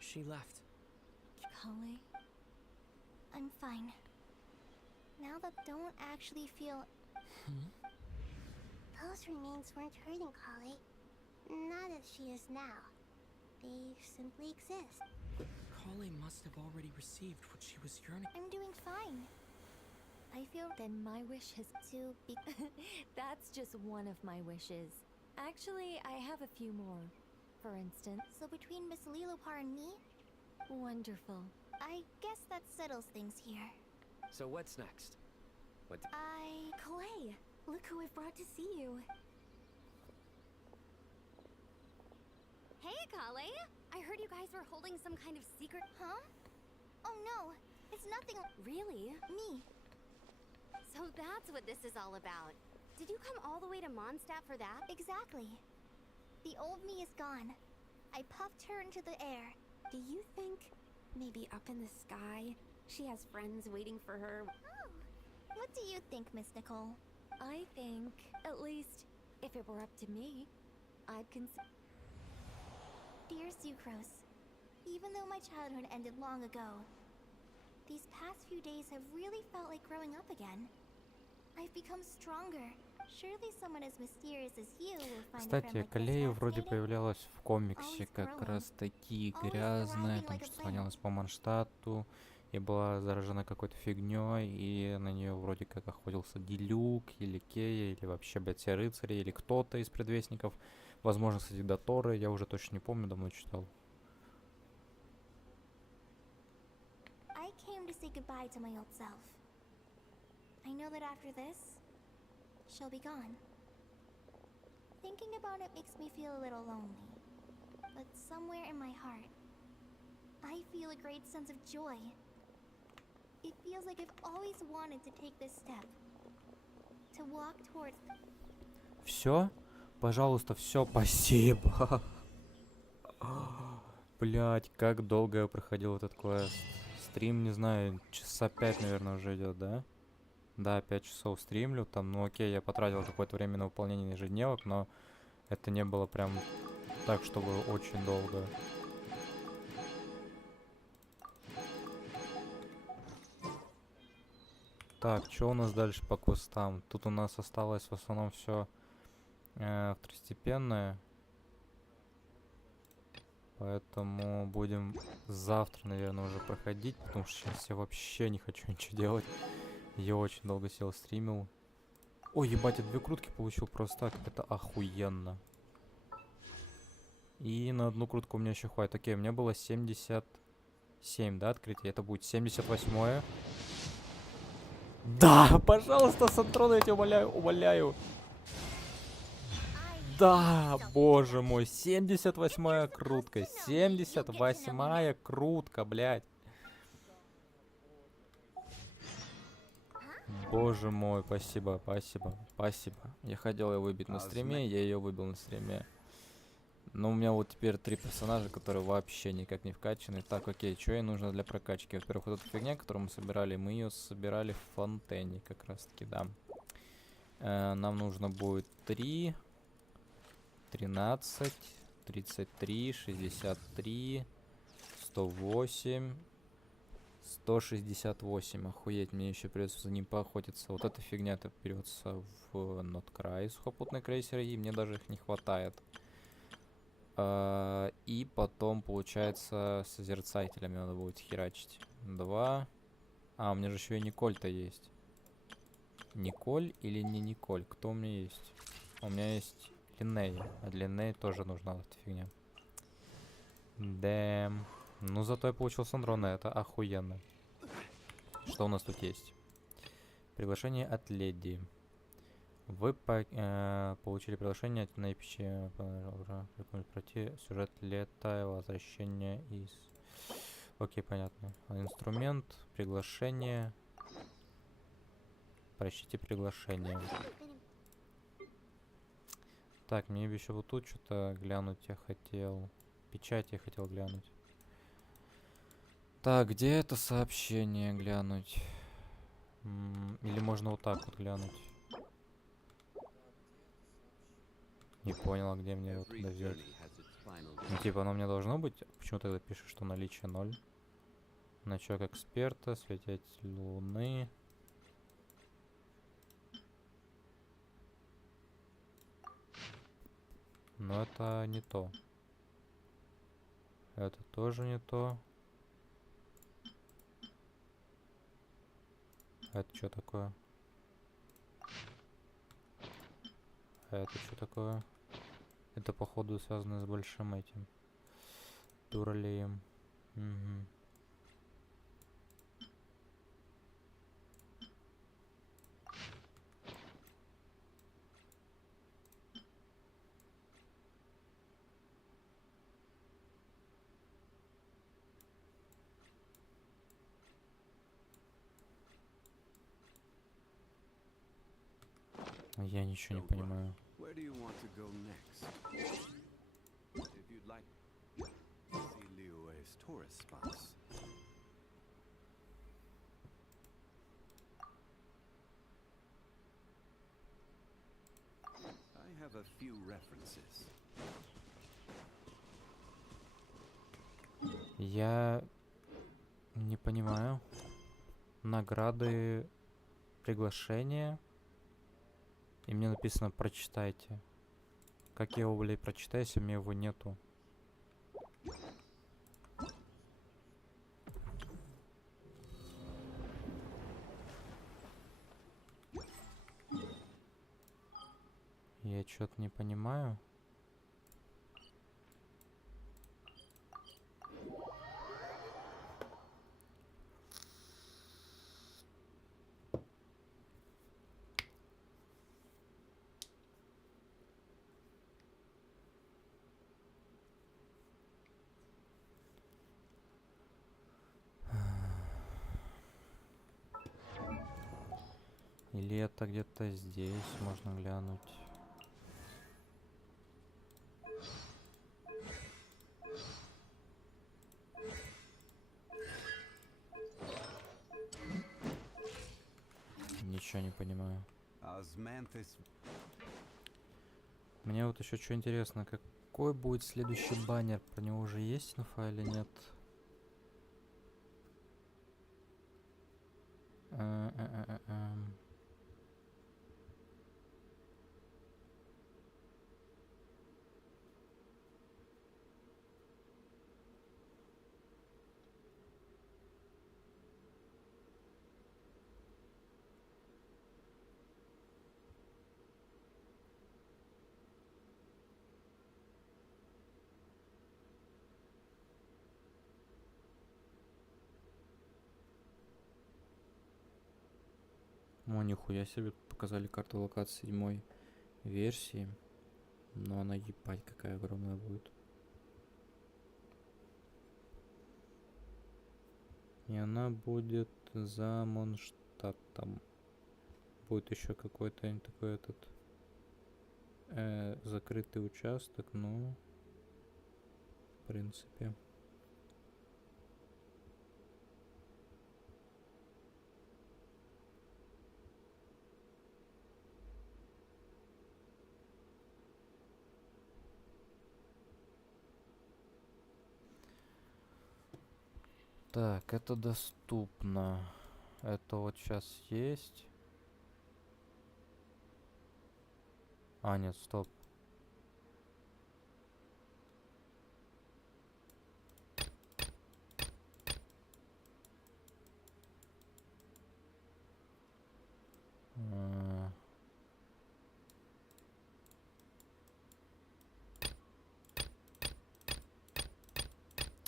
She left. Kale, I'm fine. Now that don't actually feel. Those remains weren't hurting Kale. Not as she is now. They simply exist. Kale must have already received what she was yearning. I'm doing fine. I feel. Then my wish has To be. That's just one of my wishes. Actually, I have a few more. For instance, So between Miss Lilopar and me, wonderful. I guess that settles things here. So what's next? What? Kale, look who I've brought to see you. Hey, Kale! I heard you guys were holding some kind of secret. Huh? Oh no, it's nothing. Really? Me. So that's what this is all about. Did you come all the way to Mondstadt for that? Exactly. The old me is gone. I puffed her into the air. Do you think maybe up in the sky she has friends waiting for her? Oh. What do you think, Miss Nicole? I think, at least, if it were up to me, I'd consider. Dear Sucrose, even though my childhood ended long ago, these past few days have really felt like growing up again. I've become stronger. Surely someone as mysterious as you will find a friend Кстати, like this Калея вроде fascinating. появлялась в комиксе как раз таки грязная, там что слонялась по Манштату и была заражена какой-то фигней, и на нее вроде как охотился Дилюк или Кея, или вообще, блядь, все рыцари, или кто-то из предвестников. Возможно, кстати, до Торы, я уже точно не помню, давно читал. I came to say goodbye to my old self. I know that after this, she'll be gone. Thinking about it makes me feel a little lonely. But somewhere in my heart, I feel a great sense of joy. It feels like I've always wanted to take this step. To walk towards... Все? Пожалуйста, все, спасибо. Блять, как долго я проходил этот квест. Стрим, не знаю, часа 5, наверное, уже идет, да? Да, 5 часов стримлю, там, ну окей, я потратил какое-то время на выполнение ежедневок, но это не было прям так, чтобы очень долго. Так, что у нас дальше по квестам? Тут у нас осталось в основном все второстепенное. Поэтому будем завтра, наверное, уже проходить, потому что сейчас я вообще не хочу ничего делать. Я очень долго сел, стримил. Ой, ебать, я 2 крутки получил просто так. Это охуенно. И на 1 крутку у меня еще хватит. Окей, у меня было 77, да, открытие? Это будет 78-е. Да, пожалуйста, Сантрона, я тебя умоляю, умоляю. Да, боже мой, 78-я крутка. 78-я крутка, блядь. Боже мой, спасибо, спасибо, спасибо. Я хотел ее выбить на стриме, я ее выбил на стриме. Но у меня вот теперь 3 персонажа, которые вообще никак не вкачаны. Так, окей, что ей нужно для прокачки? Во-первых, вот эта фигня, которую мы ее собирали в фонтене, как раз таки, да. Нам нужно будет 3, 13, 33, 63, 108. 168. Охуеть, мне еще придется за ним поохотиться. Вот эта фигня-то берется в Ноткрай, сухопутный крейсер, и мне даже их не хватает. И потом, получается, созерцателями надо будет херачить. 2. А, у меня же еще и Николь-то есть. Николь или не Николь? Кто у меня есть? У меня есть Линнея. А для Линнеи тоже нужна эта фигня. Дэм. Ну, зато я получил Сандрона, это охуенно. Что у нас тут есть? Приглашение от леди. Вы получили приглашение от Нейпичи. Пройти сюжет лета, возвращение из... Окей, понятно. Инструмент, приглашение. Прочтите приглашение. Так, мне еще вот тут что-то глянуть я хотел. Печать я хотел глянуть. Так, где это сообщение глянуть? Или можно вот так вот глянуть? Не понял, а где мне его туда взять? Ну, типа, оно мне должно быть? Почему тогда пишет, что наличие 0? Значок эксперта, святитель луны. Но это не то. Это тоже не то. Это что такое? А это что такое? Это походу связано с большим этим. Дуралеем. Угу. Я ничего не понимаю. Where do you want to go next? If you'd like to see Liyue's tourist spots. I have a few references. Я не понимаю. Награды, приглашения. И мне написано «прочитайте». Как я его, блядь, прочитаю, если у меня его нету? Я что-то не понимаю. Или это где-то здесь можно глянуть? Ничего не понимаю. Мне вот еще что интересно, какой будет следующий баннер? Про него уже есть инфа или нет? О, нихуя себе, показали карту локации 7 версии. Но она ебать какая огромная будет. И она будет за Монштадтом. Будет еще какой-то такой этот закрытый участок, ну, в принципе. Так, это доступно. Это вот сейчас есть. А, нет, стоп.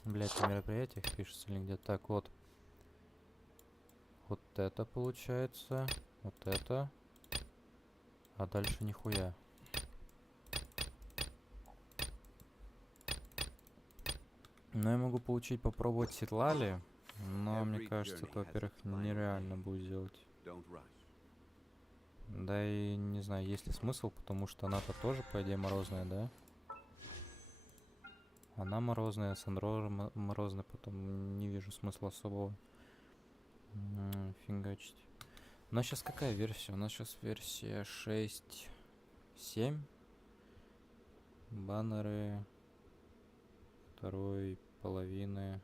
Блять, на мероприятиях пишется или где? Так, вот. Вот это получается. Вот это. А дальше нихуя. Но я могу получить, попробовать седлали. Но мне кажется, это, во-первых, нереально будет сделать. Да и не знаю, есть ли смысл, потому что она-то тоже, по идее, морозная, да? Она морозная, Сандро морозная, потом не вижу смысла особого фигачить. У нас сейчас какая версия? У нас сейчас версия 6.7. Баннеры второй половины.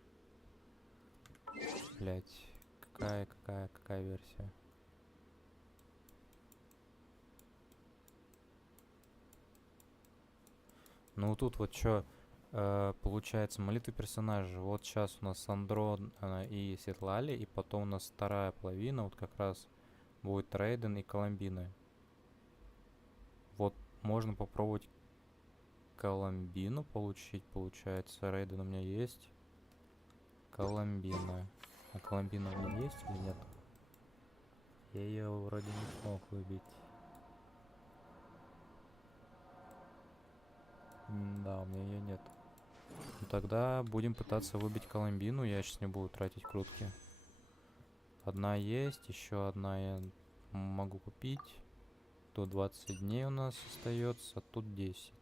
Блять, какая версия? Ну тут вот что получается, молитвы персонажа. Вот сейчас у нас Сандро и Светлали, и потом у нас вторая половина, вот как раз будет Рейден и Коломбина. Вот можно попробовать Коломбину получить, получается. Рейден у меня есть. Коломбина. А Коломбина у меня есть или нет? Я ее вроде не смог выбить. Да, у меня ее нет. Ну, тогда будем пытаться выбить Коломбину. Я сейчас не буду тратить крутки. Одна есть, еще одна я могу купить. Тут 20 дней у нас остается, а тут 10.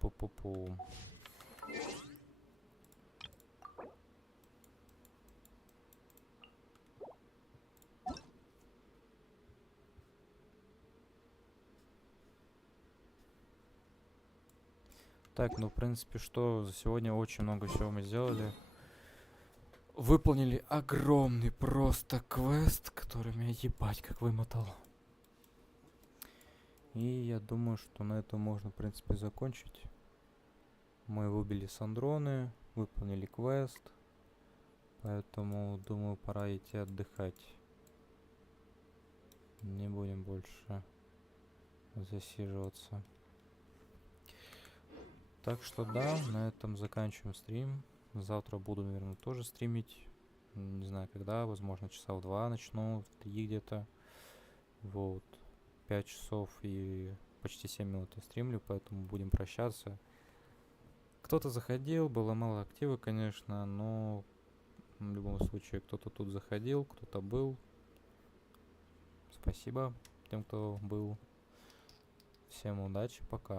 Пу-пу-пу. Так, ну, в принципе, что за сегодня очень много всего мы сделали. Выполнили огромный просто квест, который меня ебать как вымотал. И я думаю, что на этом можно, в принципе, закончить. Мы выбили Сандроны, выполнили квест. Поэтому, думаю, пора идти отдыхать. Не будем больше засиживаться. Так что да, на этом заканчиваем стрим. Завтра буду, наверное, тоже стримить. Не знаю когда, возможно, часа в 2 начну, в 3 где-то. Вот. 5 часов и почти 7 минут я стримлю, поэтому будем прощаться. Кто-то заходил, было мало актива, конечно, но в любом случае кто-то тут заходил, кто-то был. Спасибо тем, кто был. Всем удачи, пока.